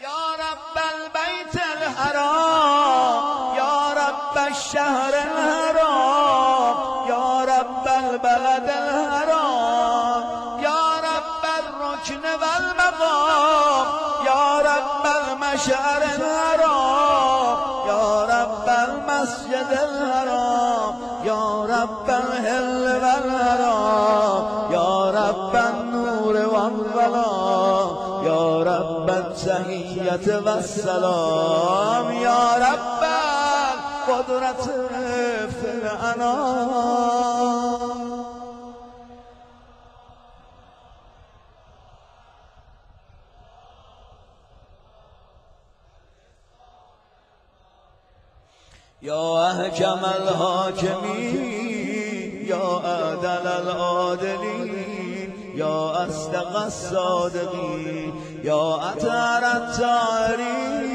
يا رب البيت الحرام يا رب الشهر الحرام يا رب البلد الحرام يا رب الركن والمقام يا رب المشعر الحرام يا رب المسجد الحرام يا رب الهل والحرام يا رب النور والظلام يا رب التحية والسلام يا رب القدرة في الأنام. يا أحكم الحاكمين يا أعدل العادلين يا أصدق الصادقين يا أطهر الطاهرين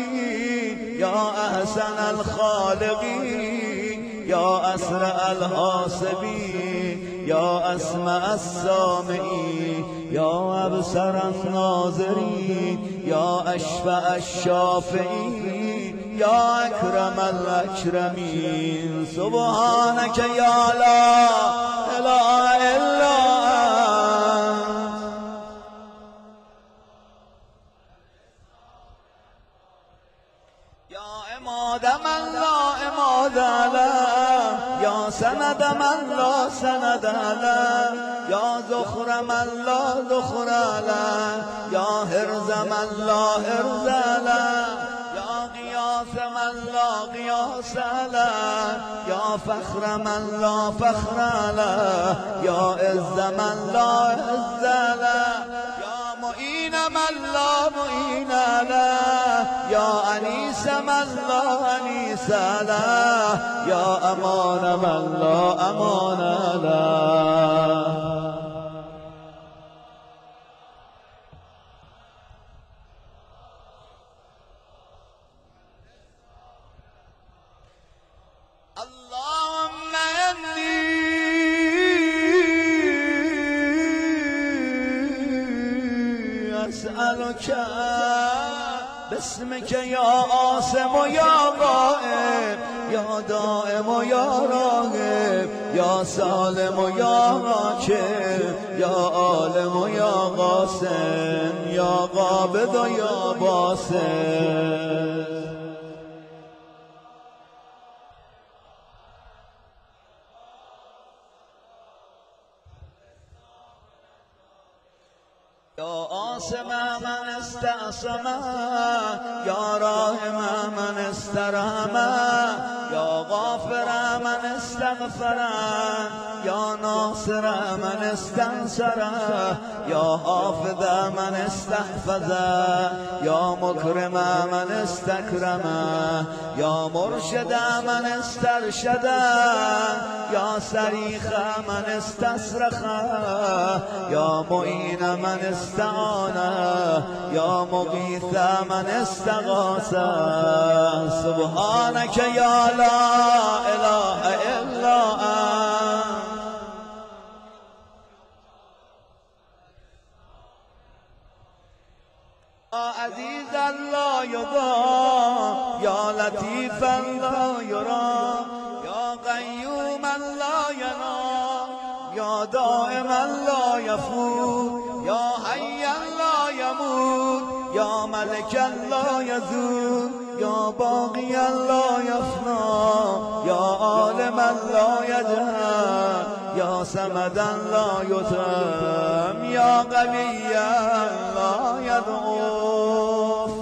يا أحسن الخالقين يا أسرع الحاسبين يا أسمع السامعين يا أبصر الناظرين يا أشفع الشافعين يا أكرم الأكرمين. سبحانك يا لا إله إلا أنت يا عماد من لا عماد له يا سند من لا سند له يا ذخر من لا ذخر له يا هرز من لا هرز له من لا قياس له يا فخر من لا فخر له يا عز من لا عز له يا معين من لا معين له يا أنيس من لا أنيس له يا أمان من لا أمان له. اللهم إني أسألك باسمك يا عاصم يا غائب يا دائم يا راغب يا سالم يا راكب يا عالم يا قاسم يا قابض يا باسم. يا آسم من استعصم يا راحم من استرحم يا غافر من استغفر يا ناصر من استنصر يا حافظ من استحفظ يا مكرم من استكرم يا مرشد من استرشد يا صريخ من استصرخ يا معين من استعان يا مغيث من استغاث. سبحانك يا لا إله إلا أنت عزيزا لا يضام يا لطيفا لا يرام يا قيوما لا ينام يا دائما لا يفوت يا حيا لا يموت يا ملكا لا يزول يا باقيا لا يفنى يا عالما لا يجهل يا سمدا لا يتم يا قويا لا يضعف.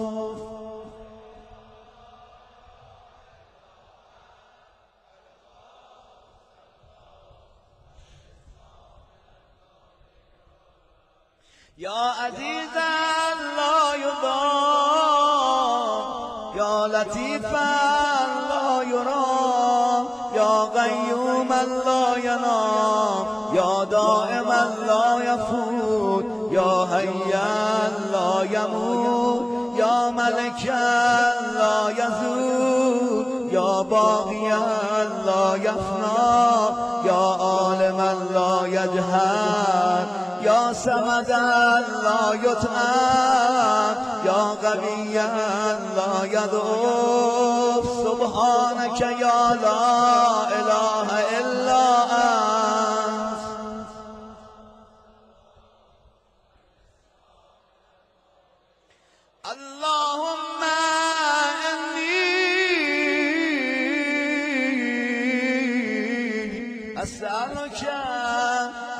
يا عزيزا لا يضام يا لطيفا لا يرام يا قيوما لا ينام يا دائما لا يفوت يا حيا لا يموت يا ملكا لا يزول يا باقيا لا يفنى يا عالما لا يجهل يا سمدا لا يتأم يا قويا لا يضعف. سبحانك يا لا إله إلا أنت. اللهم إني أسألك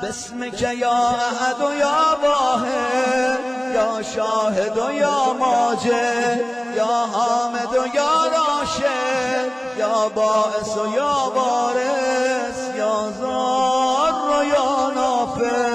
باسمك يا أحد يا واحد يا شاهد يا ماجد يا حامد يا راشد يا باعث يا وارث يا ضار يا نافع.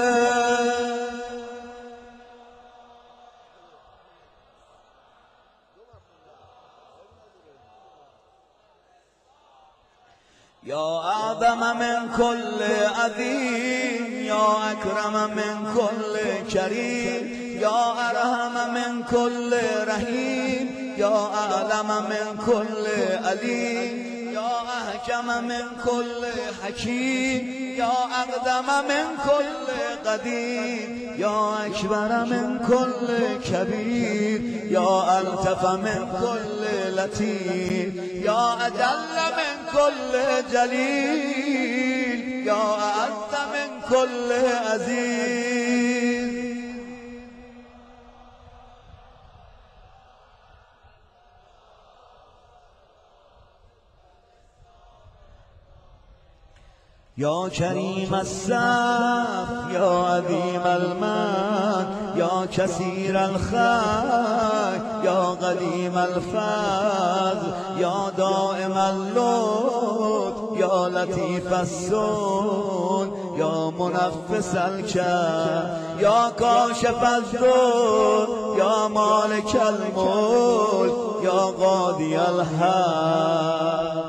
يا أعظم من كل عظيم يا أكرم من كل كريم يا أرحم من كل رحيم يا أعلم من كل عليم يا أحكم من كل حكيم يا أقدم من كل قديم يا أكبر من كل كبير يا ألطف من كل لطيف يا أجل من كل جليل يا أعز من كل عزيز. يا كريم السف يا عظيم المن يا كثير الخير يا قديم الفضل يا دائم اللطف يا لطيف السن يا منفس الكرب يا كاشف الضر يا مالك الملك يا قاضي الحق.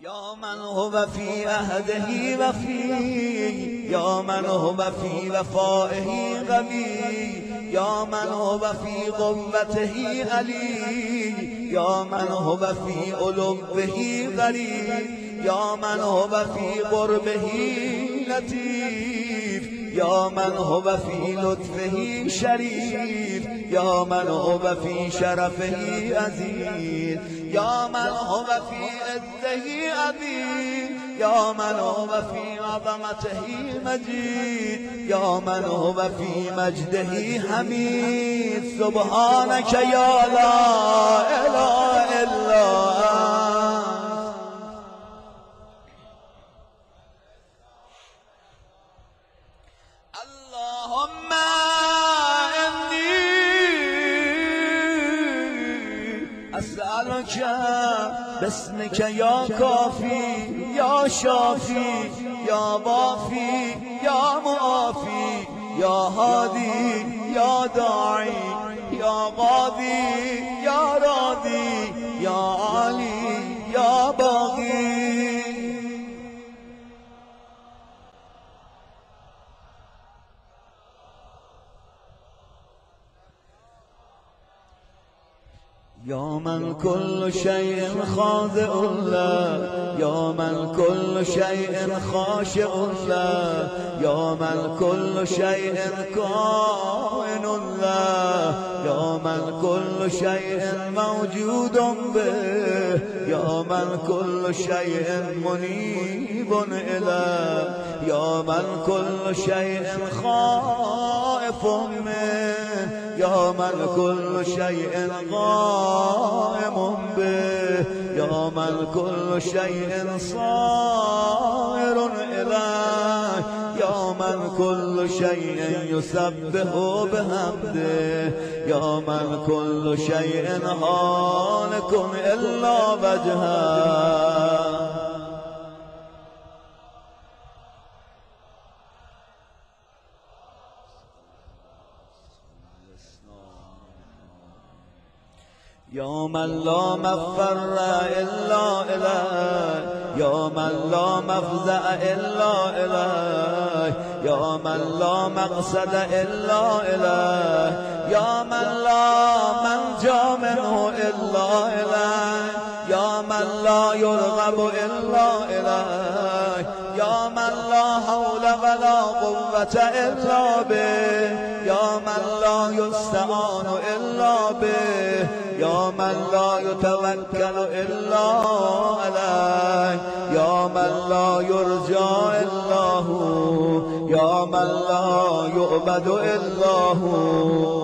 يا من هو في عهده وفي يا من هو في وفائه قوي يا من هو في قوته علي يا من هو في علوه غريب يا من هو في قربه لطيف يا من هو في لطفه شريف يا من هو في شرفه عزيز يا من هو في عزه عظيم يا من هو في عظمته مجيد يا من هو في مجده حميد. سبحانك يا لا إله إلا أنت. اللهم إني أسألك باسمك يا كافي يا شافي يا وافي يا معافي يا هادي يا داعي يا غادي يا راضي يا علي يا باغي. يا من كل شيء خاضع له يا من كل شيء خاشع له يا من كل شيء كائن له يا من كل شيء موجود به يا من كل شيء منيب إليه يا من كل شيء خائف منه يا من كل شيء قائم به يا من كل شيء صائر إليه يا من كل شيء يسبح بحمده يا من كل شيء هالك إلا وجهه يا من لا مفر إلا إليه يا من لا مفزع إلا إليه يا من لا مقصد إلا إليه يا من لا منجا منه إلا إليه يا من لا يرغب إلا إليه يا من لا حول ولا قوة إلا به يا من لا يستعان إلا به يا من لا يتوكل إلا عليه يا من لا يرجى إلا هو يا من لا يعبد إلا هو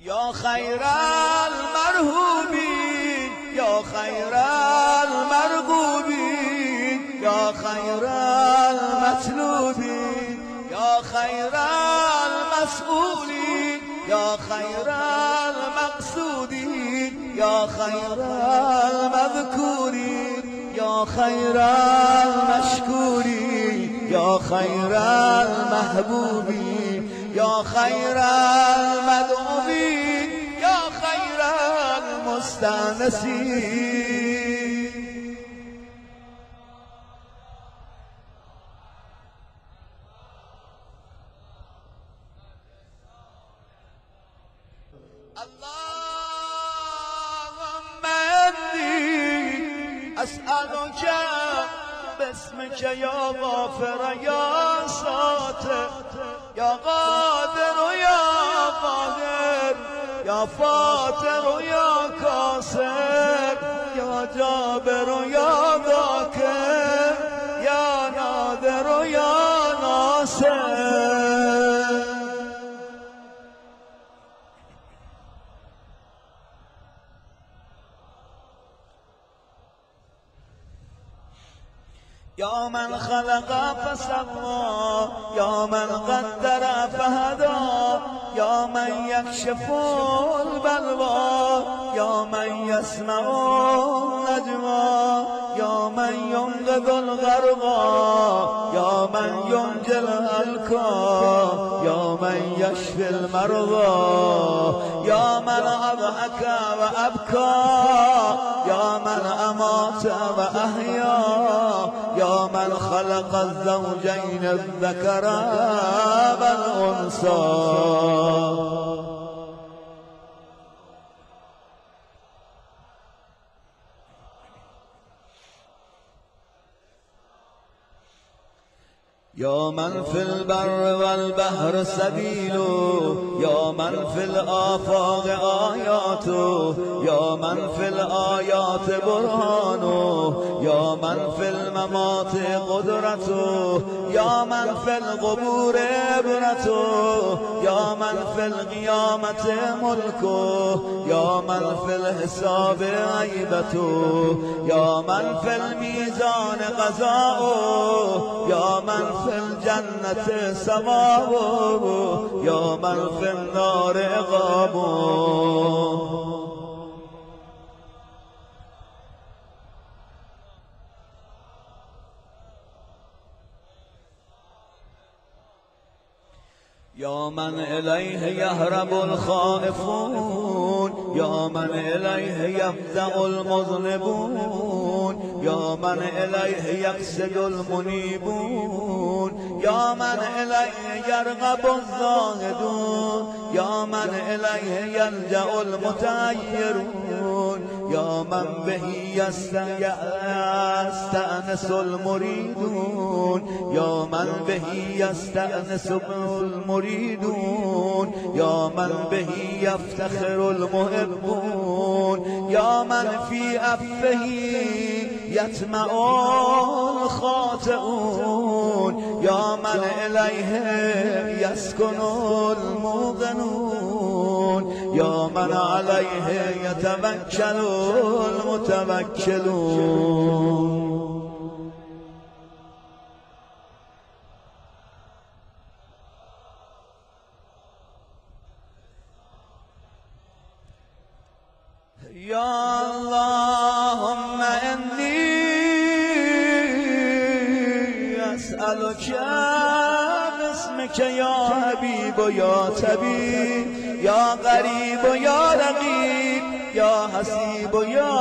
يا خير المرهوبين يا خير المرغوبين يا خير المطلوبين يا خير المسؤولين يا خير المقصودين يا خير المذكورين يا خير المشكورين يا خير المحبوبين يا خير المدعوين يا خير المستانسين اللهم إني أسألك باسمك يا غافر يا ساتر يا قادر يا قادر يا فاتر يا كاسر يا جابر يا ذاكر يا نادر يا ناصر يا من خلق فسوى يا من قدر فهدى يا من يكشف البلوى يا من يسمع النجوى يا من ينقذ الغرقى يا من ينجي الهلكى يا من يشفي المرضى يا من أضحك وأبكى يا من أمات وأحيا يا من خلق الزوجين الذكر والأنثى يا من في البر والبحر سبيل يا من في الآفاق آياته يا من في الآيات برهانه يا من في الممات قدرته يا من في القبور عبرته يا من في القيامة ملكه يا من في الحساب عيبته يا من في الميزان قضاؤه يا من في الجنة ثوابه يا من في النار عقابه يا من إليه يهرب الخائفون يا من إليه يفزع المذنبون يا من إليه يقصد المنيبون يا من إليه يرغب الزاهدون يا من إليه يلجأ المتعيرون يا من به يستأنس المريدون يا من به يستأنس المريدون يا من به يفتخر المحبون يا من في أفه يطمع الخاطئون يا من إليه يسكن الموقنون يا من عليه يتوكل المتوكلون يا اللهم إني أسألك باسمك يا حبيب يا طبيب يا غريب يا رقيب يا حسيب يا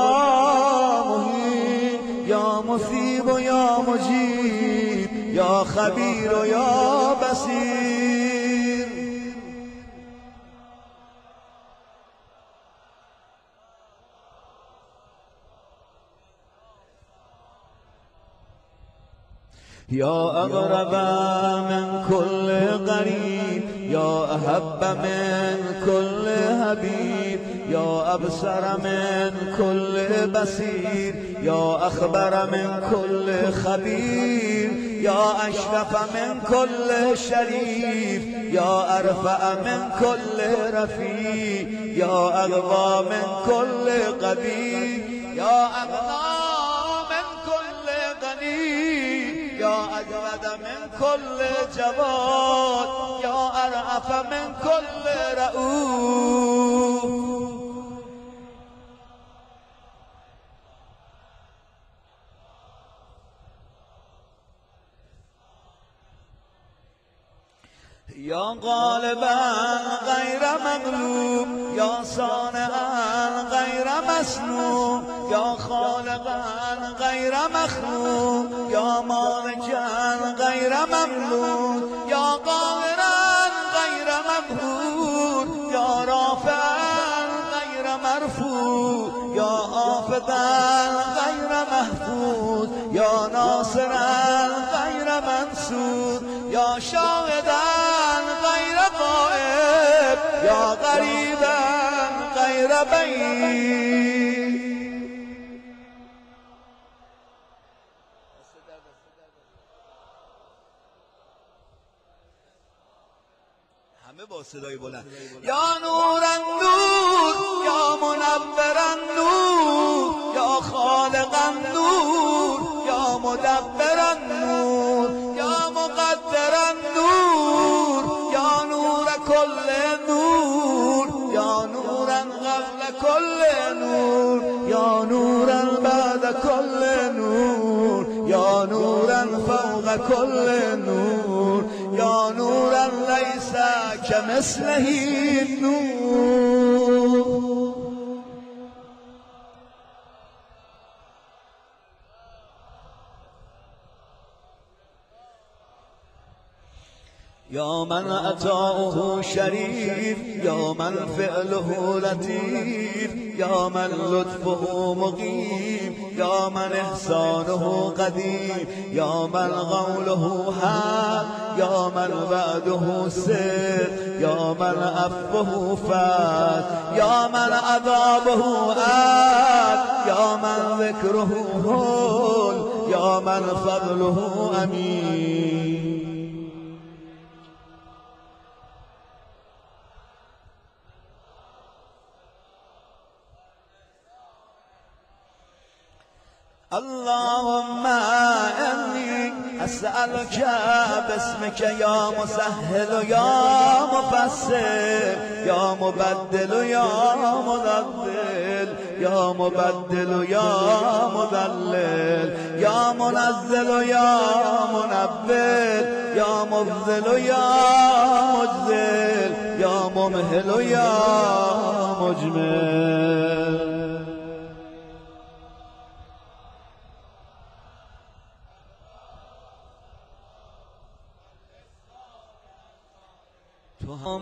مهيب يا مثيب يا مجيب يا خبير يا بصير يا أغرب من كل قريب يا أحب من كل حبيب يا أبصر من كل بصير يا أخبر من كل خبير يا أشرف من كل شريف يا أرفع من كل رفيع يا أغضى من كل قبيل يا أغنى من كل غني يا أجود من كل جواد يا أرأف من كل رؤوف يا غالبا غير مغلوب يا صانعا غير مسنون يا خالقا غير مخلوق يا مالكا غير مملوك يا قاهرا غير مقهور يا رافعا غير مرفوع يا حافظا غير محفوظ يا ناصرا غير منصور يا شاهدا غير غائب يا غريبا غير بعيد همه با صدای بلند یا نور النور یا منور النور یا خالق النور یا مدبر النور یا مقدر النور یا نور كل نور یا نورا قبل كل نور یا نورا بعد كل نور یا نورا فوق كل نور یا نورا ليس كمثله النور يا من أتاؤه شريف يا من فعله لطيف يا من لطفه مقيم يا من إحسانه قديم يا من قوله حق يا من وعده صدق يا من عفوه فات يا من عذابه عاد يا من ذكره هول يا من فضله أمين اللهم إني أسألك باسمك يا مسهل يا مفسر يا مبدل يا مضلل يا مبدل يا مضلل يا منزل يا منبل يا مفضل يا مجزل يا ممهل يا مجمل.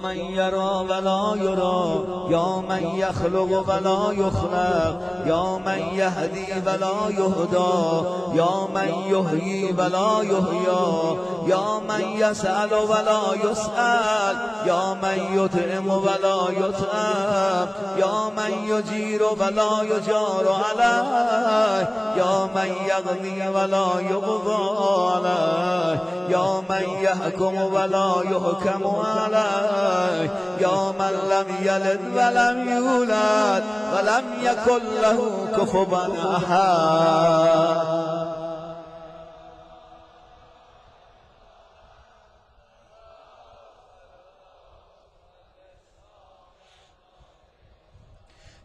من يرى ولا يرى يا من يخلق ولا يخلق يا من يهدي ولا يهدى يا من يحيي ولا يحيى يا من يسأل ولا يسأل يا من يطعم ولا يطعم يا من يجير ولا يجار عليه يا من يغني ولا يغضى عليه يا من يحكم ولا يحكم عليه يا من لم يلد ولم يولد ولم يكن له كفوا أحد.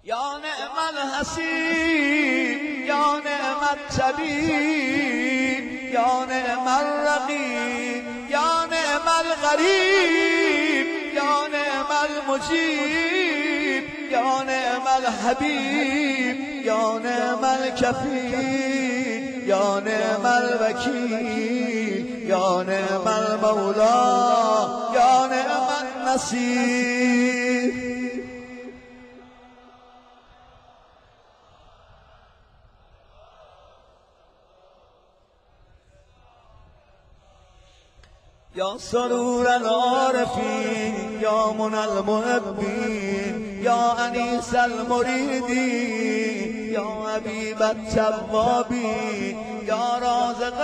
يا نعم الحسيب يا نعم الطبيب يا نعم الرقيب يا نعم الغريب يا نعم المجيب يا نعم الحبيب يا نعم الكفيل يا نعم الوكيل يا نعم المولى يا نعم النصير. يا سرور العارفين يا منى المحبين يا أنيس المريدين يا حبيب التوابين يا رازق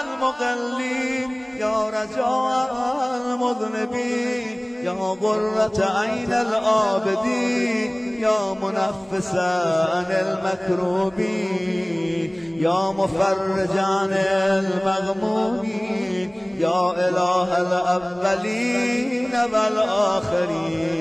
المقلين يا رجاء المذنبين يا غرة عين العابدين يا منفسا عن المكروبين يا مفرج عن المغمومين يا إله الأولين والآخرين.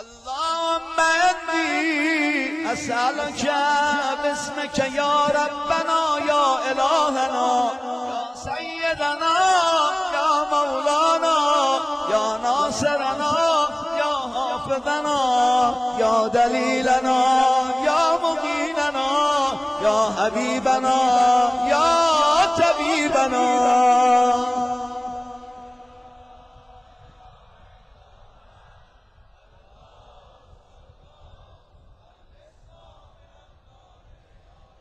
اللهم إني أسألك باسمك يا ربنا يا إلهنا يا سيدنا يا مولانا يا ناصرنا يا حافظنا يا دليلنا يا مغيثنا يا حبيبنا يا طبيبنا.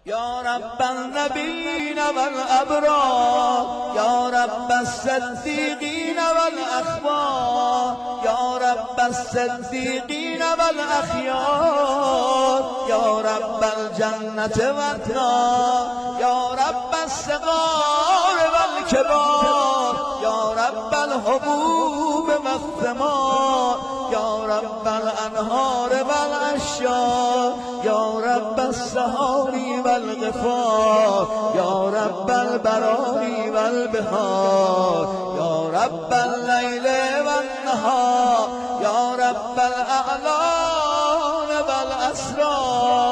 يا رب النبيين والأبرار يا رب الصديقين والأخبار يا رب الصديقين والأخيار يا رب الجنة والنار يا رب الصغار والكبار يا رب الحبوب والثمار يا رب الأنهار والأشجار يا رب السهار والغفار يا رب البرار والبهار يا رب الليل والنهار يا رب الأعلام والأسرار.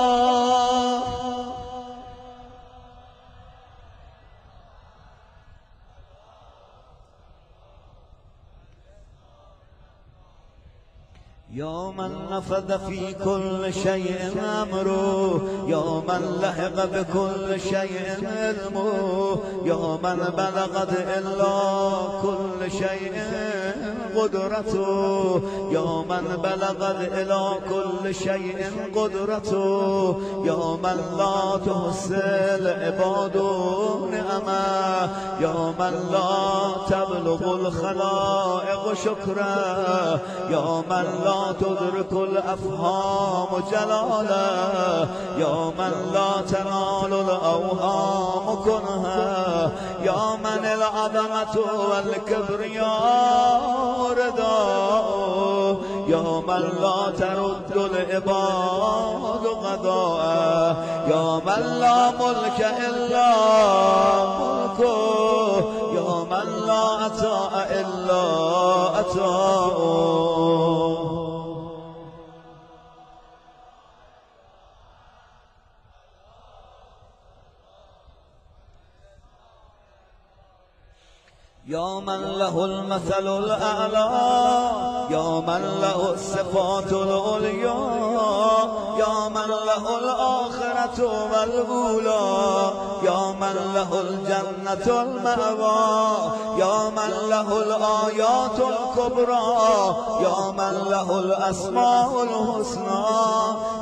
يا من نفذ في كل شيء أمره يا من لحق بكل شيء علمه يا من بلغت إلا كل شيء قدرته يا من بلغت إلى كل شيء قدرته يا من لا تحصي العباد نعمه يا من لا تبلغ الخلائق شكره يا من لا تدرك الأفهام جلاله يا من لا تنال الأوهام كنها يا من العظمة والكبرياء رداء يا من لا ترد العباد قضاء يا من لا ملك إلا ملكه يا من لا عطاء إلا عطاؤه. يا من له المثل الأعلى يا من له الصفات العليا يا من له الآخرة والأولى يا من له الجنة المأوى يا من له الآيات الكبرى يا من له الأسماء الحسنى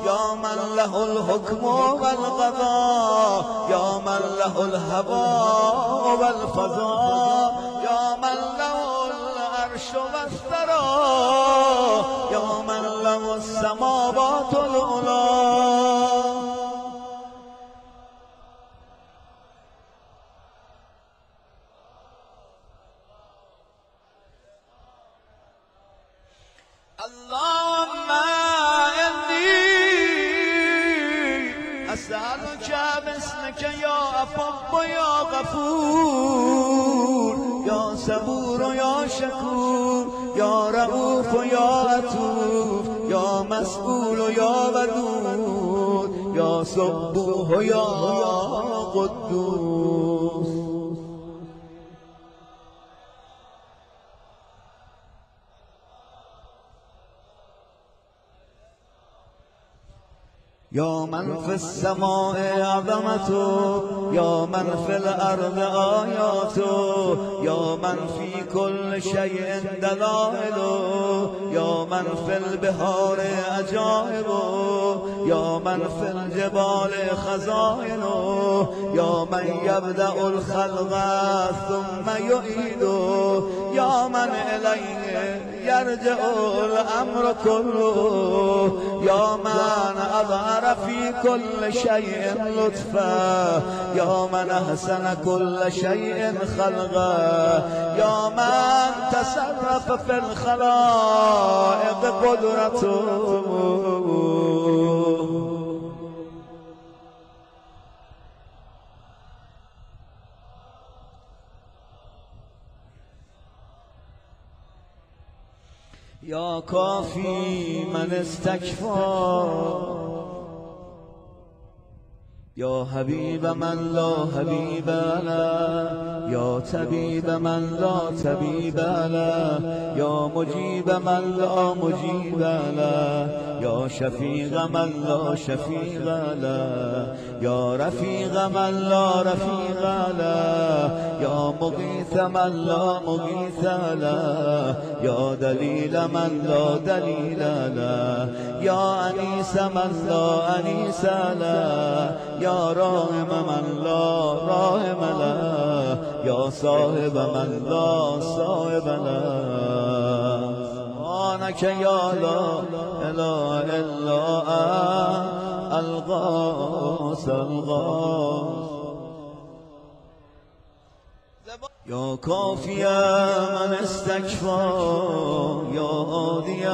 يا من له الحكم والقضاء يا من له الهواء والفضاء يا من له العرش والثرى يا من له السماوات العلى اللهم إني أسألك باسمك يا عفو يا غفور يا صبور يا شكور يا رؤوف يا عطوف يا مسؤول يا ودود يا سبوح يا قدوس يا من في السماء عظمته يا من في الأرض آياته يا من في كل شيء دلائله يا من في البحار عجائبه يا من في الجبال خزائنه يا من يبدأ الخلق ثم يعيده يا من إليه يرجع الأمر كله يا من أظهر في كل شيء لطفا يا من أحسن كل شيء خلقا يا من تصرف في الخلائق قدرته يا كافي من استكفى يا حبيب من لا حبيب له يا طبيب من لا طبيب له يا مجيب من لا مجيب له يا شفيق من لا شفيق له يا رفيق من لا رفيق له يا مغيث من لا مغيث له يا دليل من لا دليل له يا أنيس من لا أنيس له يا راهم من لا راهم له يا صاحب من لا صاحب له سبحانك يا لا إله إلا أنت الغوث الغوث يا كافي من استكفى يا هادي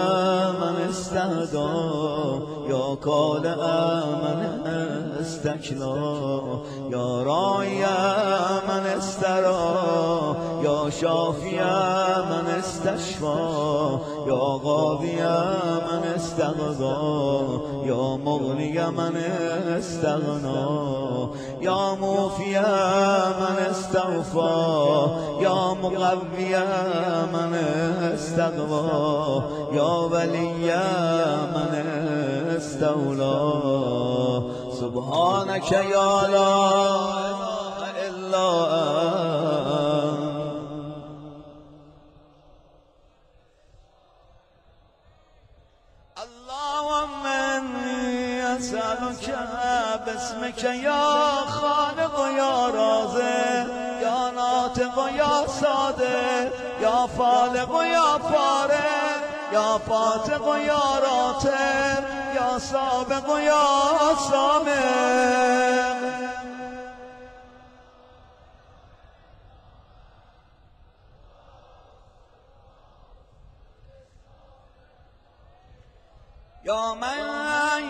من استهدى يا كالئ من استكلى يا راعي من استرى يا شافي من استشفى يا غاضي من استغضى يا مغني من استغنى يا موفي من استغفى يا مقوي من استغفى يا ولي من استولى سبحانك يا لا إله إلا أنت اللهم إني أسألك باسمك يا خالق يا رازق يا ناطق يا صادق يا فالق يا فارق يا فاتق يا راتب يا سابق يا سابق يا من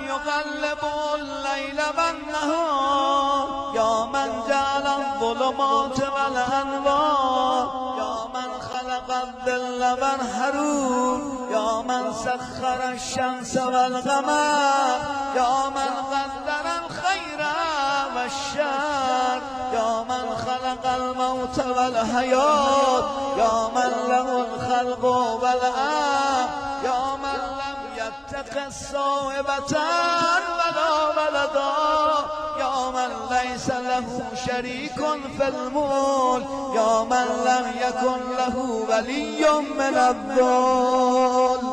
يقلب الليل والنهار يا من جعل الظلمات والأنوار يا من خلق الظل والحرور يا من سخر الشمس والقمر يا من قدر الخير والشر يا من خلق خلق الموت والحياة يا من له الخلق والأمر يا من لم يتخذ صاحبة ولا ولدا يا من ليس له شريك في الملك يا من لم يكن له ولي من الذل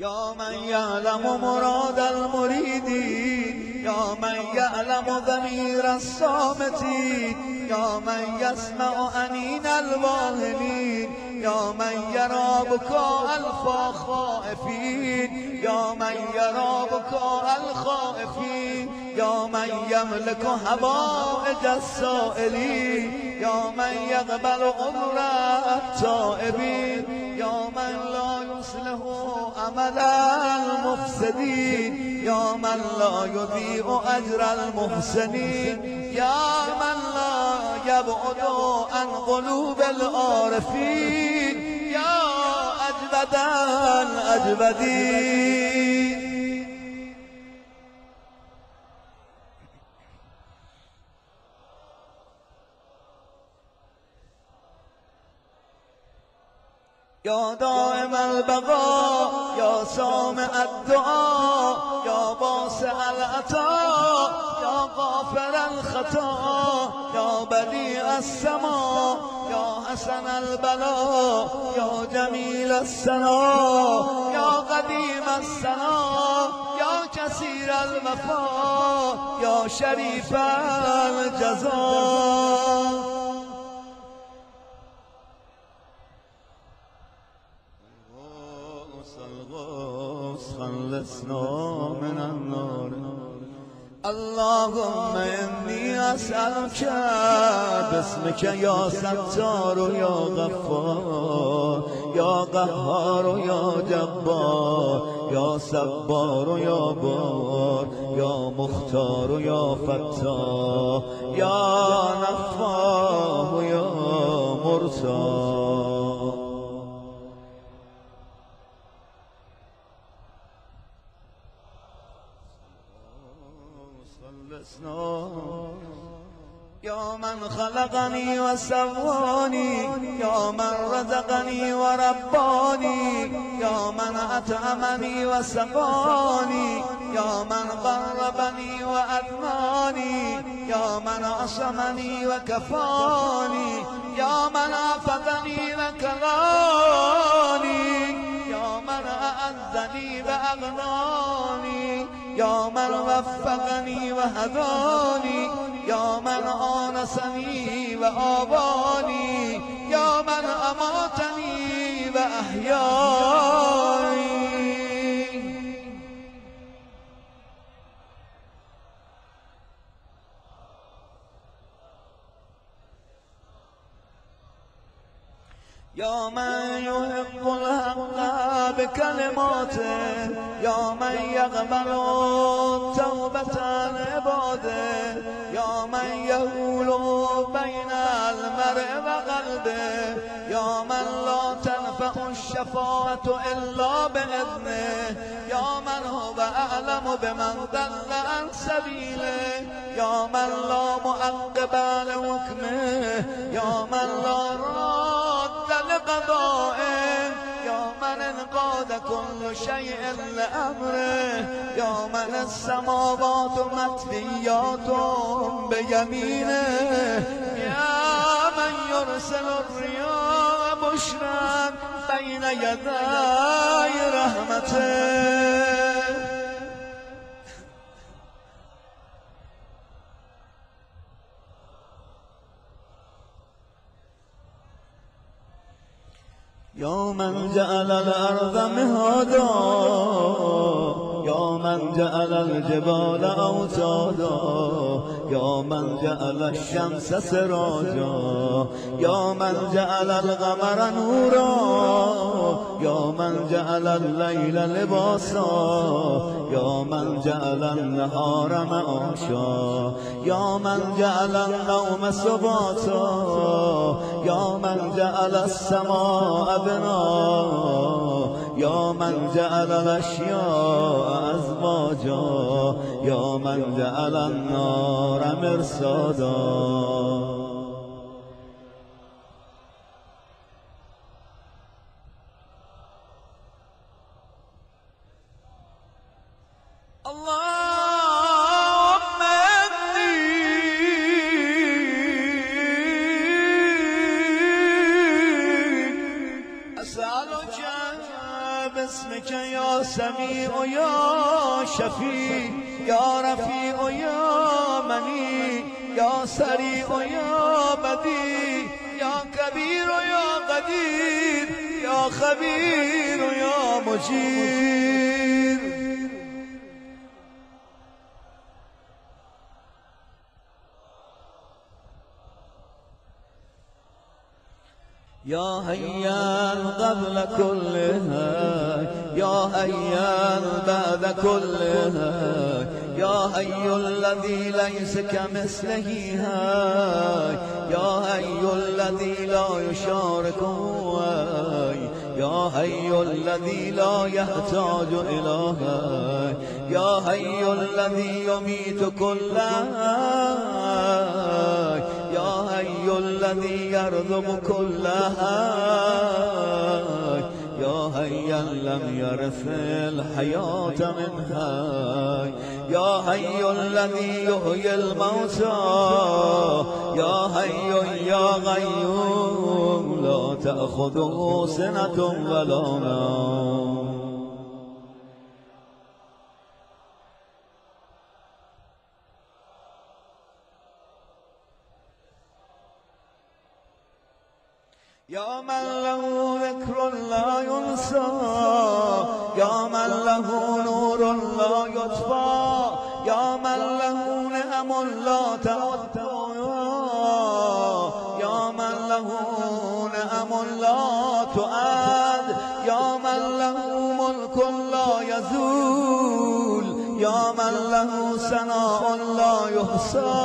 يا من يعلم مراد المريدين يا من يعلم ضمير الصامتين يا من يسمع أنين الواهمين يا من يرى بكاء الخائفين يا من يرى بكاء الخائفين يا من يملك حوائج السائلين يا من يقبل عذر التائبين يا من لا يصلح عمل المفسدين يا من لا يضيع أجر المحسنين يا من لا يبعد عن قلوب العارفين يا أجود الأجودين يا دائم البقاء يا سامع الدعاء يا واسع العطاء يا غافر الخطا يا بديع السماء يا حسن البلاء يا جميل الثناء يا قديم الثناء يا كثير الوفاء يا شريف الجزاء خلصنا من النار اللهم إني أسألك باسمك يا ستار يا غفار يا قهار يا جبار يا صبار يا بار يا مختار يا فتاح يا نفاه يا مرتاح يا من خلقني وسواني يا من رزقني ورباني يا من أطعمني وسقاني يا من قربني وأدناني يا من عصمني وكفاني يا من عافظني وكراني يا من أعزني وأغناني يا من وفقني وهداني يا من آنسني وآواني يا من أماتني وأحياني يا من يحب الحق بكلماته يا من يقبل توبة عباده يا من يهول بين المرء وقلبه يا من لا تنفع الشفاعة إلا بإذنه يا من هو أعلم بمن ضل عن سبيله يا من لا معقب لحكمه يا من لا راد لقضائه يا من انقاد كل شيء لأمره يا من السماوات مطويات بيمينه يا من يرسل الرياح بشرا بين يدي رحمته يا من جعل الأرض مهادا يا من جعل الجبال أوتادا يا من جعل الشمس سراجا يا من جعل القمر نورا يا من جعل الليل لباسا يا من جعل النهار معاشا يا من جعل النوم سباتا يا من جعل السماء بناء يا من جعل الأشياء أزواجا يا من جعل النار مرصادا. اللهم إني أسألك باسمك يا سميع يا شفيع يا رفيع يا مني يا سريع يا بديع يا كبير يا قدير يا خبير يا مجير. يا هيان قبل كلها يا هيان بعد كلها يا هي الذي ليس كمثله هاي يا هي الذي لا يشاركه يا هي الذي لا يحتاج إلى هاي يا هي الذي يميت كل هاي يا هي الذي يرزق كل هاي يا هيا لم يرث الحياة من هاي يا هي الذي يحيي الموتى يا هي يا غيوم لا تأخذه سنة ولا نوم. يا من له ذكر لا ينسى يا من له نور لا يطفى يا من له نعم لا تعطى يا من له نعم لا تعد يا من له ملك لا يزول يا من له ثناء لا يحصى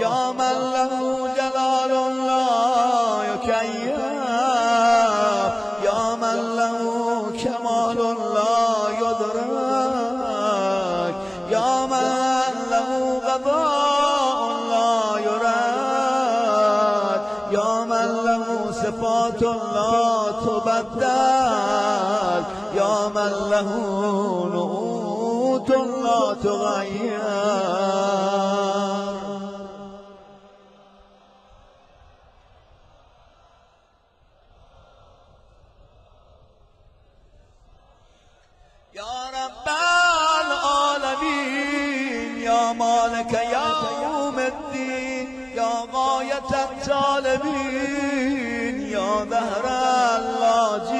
يا من له جلال لا يا من له كمال لا يدرك يا من له قضاء لا يراد يا من له صفات لا تبدل يا من له نعوت لا تغير. يا رب العالمين يا مالك يوم الدين يا غاية الطالبين يا دهر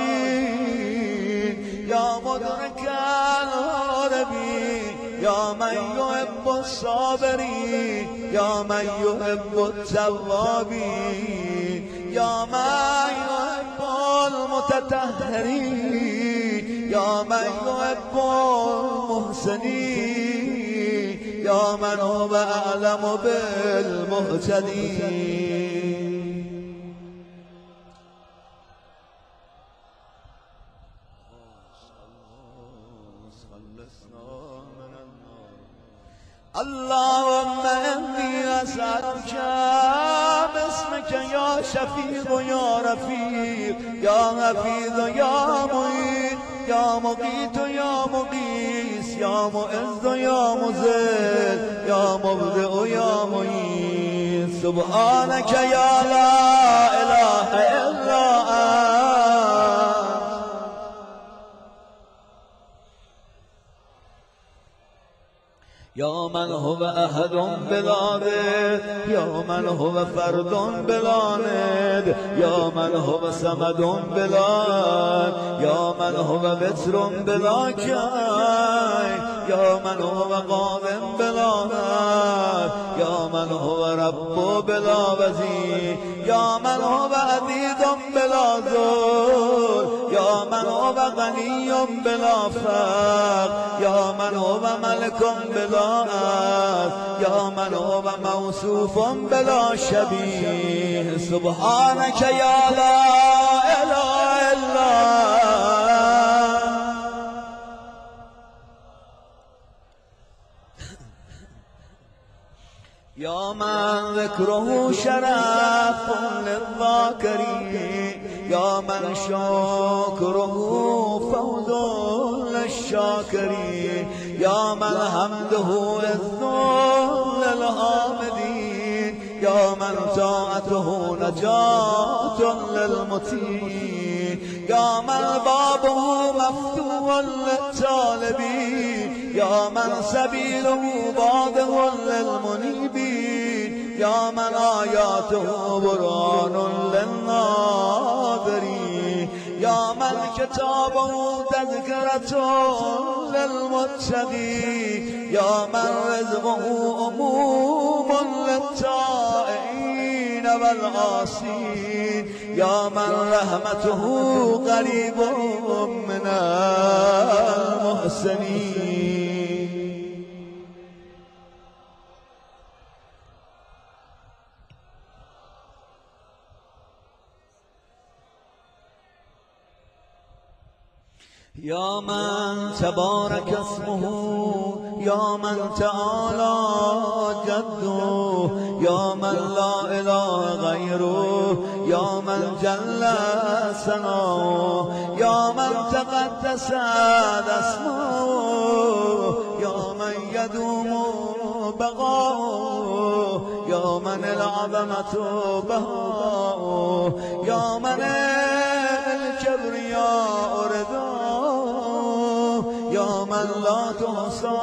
اللاجين يا مدرك الهاربين يا من يحب الصابرين يا من يحب التوابين يا من يحب المتطهرين يا من يحب المحسنين يا من هو أعلم بالمهتدين. اللهم إني أسألك باسمك يا شفيع يا رفيق يا حفيظ يا معين يا مقيت يا مقيس يا معز يا مذل يا مبدئ يا معيد سبحانك يا لا إله إلا أنت يا من هو أحد بلا ند يا من هو فرد بلا ند يا من هو صمد بلا يا من هو وتر بلا كاي يا من هو قادم بلا حد يا من هو رب بلا وزير يا من هو عزيز بلا ذل يا من هو غني بلا فقر يا من هو ملك بلا عز يا من هو موصوف بلا شبيه سبحانك يا لا إله إلا يا من ذكره شرف للذاكرين يا من شكره فوز للشاكرين يا من حمده عز للحامدين يا من طاعته نجاة للمطيعين يا من بابه مفتوح للطالبين يا من سبيله واضح للمنيبين يا من آياته برهان للناظرين يا من كتابه تذكرة للمتقين يا من رزقه أموم للتائعين والعاصين يا من رحمته قريب من المحسنين يا من تبارك اسمه يا من تعالى جده يا من لا إله غيره يا من جل ثناؤه يا من تقدس اسمه يا من يدوم بقاؤه يا من العظمة بهاؤه يا من الكبرياء رداؤه يا من لا تحصى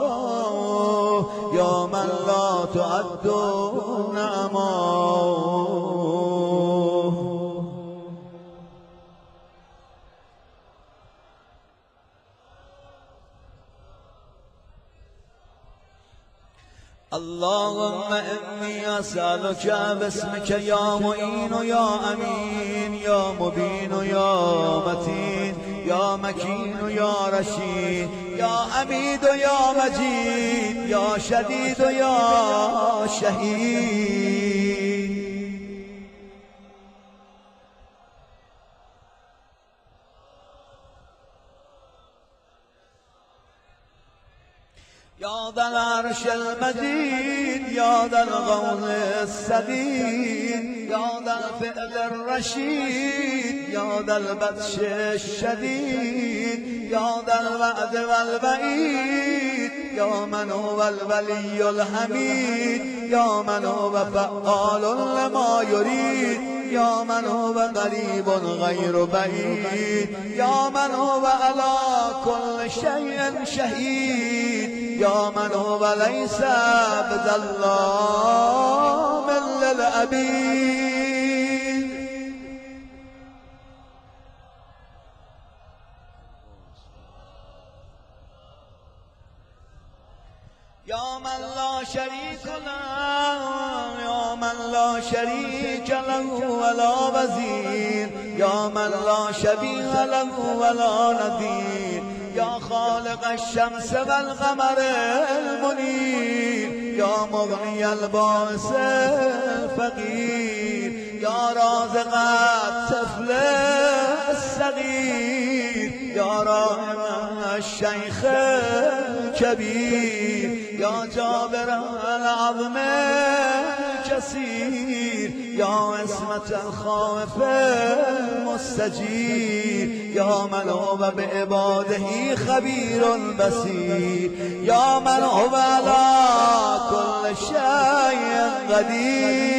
له يا من لا تعد نعماؤه اللهم إني أسألك باسمك يا معين يا أمين يا مبين يا متين يا مكين يا رشيد يا حميد يا مجيد يا شديد يا شهيد يا ذا العرش المجيد يا ذا الغوث السديد يا ذا الفعل الرشيد يا ذا البطش الشديد يا ذا الوعد والوعيد يا من هو الولي الحميد يا من هو فعال لما يريد يا من هو قريب غير بعيد يا من هو على كل شيء شهيد يا من هو ليس بظلام للعبيد يا من لا شريك له يا من لا شريك له ولا وزير يا من لا شبيه له ولا نذير يا خالق الشمس والقمر المنير يا مغني الباس الفقير يا رازق الطفل الصغير يا راحم الشيخ الكبير يا جابر العظم الكثير يا عصمة الخائف المستجير يا من هو بعباده خبير بصير يا من هو على كل شيء قدير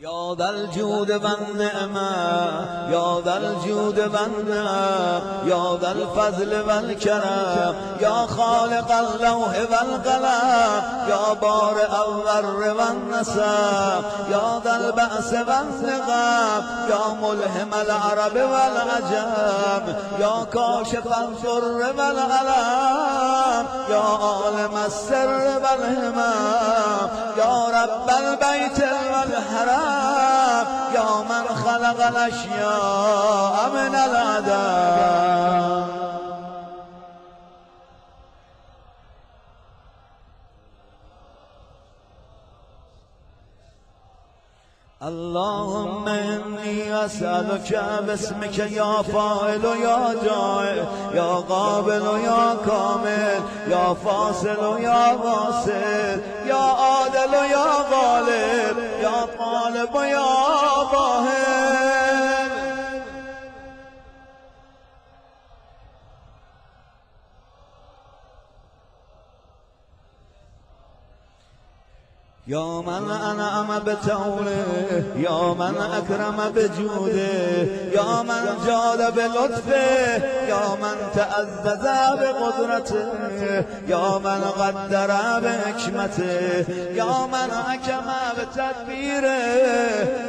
يا يا ذا الجود والنعمة يا ذا الجود والنعم يا ذا الفضل والكرم يا خالق اللوح والقلم يا بارئ الذر والنسب يا ذا البأس والنقم يا ملهم العرب والعجم يا كاشف الضر والألم يا عالم السر والهمم يا رب البيت والحرم يا من خلق الأشياء من العدم اللهم إني أسألك باسمك يا فاعل يا جاعل يا قابل يا كامل يا فاصل يا واصل يا عادل يا غالب يا طالب يا ظاهر يا من أنعم بتوله يا من أكرم بجوده يا من جاد بلطفه يا من تأزز بقدرته يا من قدر بحكمته يا من حكم بتدبيره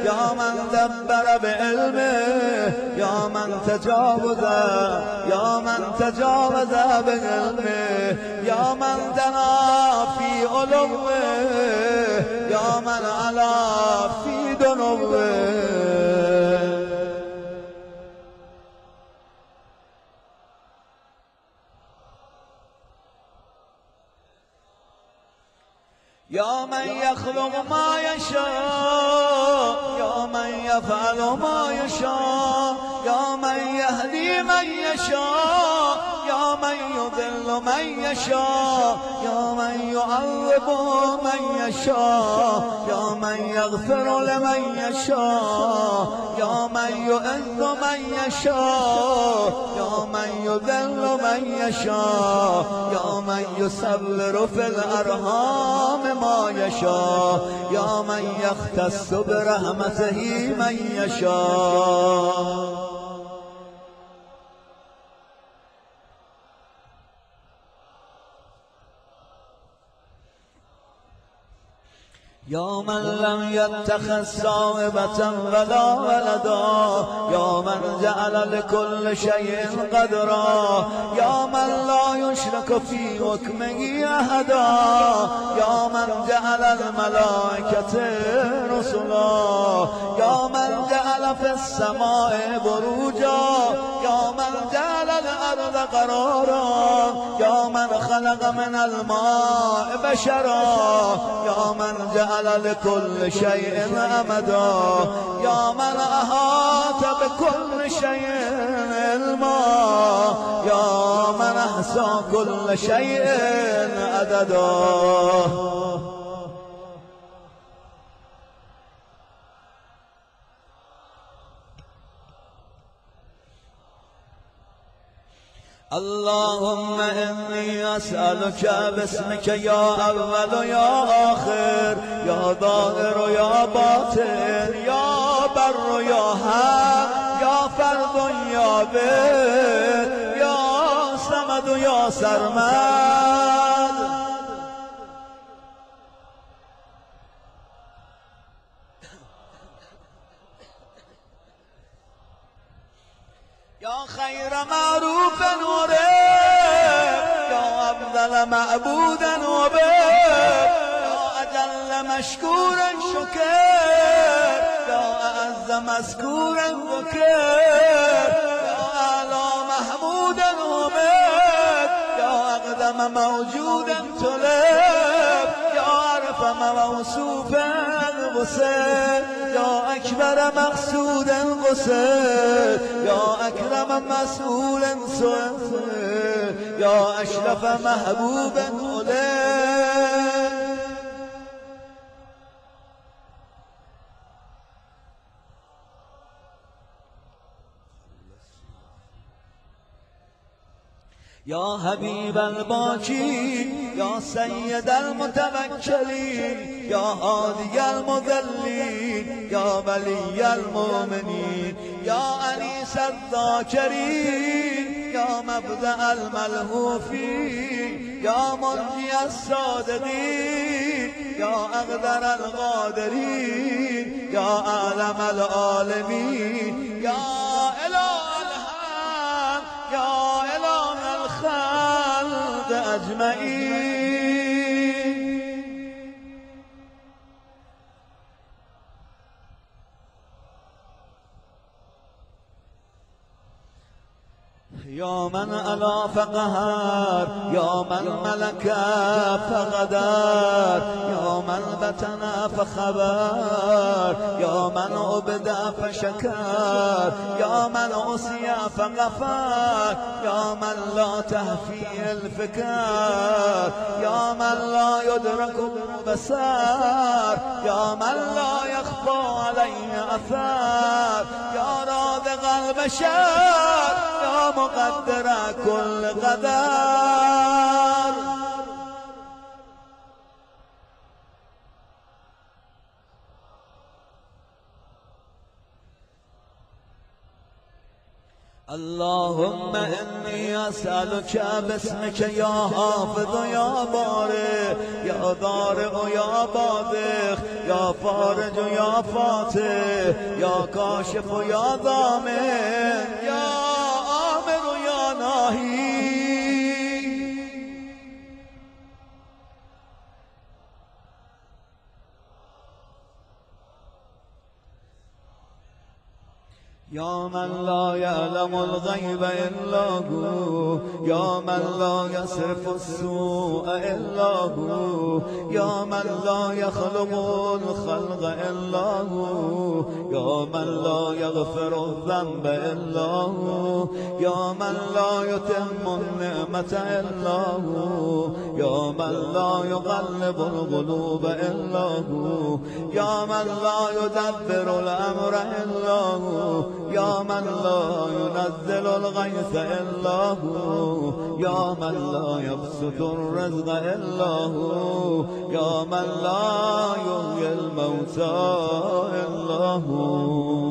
يا من دبر بعلمه يا من تجاوز بعلمه يا من دنا في علوه يا من علا في دنوه يا من يخلق ما يشاء يا من يفعل ما يشاء يا من يهدي من يشاء يا من يضل من يشاء يا من يعذب من يشاء يا من يغفر لمن يشاء يا من يؤذ من يشاء يا من يذل من يشاء يا من يصبر في الأرحام ما يشاء يا من يختص برحمته من يشاء يا من لم يتخذ صاحبة ولا ولدا يا من جعل لكل شيء قدرا يا من لا يشرك في حكمه أحدا يا من جعل الملائكة رسلا يا من جعل في السماء بروجا يا من جعل الأرض قرارا يا من خلق من الماء بشرا يا من جعل لكل شيء أمدا يا من أحاط بكل شيء علما يا من أحصى كل شيء عددا اللهم إني أسألك باسمك يا أول يا آخر يا ظاهر يا باطن يا بر يا حق يا فرد يا بر يا صمد يا سرمد يا خير معروف ورب يا أفضل معبود وبر يا أجل مشكور شكر يا أعز مذكور ذكر يا أعلى محمود ومجد يا أقدم موجود طلب يا أعرف موصوف غسل يا أكبر مقصود غسل يا أكرم مسؤول سؤال يا أشرف محبوب أولاد يا حبيب الباكين يا سيد المتوكلين يا هادي المذلين يا ولي المؤمنين يا أنيس الذاكرين يا مبدأ الملهوفين يا منجي الصادقين يا أقدر القادرين يا أعلم العالمين يا إله الحق يا إله الخلق أجمعين. يا من ألا فقهر يا من ملك فغدر يا من بتنا فخبر يا من عبد فشكر يا من عصي فغفر يا من لا تهفي الفكر يا من لا يدرك البصر يا من لا يخفى عليه أثر يا رازق البشر يا مقدر كل قدر. اللهم إني أسألك باسمك يا حافظ يا بارئ يا ضارع يا باذخ يا فارج يا فاتح يا كاشف يا ضامن يا آمر يا ناهي. يا من لا يعلم الغيب إلا هو يا من لا يصرف السوء إلا هو يا من لا يخلق الخلق إلا هو يا من لا يغفر الذنب إلا هو يا من لا يتم النعمة إلا هو يا من لا يقلب القلوب إلا هو يا من لا يدبر الأمر إلا هو يا من لا ينزل الغيث إلا هو يا من لا يبسط الرزق إلا هو يا من لا يحيي الموتى إلا هو.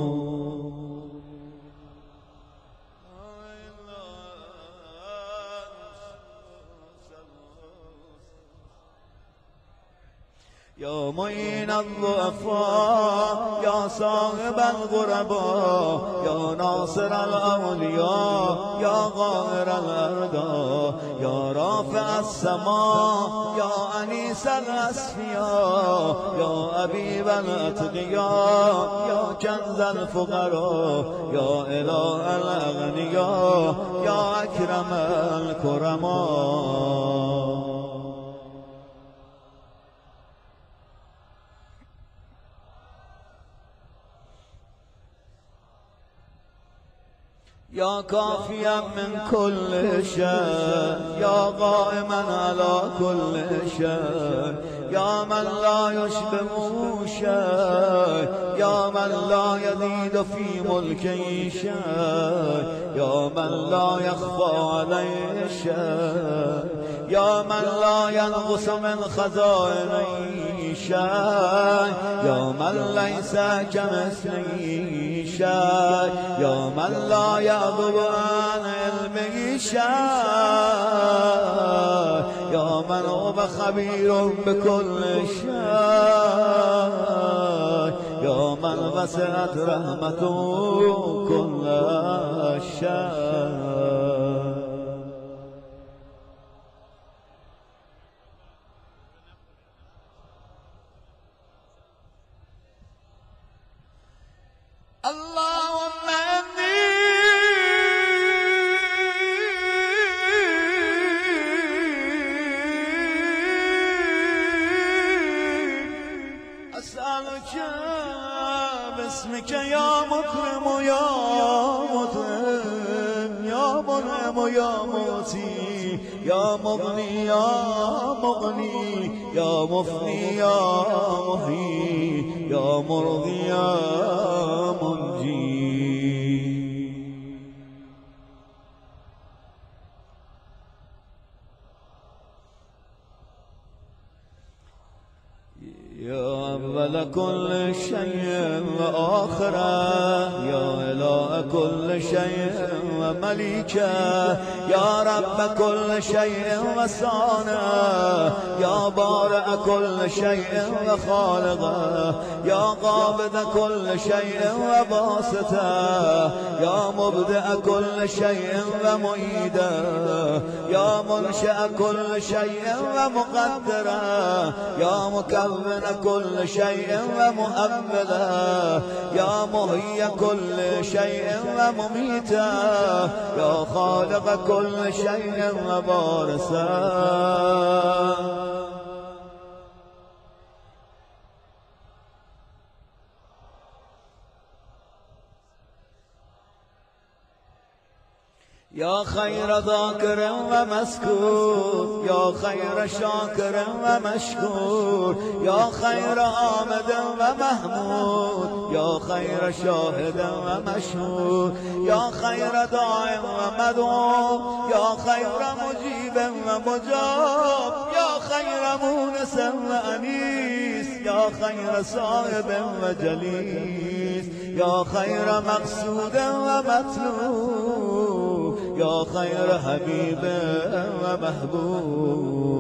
يا معين الضعفاء يا صاحب الغرباء يا ناصر الأولياء يا غائر الأرض يا رافع السماء يا أنيس الأسفياء يا أبيب الأتقياء يا كنز الفقراء يا إله الأغنياء يا أكرم الكرماء. يا كافيا من كل شيء يا قائما على كل شيء يا من لا يشبه شيء يا من لا يزيد في ملكه شيء يا من لا يخفى عليه شيء يا من لا ينقص من خزائنه شيء يا من ليس كمثله شيء يا من لا يغضب عن علمه شيء يا من هو خبير بكل شيء يا من وسعت رحمته كل شيء. اللهم إني أسألك باسمك يا مكرم يا مطعم يا منعم يا موتي يا مغني يا مغني يا مفني يا محيي يا مرضي يا منجي. كل شيء وآخرة يا إله كل شيء ومليكه يا رب كل شيء وصانه يا بارئ كل شيء وخالقه يا قابض كل شيء وباسطه يا مبدئ كل شيء ومعيده يا منشأ كل شيء ومقدره يا مكون كل شيء ومؤمله يا مهي كل شيء ومميته يا خالق كل شيء وبارسه يا خير ذاكر ومذكور يا خير شاكر ومشكور يا خير آمد ومحمود يا خير شاهد ومشهود يا خير داع ومدعو يا خير مجيب ومجاب يا خير مونس وأنيس يا خير صاحب وجليس يا خير مقصود ومطلوب يا خير حبيب ومحبوب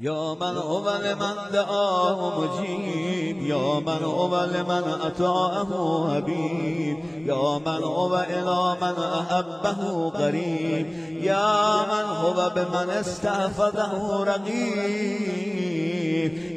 يا من هو لمن دعاه مجيب يا من هو لمن أطاعه حبيب يا من هو إلى من أحبه قريب يا من هو بمن استحفظه رقيب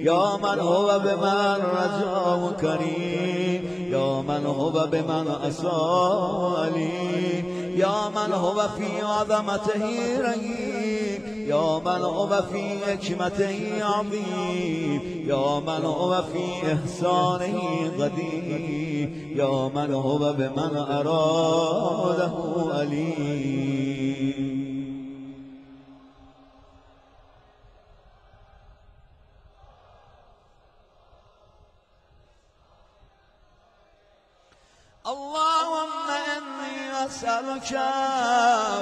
يا من هو بمن رجاه كريم يا من هو بمن أساء عليم يا من هو في عظمته رهيب يا من هو في حكمته عظيم يا من هو في إحسانه قدير يا من هو بمن أراده أليم اللهم إني أسألك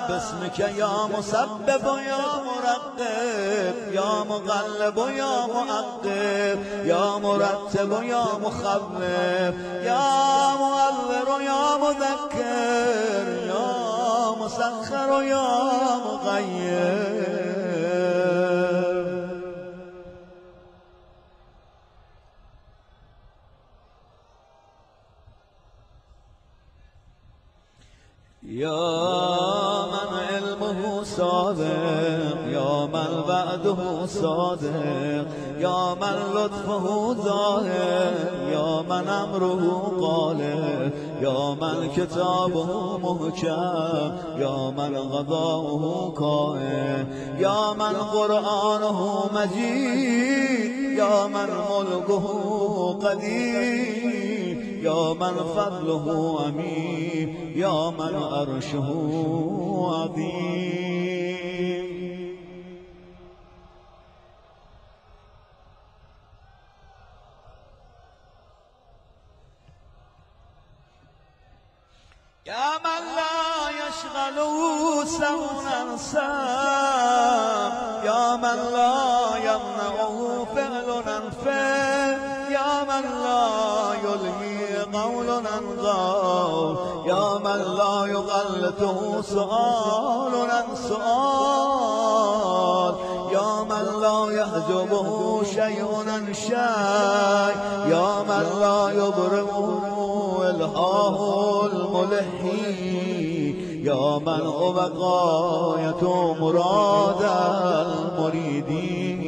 باسمك يا مسبب يا مرقب يا مغلب يا مؤقب يا مرتب يا مخوف يا مؤذر يا مذكر يا مسخر يا مغير يا من علمه صادق يا من بعده صادق يا من لطفه ظاهر يا من أمره قالب يا من كتابه محكم يا من غضاؤه قائم يا من قرآنه مجيد يا من ملكه قدير يا من فضله عميم يا من عرشه عظيم يا من لا يشغله سوء سام يا من لا يمنعه فعل أنفه يا من لا يلهي قول عن قول يا من لا يغلطه سؤال عن سؤال يا من لا يحجبه شيء عن شيء يا من لا يبرمه إلهاه الملحي يا من هو غاية مراد المريدين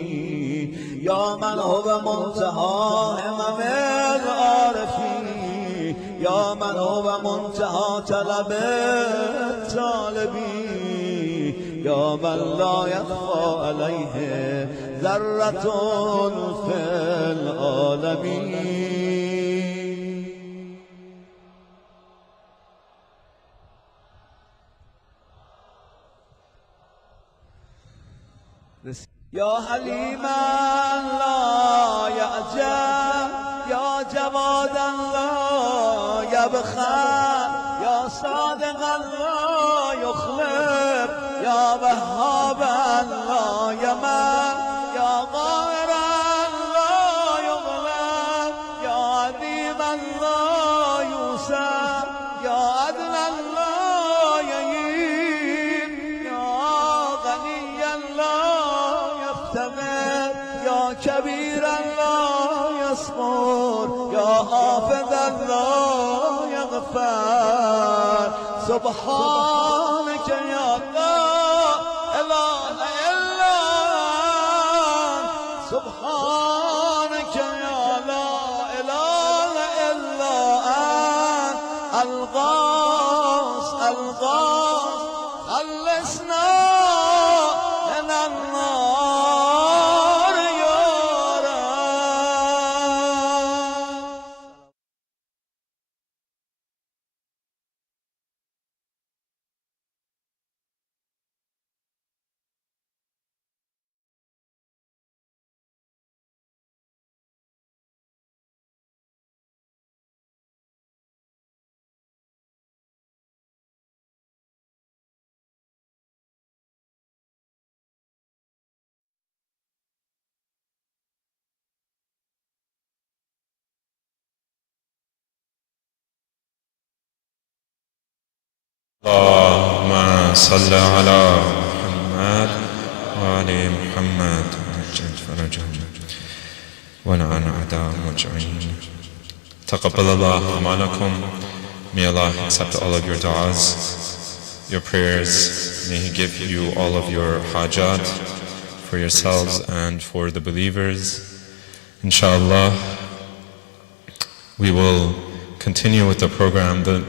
يا من هو منتهى همم العارفين يا من هو منتهى طلب الطالبين يا من لا يخفى عليه ذرة في العالمين يا حليما لا يعجب يا جوادا لا يبخل يا صادق لا يخلف يا وهاب لا يمل يا قاهر لا يغلب يا عظيم لا يوسف يا عدل لا يهين يا غني لا يفتقر يا كبير لا يصبر يا حافظ لا يغفر سبحانك يا الله إله إلا أنت سبحانك يا لا إله إلا أنت الغاث الغاث خلصنا من النار يا رب. اللهم صل على محمد وآل محمد وعجل فرجهم ولعن أعداءهم أجمعين. تقبل الله أعمالكم. May Allah accept all of your du'as, your prayers. May He give you all of your hajat for yourselves and for the believers. Inshallah, we will continue with the program. The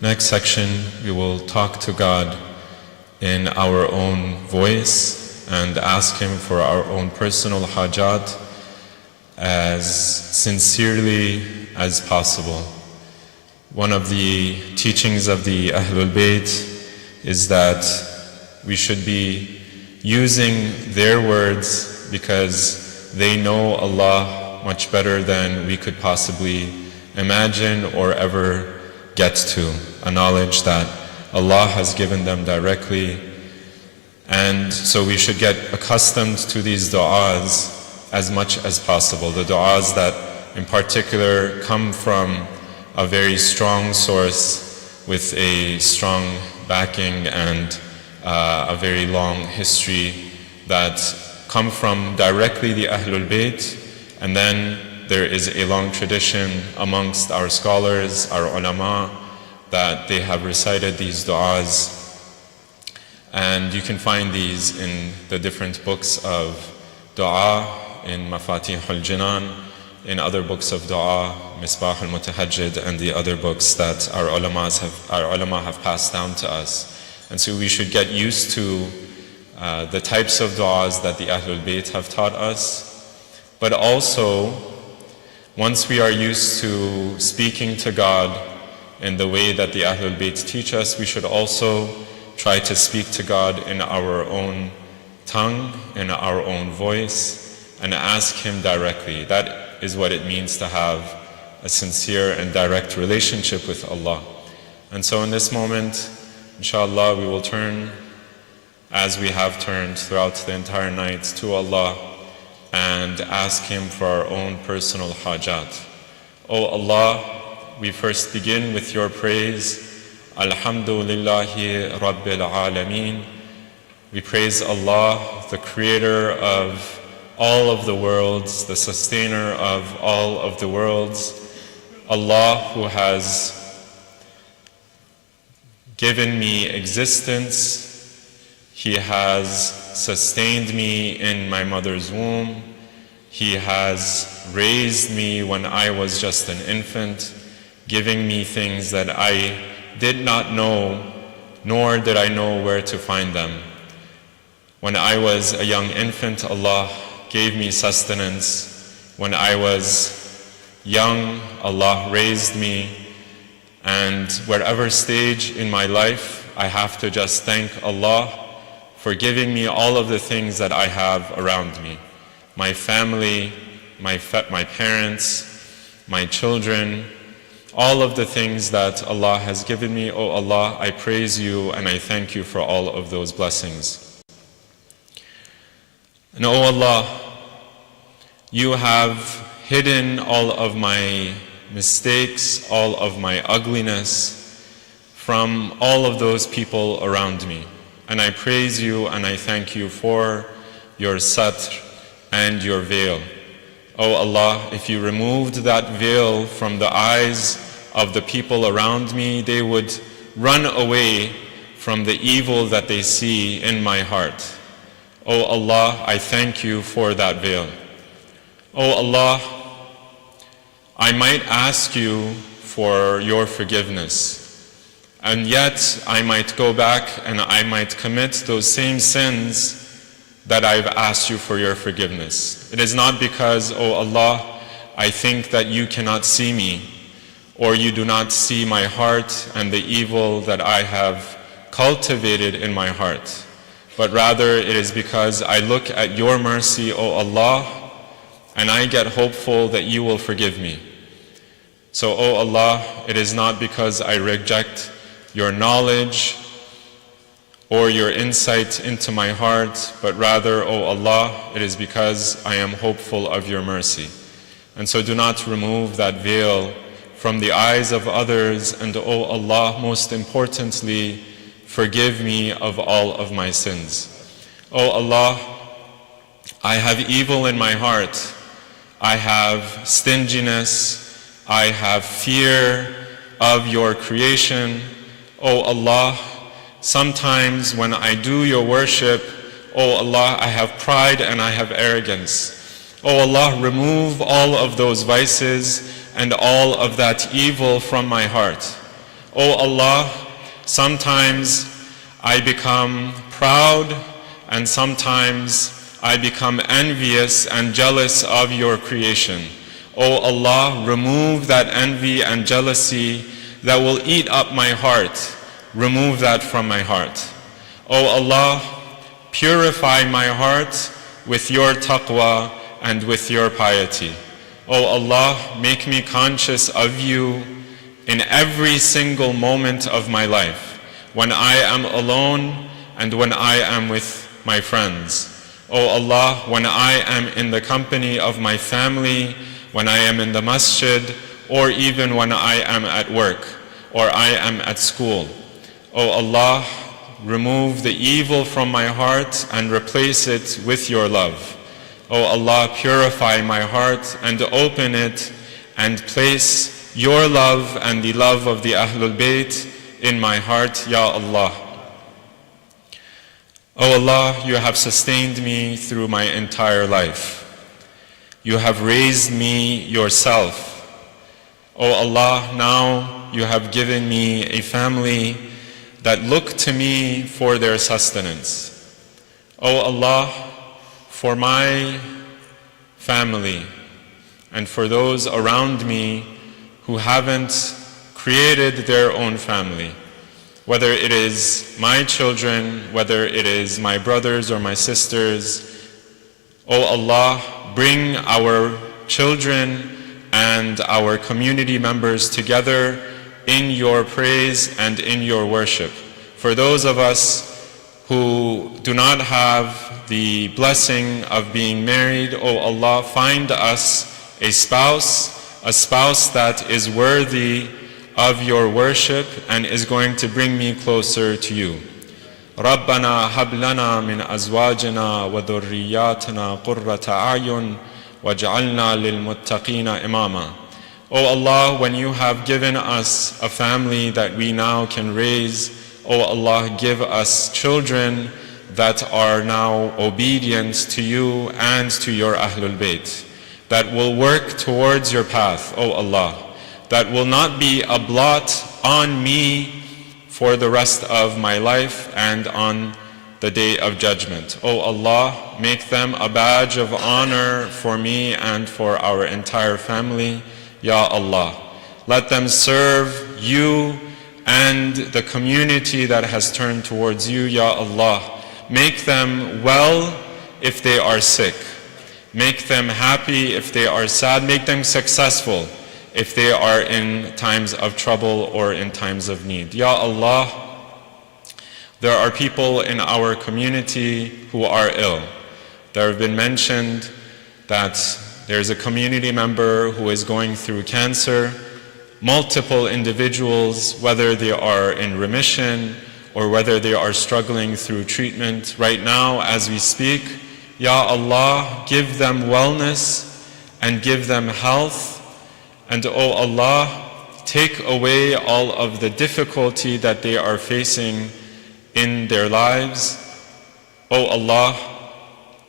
next section, we will talk to God in our own voice and ask Him for our own personal hajat as sincerely as possible. One of the teachings of the Ahlul Bayt is that we should be using their words because they know Allah much better than we could possibly imagine or ever get to, a knowledge that Allah has given them directly. And so we should get accustomed to these du'as as much as possible. The du'as that in particular come from a very strong source with a strong backing and a very long history that come from directly the Ahlul Bayt, and then there is a long tradition amongst our scholars, our ulama, that they have recited these du'as. And you can find these in the different books of du'a, in Mafatihul Jinan, in other books of du'a, Misbah al-Mutahajjid, and the other books that our ulama have passed down to us. And so we should get used to the types of du'as that the Ahlul Bayt have taught us. But also, once we are used to speaking to God in the way that the Ahlul Bayt teach us, we should also try to speak to God in our own tongue, in our own voice, and ask Him directly. That is what it means to have a sincere and direct relationship with Allah. And so in this moment, inshallah, we will turn, as we have turned throughout the entire night, to Allah and ask Him for our own personal hajat. O Allah, we first begin with your praise. Alhamdulillahi Rabbil Alameen. We praise Allah, the creator of all of the worlds, the sustainer of all of the worlds. Allah who has given me existence. He has sustained me in my mother's womb. He has raised me when I was just an infant, giving me things that I did not know, nor did I know where to find them. When I was a young infant, Allah gave me sustenance. When I was young, Allah raised me. And wherever stage in my life, I have to just thank Allah for giving me all of the things that I have around me. My family, my parents, my children, all of the things that Allah has given me. O Allah, I praise you and I thank you for all of those blessings. And O Allah, you have hidden all of my mistakes, all of my ugliness from all of those people around me. And I praise you and I thank you for your satr and your veil. O Allah, if you removed that veil from the eyes of the people around me, they would run away from the evil that they see in my heart. O Allah, I thank you for that veil. O Allah, I might ask you for your forgiveness, and yet I might go back and I might commit those same sins that I've asked you for your forgiveness. It is not because, O Allah, I think that you cannot see me, or you do not see my heart and the evil that I have cultivated in my heart, but rather it is because I look at your mercy, O Allah, and I get hopeful that you will forgive me. So, O Allah, it is not because I reject your knowledge or your insight into my heart, but rather, O Allah, it is because I am hopeful of your mercy. And so do not remove that veil from the eyes of others, and O Allah, most importantly, forgive me of all of my sins. O Allah, I have evil in my heart. I have stinginess. I have fear of your creation. O Allah, sometimes when I do your worship, O Allah, I have pride and I have arrogance. O Allah, remove all of those vices and all of that evil from my heart. O Allah, sometimes I become proud and sometimes I become envious and jealous of your creation. O Allah, remove that envy and jealousy that will eat up my heart. Remove that from my heart. O Allah, purify my heart with your taqwa and with your piety. O Allah, make me conscious of you in every single moment of my life, when I am alone and when I am with my friends. O Allah, when I am in the company of my family, when I am in the masjid, or even when I am at work, or I am at school. O Allah, remove the evil from my heart and replace it with your love. O Allah, purify my heart and open it and place your love and the love of the Ahlul Bayt in my heart, Ya Allah. O Allah, you have sustained me through my entire life. You have raised me yourself. O Allah, now you have given me a family that look to me for their sustenance. O Allah, for my family and for those around me who haven't created their own family, whether it is my children, whether it is my brothers or my sisters, O Allah, bring our children and our community members together in your praise and in your worship. For those of us who do not have the blessing of being married, O Allah, find us a spouse that is worthy of your worship and is going to bring me closer to you. رَبَّنَا هَبْ لَنَا مِنْ أَزْوَاجِنَا وَذُرِّيَّاتِنَا قُرَّةَ أَعْيُنٍ وَاجْعَلْنَا لِلْمُتَّقِينَ إِمَامًا. O Allah, when you have given us a family that we now can raise, O Allah, give us children that are now obedient to you and to your Ahlul Bayt, that will work towards your path, O Allah, that will not be a blot on me for the rest of my life and on the day of judgment. O Allah, make them a badge of honor for me and for our entire family, Ya Allah. Let them serve you and the community that has turned towards you, Ya Allah. Make them well if they are sick. Make them happy if they are sad. Make them successful if they are in times of trouble or in times of need. Ya Allah, there are people in our community who are ill. There have been mentioned that there's a community member who is going through cancer, multiple individuals, whether they are in remission or whether they are struggling through treatment. Right now, as we speak, Ya Allah, give them wellness and give them health. And oh Allah, take away all of the difficulty that they are facing in their lives. Oh Allah,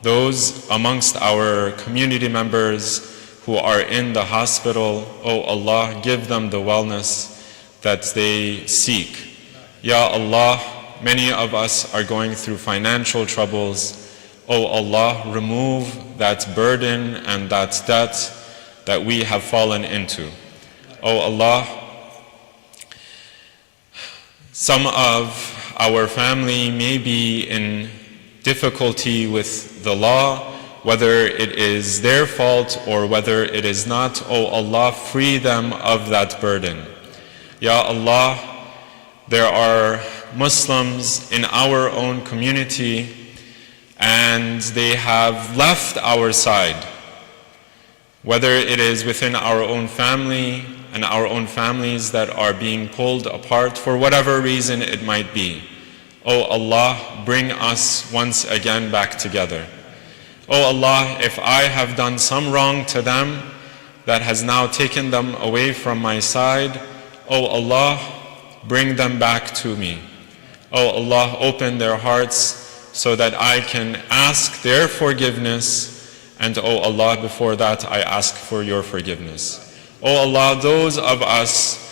those amongst our community members who are in the hospital, oh Allah, give them the wellness that they seek. Ya Allah, many of us are going through financial troubles. Oh Allah, remove that burden and that debt that we have fallen into. Oh Allah, some of our family may be in difficulty with the law, whether it is their fault or whether it is not. Oh Allah, free them of that burden. Ya Allah, there are Muslims in our own community and they have left our side, whether it is within our own family and our own families that are being pulled apart for whatever reason it might be. Oh Allah, bring us once again back together. Oh Allah, if I have done some wrong to them that has now taken them away from my side, oh Allah, bring them back to me. Oh Allah, open their hearts so that I can ask their forgiveness, and oh Allah, before that I ask for your forgiveness. Oh Allah, those of us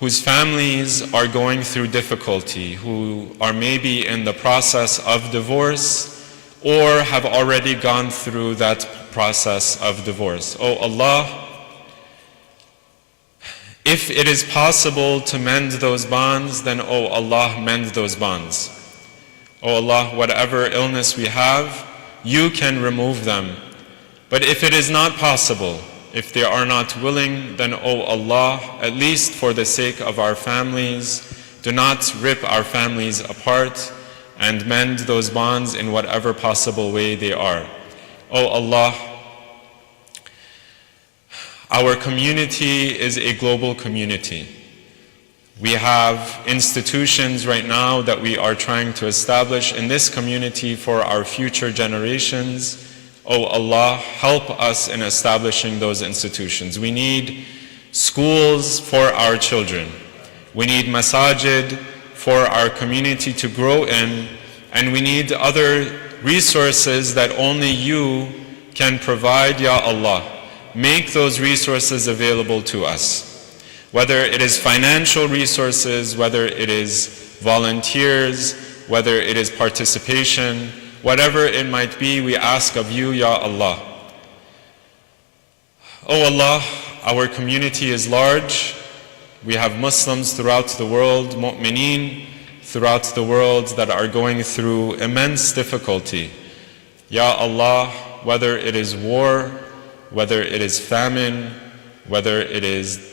whose families are going through difficulty, who are maybe in the process of divorce or have already gone through that process of divorce. Oh Allah, if it is possible to mend those bonds, then oh Allah, mend those bonds. Oh Allah, whatever illness we have, you can remove them. But if it is not possible, if they are not willing, then oh Allah, at least for the sake of our families, do not rip our families apart and mend those bonds in whatever possible way they are. Oh Allah, our community is a global community. We have institutions right now that we are trying to establish in this community for our future generations. Oh Allah, help us in establishing those institutions. We need schools for our children. We need masajid for our community to grow in, and we need other resources that only you can provide, Ya Allah. Make those resources available to us. Whether it is financial resources, whether it is volunteers, whether it is participation, whatever it might be, we ask of you, Ya Allah. Oh Allah, our community is large. We have Muslims throughout the world, mu'mineen throughout the world that are going through immense difficulty. Ya Allah, whether it is war, whether it is famine, whether it is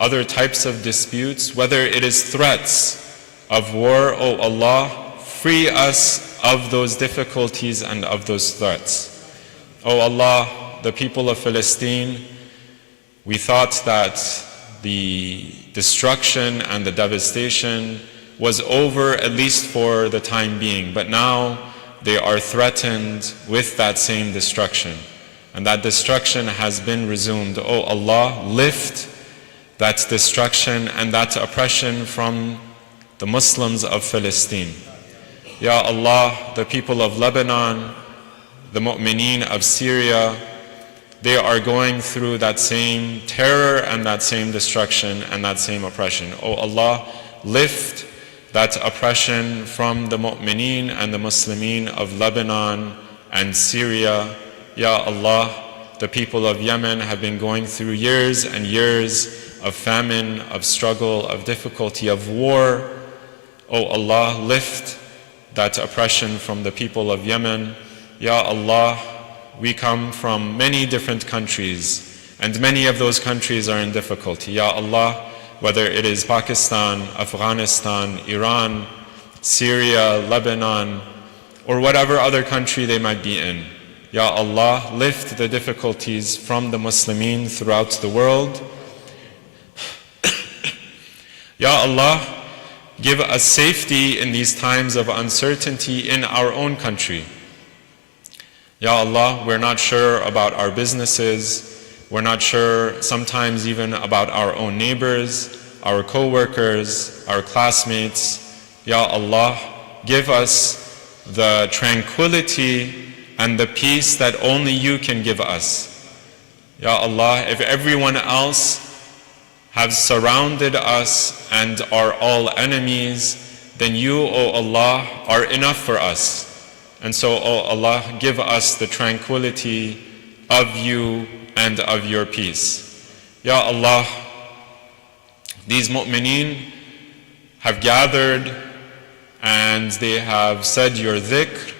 other types of disputes, whether it is threats of war, oh Allah, free us of those difficulties and of those threats. Oh Allah, the people of Palestine, we thought that the destruction and the devastation was over, at least for the time being, but now they are threatened with that same destruction, and that destruction has been resumed. Oh Allah, lift that destruction and that oppression from the Muslims of Palestine. Ya Allah, the people of Lebanon, the mu'mineen of Syria, they are going through that same terror and that same destruction and that same oppression. Oh Allah, lift that oppression from the mu'mineen and the Muslimin of Lebanon and Syria. Ya Allah, the people of Yemen have been going through years and years of famine, of struggle, of difficulty, of war. Oh Allah, lift that oppression from the people of Yemen. Ya Allah, we come from many different countries, And many of those countries are in difficulty. Ya Allah, whether it is Pakistan, Afghanistan, Iran, Syria, Lebanon, or whatever other country they might be in. Ya Allah, lift the difficulties from the Muslimin throughout the world. Ya Allah, give us safety in these times of uncertainty in our own country. Ya Allah, we're not sure about our businesses. We're not sure sometimes even about our own neighbors, our co-workers, our classmates. Ya Allah, give us the tranquility and the peace that only you can give us. Ya Allah, if everyone else has surrounded us and are all enemies, then you, O Allah, are enough for us. And so, O Allah, give us the tranquility of you and of your peace. Ya Allah, these mu'mineen have gathered and they have said your dhikr.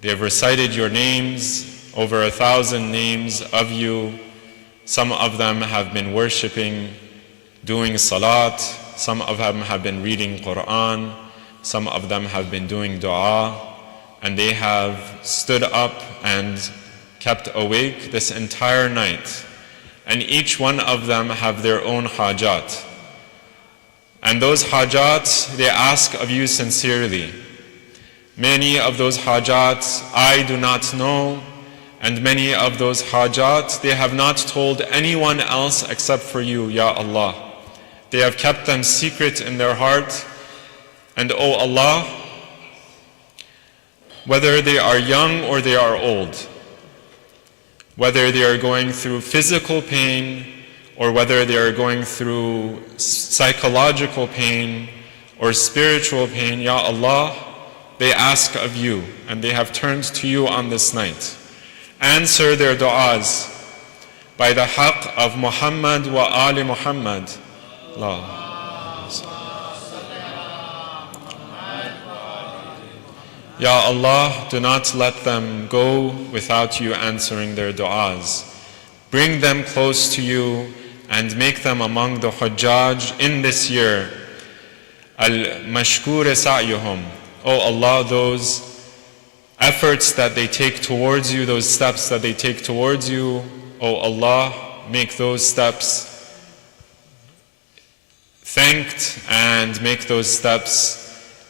They have recited your names, over 1,000 names of you. Some of them have been worshipping, doing salat. Some of them have been reading Quran. Some of them have been doing dua. And they have stood up and kept awake this entire night. And each one of them have their own hajat. And those hajat, they ask of you sincerely. Many of those hajat I do not know, and many of those hajat they have not told anyone else except for you, Ya Allah. They have kept them secret in their heart. And O Allah, whether they are young or they are old, whether they are going through physical pain or whether they are going through psychological pain or spiritual pain, Ya Allah, they ask of you and they have turned to you on this night. Answer their du'as by the haqq of Muhammad wa Ali Muhammad. Allah. Ya Allah, do not let them go without you answering their du'as. Bring them close to you and make them among the Hujjaj in this year. Al-mashkur sa'yuhum. Oh Allah, those efforts that they take towards you, those steps that they take towards you, oh Allah, make those steps thanked and make those steps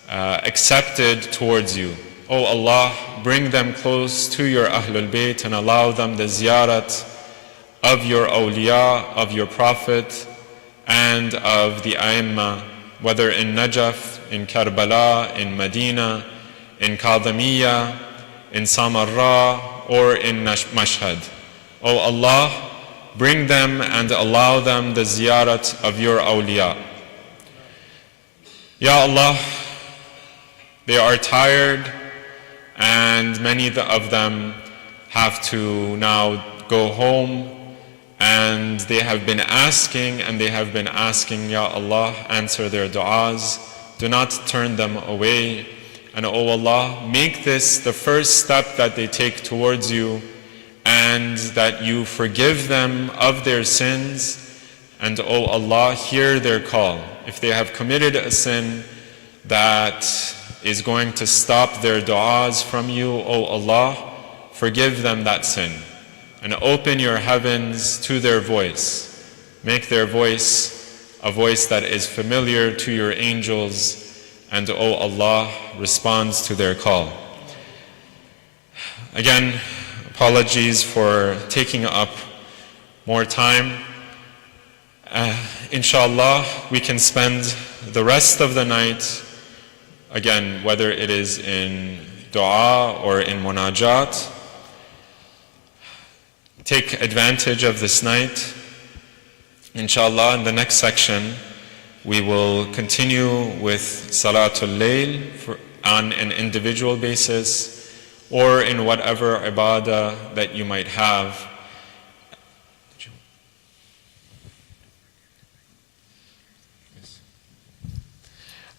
accepted towards you. Oh Allah, bring them close to your Ahlul Bayt and allow them the ziyarat of your awliya, of your Prophet, and of the A'immah, whether in Najaf, in Karbala, in Medina, in Kadhimiyya, in Samarra, or in Mashhad. Oh Allah, bring them and allow them the ziyarat of your awliya. Ya Allah, they are tired and many of them have to now go home, and they have been asking, Ya Allah, answer their du'as. Do not turn them away. And oh Allah, make this the first step that they take towards you, and that you forgive them of their sins. And oh Allah, hear their call. If they have committed a sin that is going to stop their du'as from you, oh Allah, forgive them that sin. And open your heavens to their voice. Make their voice a voice that is familiar to your angels, and oh Allah, responds to their call. Again, apologies for taking up more time. Inshallah, we can spend the rest of the night, again, whether it is in dua or in munajat. Take advantage of this night. Inshallah, in the next section, we will continue with Salatul Layl on an individual basis or in whatever ibadah that you might have.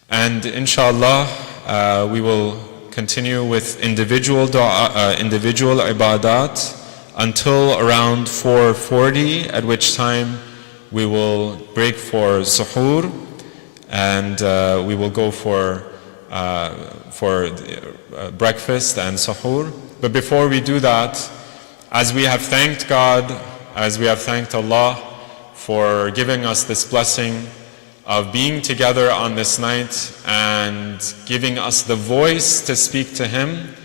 And inshallah, we will continue with individual ibadat until around 4:40, at which time we will break for suhoor, and we will go for breakfast and suhoor. But before we do that, as we have thanked God, as we have thanked Allah for giving us this blessing of being together on this night and giving us the voice to speak to Him,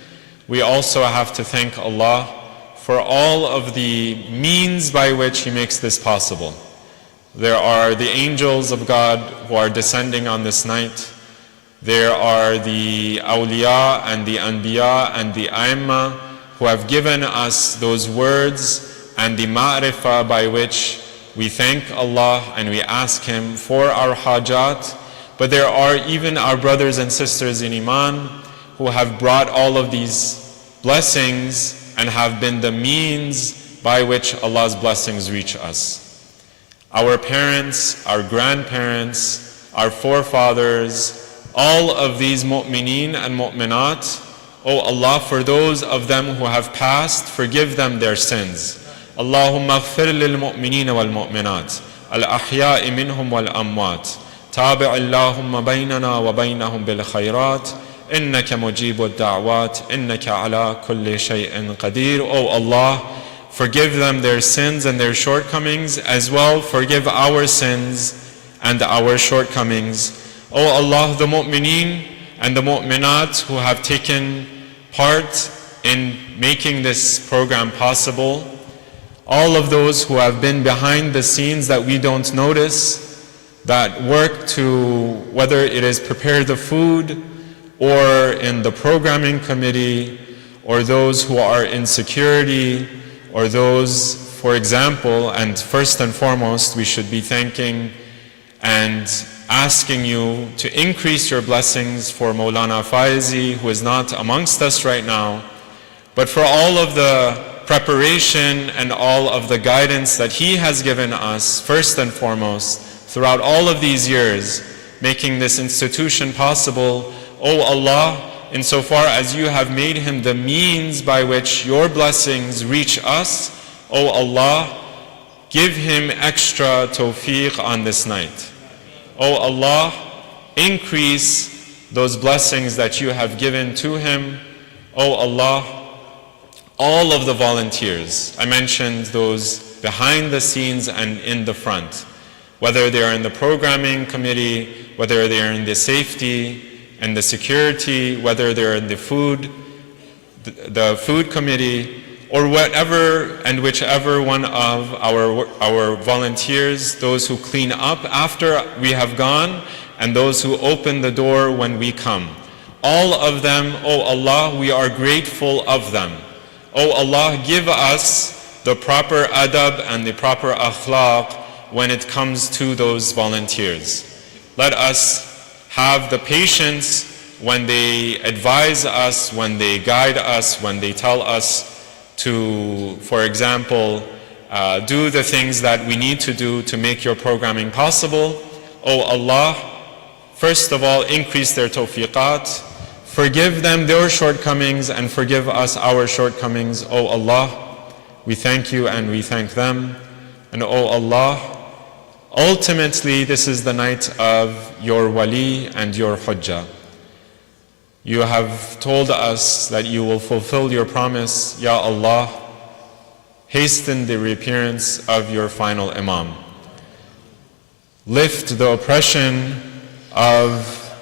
we also have to thank Allah for all of the means by which He makes this possible. There are the angels of God who are descending on this night. There are the awliya and the anbiya and the aimma who have given us those words and the ma'rifah by which we thank Allah and we ask Him for our hajat. But there are even our brothers and sisters in Iman who have brought all of these blessings and have been the means by which Allah's blessings reach us. Our parents, our grandparents, our forefathers, all of these mu'mineen and mu'minat, O Allah, for those of them who have passed, forgive them their sins. Allahumma aghfir lil mu'mineen wal mu'minat, al-ahya'i minhum wal amwat, tabi' Allahumma baynana wa baynahum bil khayrat, innaka mujibu ad-da'wat, innaka ala kulli shay'in qadir. O Allah, forgive them their sins and their shortcomings, as well forgive our sins and our shortcomings. O Allah, the mu'mineen and the mu'minat who have taken part in making this program possible, all of those who have been behind the scenes that we don't notice, that work to, whether it is prepare the food or in the programming committee, or those who are in security, or those, for example, and first and foremost, we should be thanking and asking you to increase your blessings for Maulana Faizi, who is not amongst us right now, but for all of the preparation and all of the guidance that he has given us, first and foremost, throughout all of these years, making this institution possible. O Allah, insofar as you have made him the means by which your blessings reach us, O Allah, give him extra tawfiq on this night. O Allah, increase those blessings that you have given to him. O Allah, all of the volunteers, I mentioned those behind the scenes and in the front, whether they are in the programming committee, whether they are in the safety and the security, whether they're in the food committee, or whatever and whichever one of our volunteers, those who clean up after we have gone, and those who open the door when we come. All of them, O Allah, we are grateful of them. O Allah, give us the proper adab and the proper akhlaq when it comes to those volunteers. Let us have the patience when they advise us, when they guide us, when they tell us to, for example, do the things that we need to do to make your programming possible. O Allah, first of all, increase their tawfiqat, forgive them their shortcomings and forgive us our shortcomings. O Allah, we thank you and we thank them. And O Allah, ultimately this is the night of your wali and your hujjah. You have told us that you will fulfill your promise. Ya Allah, hasten the reappearance of your final Imam. Lift the oppression of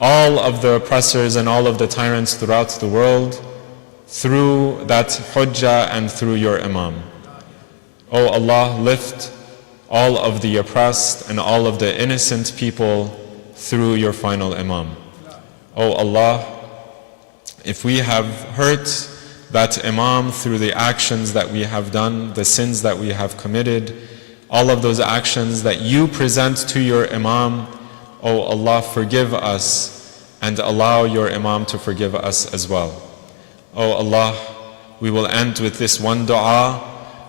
all of the oppressors and all of the tyrants throughout the world through that hujjah and through your Imam. O Allah, lift all of the oppressed and all of the innocent people through your final Imam. O Allah, if we have hurt that Imam through the actions that we have done, the sins that we have committed, all of those actions that you present to your Imam, O Allah, forgive us and allow your Imam to forgive us as well. O Allah, we will end with this one dua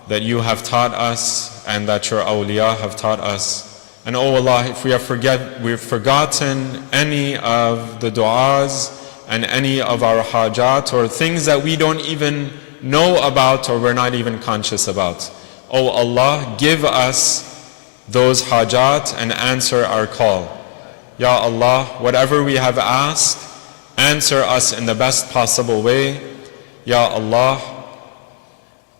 that you have taught us and that your awliya have taught us. And O Allah, if we've forgotten any of the du'as and any of our hajat or things that we don't even know about or we're not even conscious about. Oh Allah, give us those hajat and answer our call. Ya Allah, whatever we have asked, answer us in the best possible way. Ya Allah,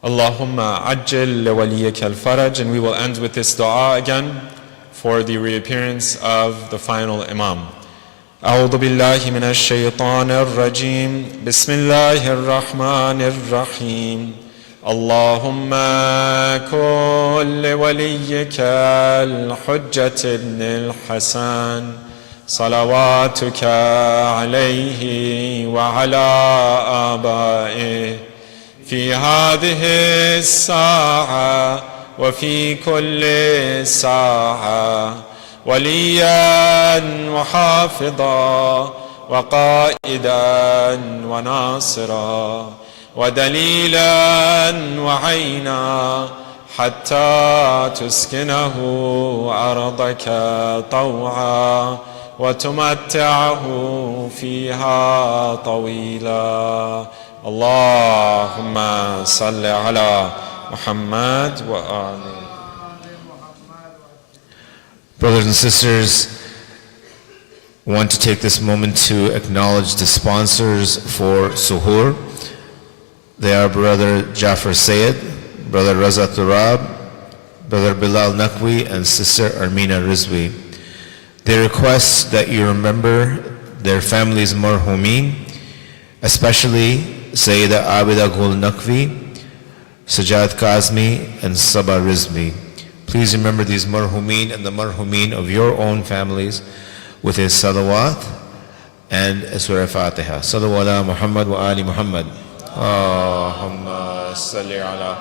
Allahumma ajjil liwaliyaka al-faraj. And we will end with this dua again for the reappearance of the final Imam. أعوذ بالله من الشيطان الرجيم بسم الله الرحمن الرحيم اللهم كن لوليك الحجة ابن الحسن صلواتك عليه وعلى آبائه في هذه الساعة وفي كل ساعة وليا وحافظا وقائدا وناصرا ودليلا وعينا حتى تسكنه أرضك طوعا وتمتعه فيها طويلا اللهم صل على محمد وآله. Brothers and sisters, I want to take this moment to acknowledge the sponsors for Suhoor. They are Brother Jafar Sayed, Brother Raza Turab, Brother Bilal Naqvi, and Sister Armina Rizvi. They request that you remember their families marhumin, especially Sayyida Abida Gul Naqvi, Sajad Kazmi, and Sabah Rizvi. Please remember these marhumin and the marhumin of your own families with his salawat and Surah Fatiha. Salawat ala Muhammad wa ali Muhammad. Allahumma salli ala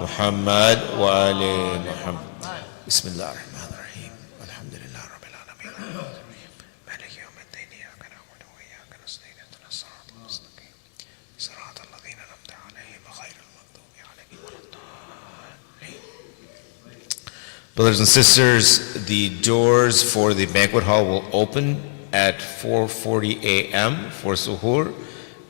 Muhammad wa ali Muhammad. Bismillah ar-Rahman ar-Rahim. Alhamdulillah Rabbil Alameen. Maliki yawmiddin. Iyyaka na'budu wa iyyaka nasta'in. Ihdinas siratal mustaqim. Siratal ladzina an'amta alayhim ghayril maghdubi alayhim waladdallin. Brothers and sisters, the doors for the banquet hall will open at 4:40 a.m. for suhoor,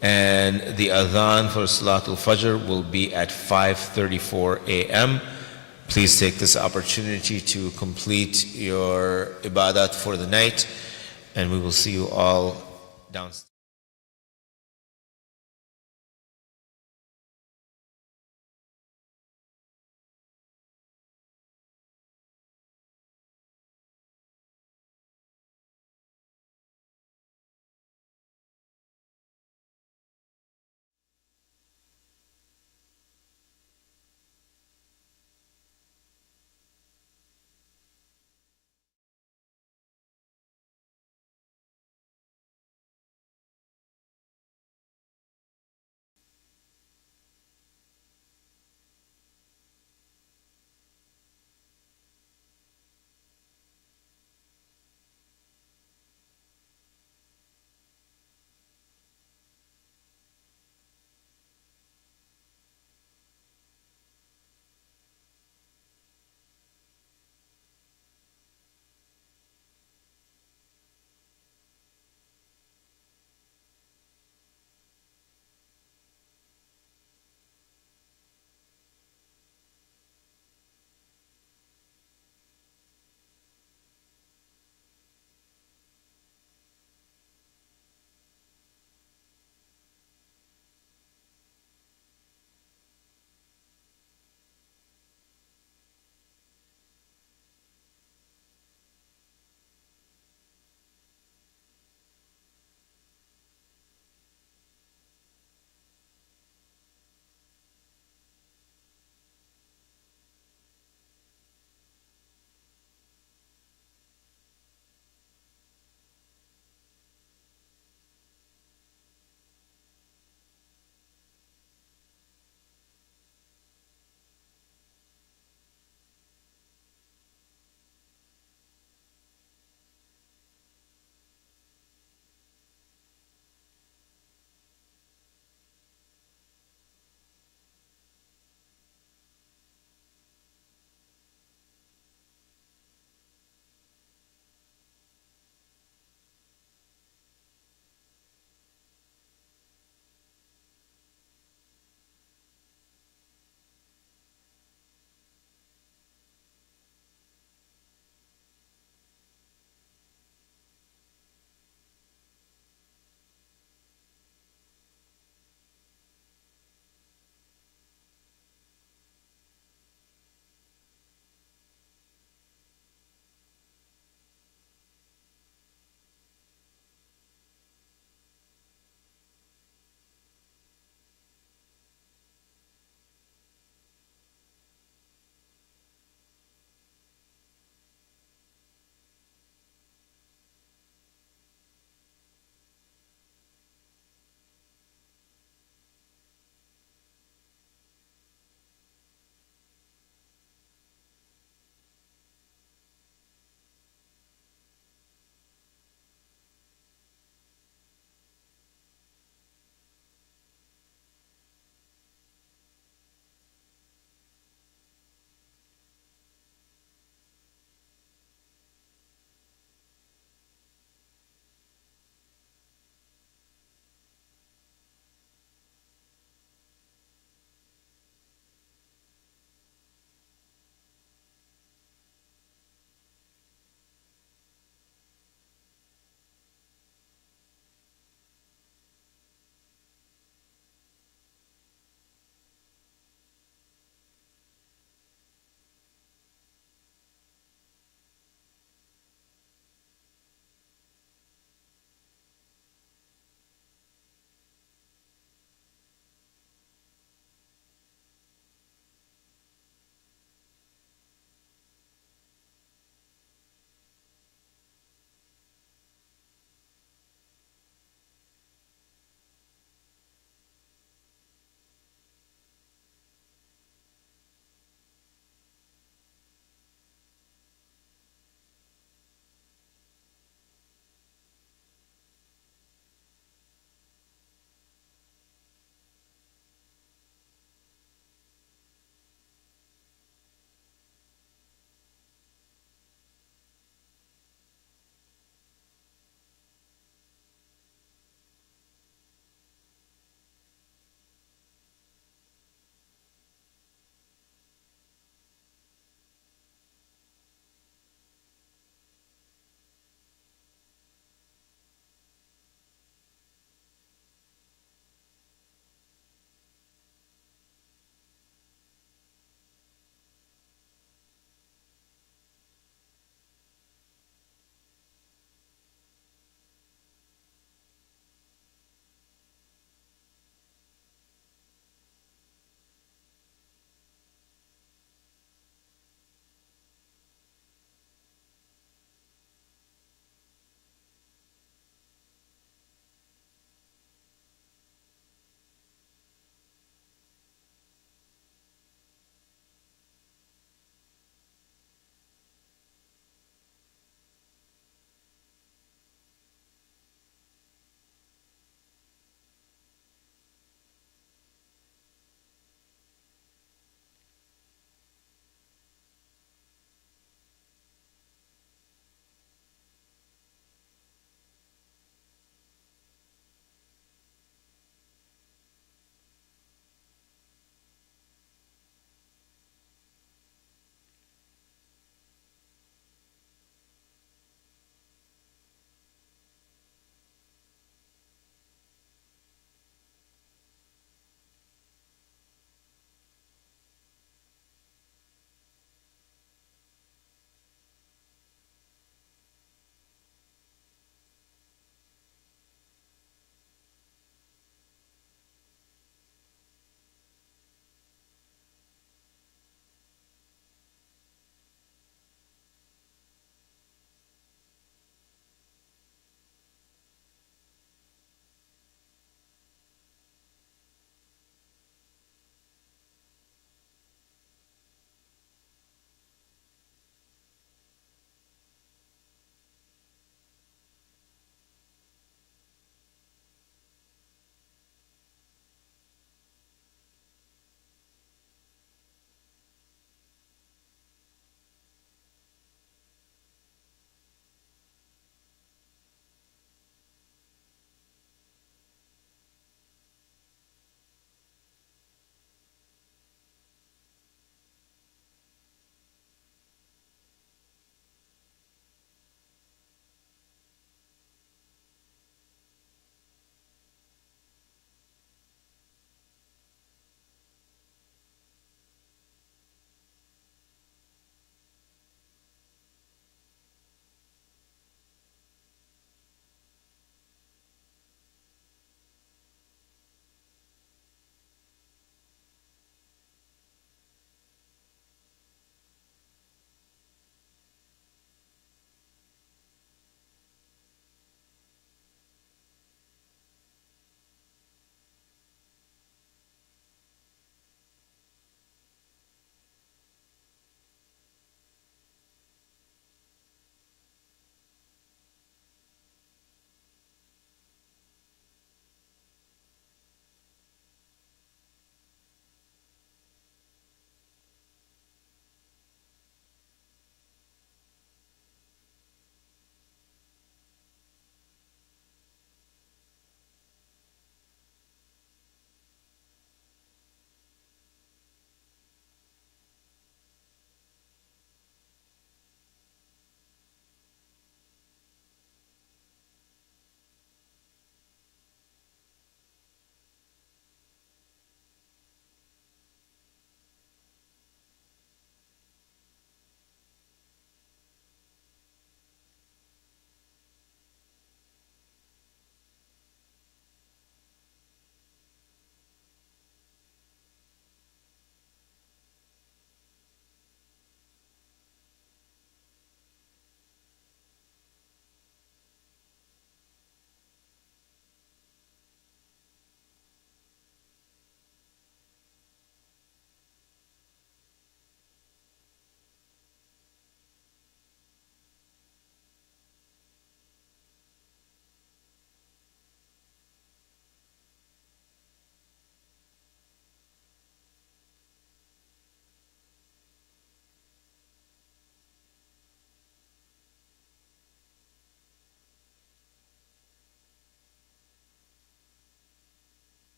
and the adhan for Salatul Fajr will be at 5:34 a.m. Please take this opportunity to complete your ibadat for the night, and we will see you all downstairs.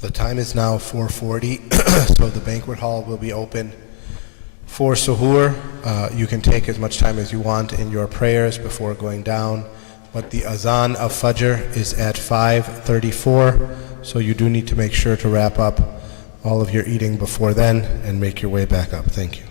The time is now 4:40, so the banquet hall will be open for suhoor. You can take as much time as you want in your prayers before going down, but the azan of Fajr is at 5:34, so you do need to make sure to wrap up all of your eating before then and make your way back up. Thank you.